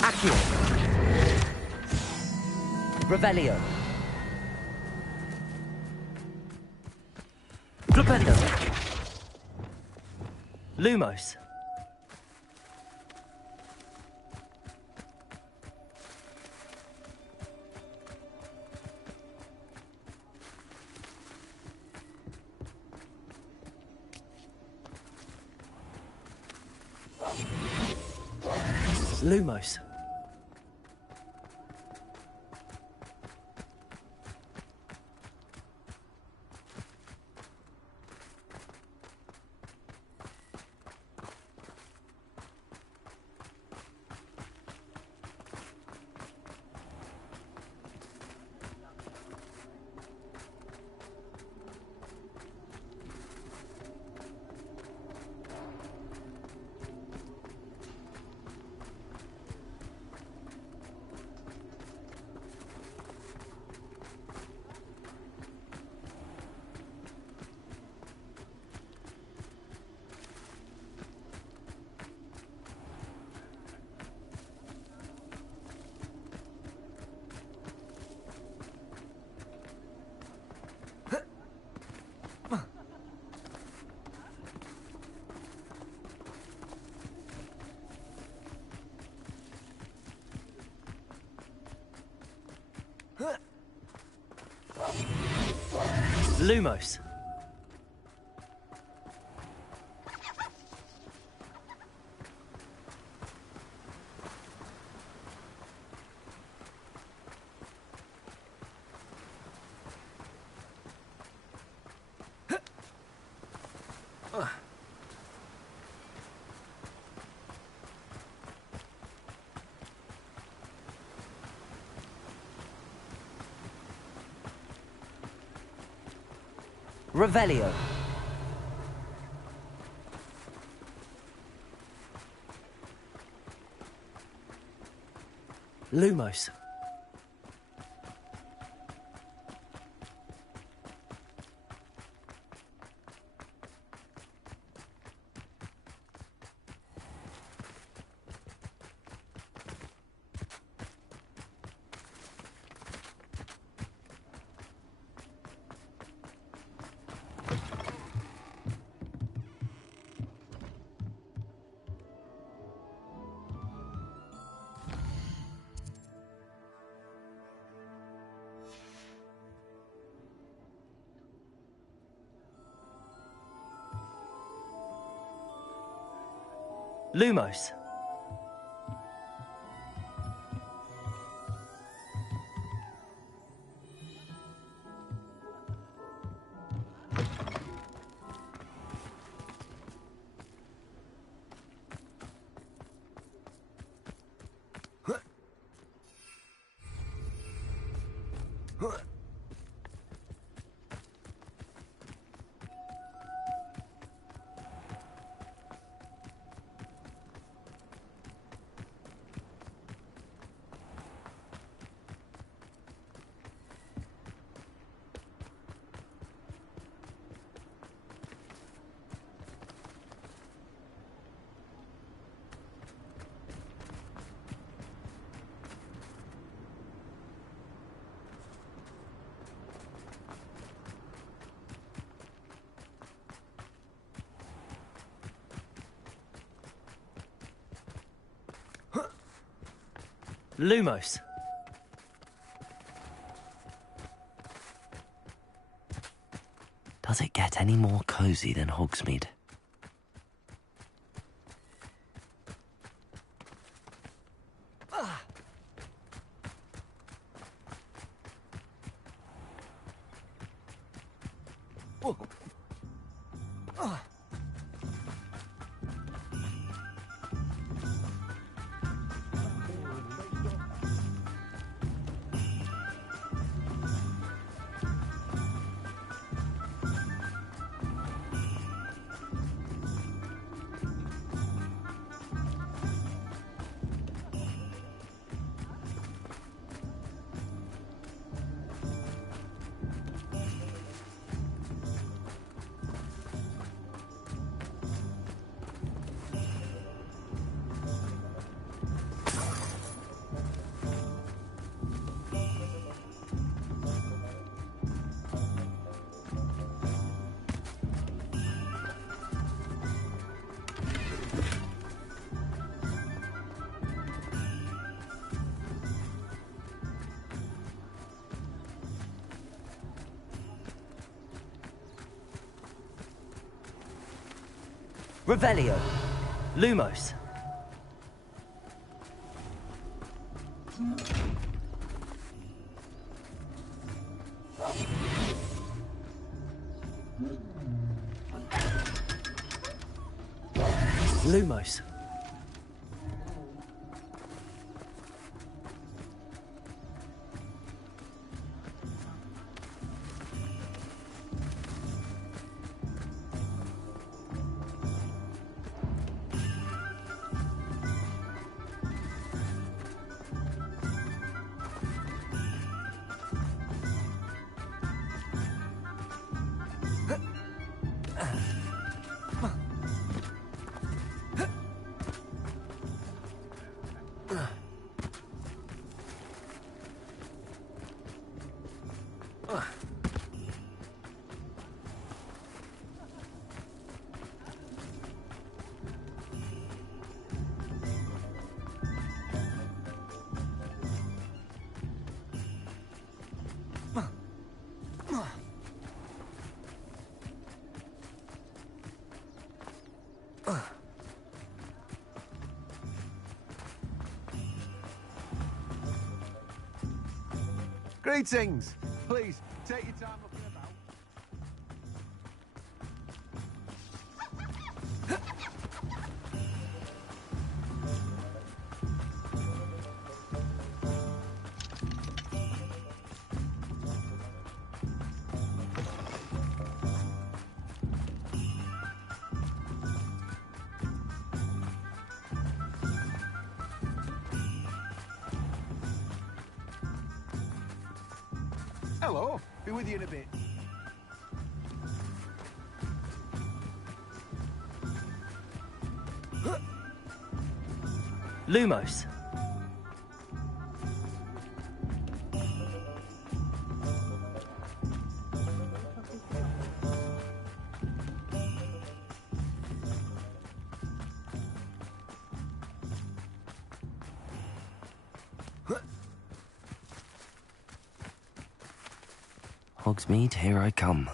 Accio. Revelio. Revelio. Lumos. Lumos. Lumos. Revelio. Lumos. Lumos. Lumos. Does it get any more cozy than Hogsmeade? Revelio. Lumos. Lumos. Greetings! Please, take your time looking about. Hello, be with you in a bit. Lumos. Hogsmeade, here I come.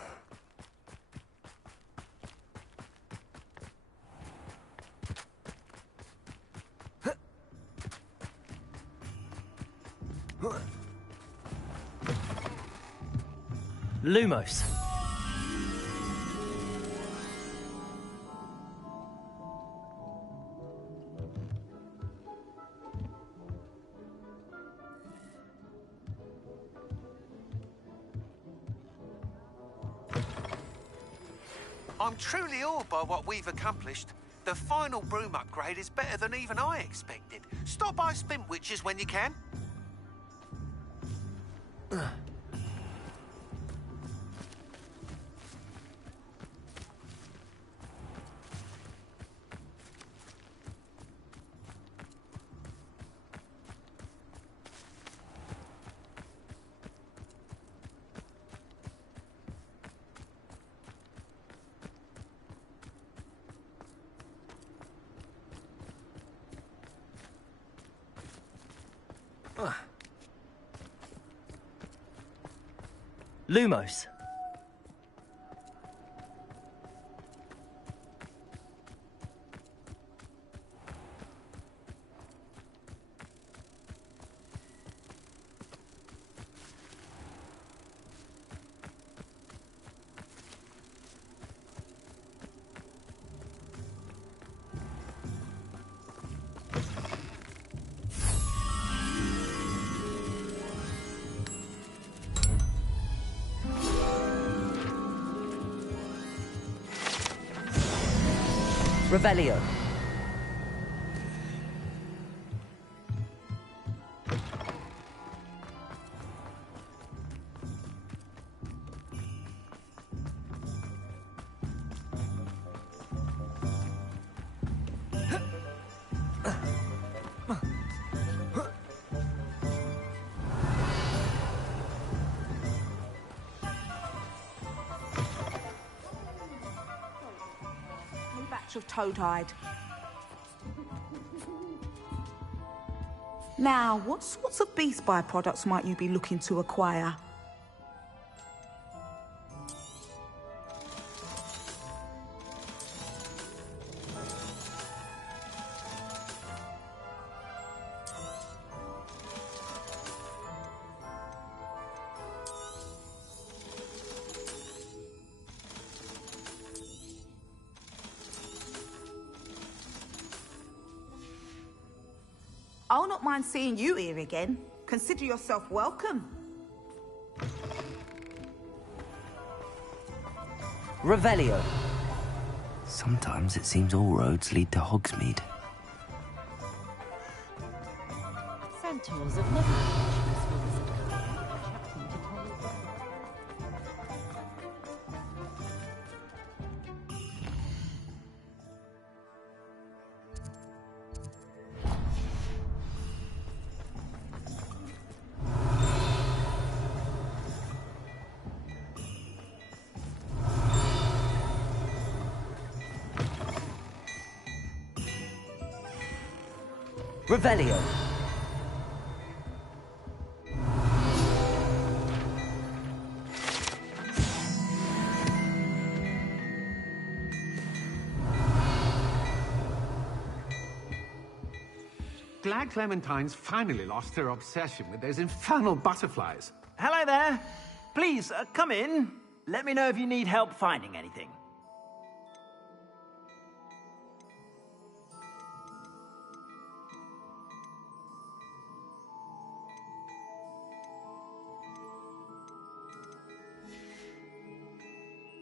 Lumos. I'm truly awed by what we've accomplished. The final broom upgrade is better than even I expected. Stop by Spintwitches when you can. Lumos. Revelio. Batch of toe-tied. Now, what sorts of beast byproducts might you be looking to acquire? I'll not mind seeing you here again. Consider yourself welcome. Revelio. Sometimes it seems all roads lead to Hogsmeade. Centaurs have never been useful as Revelio. Glad Clementine's finally lost her obsession with those infernal butterflies. Hello there. Please, come in. Let me know if you need help finding anything.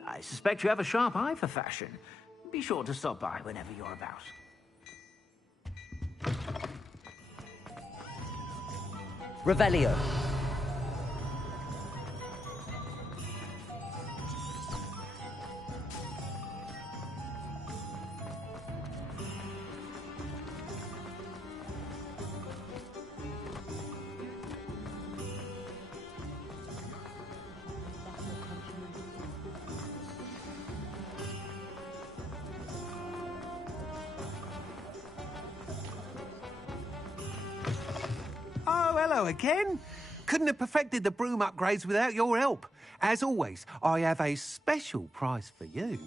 I suspect you have a sharp eye for fashion. Be sure to stop by whenever you're about. Revelio. Oh, hello again. Couldn't have perfected the broom upgrades without your help. As always, I have a special prize for you.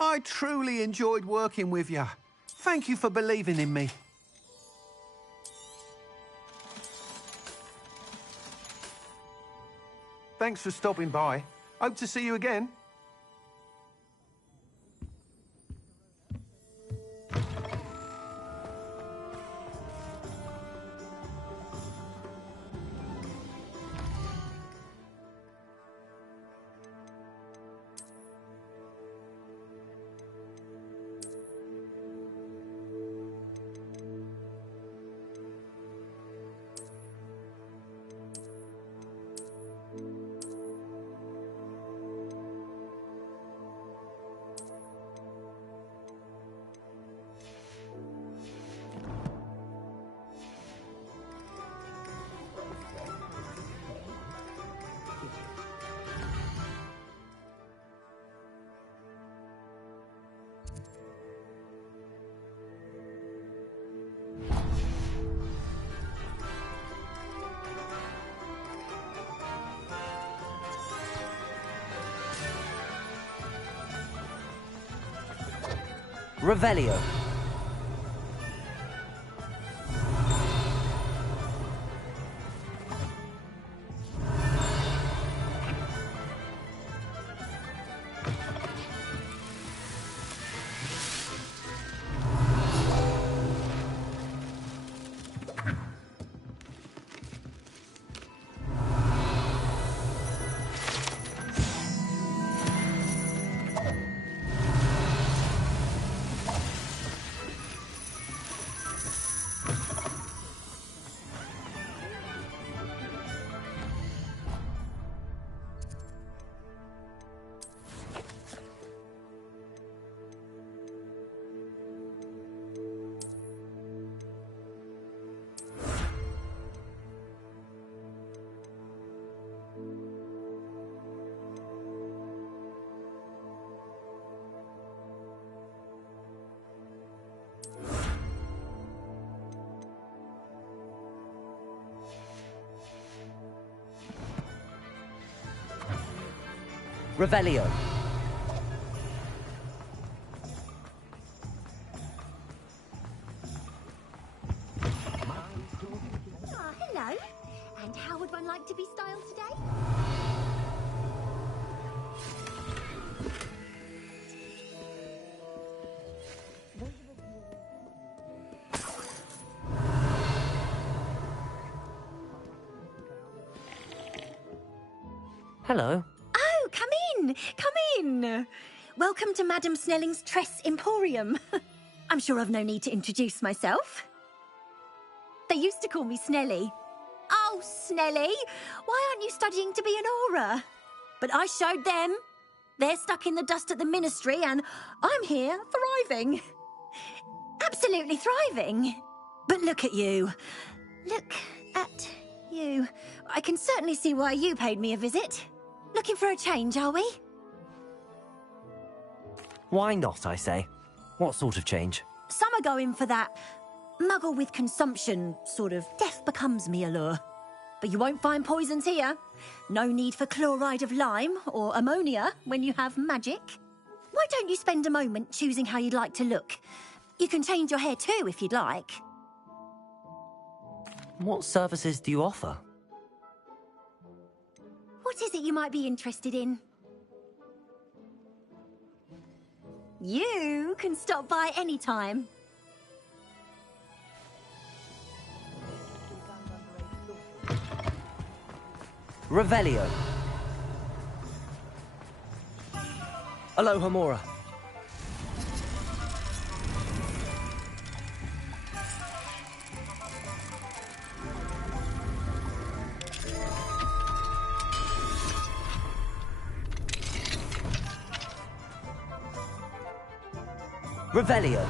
I truly enjoyed working with you. Thank you for believing in me. Thanks for stopping by. Hope to see you again. Revelio. Revelio. Ah, hello. And how would one like to be styled today? Hello. Oh, come in. Come in. Welcome to Madame Snelling's Tress Emporium. I'm sure I've no need to introduce myself. They used to call me Snelly. Oh, Snelly, why aren't you studying to be an aura? But I showed them. They're stuck in the dust at the ministry, and I'm here thriving. Absolutely thriving. But look at you. Look at you. I can certainly see why you paid me a visit. Looking for a change, are we? Why not, I say? What sort of change? Some are going for that muggle with consumption, sort of death becomes me allure. But you won't find poisons here. No need for chloride of lime or ammonia when you have magic. Why don't you spend a moment choosing how you'd like to look? You can change your hair too if you'd like. What services do you offer? What is it you might be interested in? You can stop by any time. Revelio. Aloha Mora. Revelio.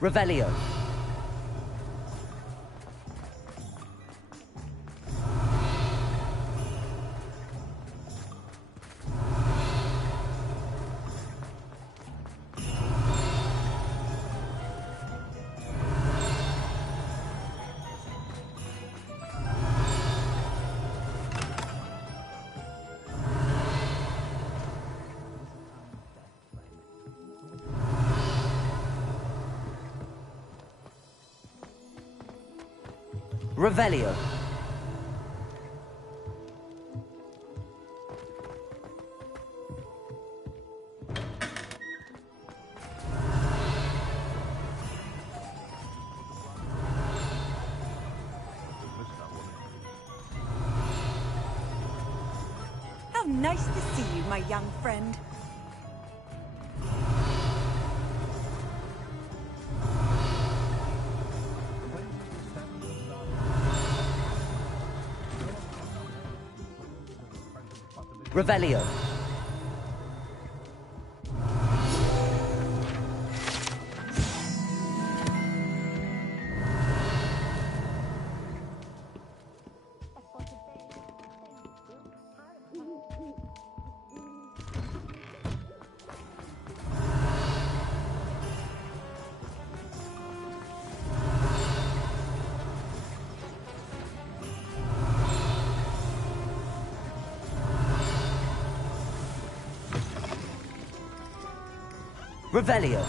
Revelio. Revelio. How nice to see you, my young friend. Revelio. Revelio.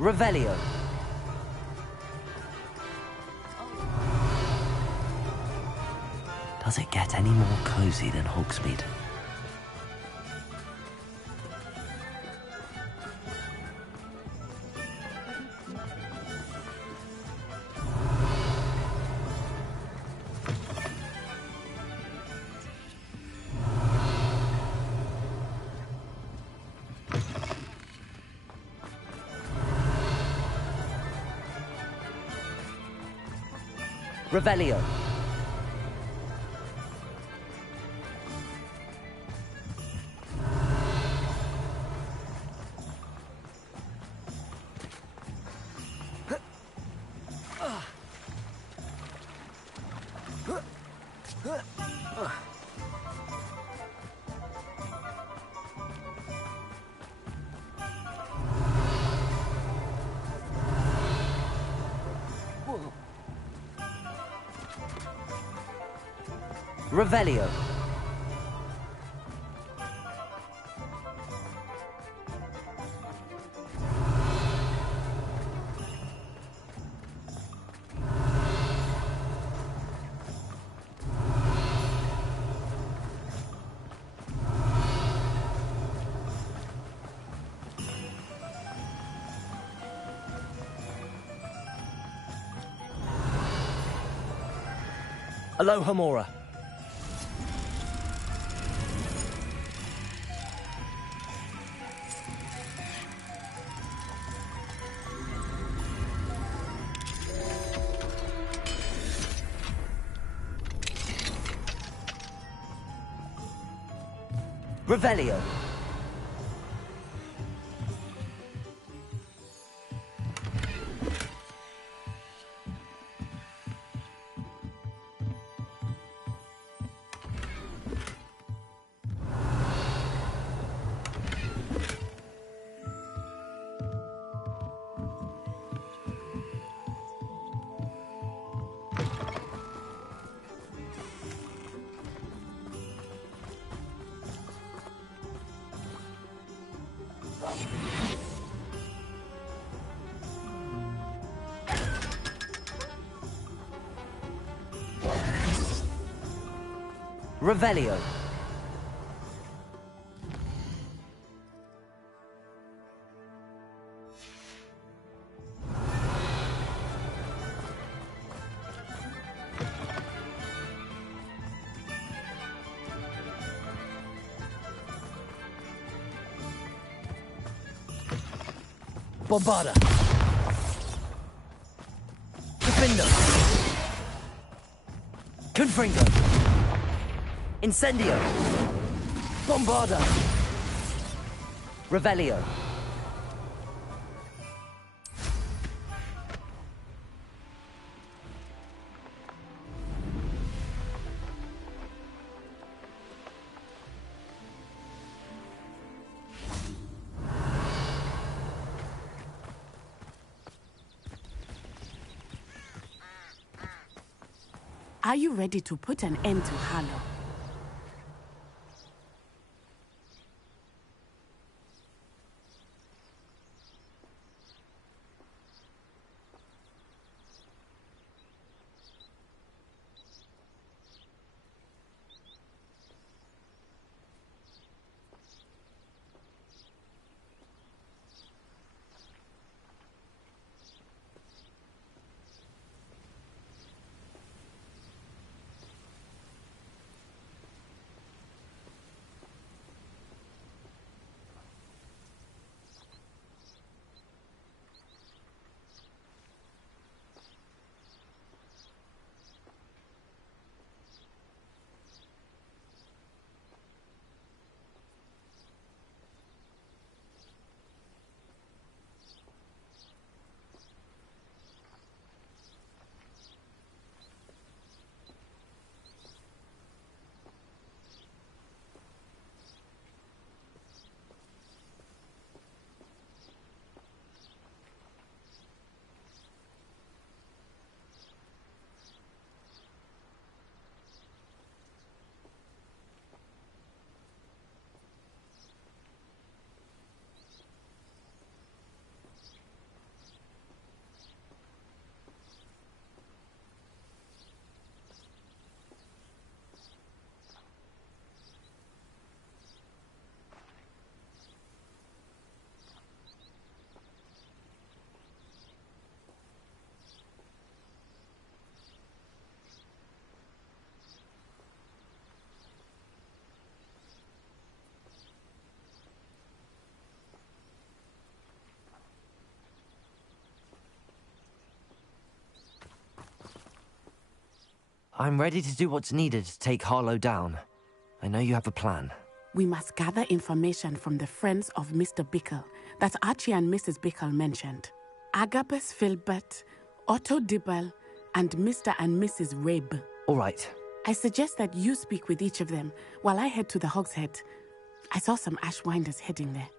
Revelio. Does it get any more cozy than Hogsmeade? Revelio. Revelio. Alohomora. Revelio. Revelio. Bombarda. Defendo. Confringo. Incendio. Bombarda. Revelio. Are you ready to put an end to Harlow? I'm ready to do what's needed to take Harlow down. I know you have a plan. We must gather information from the friends of Mr. Bickle that Archie and Mrs. Bickle mentioned. Agabus Filbert, Otto Dibble, and Mr. and Mrs. Rabe. All right. I suggest that you speak with each of them while I head to the Hogshead. I saw some Ashwinders heading there.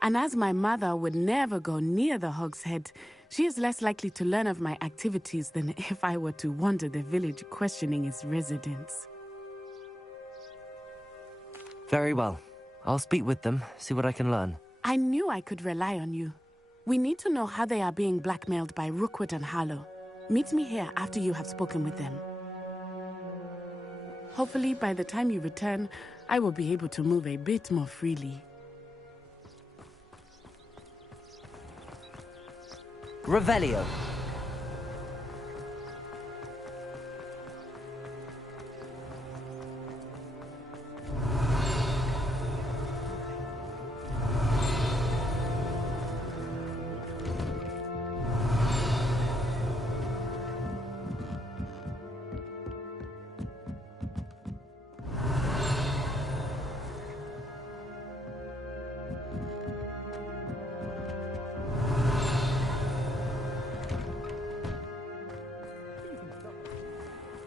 And as my mother would never go near the Hogshead, she is less likely to learn of my activities than if I were to wander the village questioning its residents. Very well. I'll speak with them, see what I can learn. I knew I could rely on you. We need to know how they are being blackmailed by Rookwood and Harlow. Meet me here after you have spoken with them. Hopefully, by the time you return, I will be able to move a bit more freely. Revelio.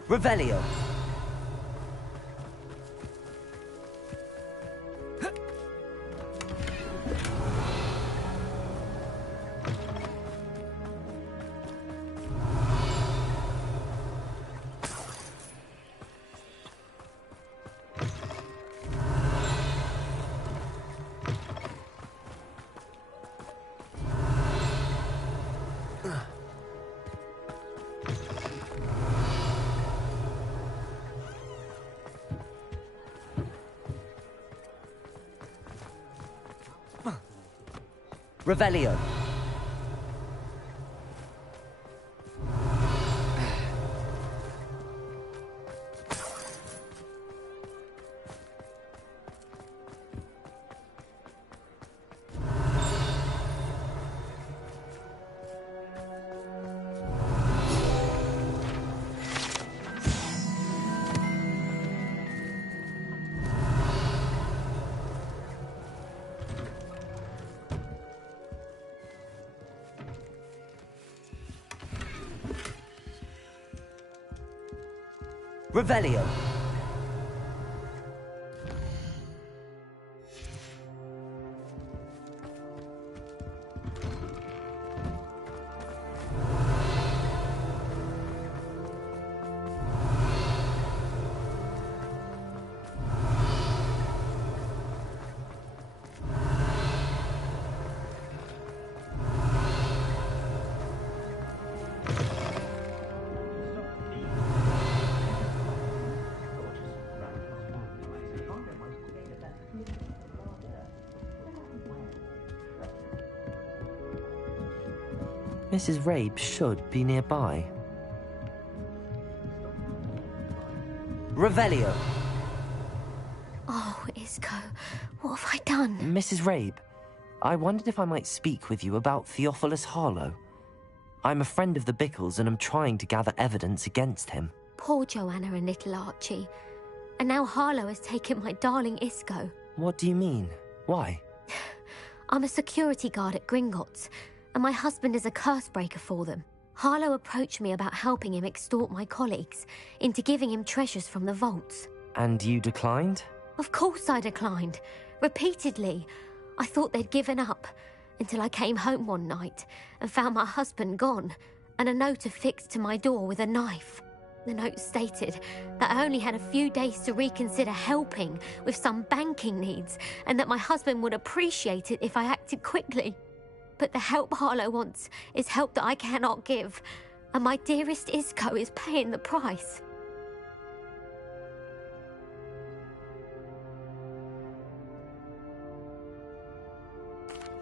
Revelio. Revelio. Revelio. Mrs. Rabe should be nearby. Revelio. Oh, Isco, what have I done? Mrs. Rabe, I wondered if I might speak with you about Theophilus Harlow. I'm a friend of the Bickles and am trying to gather evidence against him. Poor Joanna and little Archie. And now Harlow has taken my darling Isco. What do you mean? Why? I'm a security guard at Gringotts, and my husband is a curse breaker for them. Harlow approached me about helping him extort my colleagues into giving him treasures from the vaults. And you declined? Of course I declined. Repeatedly. I thought they'd given up, until I came home one night and found my husband gone, and a note affixed to my door with a knife. The note stated that I only had a few days to reconsider helping with some banking needs, and that my husband would appreciate it if I acted quickly. But the help Harlow wants is help that I cannot give, and my dearest Isco is paying the price.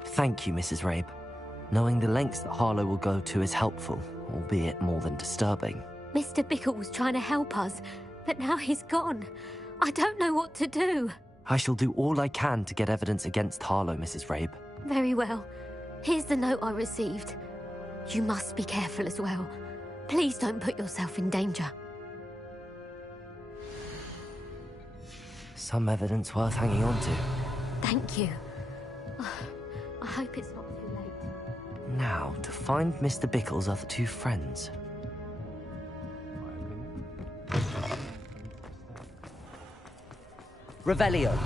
Thank you, Mrs. Rabe. Knowing the lengths that Harlow will go to is helpful, albeit more than disturbing. Mr. Bickle was trying to help us, but now he's gone. I don't know what to do. I shall do all I can to get evidence against Harlow, Mrs. Rabe. Very well. Here's the note I received. You must be careful as well. Please don't put yourself in danger. Some evidence worth hanging on to. Thank you. I hope it's not too late. Now, to find Mr. Bickle's other two friends. Revelio.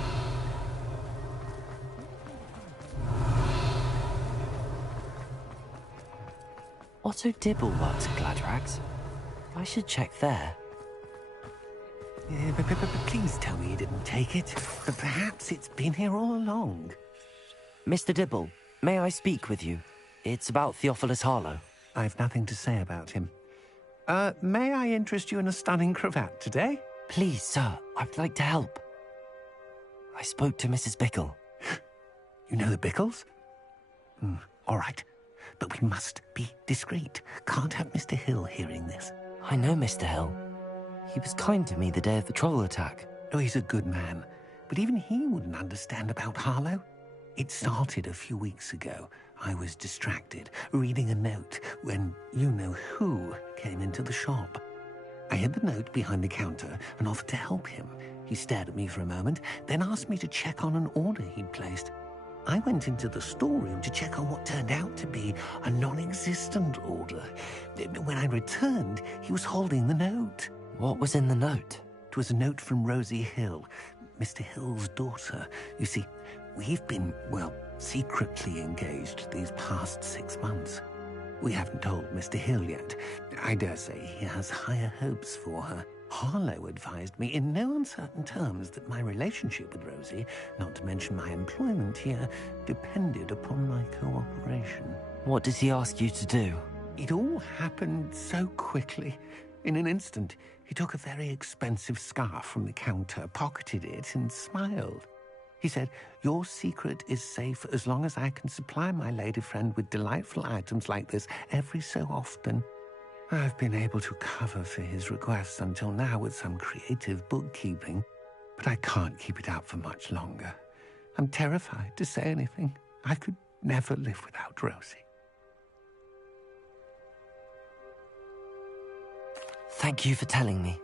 Otto Dibble works at Gladrags. I should check there. But please tell me you didn't take it. But perhaps it's been here all along. Mr. Dibble, may I speak with you? It's about Theophilus Harlow. I've nothing to say about him. May I interest you in a stunning cravat today? Please, sir, I'd like to help. I spoke to Mrs. Bickle. You know the Bickles? All right. But we must be discreet. Can't have Mr. Hill hearing this. I know Mr. Hill. He was kind to me the day of the troll attack. Oh, he's a good man. But even he wouldn't understand about Harlow. It started a few weeks ago. I was distracted, reading a note, when you-know-who came into the shop. I hid the note behind the counter and offered to help him. He stared at me for a moment, then asked me to check on an order he'd placed. I went into the storeroom to check on what turned out to be a non-existent order. When I returned, he was holding the note. What was in the note? It was a note from Rosie Hill, Mr. Hill's daughter. You see, we've been, well, secretly engaged these past 6 months. We haven't told Mr. Hill yet. I dare say he has higher hopes for her. Harlow advised me in no uncertain terms that my relationship with Rosie, not to mention my employment here, depended upon my cooperation. What does he ask you to do? It all happened so quickly. In an instant, he took a very expensive scarf from the counter, pocketed it, and smiled. He said, "Your secret is safe as long as I can supply my lady friend with delightful items like this every so often." I've been able to cover for his requests until now with some creative bookkeeping, but I can't keep it up for much longer. I'm terrified to say anything. I could never live without Rosie. Thank you for telling me.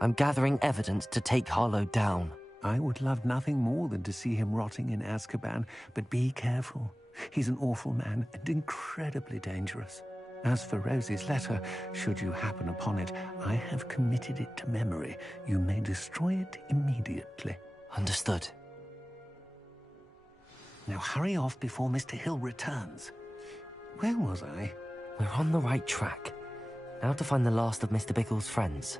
I'm gathering evidence to take Harlow down. I would love nothing more than to see him rotting in Azkaban, but be careful. He's an awful man and incredibly dangerous. As for Rosie's letter, should you happen upon it, I have committed it to memory. You may destroy it immediately. Understood. Now hurry off before Mr. Hill returns. Where was I? We're on the right track. Now to find the last of Mr. Bickle's friends.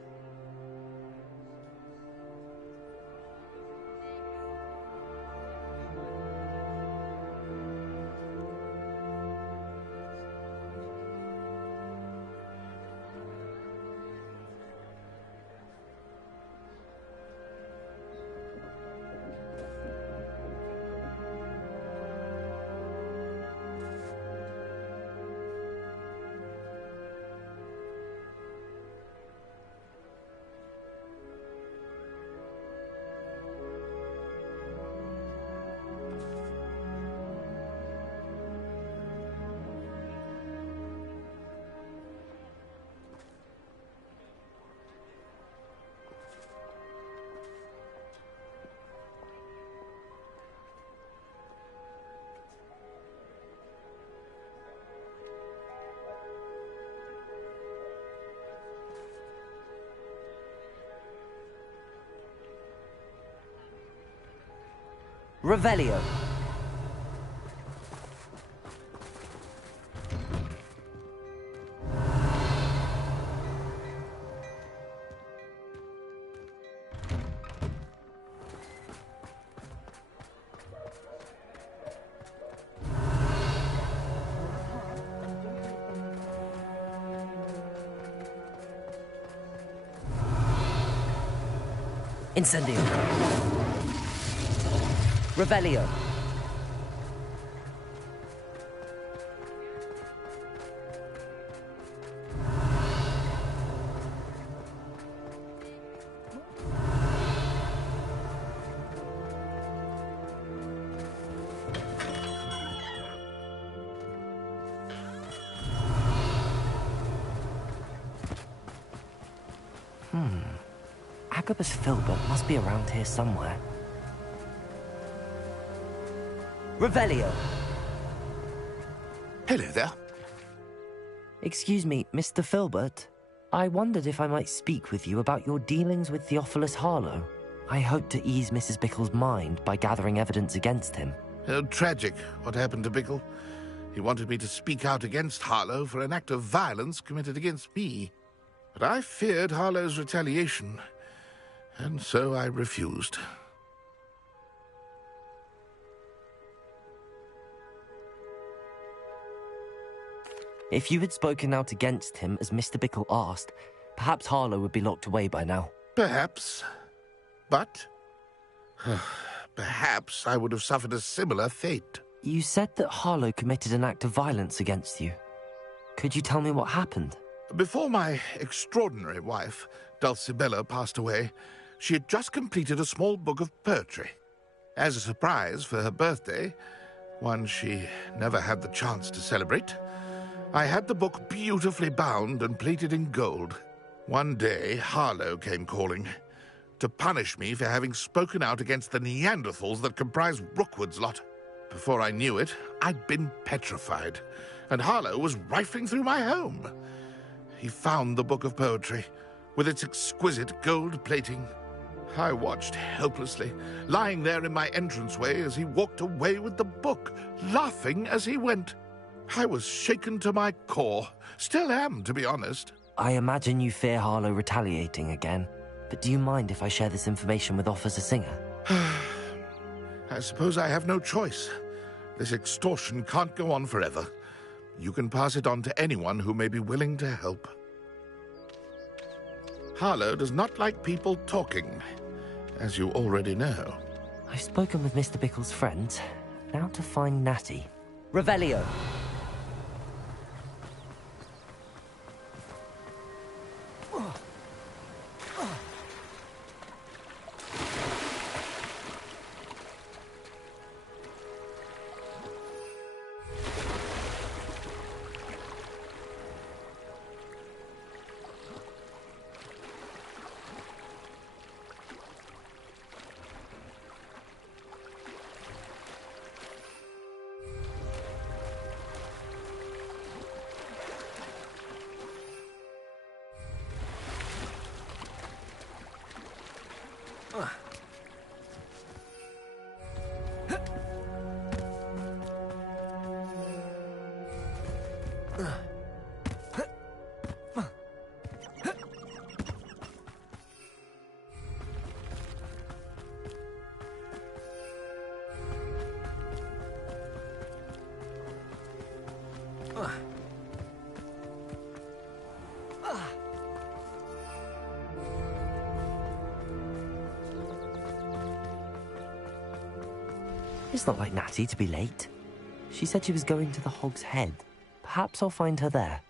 Revelio. Incendio. Revelio. Agabus Filbert must be around here somewhere. Revelio! Hello there. Excuse me, Mr. Filbert. I wondered if I might speak with you about your dealings with Theophilus Harlow. I hope to ease Mrs. Bickle's mind by gathering evidence against him. Oh, tragic what happened to Bickle. He wanted me to speak out against Harlow for an act of violence committed against me. But I feared Harlow's retaliation, and so I refused. If you had spoken out against him as Mr. Bickle asked, perhaps Harlow would be locked away by now. Perhaps. But perhaps I would have suffered a similar fate. You said that Harlow committed an act of violence against you. Could you tell me what happened? Before my extraordinary wife, Dulcibella, passed away, she had just completed a small book of poetry. As a surprise for her birthday, one she never had the chance to celebrate, I had the book beautifully bound and plated in gold. One day, Harlow came calling to punish me for having spoken out against the Neanderthals that comprise Rookwood's lot. Before I knew it, I'd been petrified, and Harlow was rifling through my home. He found the book of poetry, with its exquisite gold plating. I watched helplessly, lying there in my entranceway as he walked away with the book, laughing as he went. I was shaken to my core. Still am, to be honest. I imagine you fear Harlow retaliating again, but do you mind if I share this information with Officer Singer? I suppose I have no choice. This extortion can't go on forever. You can pass it on to anyone who may be willing to help. Harlow does not like people talking, as you already know. I've spoken with Mr. Bickle's friends. Now to find Natty. Revelio! It's not like Natty to be late. She said she was going to the Hog's Head. Perhaps I'll find her there.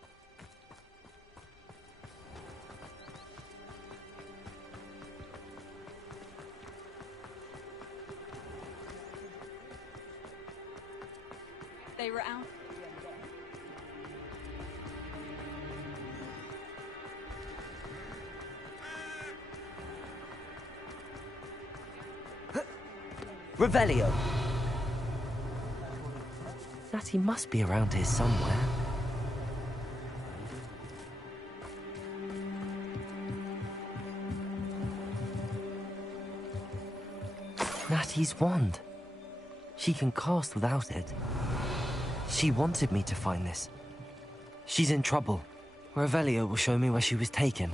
They were out. Revelio! Natty must be around here somewhere. Natty's wand. She can cast without it. She wanted me to find this. She's in trouble. Revelio will show me where she was taken.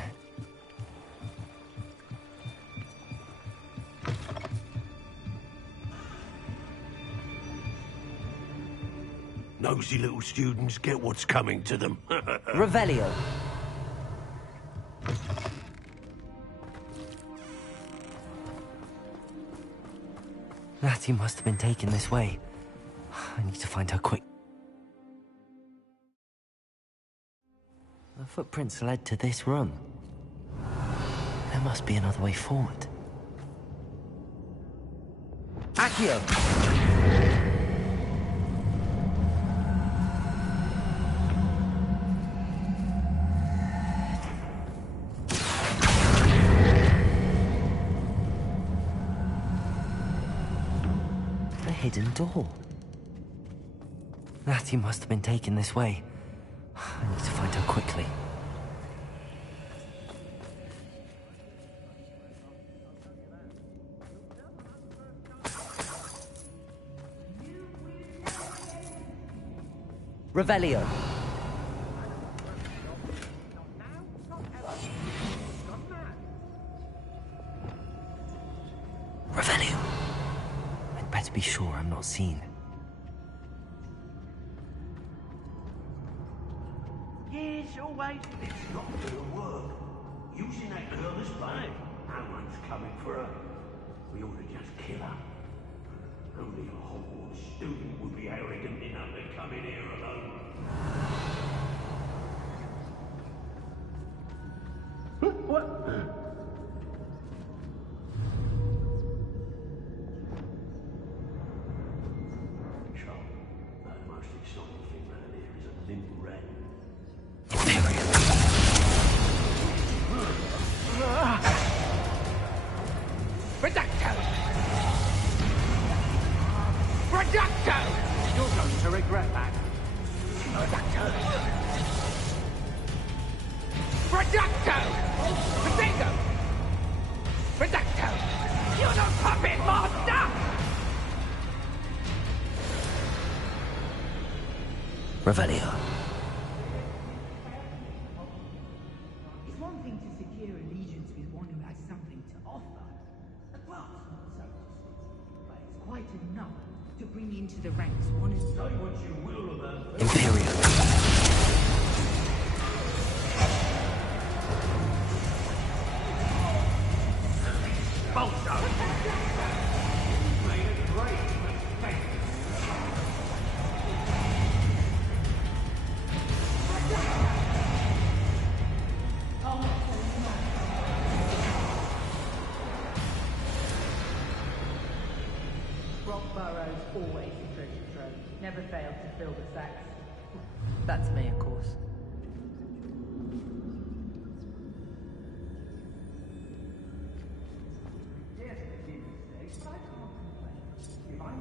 Nosy little students get what's coming to them. Revelio. Natty must have been taken this way. I need to find her quick. The footprints led to this room. There must be another way forward. Accio! hidden door. Natty must have been taken this way. I need to find her quickly. Revelio. Revelio. I'd better be sure I'm not seen. Yes, always. It's not gonna work. Using that girl as bait. No one's coming for her. We ought to just kill her. Only a Hogwarts student would be arrogant enough to come in here alone. What? Control. The most exciting thing around here is a limp rat. Reducto! Reducto! You're going to regret that. Reducto! Reducto! Potato! Reducto! You're the puppet master! Revelio. It's one thing to secure allegiance with one who has something to offer. A craftsman, so to speak. But it's quite enough to bring into the ranks one who... Say what you will about Imperial. Bolso! Made a great mistake. Rock Burrow's always a treasure trove. Never failed to fill the sacks. That's me, of course. Yes, a few mistakes, but I can't complain. If I'm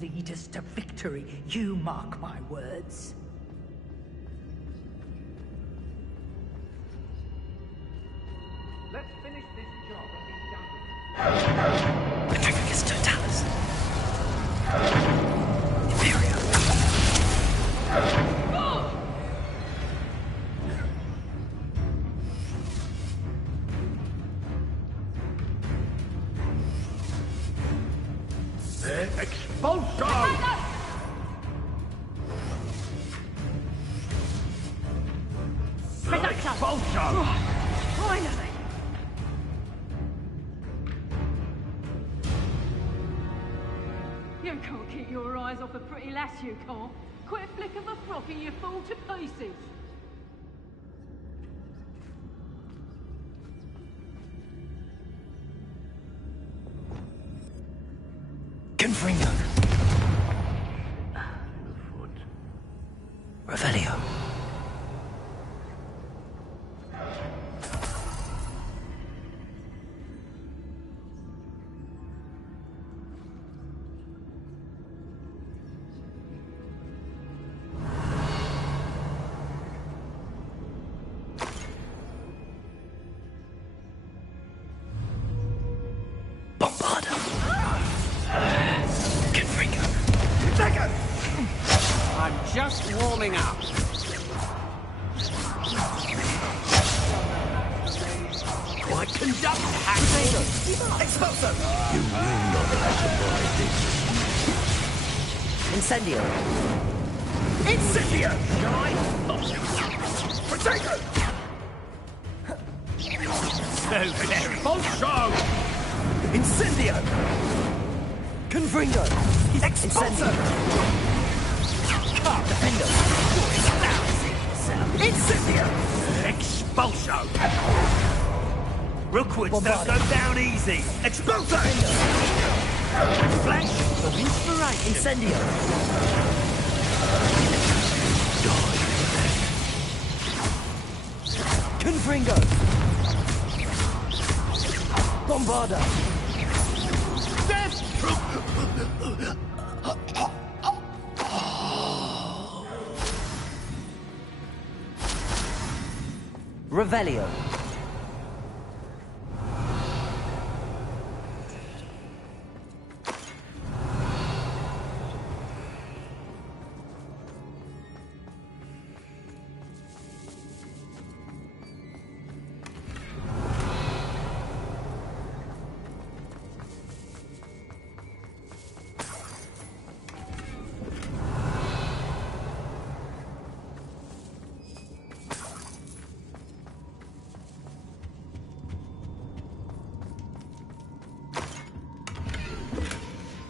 lead us to victory. You mark my words. Let's finish this job and be done with it. Petricus Totalis. Imperial. Expulso! Expulso! Finally! You can't keep your eyes off a pretty lass, you can't. Quit a flick of a frock and you fall to pieces. Confringo. Revelio. I'm just warming up. Why conduct action? Expulso! You will not survive this. Incendio. Incendio! Potato! Expulso! Incendio. Confringo. Expulso! Defendo. Incendio! Expulso! Rookwoods don't go down easy! Expulso! Flash of inspiration! Incendio! Confringo! Bombarda! Death! Revelio.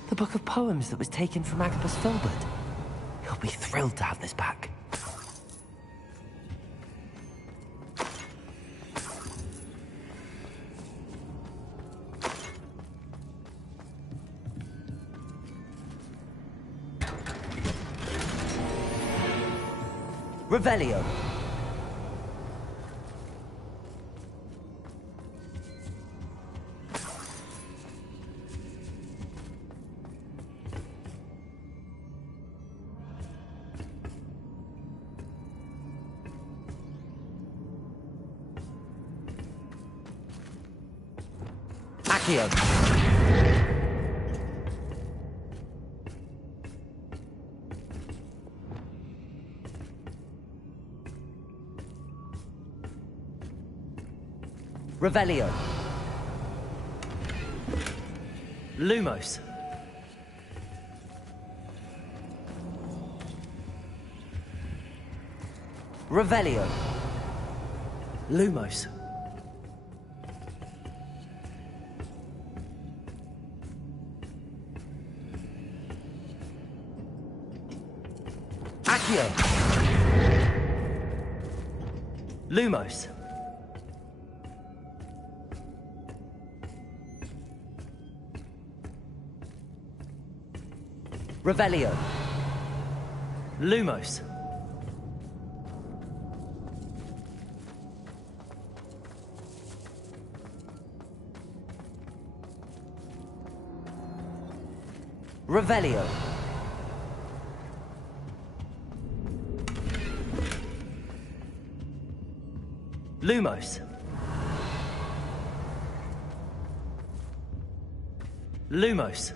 The book of poems that was taken from Agabus Filbert. He'll be thrilled to have this back. Revelio. Accio. Revelio. Lumos. Revelio. Lumos. Accio. Lumos. Revelio. Lumos. Revelio. Lumos. Lumos.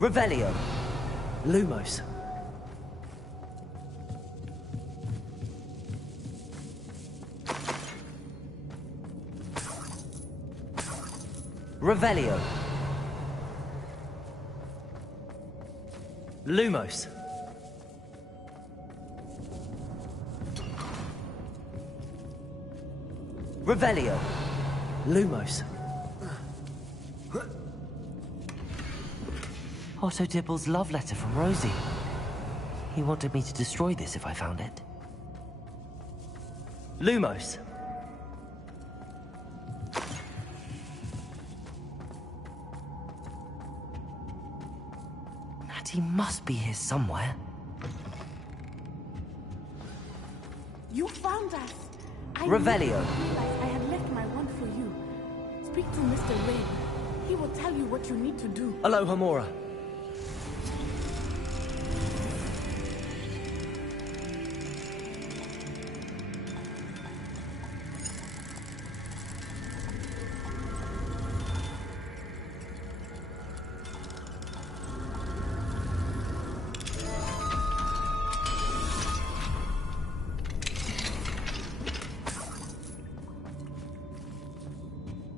Revelio. Lumos. Revelio. Lumos. Revelio. Lumos. Otto Dibble's love letter from Rosie. He wanted me to destroy this if I found it. Lumos. Natty must be here somewhere. You found us! Revelio. I realized I had left my wand for you. Speak to Mr. Ray. He will tell you what you need to do. Aloha, Mora.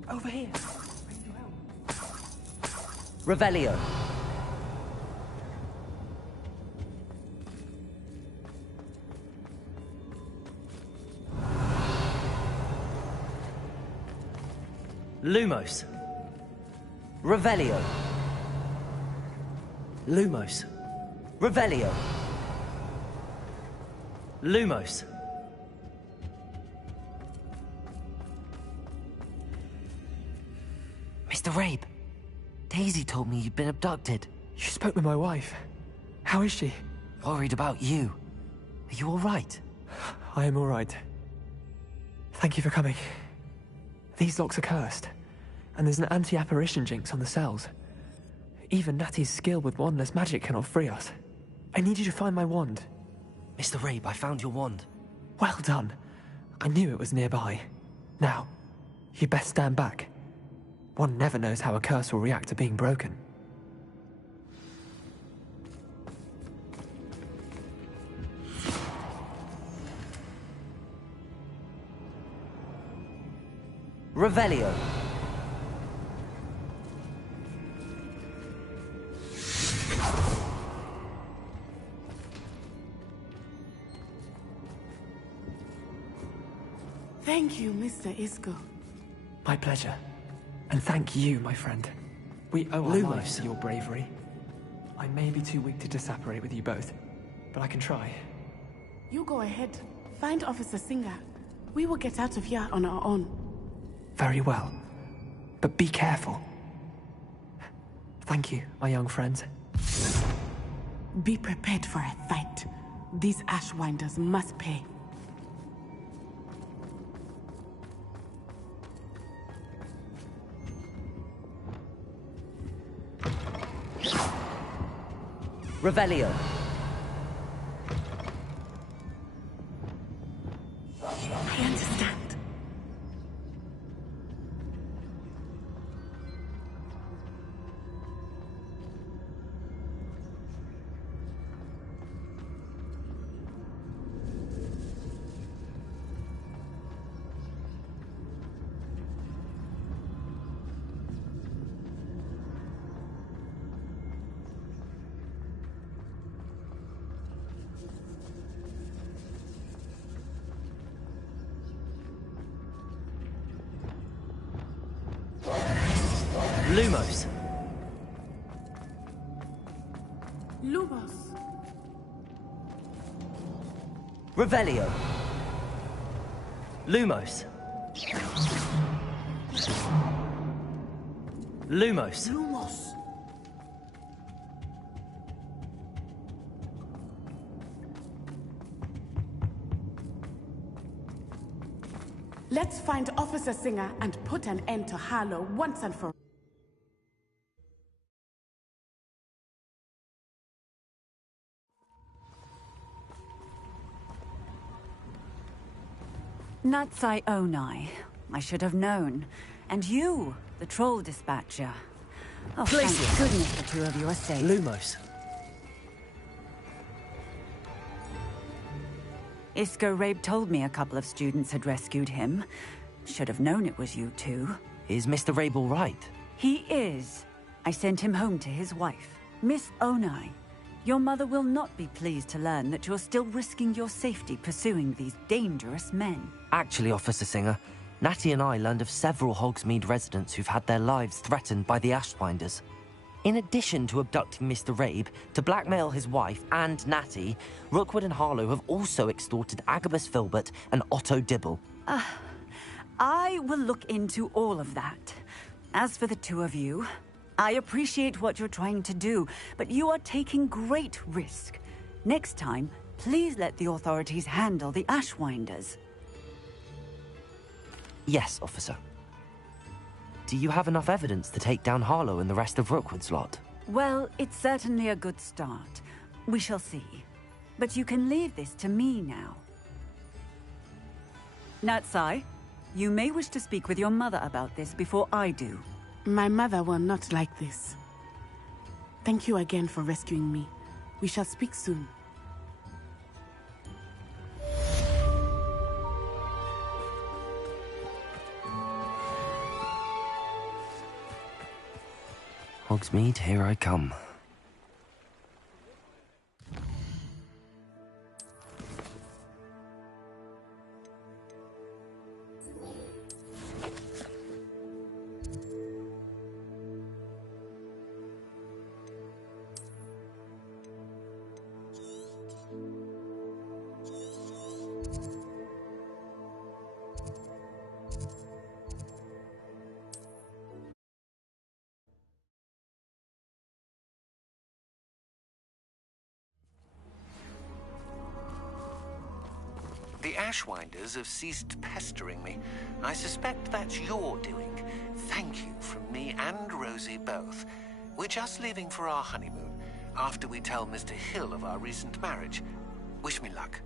Over here. Revelio. Lumos. Revelio. Lumos. Revelio. Lumos. Mr. Rabe, Daisy told me you'd been abducted. You spoke with my wife. How is she? Worried about you. Are you all right? I am all right. Thank you for coming. These locks are cursed, and there's an anti-apparition jinx on the cells. Even Natty's skill with wandless magic cannot free us. I need you to find my wand. Mr. Rabe, I found your wand. Well done. I knew it was nearby. Now, you best stand back. One never knows how a curse will react to being broken. Revelio. Thank you, Mr. Isco. My pleasure. And thank you, my friend. We owe our lives to your bravery. I may be too weak to disapparate with you both, but I can try. You go ahead. Find Officer Singer. We will get out of here on our own. Very well. But be careful. Thank you, my young friends. Be prepared for a fight. These Ashwinders must pay. Revelio. I understand. Lumos. Lumos. Revelio. Lumos. Lumos. Lumos. Let's find Officer Singer and put an end to Harlow once and for all. Natsai Onai. I should have known. And you, the troll dispatcher. Oh, thank goodness the two of you are safe. Lumos. Isco Rabe told me a couple of students had rescued him. Should have known it was you two. Is Mr. Rabe all right? He is. I sent him home to his wife, Miss Onai. Your mother will not be pleased to learn that you're still risking your safety pursuing these dangerous men. Actually, Officer Singer, Natty and I learned of several Hogsmeade residents who've had their lives threatened by the Ashwinders. In addition to abducting Mr. Rabe, to blackmail his wife and Natty, Rookwood and Harlow have also extorted Agabus Filbert and Otto Dibble. I will look into all of that. As for the two of you, I appreciate what you're trying to do, but you are taking great risk. Next time, please let the authorities handle the Ashwinders. Yes, officer. Do you have enough evidence to take down Harlow and the rest of Rookwood's lot? Well, it's certainly a good start. We shall see. But you can leave this to me now. Natsai, you may wish to speak with your mother about this before I do. My mother will not like this. Thank you again for rescuing me. We shall speak soon. Hogsmeade, here I come. The Ashwinders have ceased pestering me. I suspect that's your doing. Thank you from me and Rosie both. We're just leaving for our honeymoon, after we tell Mr. Hill of our recent marriage. Wish me luck.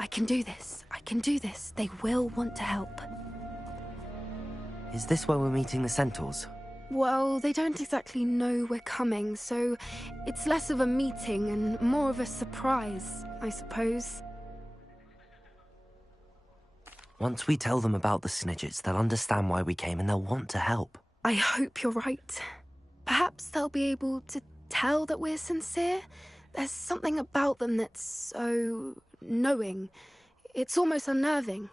I can do this. I can do this. They will want to help. Is this where we're meeting the Centaurs? Well, they don't exactly know we're coming, so it's less of a meeting and more of a surprise, I suppose. Once we tell them about the Snidgets, they'll understand why we came and they'll want to help. I hope you're right. Perhaps they'll be able to tell that we're sincere. There's something about them that's so knowing. It's almost unnerving.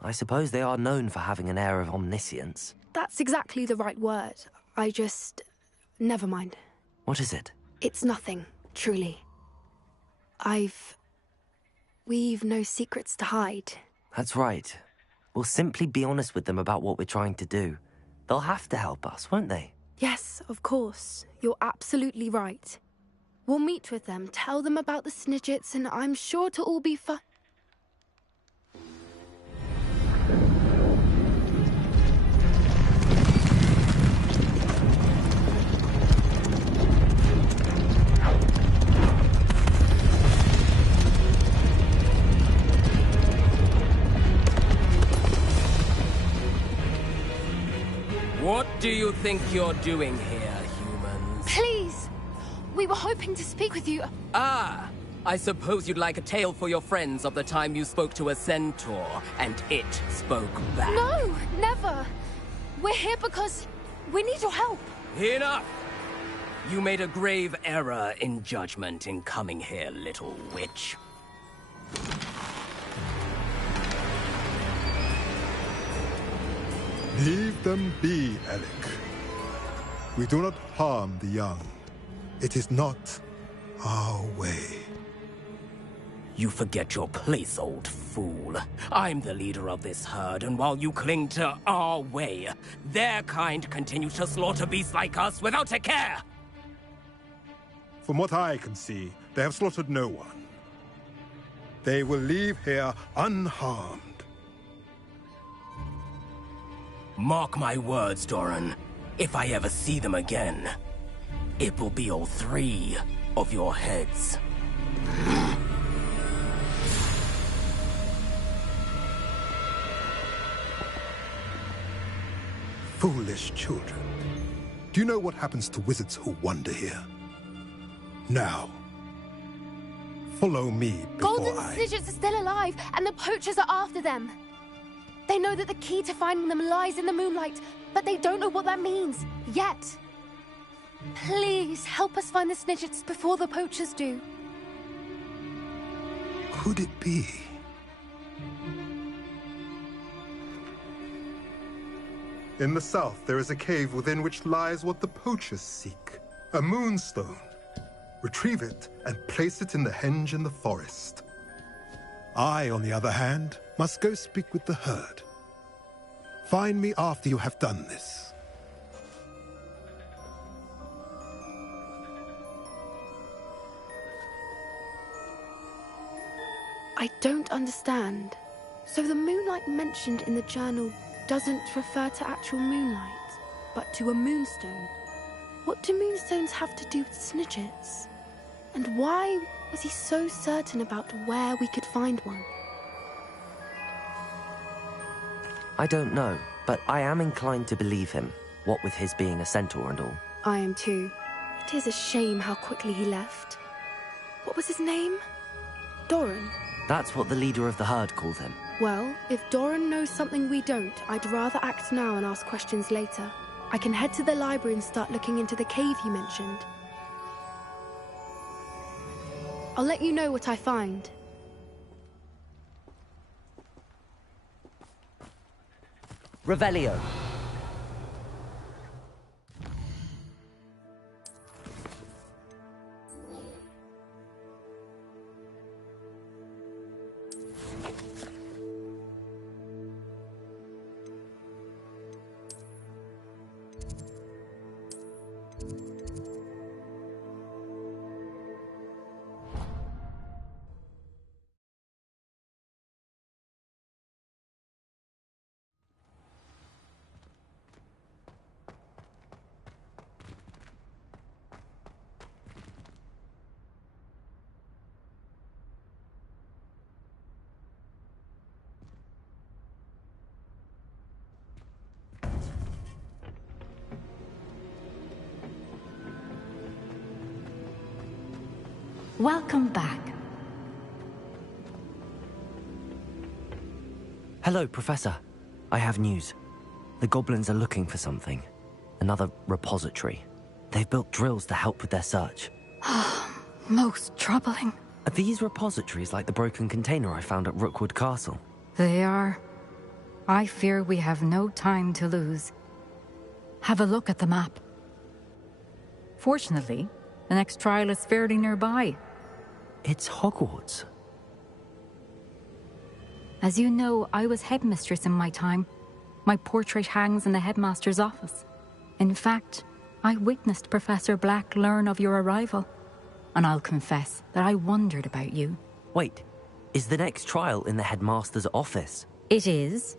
I suppose they are known for having an air of omniscience. That's exactly the right word. I just... never mind. What is it? It's nothing, truly. We've no secrets to hide. That's right. We'll simply be honest with them about what we're trying to do. They'll have to help us, won't they? Yes, of course. You're absolutely right. We'll meet with them, tell them about the Snidgets, and I'm sure to all be fine. What do you think you're doing here, humans? Please! We were hoping to speak with you. Ah! I suppose you'd like a tale for your friends of the time you spoke to a centaur, and it spoke back. No! Never! We're here because we need your help. Enough! You made a grave error in judgment in coming here, little witch. Leave them be, Alec. We do not harm the young. It is not our way. You forget your place, old fool. I'm the leader of this herd, and while you cling to our way, their kind continue to slaughter beasts like us without a care! From what I can see, they have slaughtered no one. They will leave here unharmed. Mark my words, Doran. If I ever see them again, it will be all 3 of your heads. Foolish children. Do you know what happens to wizards who wander here? Now, follow me before Golden Snidgets are still alive, and the poachers are after them. They know that the key to finding them lies in the moonlight, but they don't know what that means, yet. Please, help us find the Snidgets before the poachers do. Could it be? In the south, there is a cave within which lies what the poachers seek. A moonstone. Retrieve it and place it in the henge in the forest. I, on the other hand, must go speak with the herd. Find me after you have done this. I don't understand. So the moonlight mentioned in the journal doesn't refer to actual moonlight, but to a moonstone. What do moonstones have to do with snitches? And why was he so certain about where we could find one? I don't know, but I am inclined to believe him, what with his being a centaur and all. I am too. It is a shame how quickly he left. What was his name? Doran? That's what the leader of the herd called him. Well, if Doran knows something we don't, I'd rather act now and ask questions later. I can head to the library and start looking into the cave you mentioned. I'll let you know what I find. Revelio. Welcome back. Hello, Professor. I have news. The goblins are looking for something. Another repository. They've built drills to help with their search. Most troubling. Are these repositories like the broken container I found at Rookwood Castle? They are. I fear we have no time to lose. Have a look at the map. Fortunately, the next trial is fairly nearby. It's Hogwarts. As you know, I was headmistress in my time. My portrait hangs in the headmaster's office. In fact, I witnessed Professor Black learn of your arrival. And I'll confess that I wondered about you. Wait, is the next trial in the headmaster's office? It is.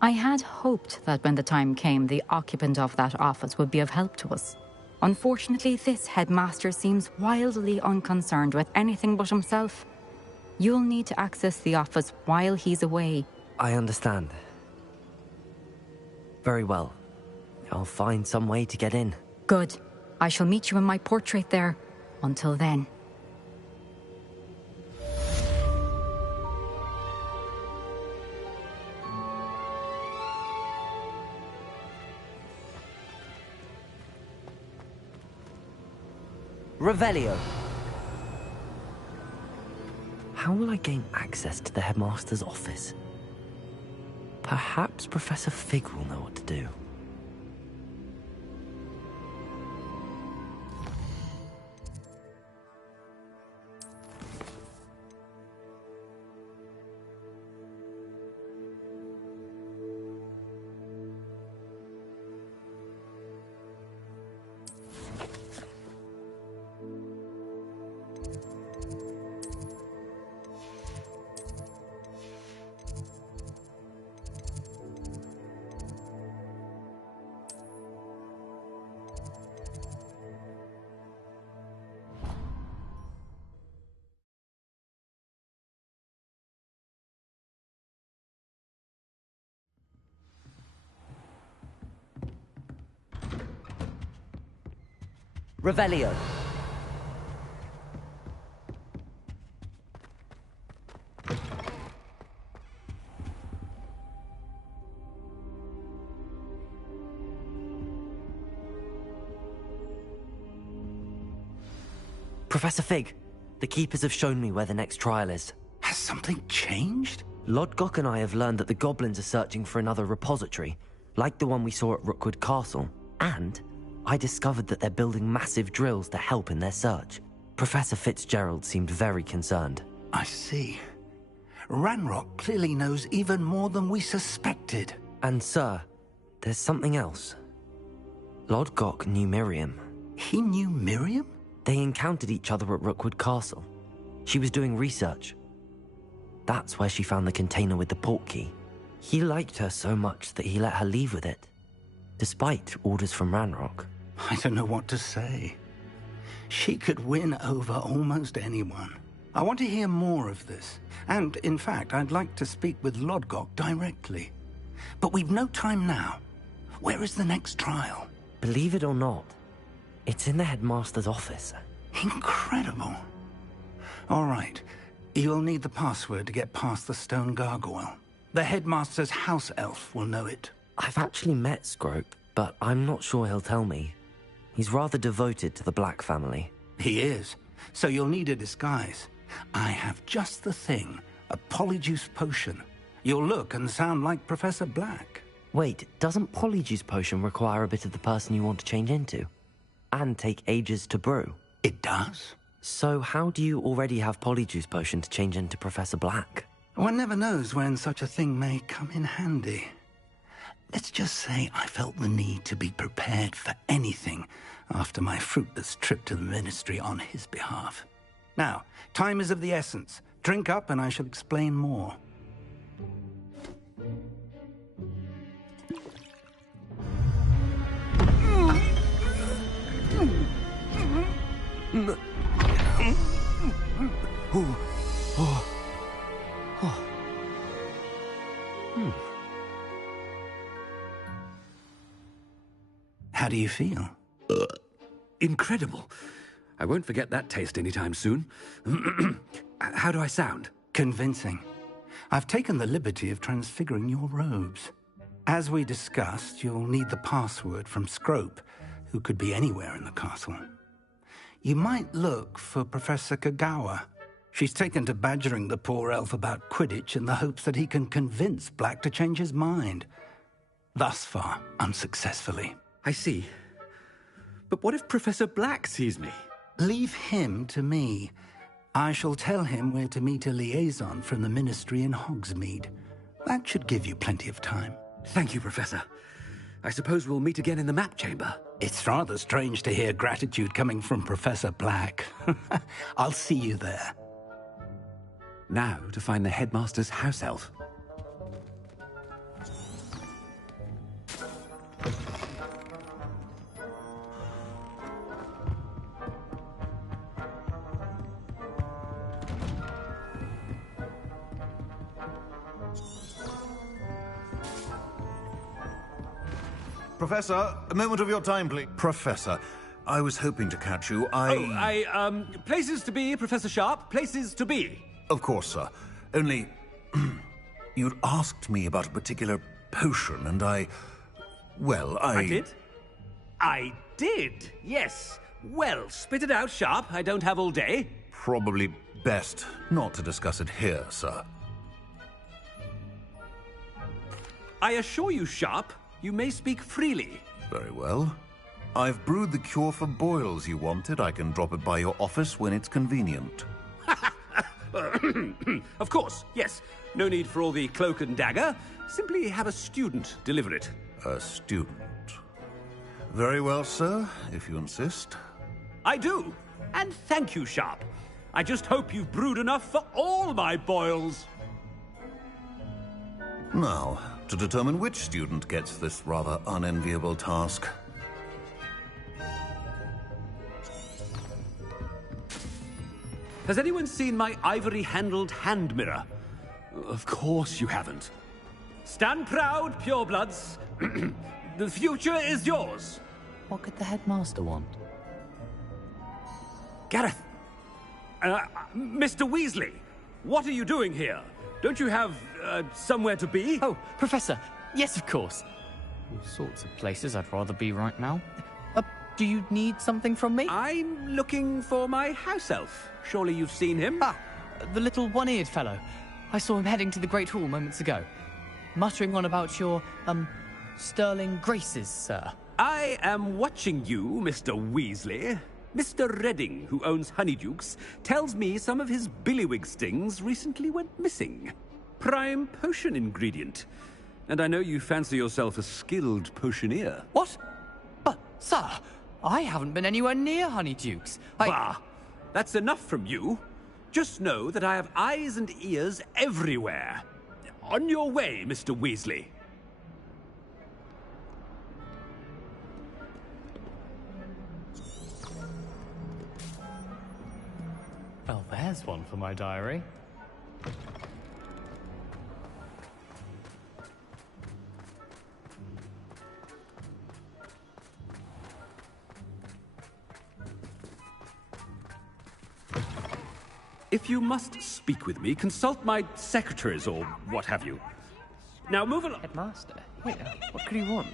I had hoped that when the time came, the occupant of that office would be of help to us. Unfortunately, this headmaster seems wildly unconcerned with anything but himself. You'll need to access the office while he's away. I understand. Very well. I'll find some way to get in. Good. I shall meet you in my portrait there. Until then. Revelio. How will I gain access to the headmaster's office? Perhaps Professor Fig will know what to do. Revelio. Professor Fig, the Keepers have shown me where the next trial is. Has something changed? Lodgok and I have learned that the goblins are searching for another repository, like the one we saw at Rookwood Castle. And I discovered that they're building massive drills to help in their search. Professor Fitzgerald seemed very concerned. I see. Ranrock clearly knows even more than we suspected. And sir, there's something else. Lodgok knew Miriam. He knew Miriam? They encountered each other at Rookwood Castle. She was doing research. That's where she found the container with the portkey. He liked her so much that he let her leave with it, despite orders from Ranrock. I don't know what to say. She could win over almost anyone. I want to hear more of this. And, in fact, I'd like to speak with Lodgok directly. But we've no time now. Where is the next trial? Believe it or not, it's in the headmaster's office. Incredible. All right. You'll need the password to get past the stone gargoyle. The headmaster's house elf will know it. I've actually met Scrope, but I'm not sure he'll tell me. He's rather devoted to the Black family. He is. So you'll need a disguise. I have just the thing. A polyjuice potion. You'll look and sound like Professor Black. Wait, doesn't polyjuice potion require a bit of the person you want to change into? And take ages to brew? It does. So how do you already have polyjuice potion to change into Professor Black? One never knows when such a thing may come in handy. Let's just say I felt the need to be prepared for anything after my fruitless trip to the Ministry on his behalf. Now, time is of the essence. Drink up and I shall explain more. How do you feel? Incredible. I won't forget that taste anytime soon. How do I sound? Convincing. I've taken the liberty of transfiguring your robes. As we discussed, you'll need the password from Scrope, who could be anywhere in the castle. You might look for Professor Kagawa. She's taken to badgering the poor elf about Quidditch in the hopes that he can convince Black to change his mind. Thus far, unsuccessfully. I see. But what if Professor Black sees me? Leave him to me. I shall tell him where to meet a liaison from the Ministry in Hogsmeade. That should give you plenty of time. Thank you, Professor. I suppose we'll meet again in the map chamber. It's rather strange to hear gratitude coming from Professor Black. I'll see you there. Now to find the headmaster's house elf. Professor, a moment of your time, please. Professor, I was hoping to catch you. Places to be, Professor Sharp. Places to be. Of course, sir. Only, you'd asked me about a particular potion, and I did? I did, yes. Well, spit it out, Sharp. I don't have all day. Probably best not to discuss it here, sir. I assure you, Sharp, you may speak freely. Very well. I've brewed the cure for boils you wanted. I can drop it by your office when it's convenient. Of course, yes. No need for all the cloak and dagger. Simply have a student deliver it. A student? Very well, sir, if you insist. I do. And thank you, Sharp. I just hope you've brewed enough for all my boils. Now, to determine which student gets this rather unenviable task. Has anyone seen my ivory-handled hand mirror? Of course you haven't. Stand proud, purebloods. The future is yours. What could the headmaster want? Gareth. Mr. Weasley, what are you doing here? Don't you have, somewhere to be? Oh, Professor. Yes, of course. All sorts of places I'd rather be right now. Do you need something from me? I'm looking for my house elf. Surely you've seen him? Ah, the little one-eared fellow. I saw him heading to the Great Hall moments ago. Muttering on about your, sterling graces, sir. I am watching you, Mr. Weasley. Mr. Redding, who owns Honeydukes, tells me some of his billywig stings recently went missing. Prime potion ingredient. And I know you fancy yourself a skilled potioneer. What? But, sir, I haven't been anywhere near Honeydukes. Bah! That's enough from you. Just know that I have eyes and ears everywhere. On your way, Mr. Weasley. Well, there's one for my diary. If you must speak with me, consult my secretaries or what have you. Now move along. Headmaster, here, what could you want?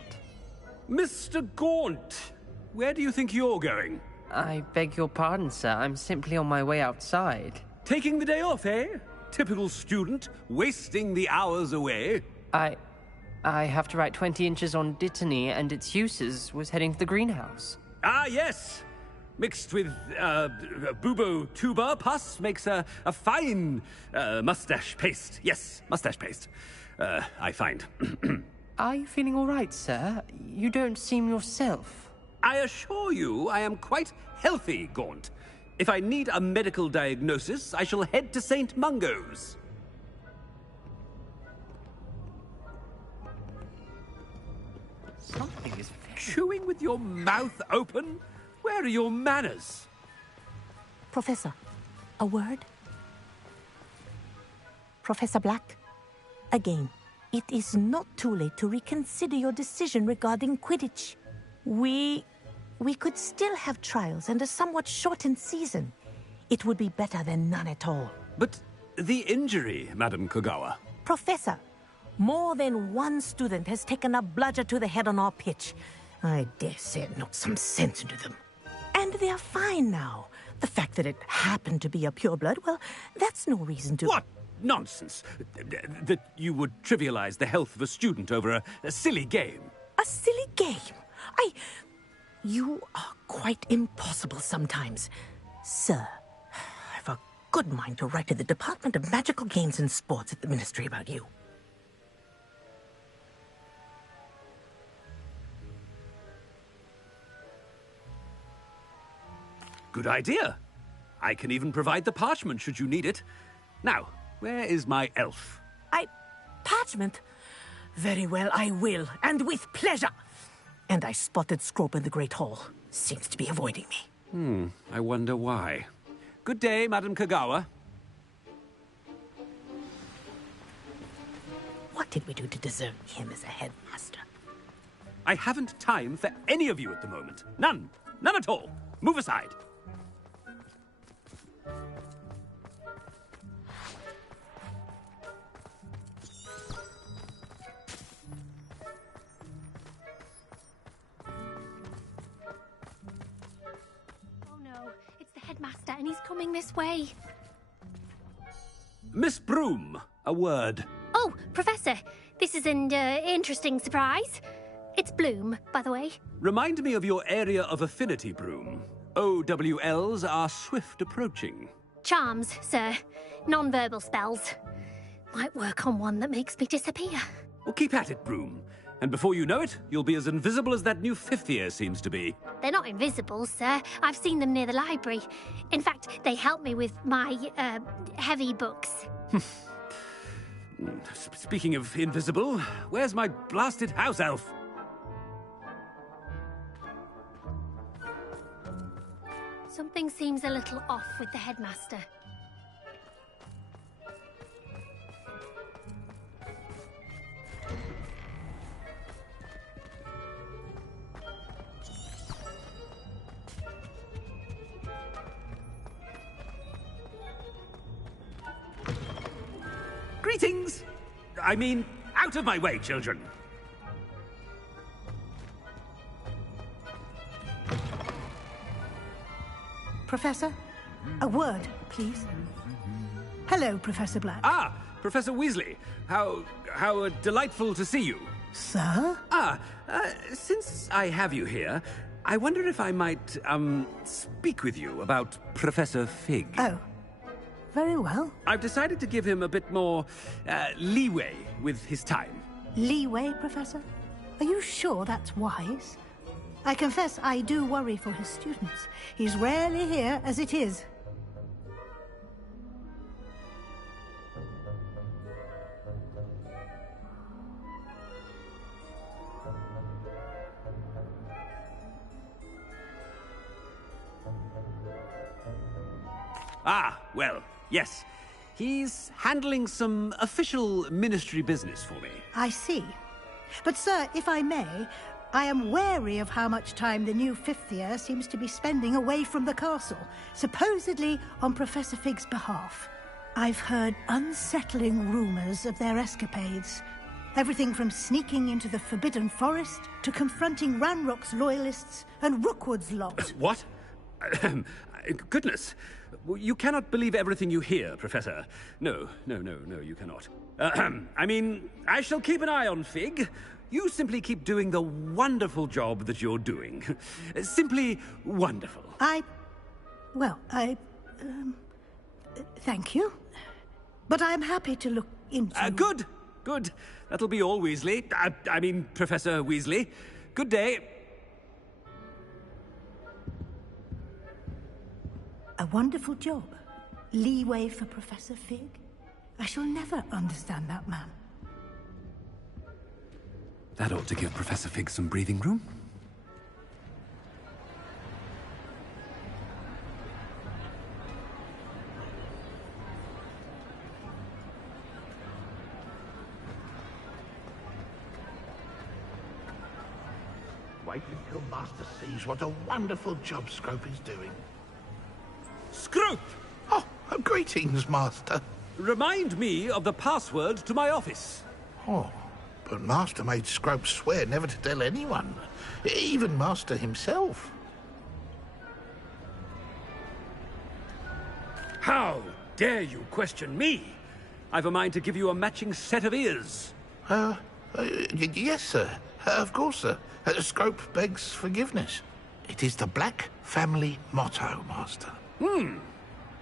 Mr. Gaunt, where do you think you're going? I beg your pardon, sir. I'm simply on my way outside. Taking the day off, eh? Typical student, wasting the hours away. I have to write 20 inches on Dittany and its uses. Was heading to the greenhouse. Ah, yes. Mixed with bubo tuber pus makes a fine mustache paste. Yes, mustache paste. I find. Are you feeling all right, sir? You don't seem yourself. I assure you I am quite healthy, Gaunt. If I need a medical diagnosis, I shall head to St. Mungo's. Something is chewing with your mouth open? Where are your manners? Professor, a word? Professor Black, again, it is not too late to reconsider your decision regarding Quidditch. We could still have trials and a somewhat shortened season. It would be better than none at all. But the injury, Madam Kogawa. Professor, more than one student has taken a bludger to the head on our pitch. I dare say it knocked some sense into them. And they're fine now. The fact that it happened to be a pureblood, well, that's no reason to... What nonsense! That you would trivialize the health of a student over a silly game. A silly game? You are quite impossible sometimes. Sir, I've a good mind to write to the Department of Magical Games and Sports at the Ministry about you. Good idea. I can even provide the parchment should you need it. Now, where is my elf? Parchment? Very well, I will, and with pleasure. And I spotted Scrope in the Great Hall. Seems to be avoiding me. I wonder why. Good day, Madam Kogawa. What did we do to deserve him as a headmaster? I haven't time for any of you at the moment. None. None at all. Move aside. Headmaster, and he's coming this way. Miss Broom, a word. Oh, Professor, this is an interesting surprise. It's Bloom, by the way. Remind me of your area of affinity, Broom. OWLs are swift approaching. Charms, sir. Non-verbal spells. Might work on one that makes me disappear. Well, keep at it, Broom. And before you know it, you'll be as invisible as that new fifth year seems to be. They're not invisible, sir. I've seen them near the library. In fact, they help me with my, heavy books. Speaking of invisible, where's my blasted house elf? Something seems a little off with the headmaster. Greetings! I mean, out of my way, children! Professor, a word, please. Hello, Professor Black. Ah, Professor Weasley. How delightful to see you. Sir? Since I have you here, I wonder if I might, speak with you about Professor Fig. Oh, very well. I've decided to give him a bit more, leeway with his time. Leeway, Professor? Are you sure that's wise? I confess I do worry for his students. He's rarely here as it is. Ah, well, yes. He's handling some official ministry business for me. I see. But, sir, if I may, I am wary of how much time the new fifth year seems to be spending away from the castle, supposedly on Professor Fig's behalf. I've heard unsettling rumors of their escapades. Everything from sneaking into the Forbidden Forest to confronting Ranrock's loyalists and Rookwood's lot. What? Goodness. You cannot believe everything you hear, Professor. No, you cannot. I mean, I shall keep an eye on Fig. You simply keep doing the wonderful job that you're doing. Simply wonderful. Thank you. But I'm happy to look into... Good. That'll be all, Weasley. I mean, Professor Weasley. Good day. A wonderful job. Leeway for Professor Fig. I shall never understand that man. That ought to give Professor Fig some breathing room. Wait until Master sees what a wonderful job Scrope is doing. Scrope! Oh, greetings, Master. Remind me of the password to my office. Oh, but Master made Scrope swear never to tell anyone, even Master himself. How dare you question me? I've a mind to give you a matching set of ears. Yes, sir. Of course, sir. Scrope begs forgiveness. It is the Black family motto, Master.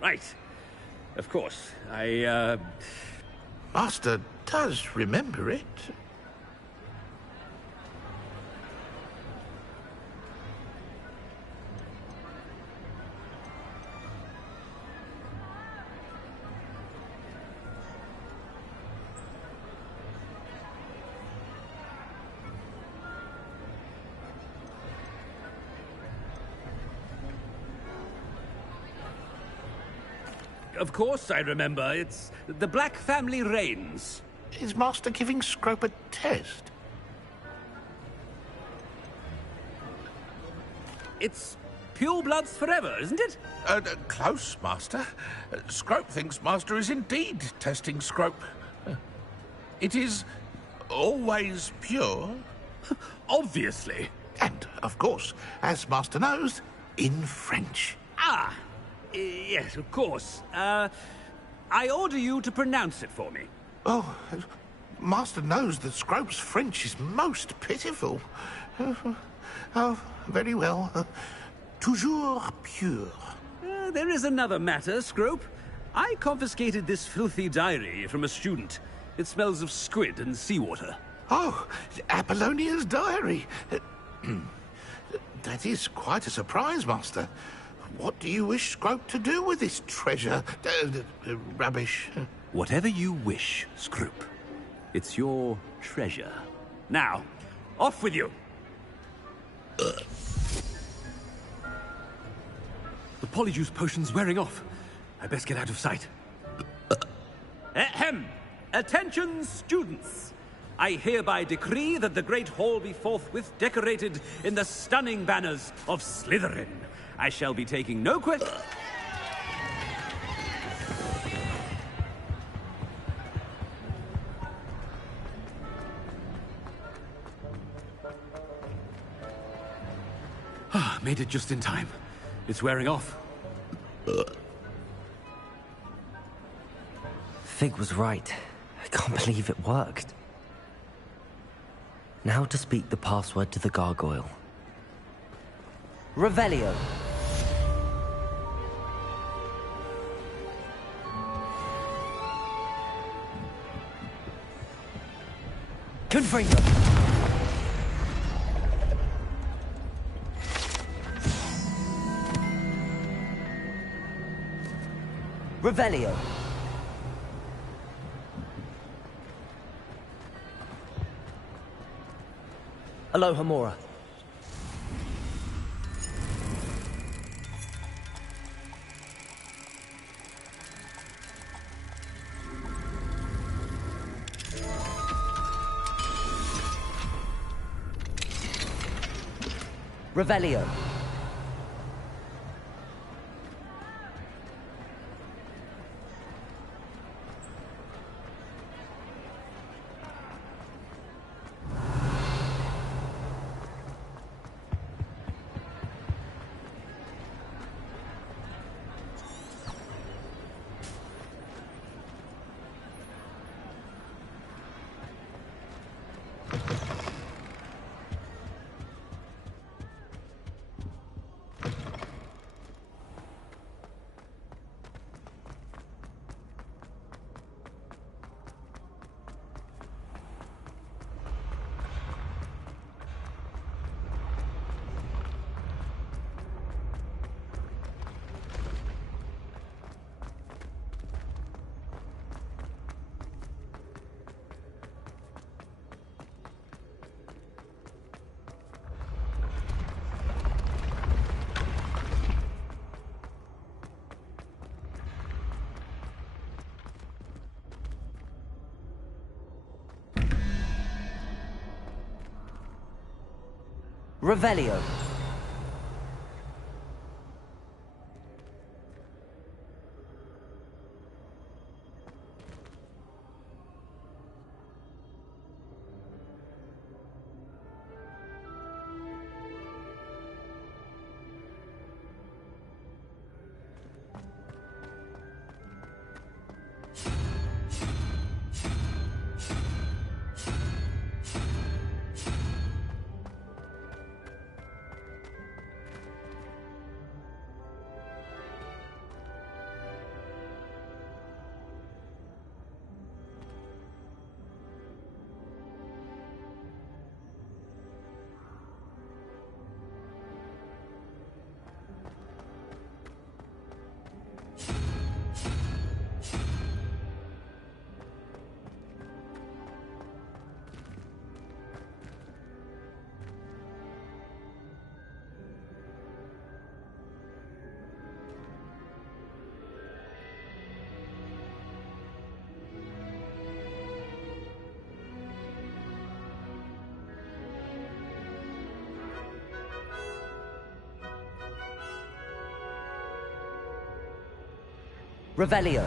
Right. Of course. Master does remember it. Of course I remember. It's the Black family reigns. Is Master giving Scrope a test? It's purebloods forever, isn't it? Close, Master. Scrope thinks Master is indeed testing Scrope. It is always pure. Obviously. And, of course, as Master knows, in French. Yes, of course. I order you to pronounce it for me. Oh, Master knows that Scrope's French is most pitiful. Oh, very well. Toujours pure. There is another matter, Scrope. I confiscated this filthy diary from a student. It smells of squid and seawater. Oh, Apollonia's diary. That is quite a surprise, Master. What do you wish Scrope to do with this treasure? Rubbish. Whatever you wish, Scrope. It's your treasure. Now, off with you. The polyjuice potion's wearing off. I best get out of sight. Ahem! Attention, students! I hereby decree that the Great Hall be forthwith decorated in the stunning banners of Slytherin. I shall be taking no questions. Made it just in time. It's wearing off. Fig was right. I can't believe it worked. Now to speak the password to the gargoyle. Revelio. Confringo. Revelio. Alohomora. Revelio. Revelio. Revelio.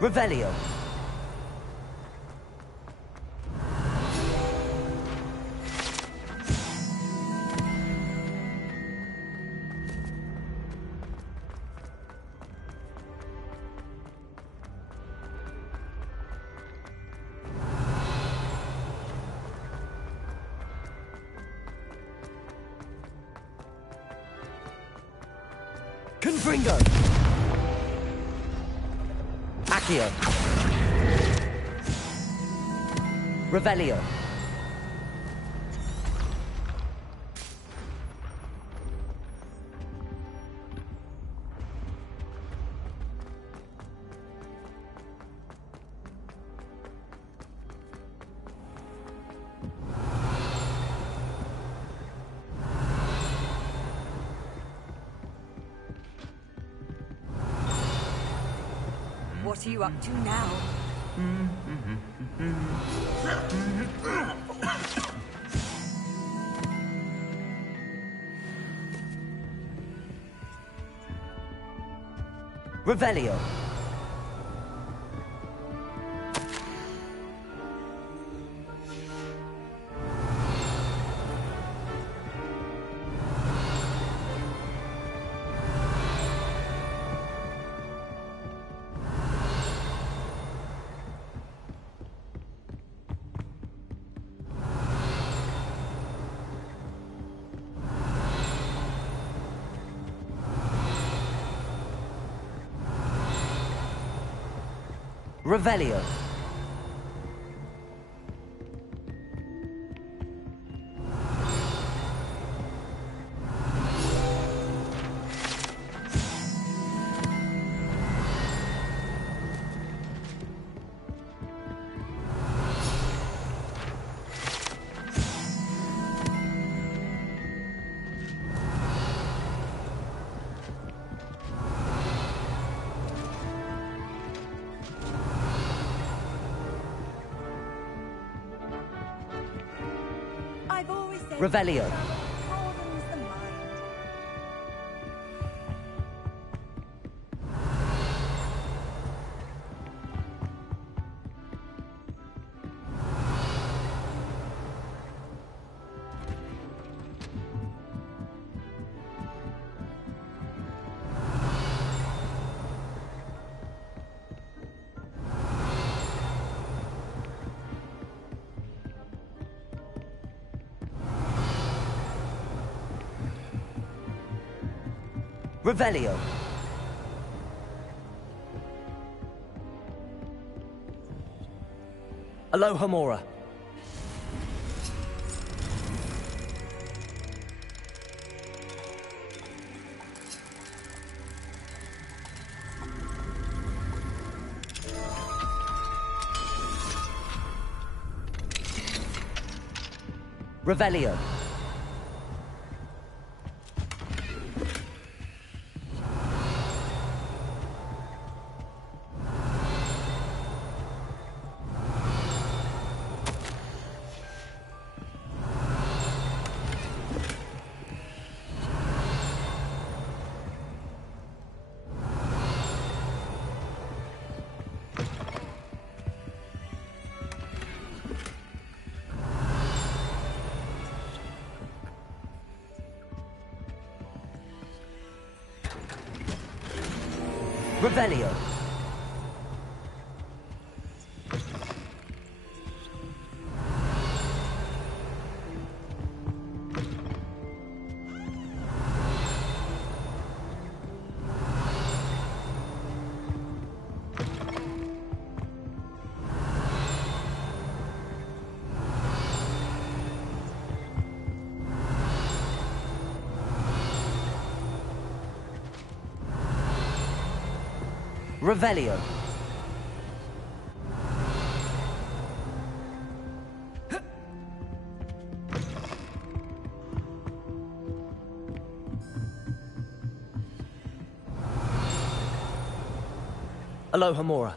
Revelio. Confringo. Accio. Revelio. What are you up to now? Revelio. Revelio. Revelio. Revelio. Alohomora. Revelio. Revelio. Revelio. Alohomora.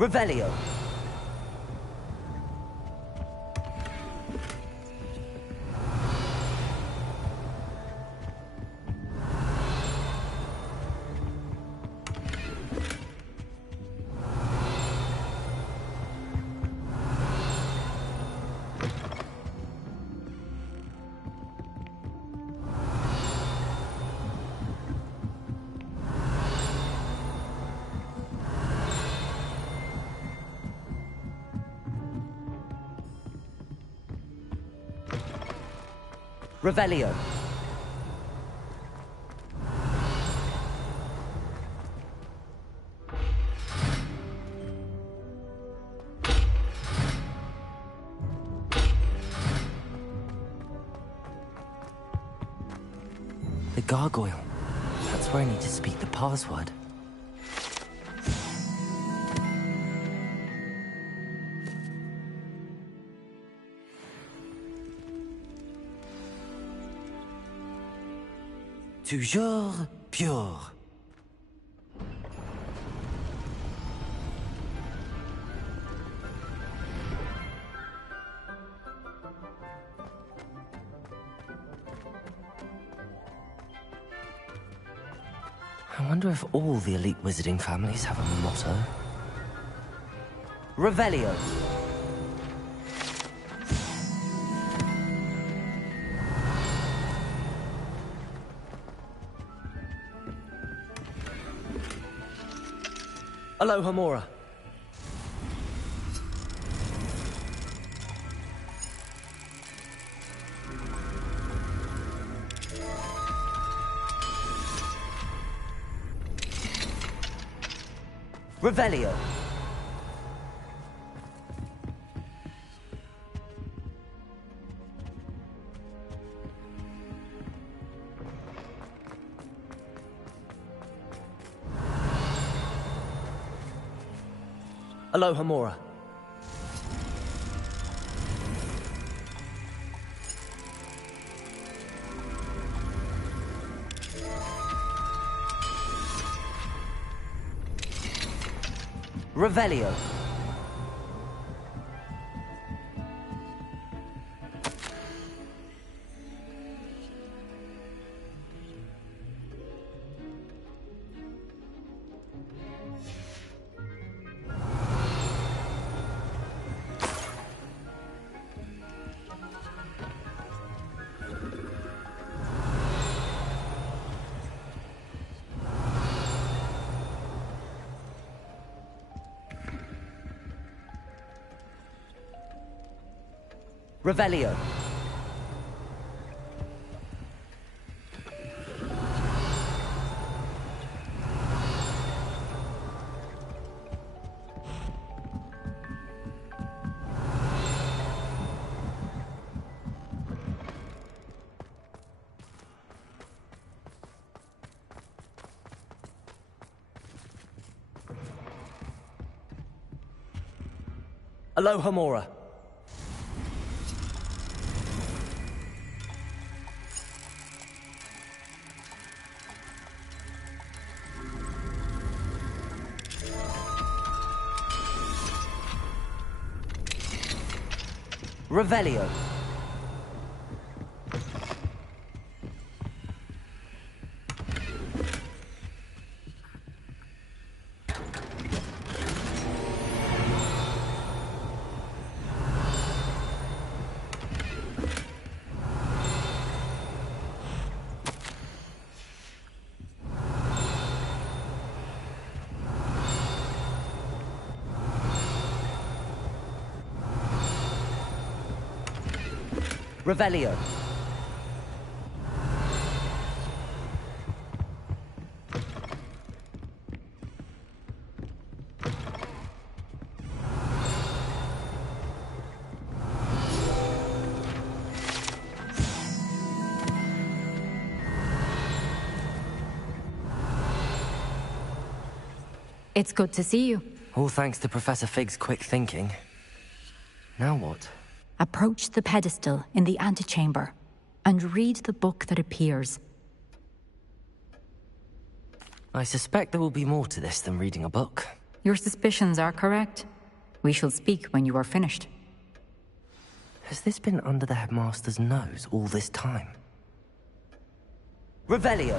Revelio. Revelio. The gargoyle. That's where I need to speak the password. toujours pure. I wonder if all the elite wizarding families have a motto. Revelio. Aloha Mora. Revelio. Aloha Mora. Revelio. Revelio. Aloha Mora. Revelio. Revelio. It's good to see you. All thanks to Professor Fig's quick thinking. Now what? Approach the pedestal in the antechamber and read the book that appears. I suspect there will be more to this than reading a book. Your suspicions are correct. We shall speak when you are finished. Has this been under the headmaster's nose all this time? Revelio.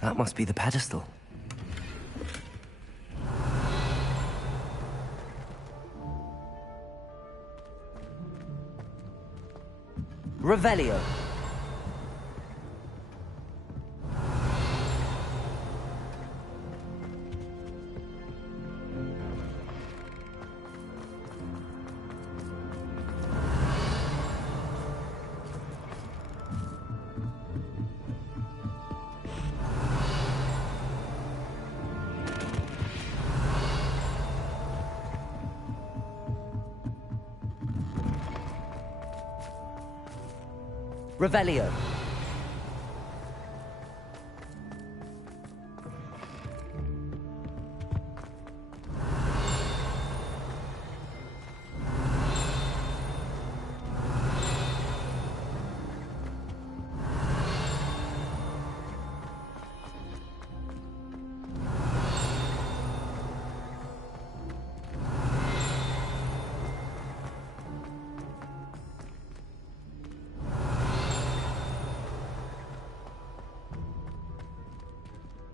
That must be the pedestal. Revelio. Revelio.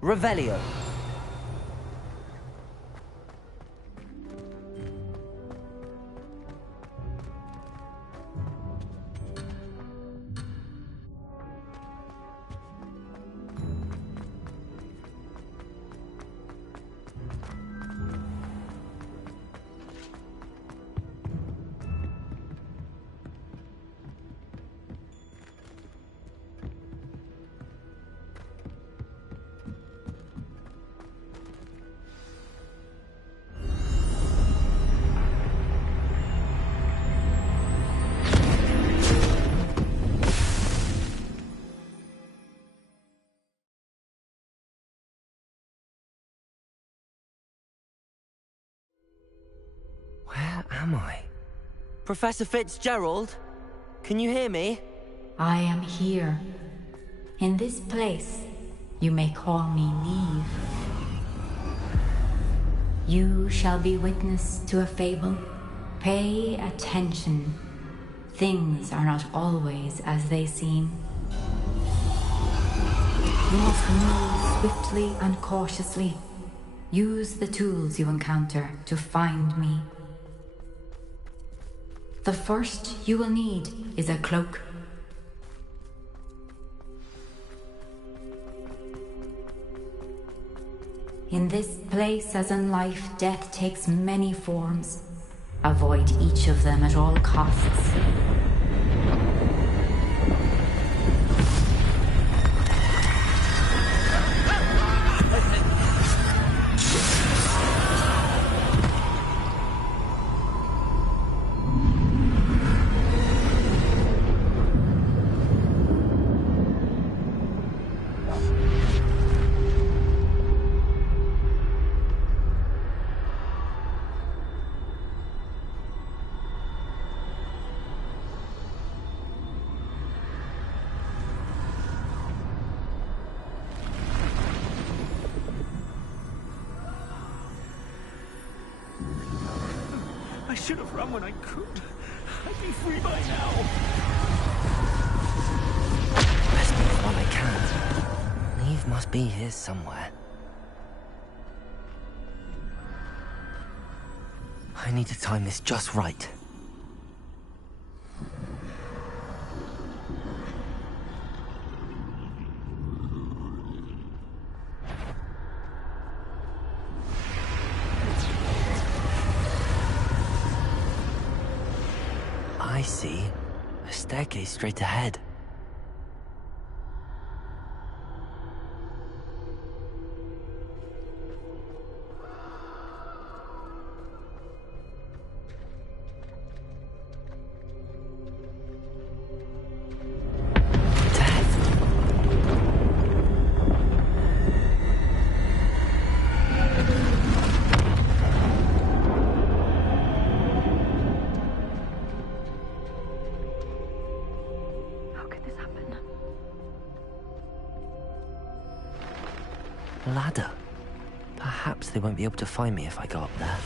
Revelio. Where am I? Professor Fitzgerald? Can you hear me? I am here. In this place, you may call me Neve. You shall be witness to a fable. Pay attention. Things are not always as they seem. You must move swiftly and cautiously. Use the tools you encounter to find me. The first you will need is a cloak. In this place, as in life, death takes many forms. Avoid each of them at all costs. I should have run when I could. I'd be free by now. Best move while I can. Neve must be here somewhere. I need to time this just right. I see. A staircase straight ahead. Ladder. Perhaps they won't be able to find me if I go up there.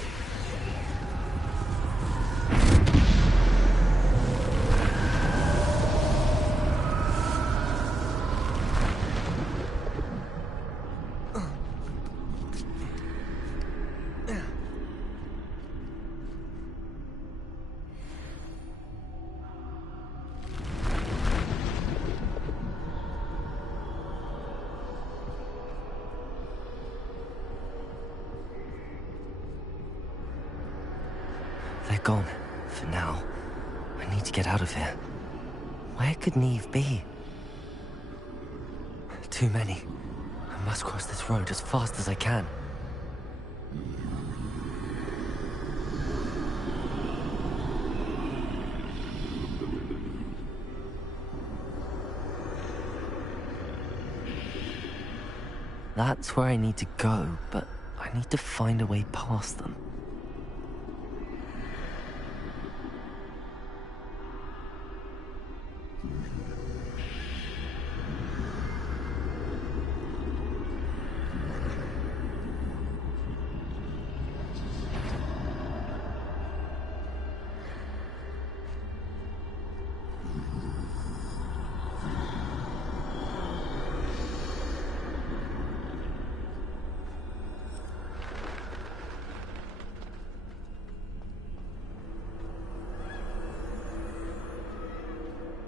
They're gone, for now. I need to get out of here. Where could Neve be? Too many. I must cross this road as fast as I can. That's where I need to go, but I need to find a way past them.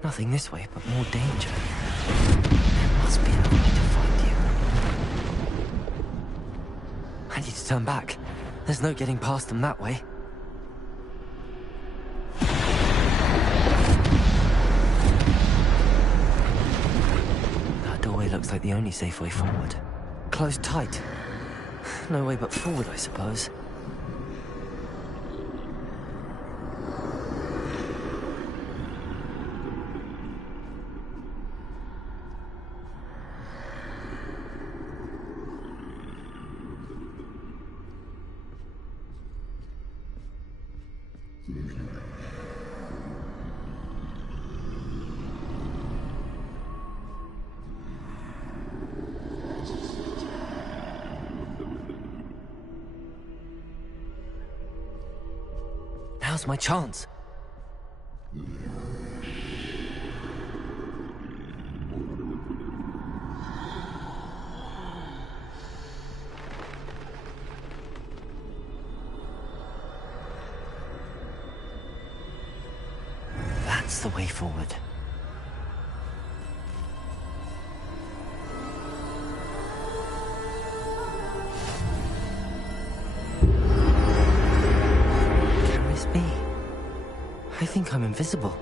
Nothing this way, but more danger. There must be another way to find you. I need to turn back. There's no getting past them that way. That doorway looks like the only safe way forward. Closed tight. No way but forward, I suppose. Now's my chance. That's the way forward. I think I'm invisible.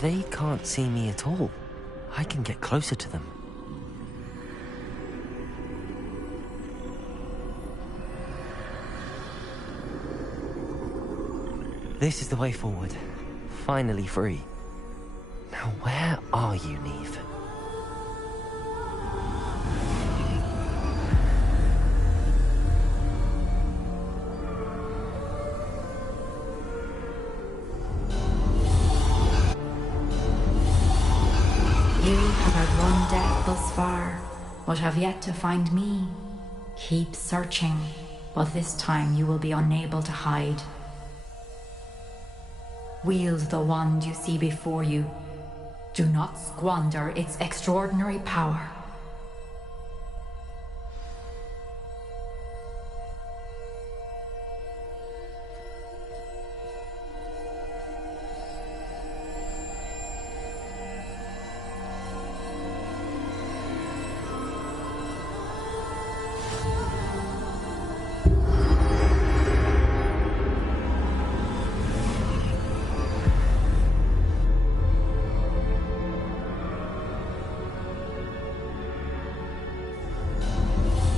They can't see me at all. I can get closer to them. This is the way forward. Finally free. Now where are you, Neve? You have outrun death thus far, but have yet to find me. Keep searching, but this time you will be unable to hide. Wield the wand you see before you. Do not squander its extraordinary power.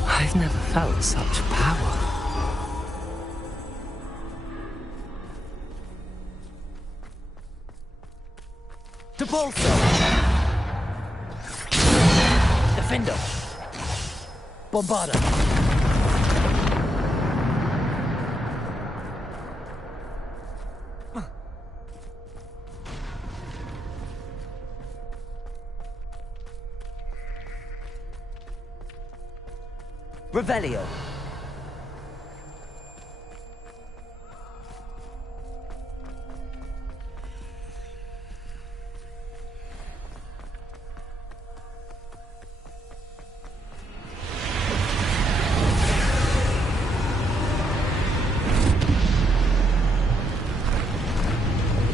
I've never felt such power. To Bolso! Defendo! Bombada! Revelio.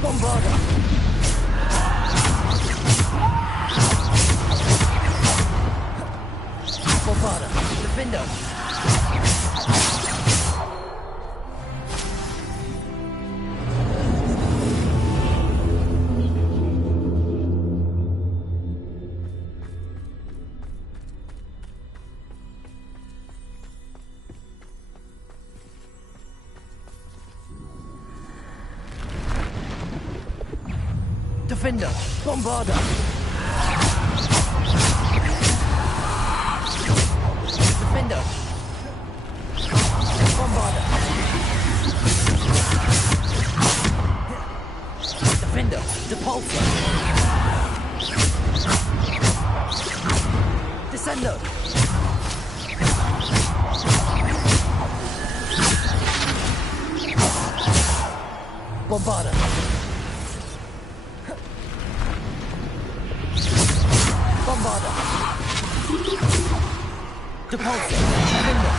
Bombada. Defender! Bombarder! Defender! Bombarder! Defender! Depulsor! Descendo! Bombarder! Bombarder! Depulsor! Defender!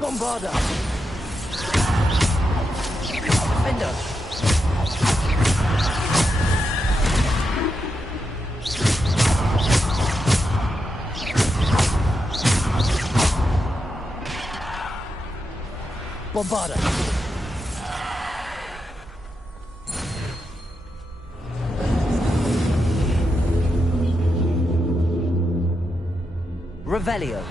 Bombarder! Defender! Bombarder! Revelio.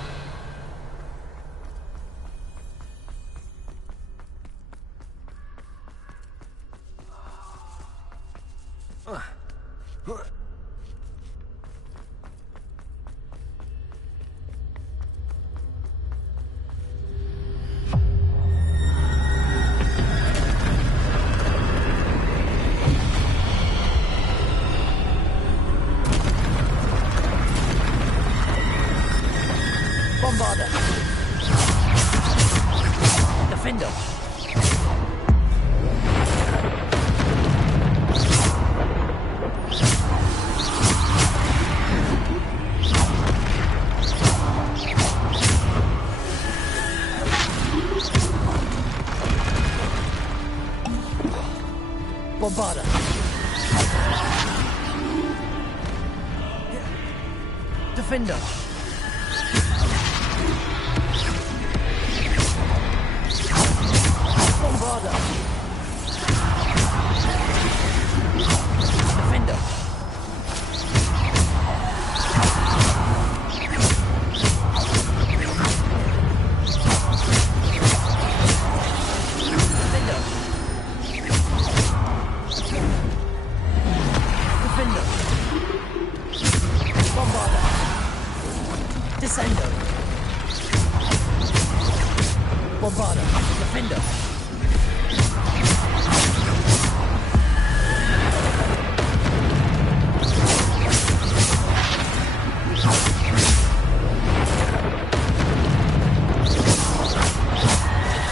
Bombarder! Defender! Bombarder! Defender! Bombarder! Defender! Defender! Bombarder! Descendo! Bombarder! Defender!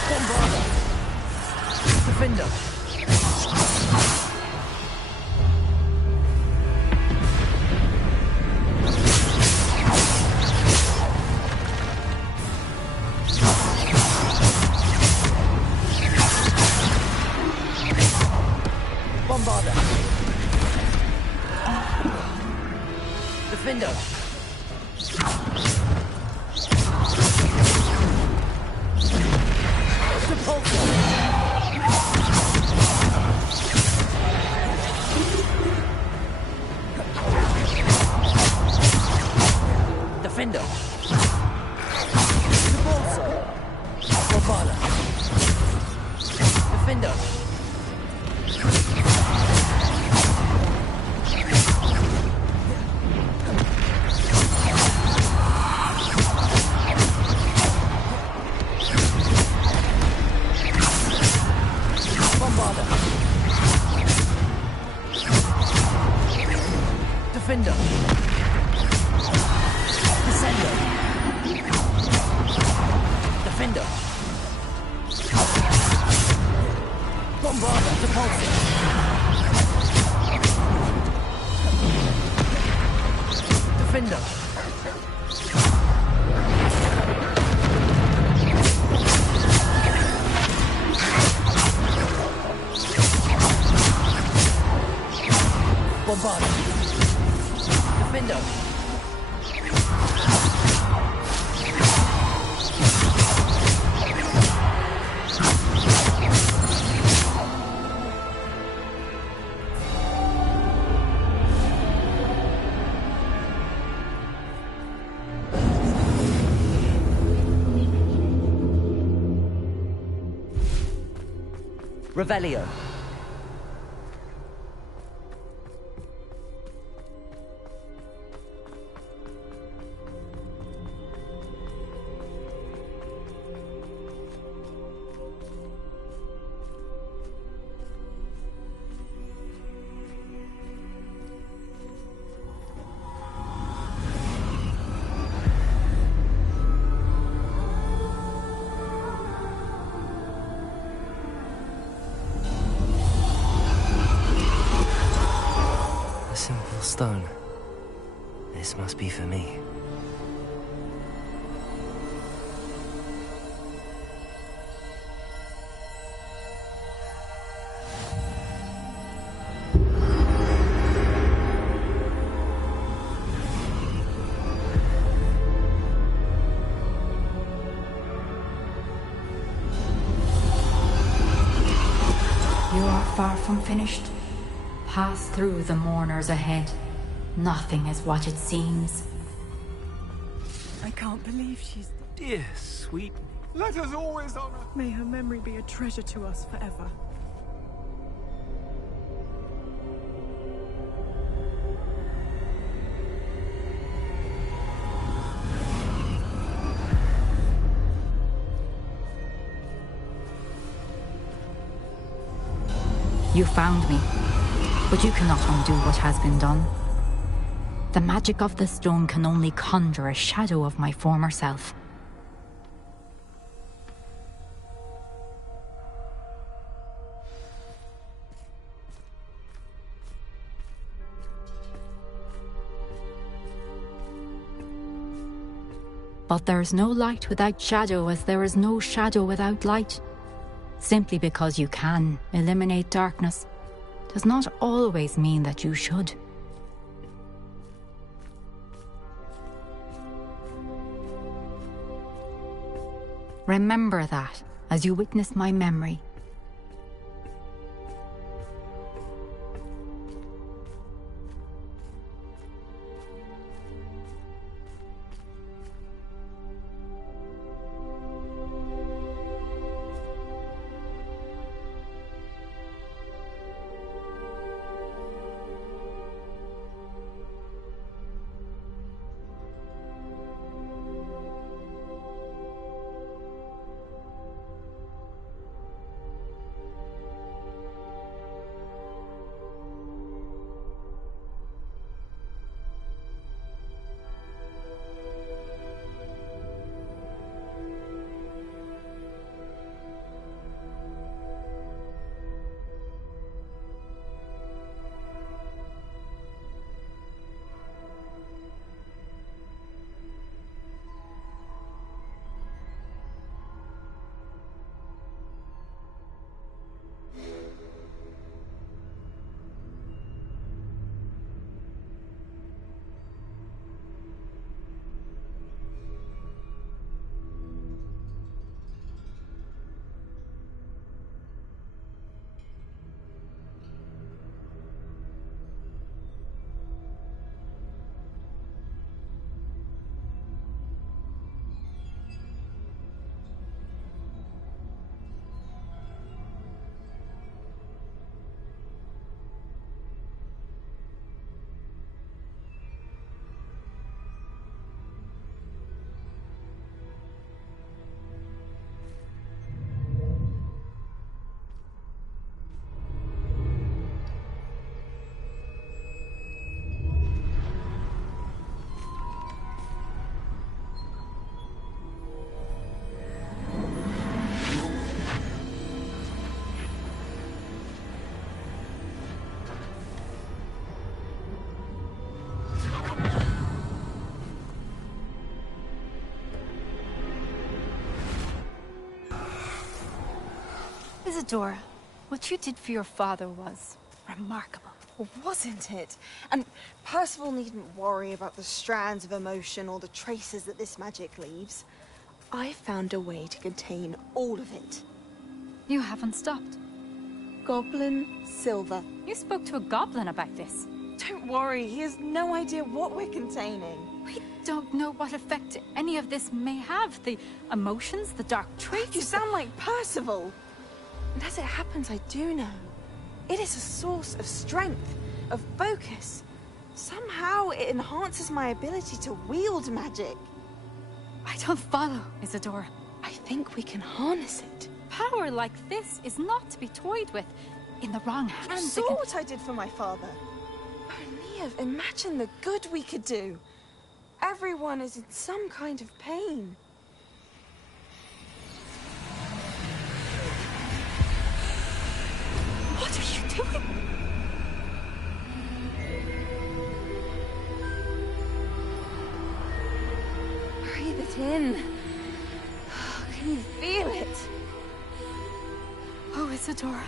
Bombarder! Defender! Bombarder! Defender! Depulsor! Defender! Depulsor! Bombarder! Defender! Bombarder! Defender! Descender! Defender! Bombarder! Depulsor! Defender! Bombarder! Defender! Revelio. Stone. This must be for me. You are far from finished. Pass through the mourners ahead. Nothing is what it seems. I can't believe she's... Dear sweet. Let us always honor... May her memory be a treasure to us forever. You found me, but you cannot undo what has been done. The magic of the stone can only conjure a shadow of my former self. But there is no light without shadow, as there is no shadow without light. Simply because you can eliminate darkness does not always mean that you should. Remember that as you witness my memory. Isadora, what you did for your father was remarkable. Well, wasn't it? And Percival needn't worry about the strands of emotion or the traces that this magic leaves. I found a way to contain all of it. You haven't stopped. Goblin Silver. You spoke to a goblin about this. Don't worry, he has no idea what we're containing. We don't know what effect any of this may have. The emotions, the dark traits... You sound like Percival. And as it happens, I do know. It is a source of strength, of focus. Somehow it enhances my ability to wield magic. I don't follow, Isadora. I think we can harness it. Power like this is not to be toyed with. In the wrong You hands, saw what I did for my father. Oh, Neve, imagine the good we could do. Everyone is in some kind of pain. What are you doing? Breathe it in. Can you feel it? Oh, Isadora.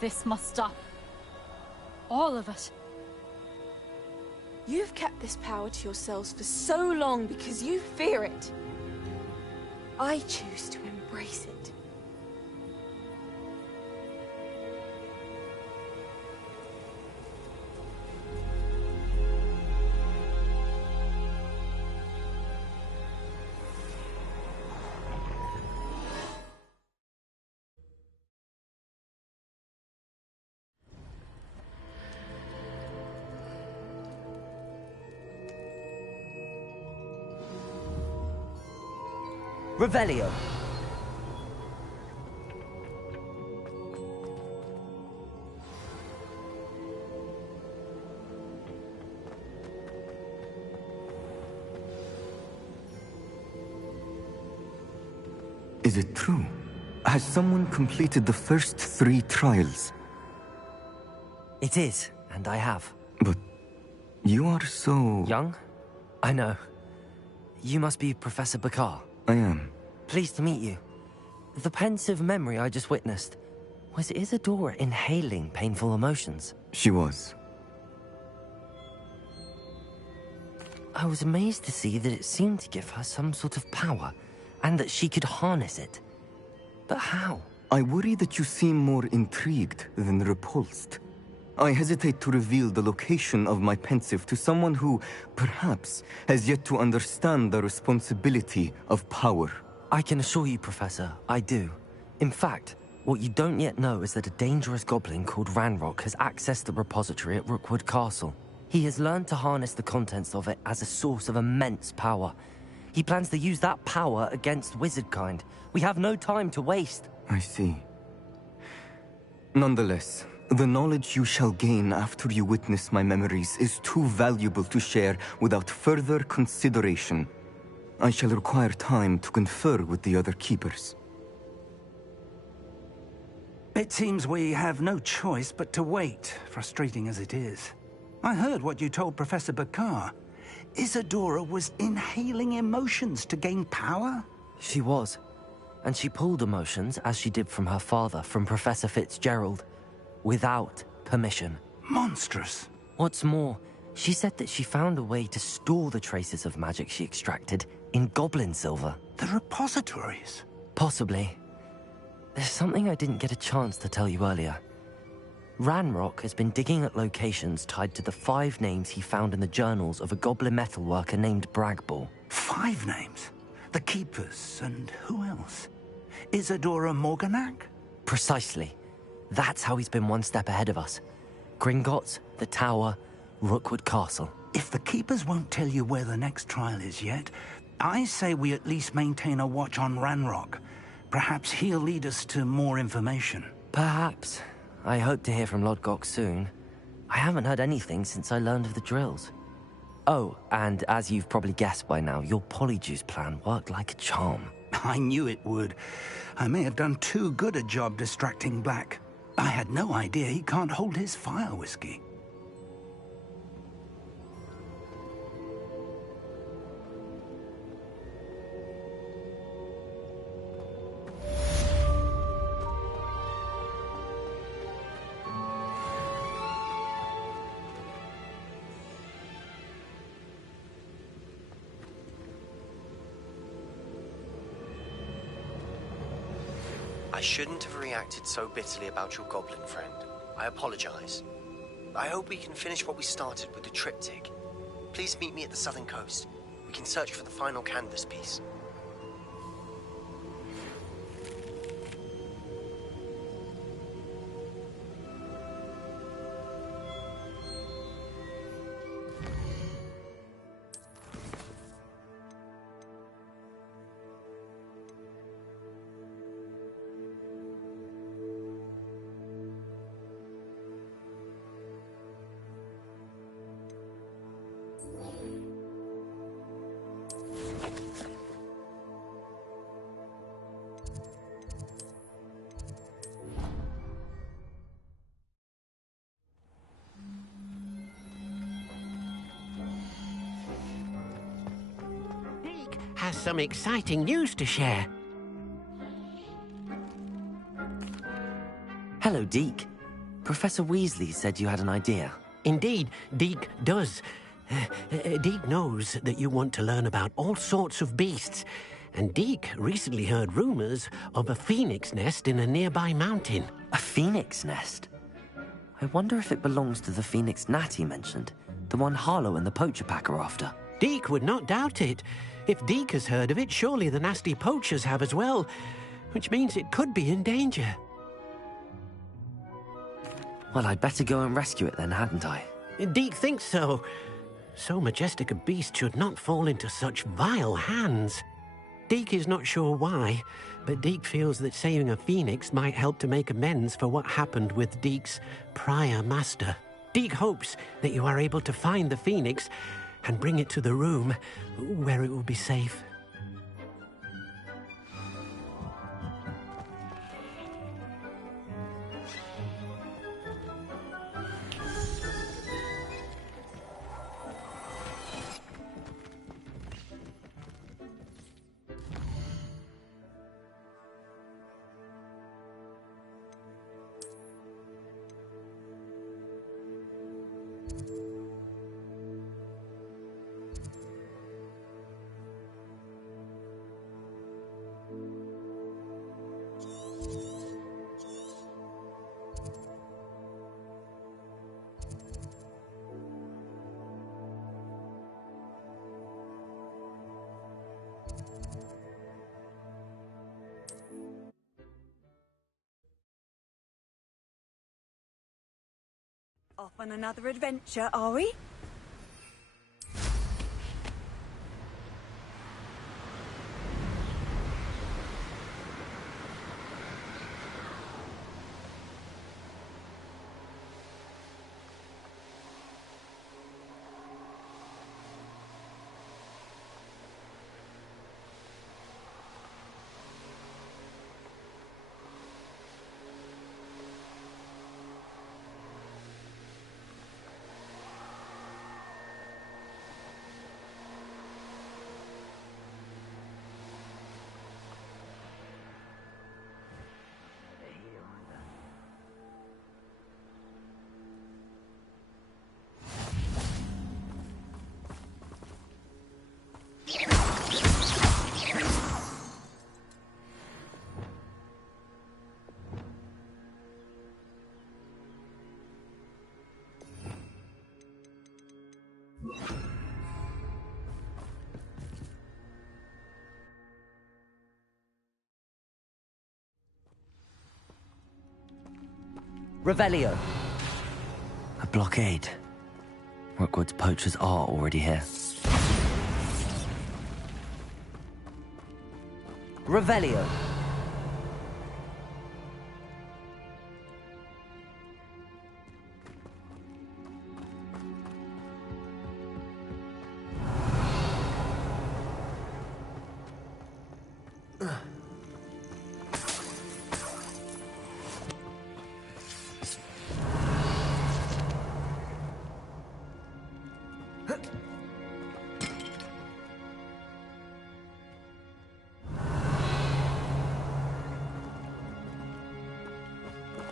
This must stop. All of it. You've kept this power to yourselves for so long because you fear it. I choose to embrace it. Revelio. Is it true? Has someone completed the first 3 trials? It is, and I have. But you are so... Young? I know. You must be Professor Bakar. I am. Pleased to meet you. The pensive memory I just witnessed, was Isadora inhaling painful emotions? She was. I was amazed to see that it seemed to give her some sort of power, and that she could harness it. But how? I worry that you seem more intrigued than repulsed. I hesitate to reveal the location of my pensive to someone who, perhaps, has yet to understand the responsibility of power. I can assure you, Professor, I do. In fact, what you don't yet know is that a dangerous goblin called Ranrock has accessed the repository at Rookwood Castle. He has learned to harness the contents of it as a source of immense power. He plans to use that power against wizardkind. We have no time to waste. I see. Nonetheless, the knowledge you shall gain after you witness my memories is too valuable to share without further consideration. I shall require time to confer with the other keepers. It seems we have no choice but to wait, frustrating as it is. I heard what you told Professor Bakar. Isadora was inhaling emotions to gain power? She was. And she pulled emotions, as she did from her father, from Professor Fitzgerald, without permission. Monstrous. What's more, she said that she found a way to store the traces of magic she extracted in goblin silver. The repositories? Possibly. There's something I didn't get a chance to tell you earlier. Ranrock has been digging at locations tied to the 5 names he found in the journals of a goblin metalworker named Bragball. 5 names? The Keepers, and who else? Isadora Morganac? Precisely. That's how he's been one step ahead of us. Gringotts, the Tower, Rookwood Castle. If the Keepers won't tell you where the next trial is yet, I say we at least maintain a watch on Ranrock. Perhaps he'll lead us to more information. Perhaps. I hope to hear from Lodgok soon. I haven't heard anything since I learned of the drills. Oh, and as you've probably guessed by now, your Polyjuice plan worked like a charm. I knew it would. I may have done too good a job distracting Black. I had no idea he can't hold his fire whiskey. I shouldn't have reacted so bitterly about your goblin friend. I apologize. I hope we can finish what we started with the triptych. Please meet me at the southern coast. We can search for the final canvas piece. has some exciting news to share. Hello, Deke. Professor Weasley said you had an idea. Indeed, Deke does. Deke knows that you want to learn about all sorts of beasts, and Deke recently heard rumors of a phoenix nest in a nearby mountain. A phoenix nest? I wonder if it belongs to the phoenix gnat he mentioned, the one Harlow and the poacher pack are after. Deke would not doubt it. If Deke has heard of it, surely the nasty poachers have as well, which means it could be in danger. Well, I'd better go and rescue it then, hadn't I? Deke thinks so. So majestic a beast should not fall into such vile hands. Deke is not sure why, but Deke feels that saving a phoenix might help to make amends for what happened with Deke's prior master. Deke hopes that you are able to find the phoenix and bring it to the room where it will be safe. Off on another adventure, are we? Revelio. A blockade. Rookwood's poachers are already here. Revelio.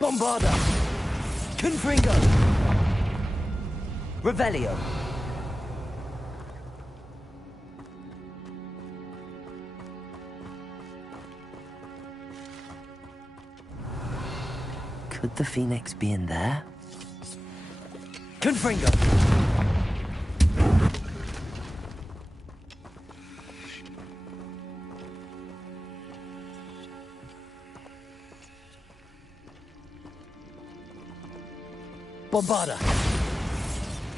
Bombarda! Confringo! Revelio! Could the Phoenix be in there? Confringo! Bombarda!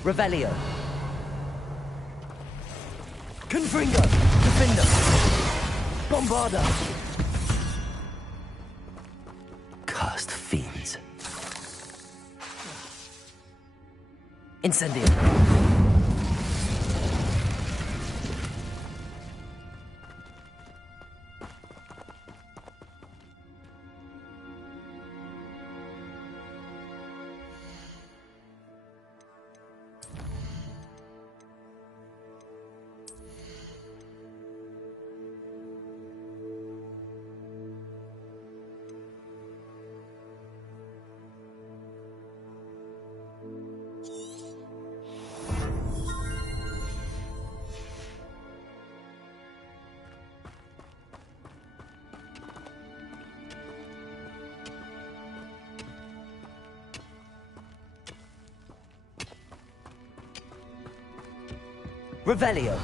Revelio! Confringo! Defender! Bombarda! Cursed fiends. Incendio! Revelio.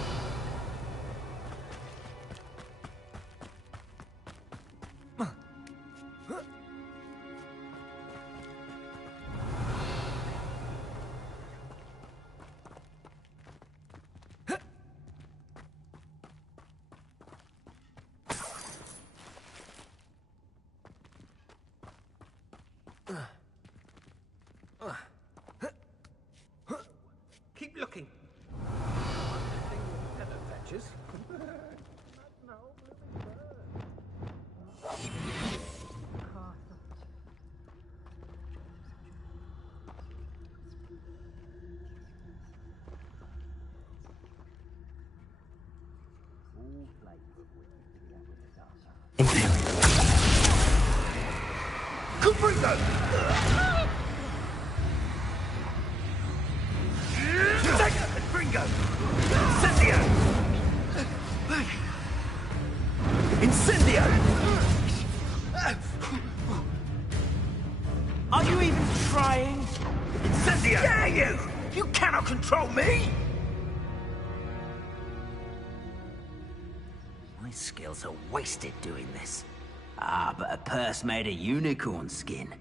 Keep looking. Confringo! Dagger and Gringo! Incendio! Incendio! Are you even trying? Incendio! Dare you! You cannot control me! My skills are wasted doing this. Ah, but a purse made of unicorn skin.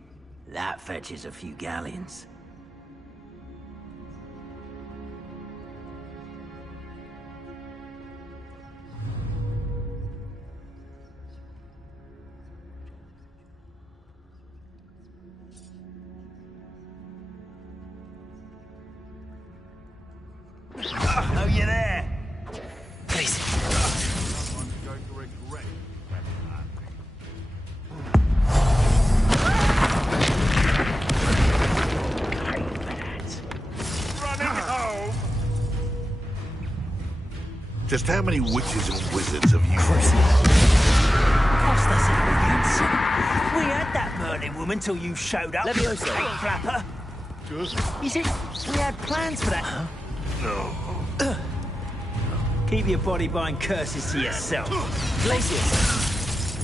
That fetches a few galleons. Oh, you're there! Please. Someone's going to regret running home! Just how many witches and wizards have you Cost us arrogance. We had that Merlin woman till you showed up. Levioso. Cake flapper. You see, we had plans for that. Huh? No. Keep your body buying curses to yourself. Glacius.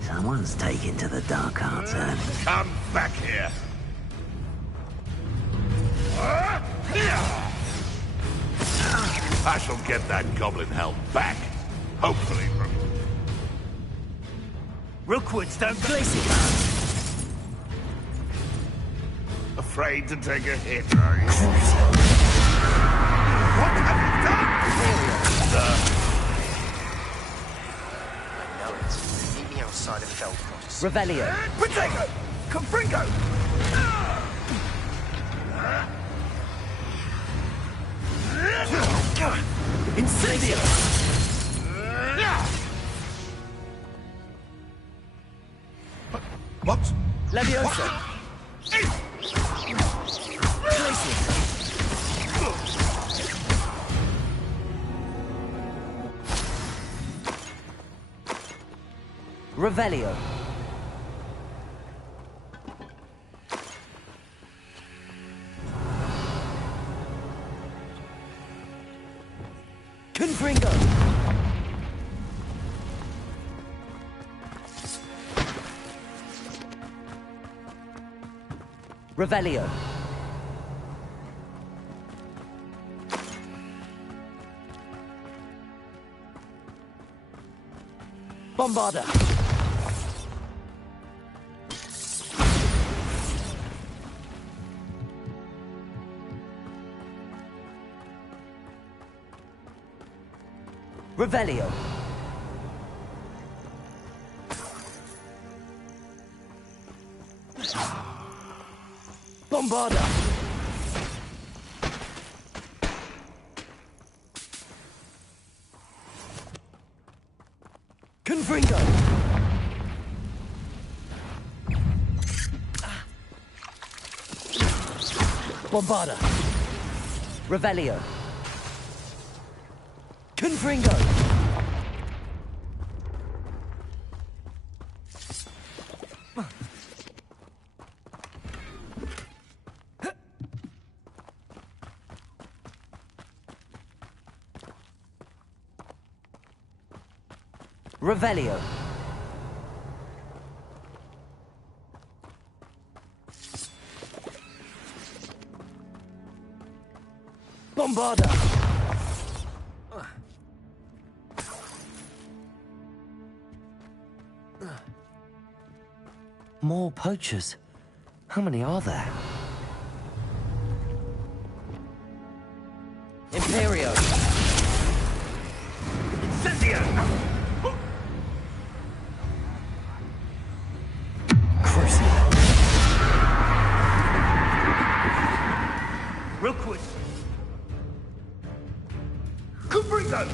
Someone's taken to the dark arts, early. Come back here. I shall get that goblin helm back. Hopefully from... Rookwoods don't Glacius. Afraid to take a hit, are you? What have you done? I know it. Meet me outside of Feldcross. Revelio. Protego! Confringo! Incendio. What? Levioso. Glacius. Revelio. Confringo. Revelio. Bombarda. Revelio. Bombarda. Confringo. Bombarda. Revelio. Confringo. Revelio. Bombarda. More poachers. How many are there? Imperio! Incendio! Crucible! Real quick. Cubrito!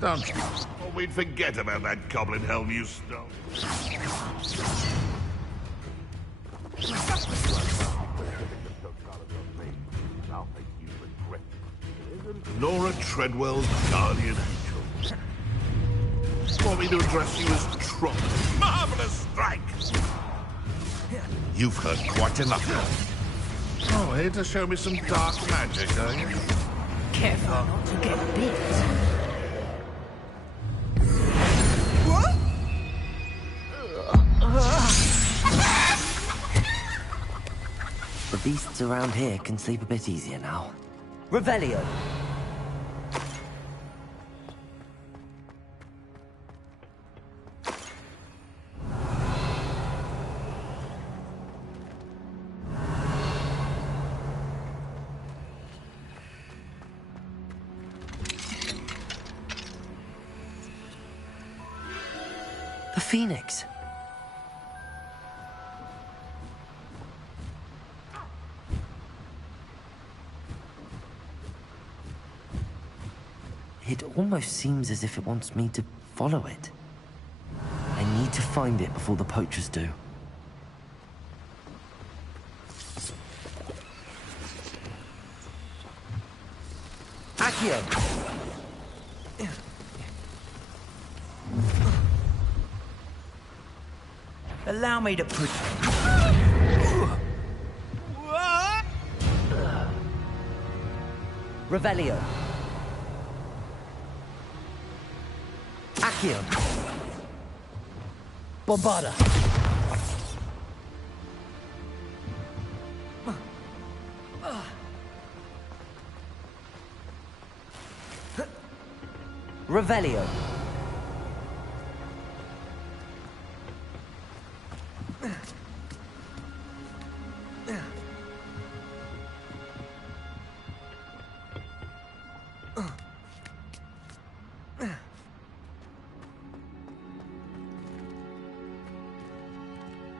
Don't you? Or we'd forget about that goblin helm you stole. Nora Treadwell's guardian angel. Want me to address you as Trump? Marvelous strike! You've heard quite enough. Oh, here to show me some dark magic, are you? Careful not to get bit. The beasts around here can sleep a bit easier now. Revelio! The Phoenix! It almost seems as if it wants me to follow it. I need to find it before the poachers do. Accio! Allow me to put... Revelio. Accio. Bombarda. Revelio.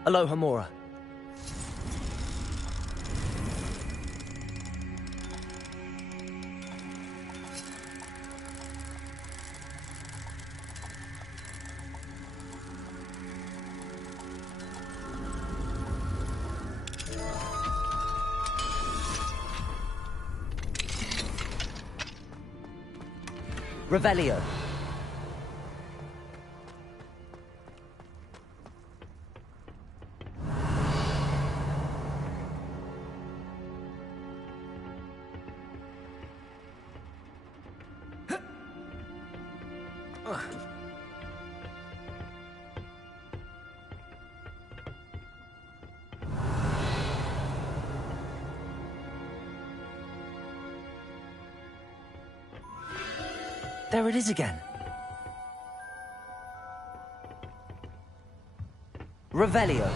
Aloha Mora. Revelio. There it is again. Revelio.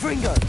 Confringo!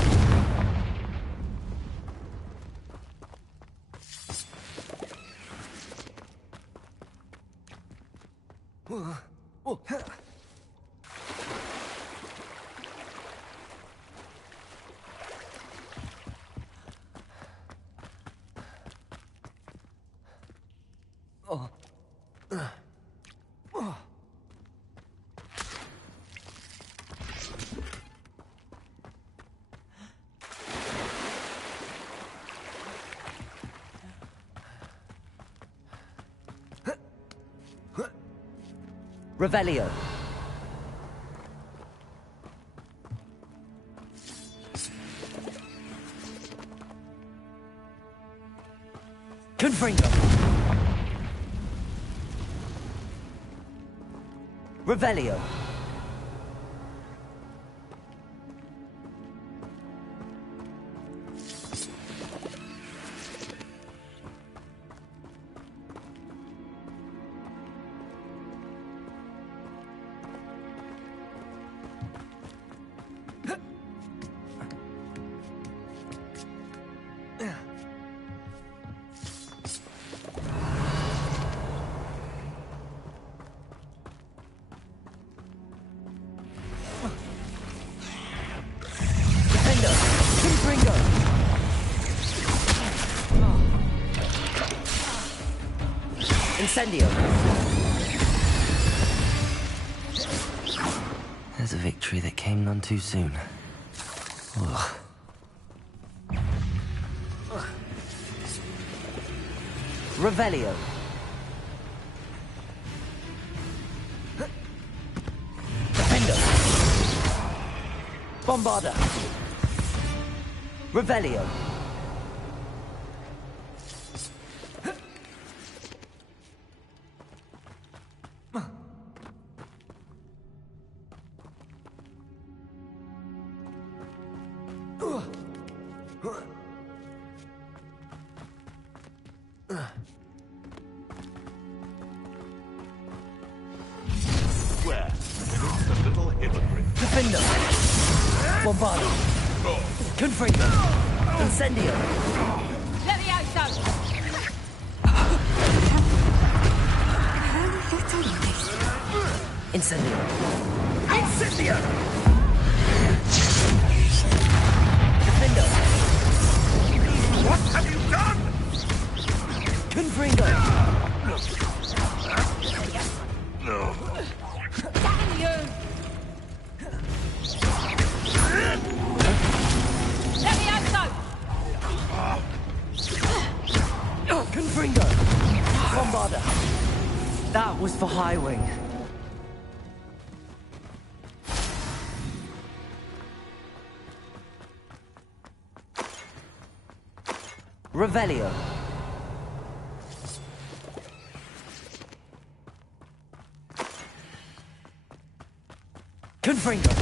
Revelio. Confringo. Revelio. Incendio. There's a victory that came none too soon. Ugh. Revelio. Defendo. Bombarda. Revelio. Incendio! Levioso! Incendio! Incendio! Defendo! What have you done? Confringo! No. Damn you! Levioso! Confringo! Bombarda! That was for High Wing. Revelio. Confringo.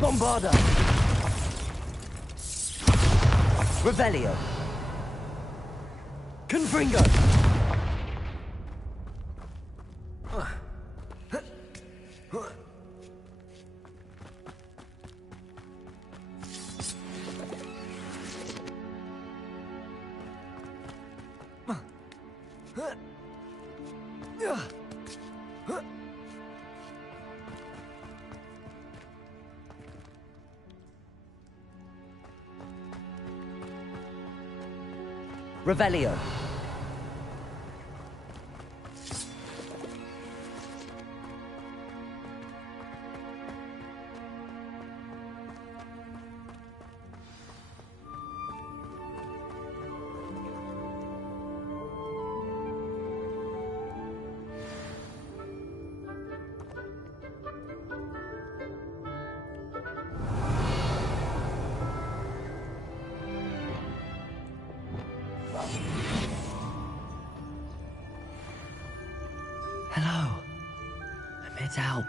Bombarda. Revelio. Confringo. Revelio. Hello. I'm here to help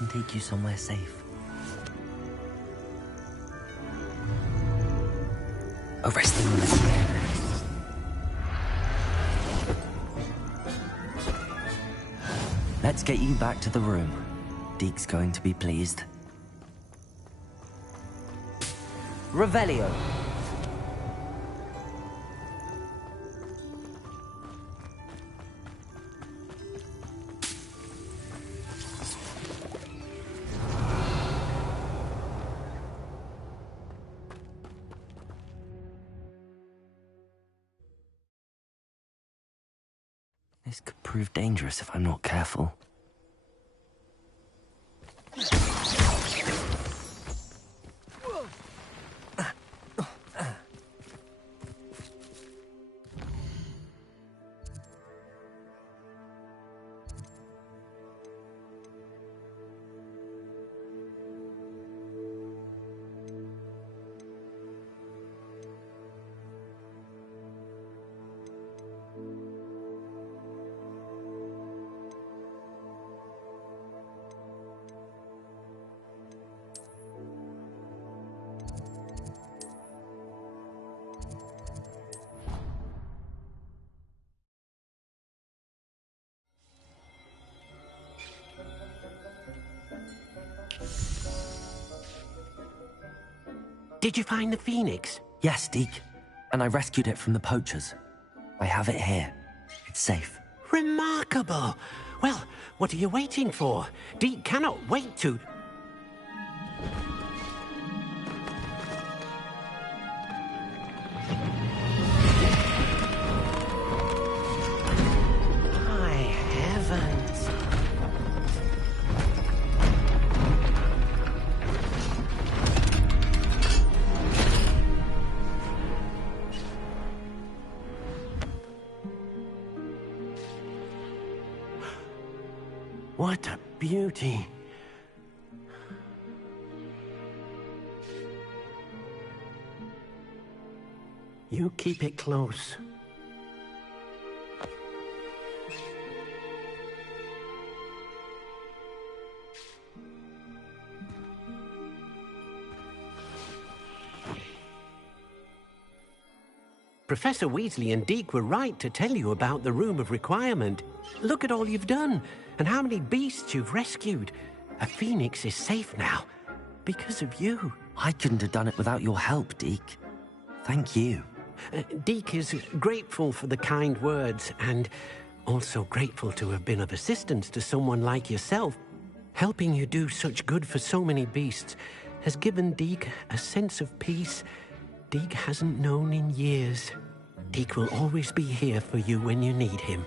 and take you somewhere safe. Arrest the lunatic. Let's get you back to the room. Deke's going to be pleased. Revelio. This could prove dangerous if I'm not careful. Did you find the Phoenix? Yes, Deke. And I rescued it from the poachers. I have it here. It's safe. Remarkable! Well, what are you waiting for? Deke cannot wait to... My heavens! What a beauty. You keep it close. Professor Weasley and Deke were right to tell you about the Room of Requirement. Look at all you've done, and how many beasts you've rescued. A phoenix is safe now, because of you. I couldn't have done it without your help, Deke. Thank you. Deke is grateful for the kind words, and also grateful to have been of assistance to someone like yourself. Helping you do such good for so many beasts has given Deke a sense of peace Deke hasn't known in years. Deke will always be here for you when you need him.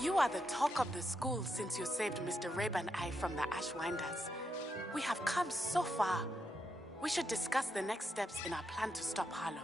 You are the talk of the school since you saved Mr. Rabe and I from the Ashwinders. We have come so far. We should discuss the next steps in our plan to stop Harlow.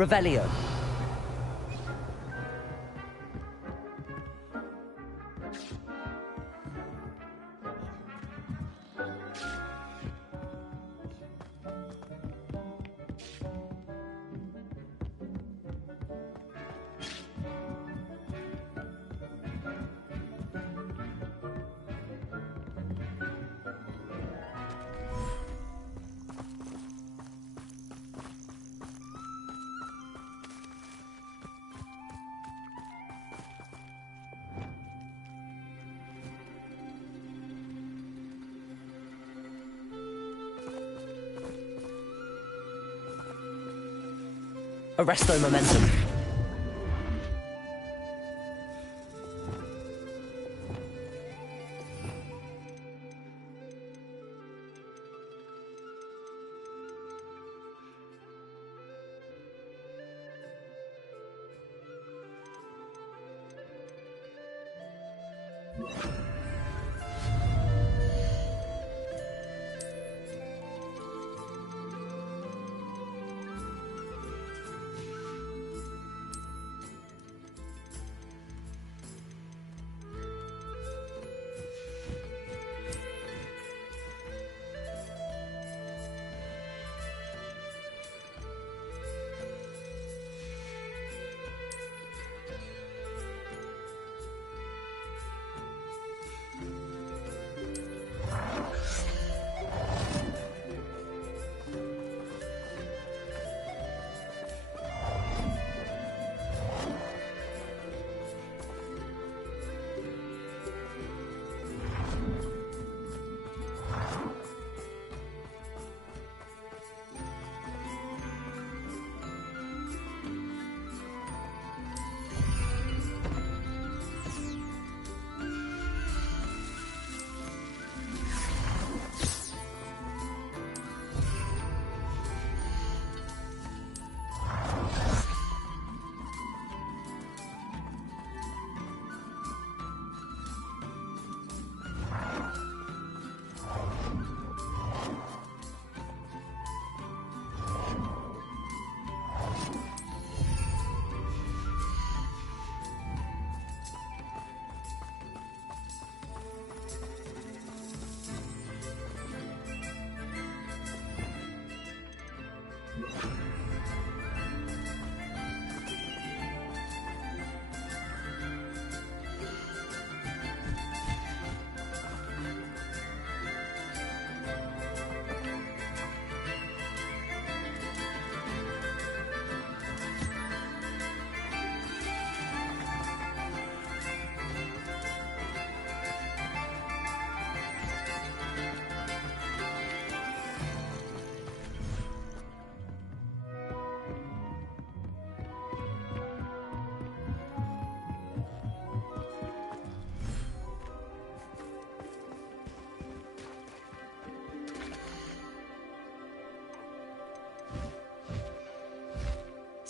Revelio. Arresto momentum.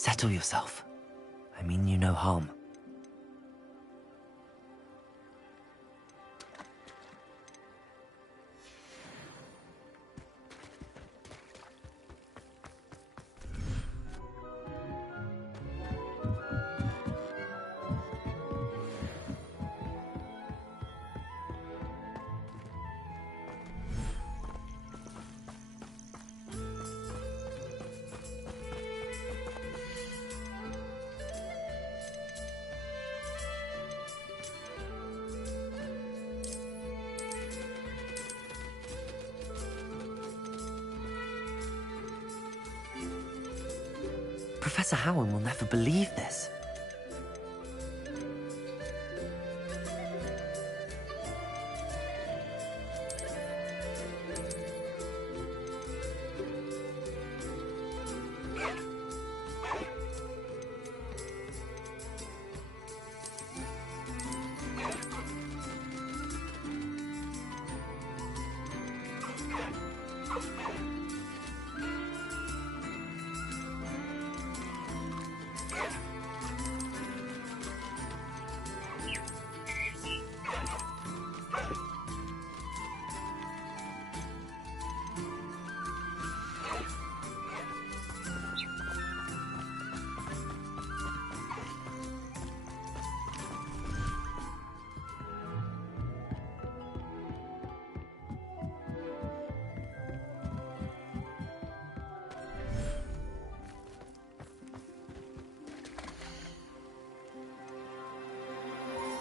Settle yourself. I mean you no harm. Professor Howard will never believe this.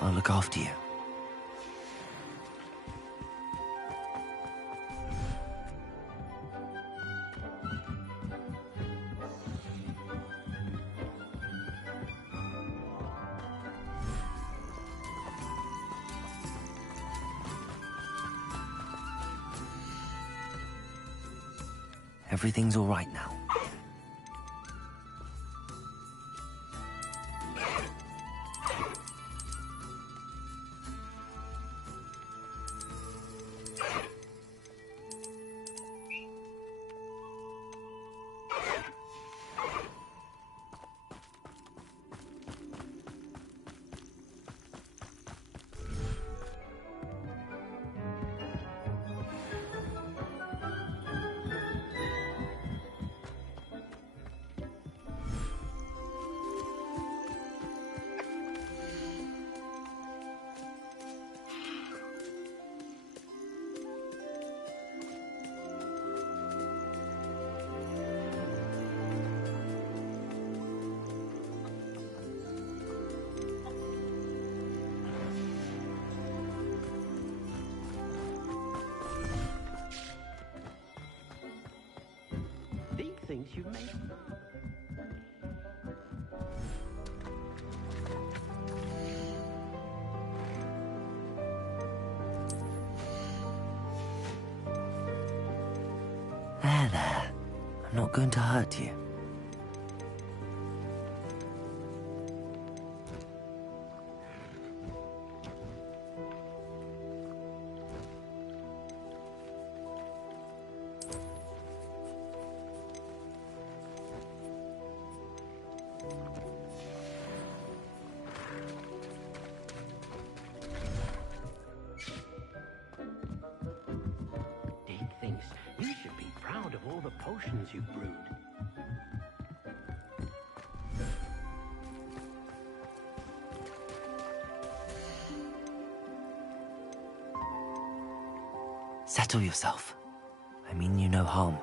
I'll look after you. Everything's all right now. Thinks you've made. There. I'm not going to hurt you. You should be proud of all the potions you've brewed. Settle yourself. I mean you no harm.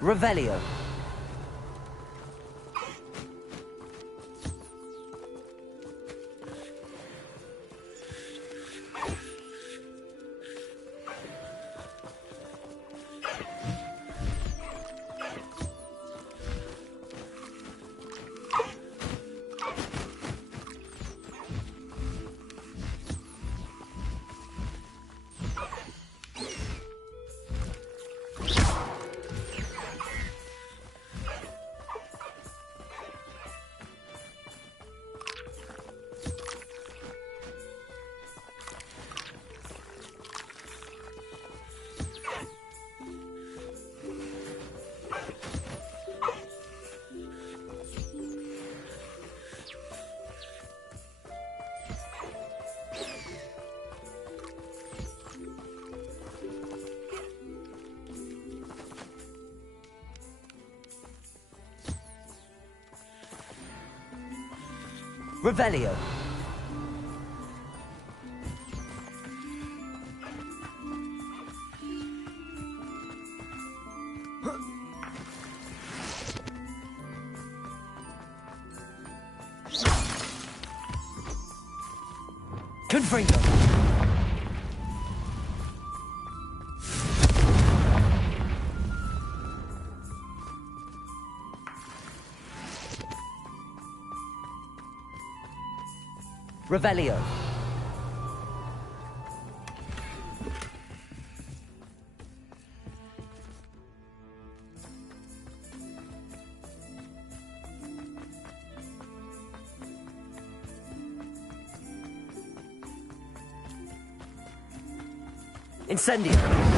Revelio. Revelio. Confringo. Revelio. Incendio.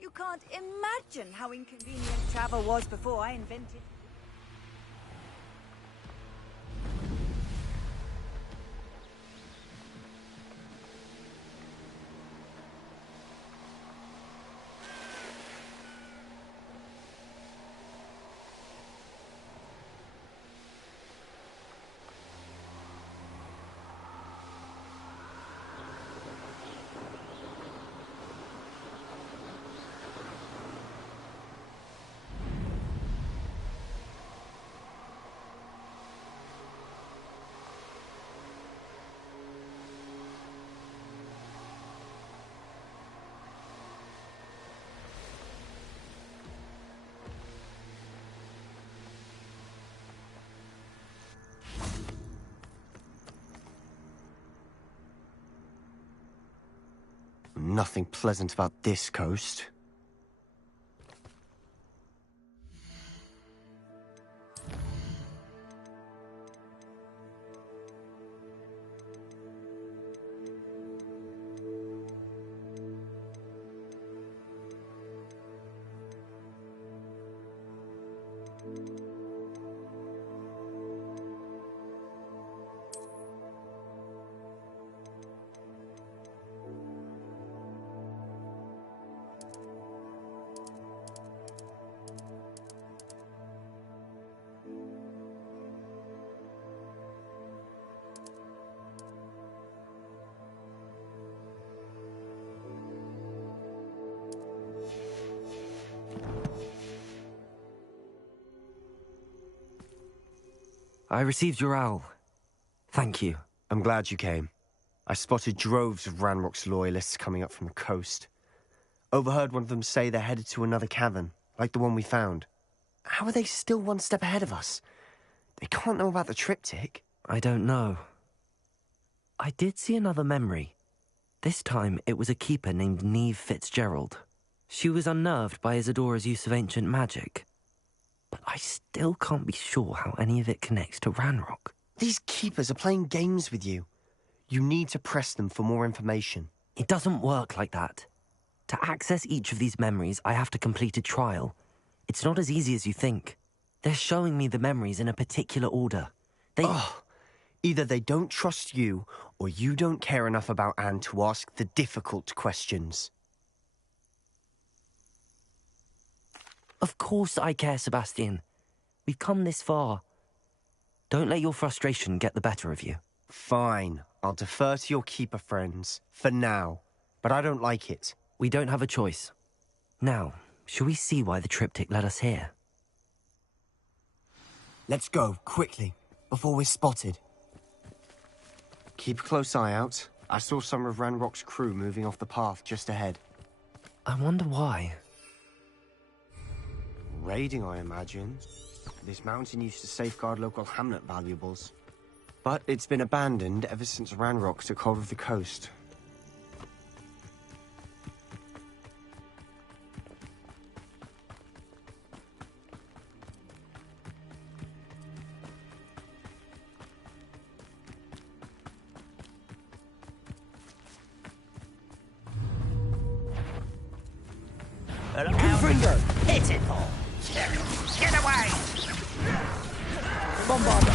You can't imagine how inconvenient travel was before I invented... Nothing pleasant about this coast. I received your owl. Thank you. I'm glad you came. I spotted droves of Ranrock's loyalists coming up from the coast. Overheard one of them say they're headed to another cavern, like the one we found. How are they still one step ahead of us? They can't know about the triptych. I don't know. I did see another memory. This time, it was a keeper named Neve Fitzgerald. She was unnerved by Isadora's use of ancient magic. But I still can't be sure how any of it connects to Ranrock. These keepers are playing games with you. You need to press them for more information. It doesn't work like that. To access each of these memories, I have to complete a trial. It's not as easy as you think. They're showing me the memories in a particular order. Either they don't trust you, or you don't care enough about Anne to ask the difficult questions. Of course I care, Sebastian. We've come this far. Don't let your frustration get the better of you. Fine. I'll defer to your keeper friends, for now. But I don't like it. We don't have a choice. Now, shall we see why the triptych led us here? Let's go, quickly, before we're spotted. Keep a close eye out. I saw some of Ranrock's crew moving off the path just ahead. I wonder why. Raiding, I imagine. This mountain used to safeguard local hamlet valuables. But it's been abandoned ever since Ranrock took hold of the coast. Confringo! Hit it, Paul! Get away! Bombarder!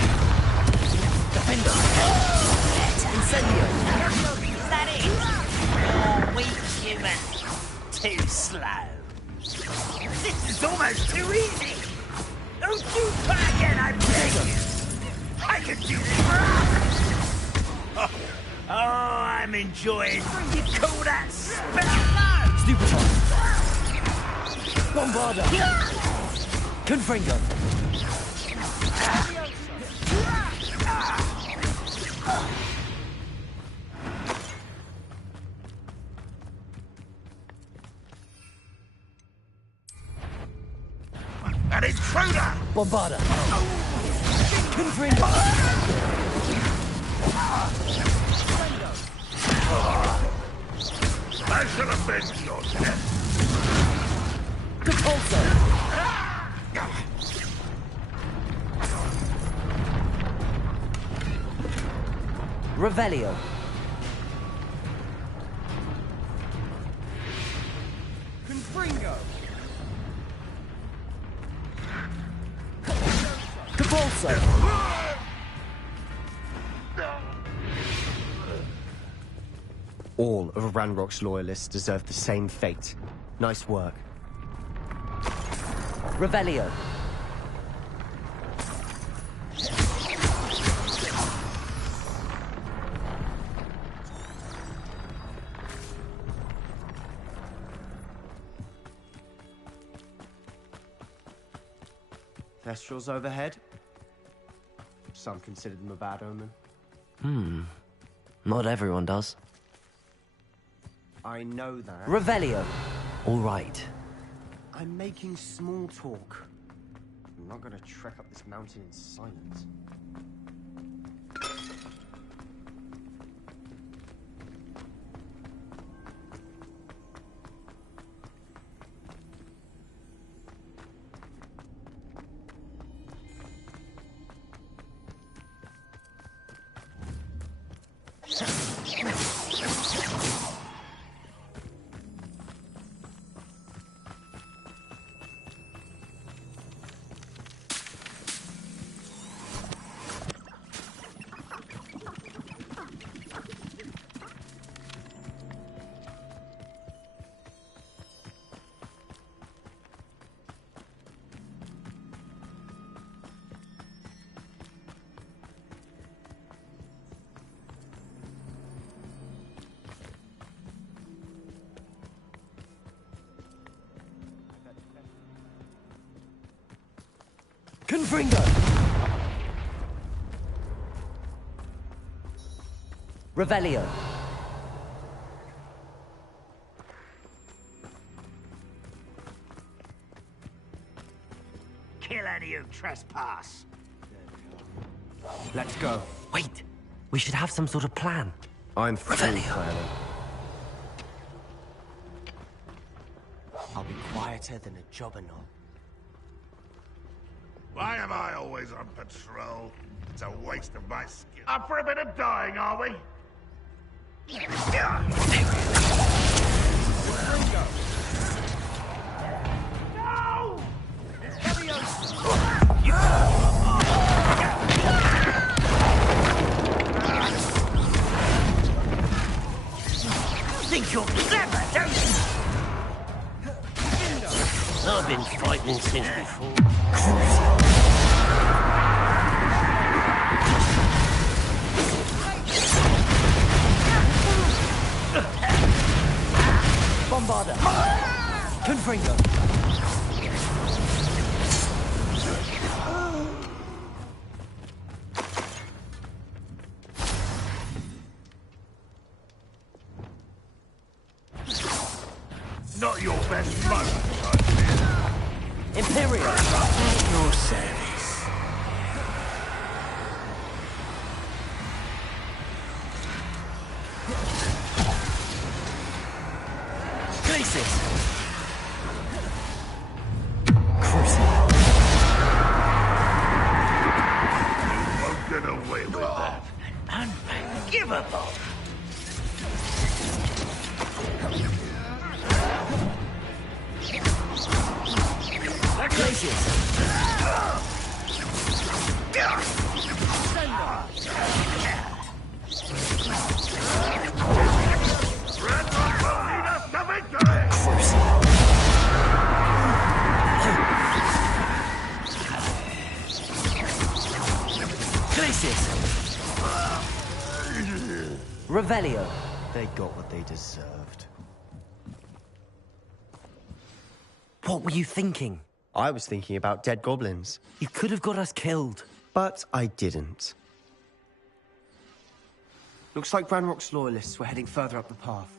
Defender! Incendio! Is that it? Oh, weak human. Too slow. This is almost too easy! Don't you try again, I beg you! I could do this for us! Oh, I'm enjoying... You call that spell? Stupid one! Bombarder! Confringo! An intruder! Bombarda! Confringo! I shall avenge your death. Repulsor! Revelio! Confringo! Repulsor! All of Ranrock's loyalists deserve the same fate. Nice work. Revelio! Thestrals overhead. Some consider them a bad omen. Not everyone does. I know that. Revelio! All right. I'm making small talk. I'm not gonna trek up this mountain in silence. Confringo! Revelio! Kill any who trespass. Let's go. Wait, we should have some sort of plan. I'm full Revelio. planning. I'll be quieter than a jobberknoll. Why am I always on patrol? It's a waste of my skill. Up for a bit of dying, are we? No! You think you're clever, don't you? I've been fighting since before. Bombarda! Confringo! Not your best moment, Imperial! At your service. Glacis! You won't get away with that. Unforgivable. Revelio. They got what they deserved. What were you thinking? I was thinking about dead goblins. You could have got us killed. But I didn't. Looks like Ranrock's loyalists were heading further up the path.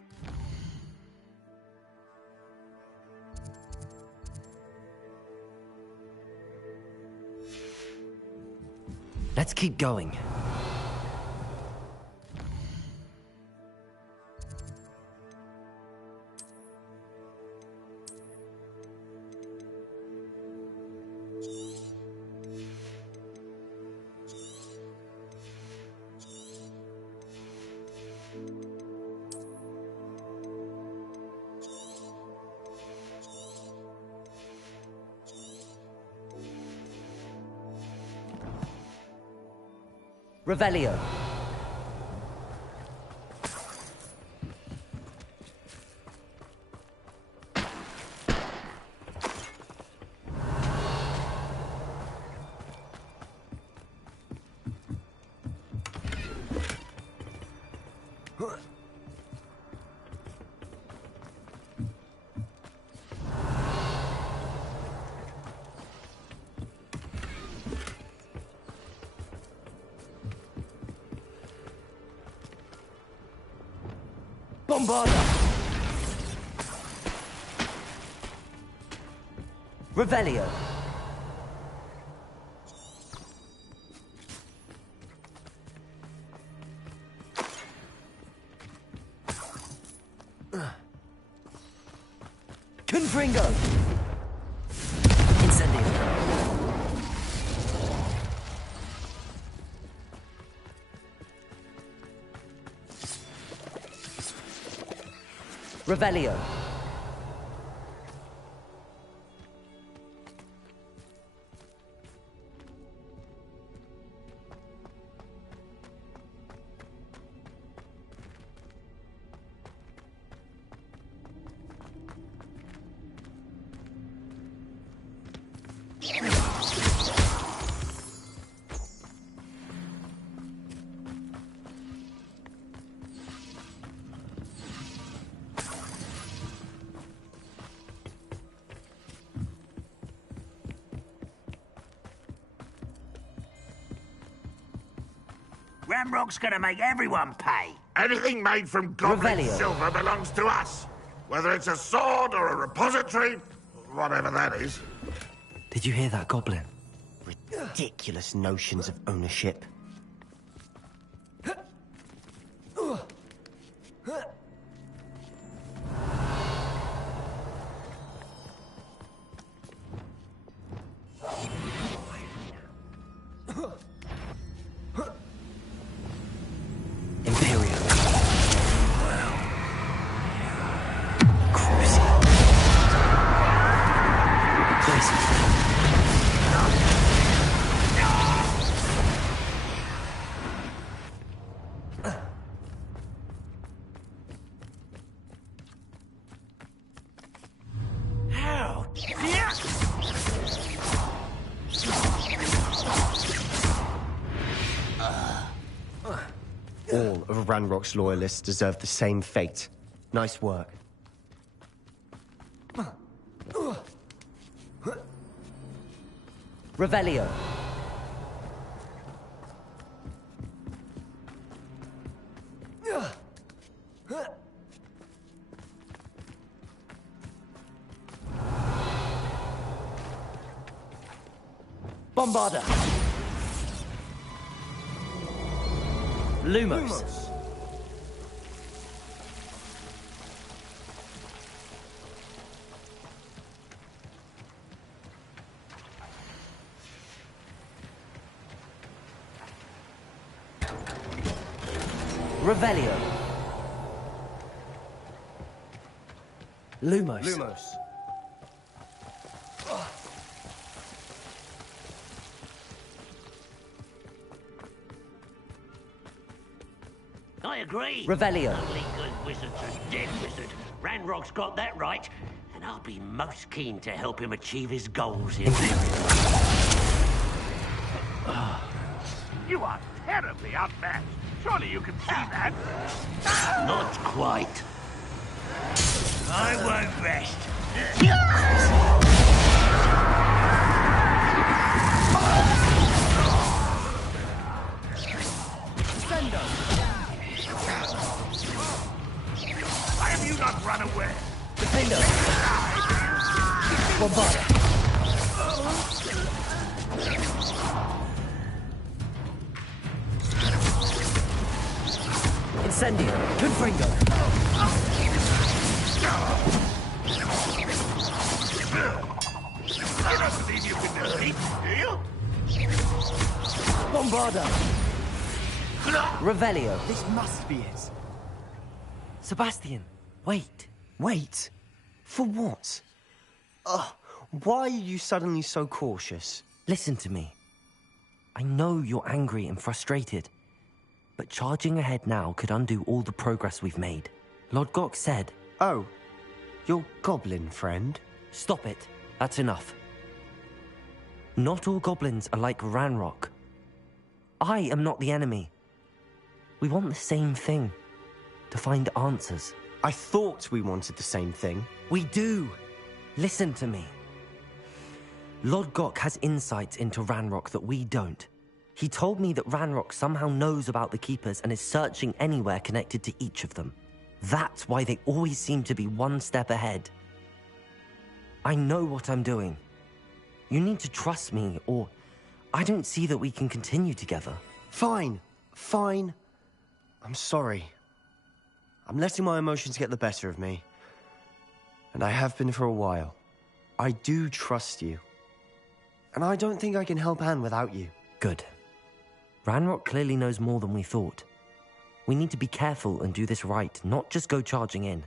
Let's keep going. Revelio. Bombarda! Revelio. Confringo! Incendio. Revelio. Ranrock's gonna make everyone pay. Anything made from goblin Revelio. silver belongs to us. Whether it's a sword or a repository, whatever that is. Did you hear that, Goblin? Ridiculous notions of ownership. All of Ranrock's loyalists deserve the same fate. Nice work. Revelio. Bombarda. Lumos. Revelio. Lumos. I agree. Revelio. Only good wizard's a dead wizard. Ranrock's got that right, and I'll be most keen to help him achieve his goals here. You are terribly outmatched. Surely you can see that. Not quite. I won't rest. Why have you not run away? Defender! Bombarda! Incendio! Confringo! You don't believe you can defeat me, do you? Bombarda! Revelio! This must be it. Sebastian, wait. Wait? For what? Why are you suddenly so cautious? Listen to me. I know you're angry and frustrated, but charging ahead now could undo all the progress we've made. Lord Gok said... Oh, your goblin friend? Stop it. That's enough. Not all goblins are like Ranrock. I am not the enemy. We want the same thing. To find answers. I thought we wanted the same thing. We do. Listen to me. Lord Gok has insights into Ranrock that we don't. He told me that Ranrock somehow knows about the Keepers and is searching anywhere connected to each of them. That's why they always seem to be one step ahead. I know what I'm doing. You need to trust me, or I don't see that we can continue together. Fine. Fine. I'm sorry. I'm letting my emotions get the better of me. And I have been for a while. I do trust you. And I don't think I can help Anne without you. Good. Ranrock clearly knows more than we thought. We need to be careful and do this right, not just go charging in.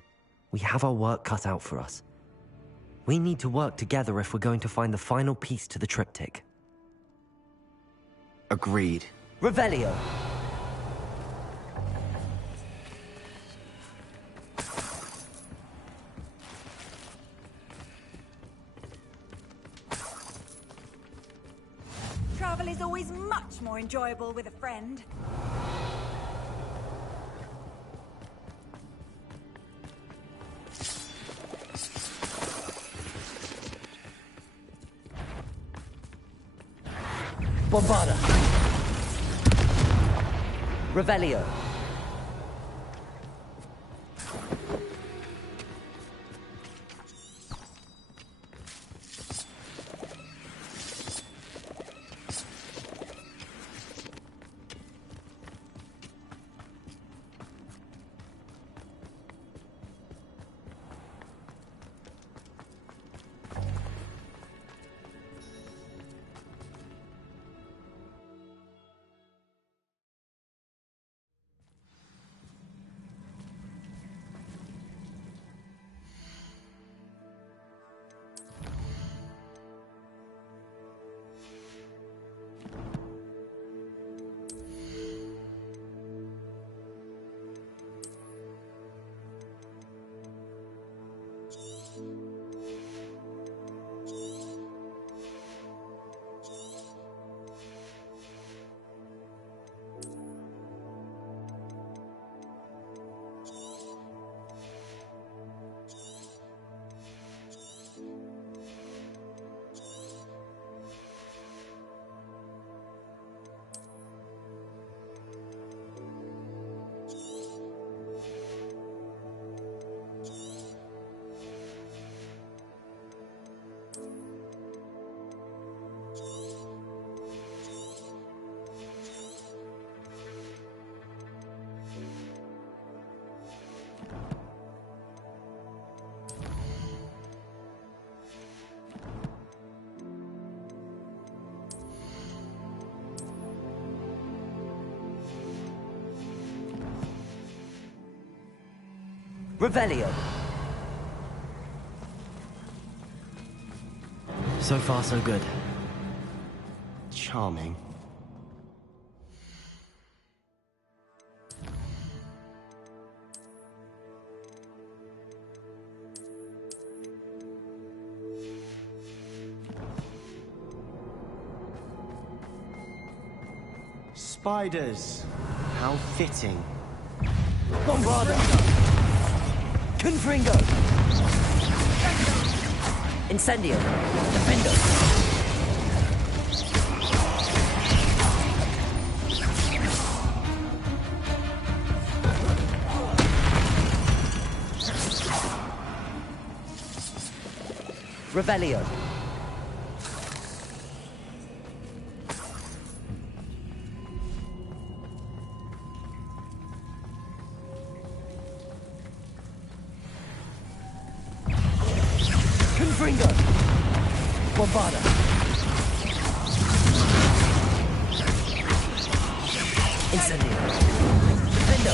We have our work cut out for us. We need to work together if we're going to find the final piece to the triptych. Agreed. Revelio! Travel is always much more enjoyable with a friend. Bombarda! Revelio! Revelio! So far, so good. Charming. Spiders. How fitting. Bombarda! Confringo! Incendio! Defendo! Revelio. Confringo. Bombarda. Incendio. Defendo.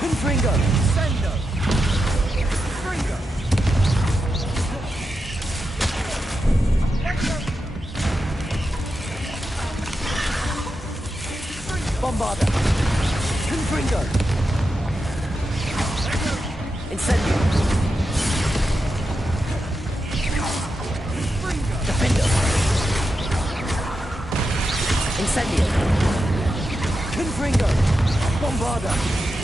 Confringo. Sendo. Fringo. Bombarda. Confringo. Incendio. Defendo. Incendio. Confringo. Bombarda.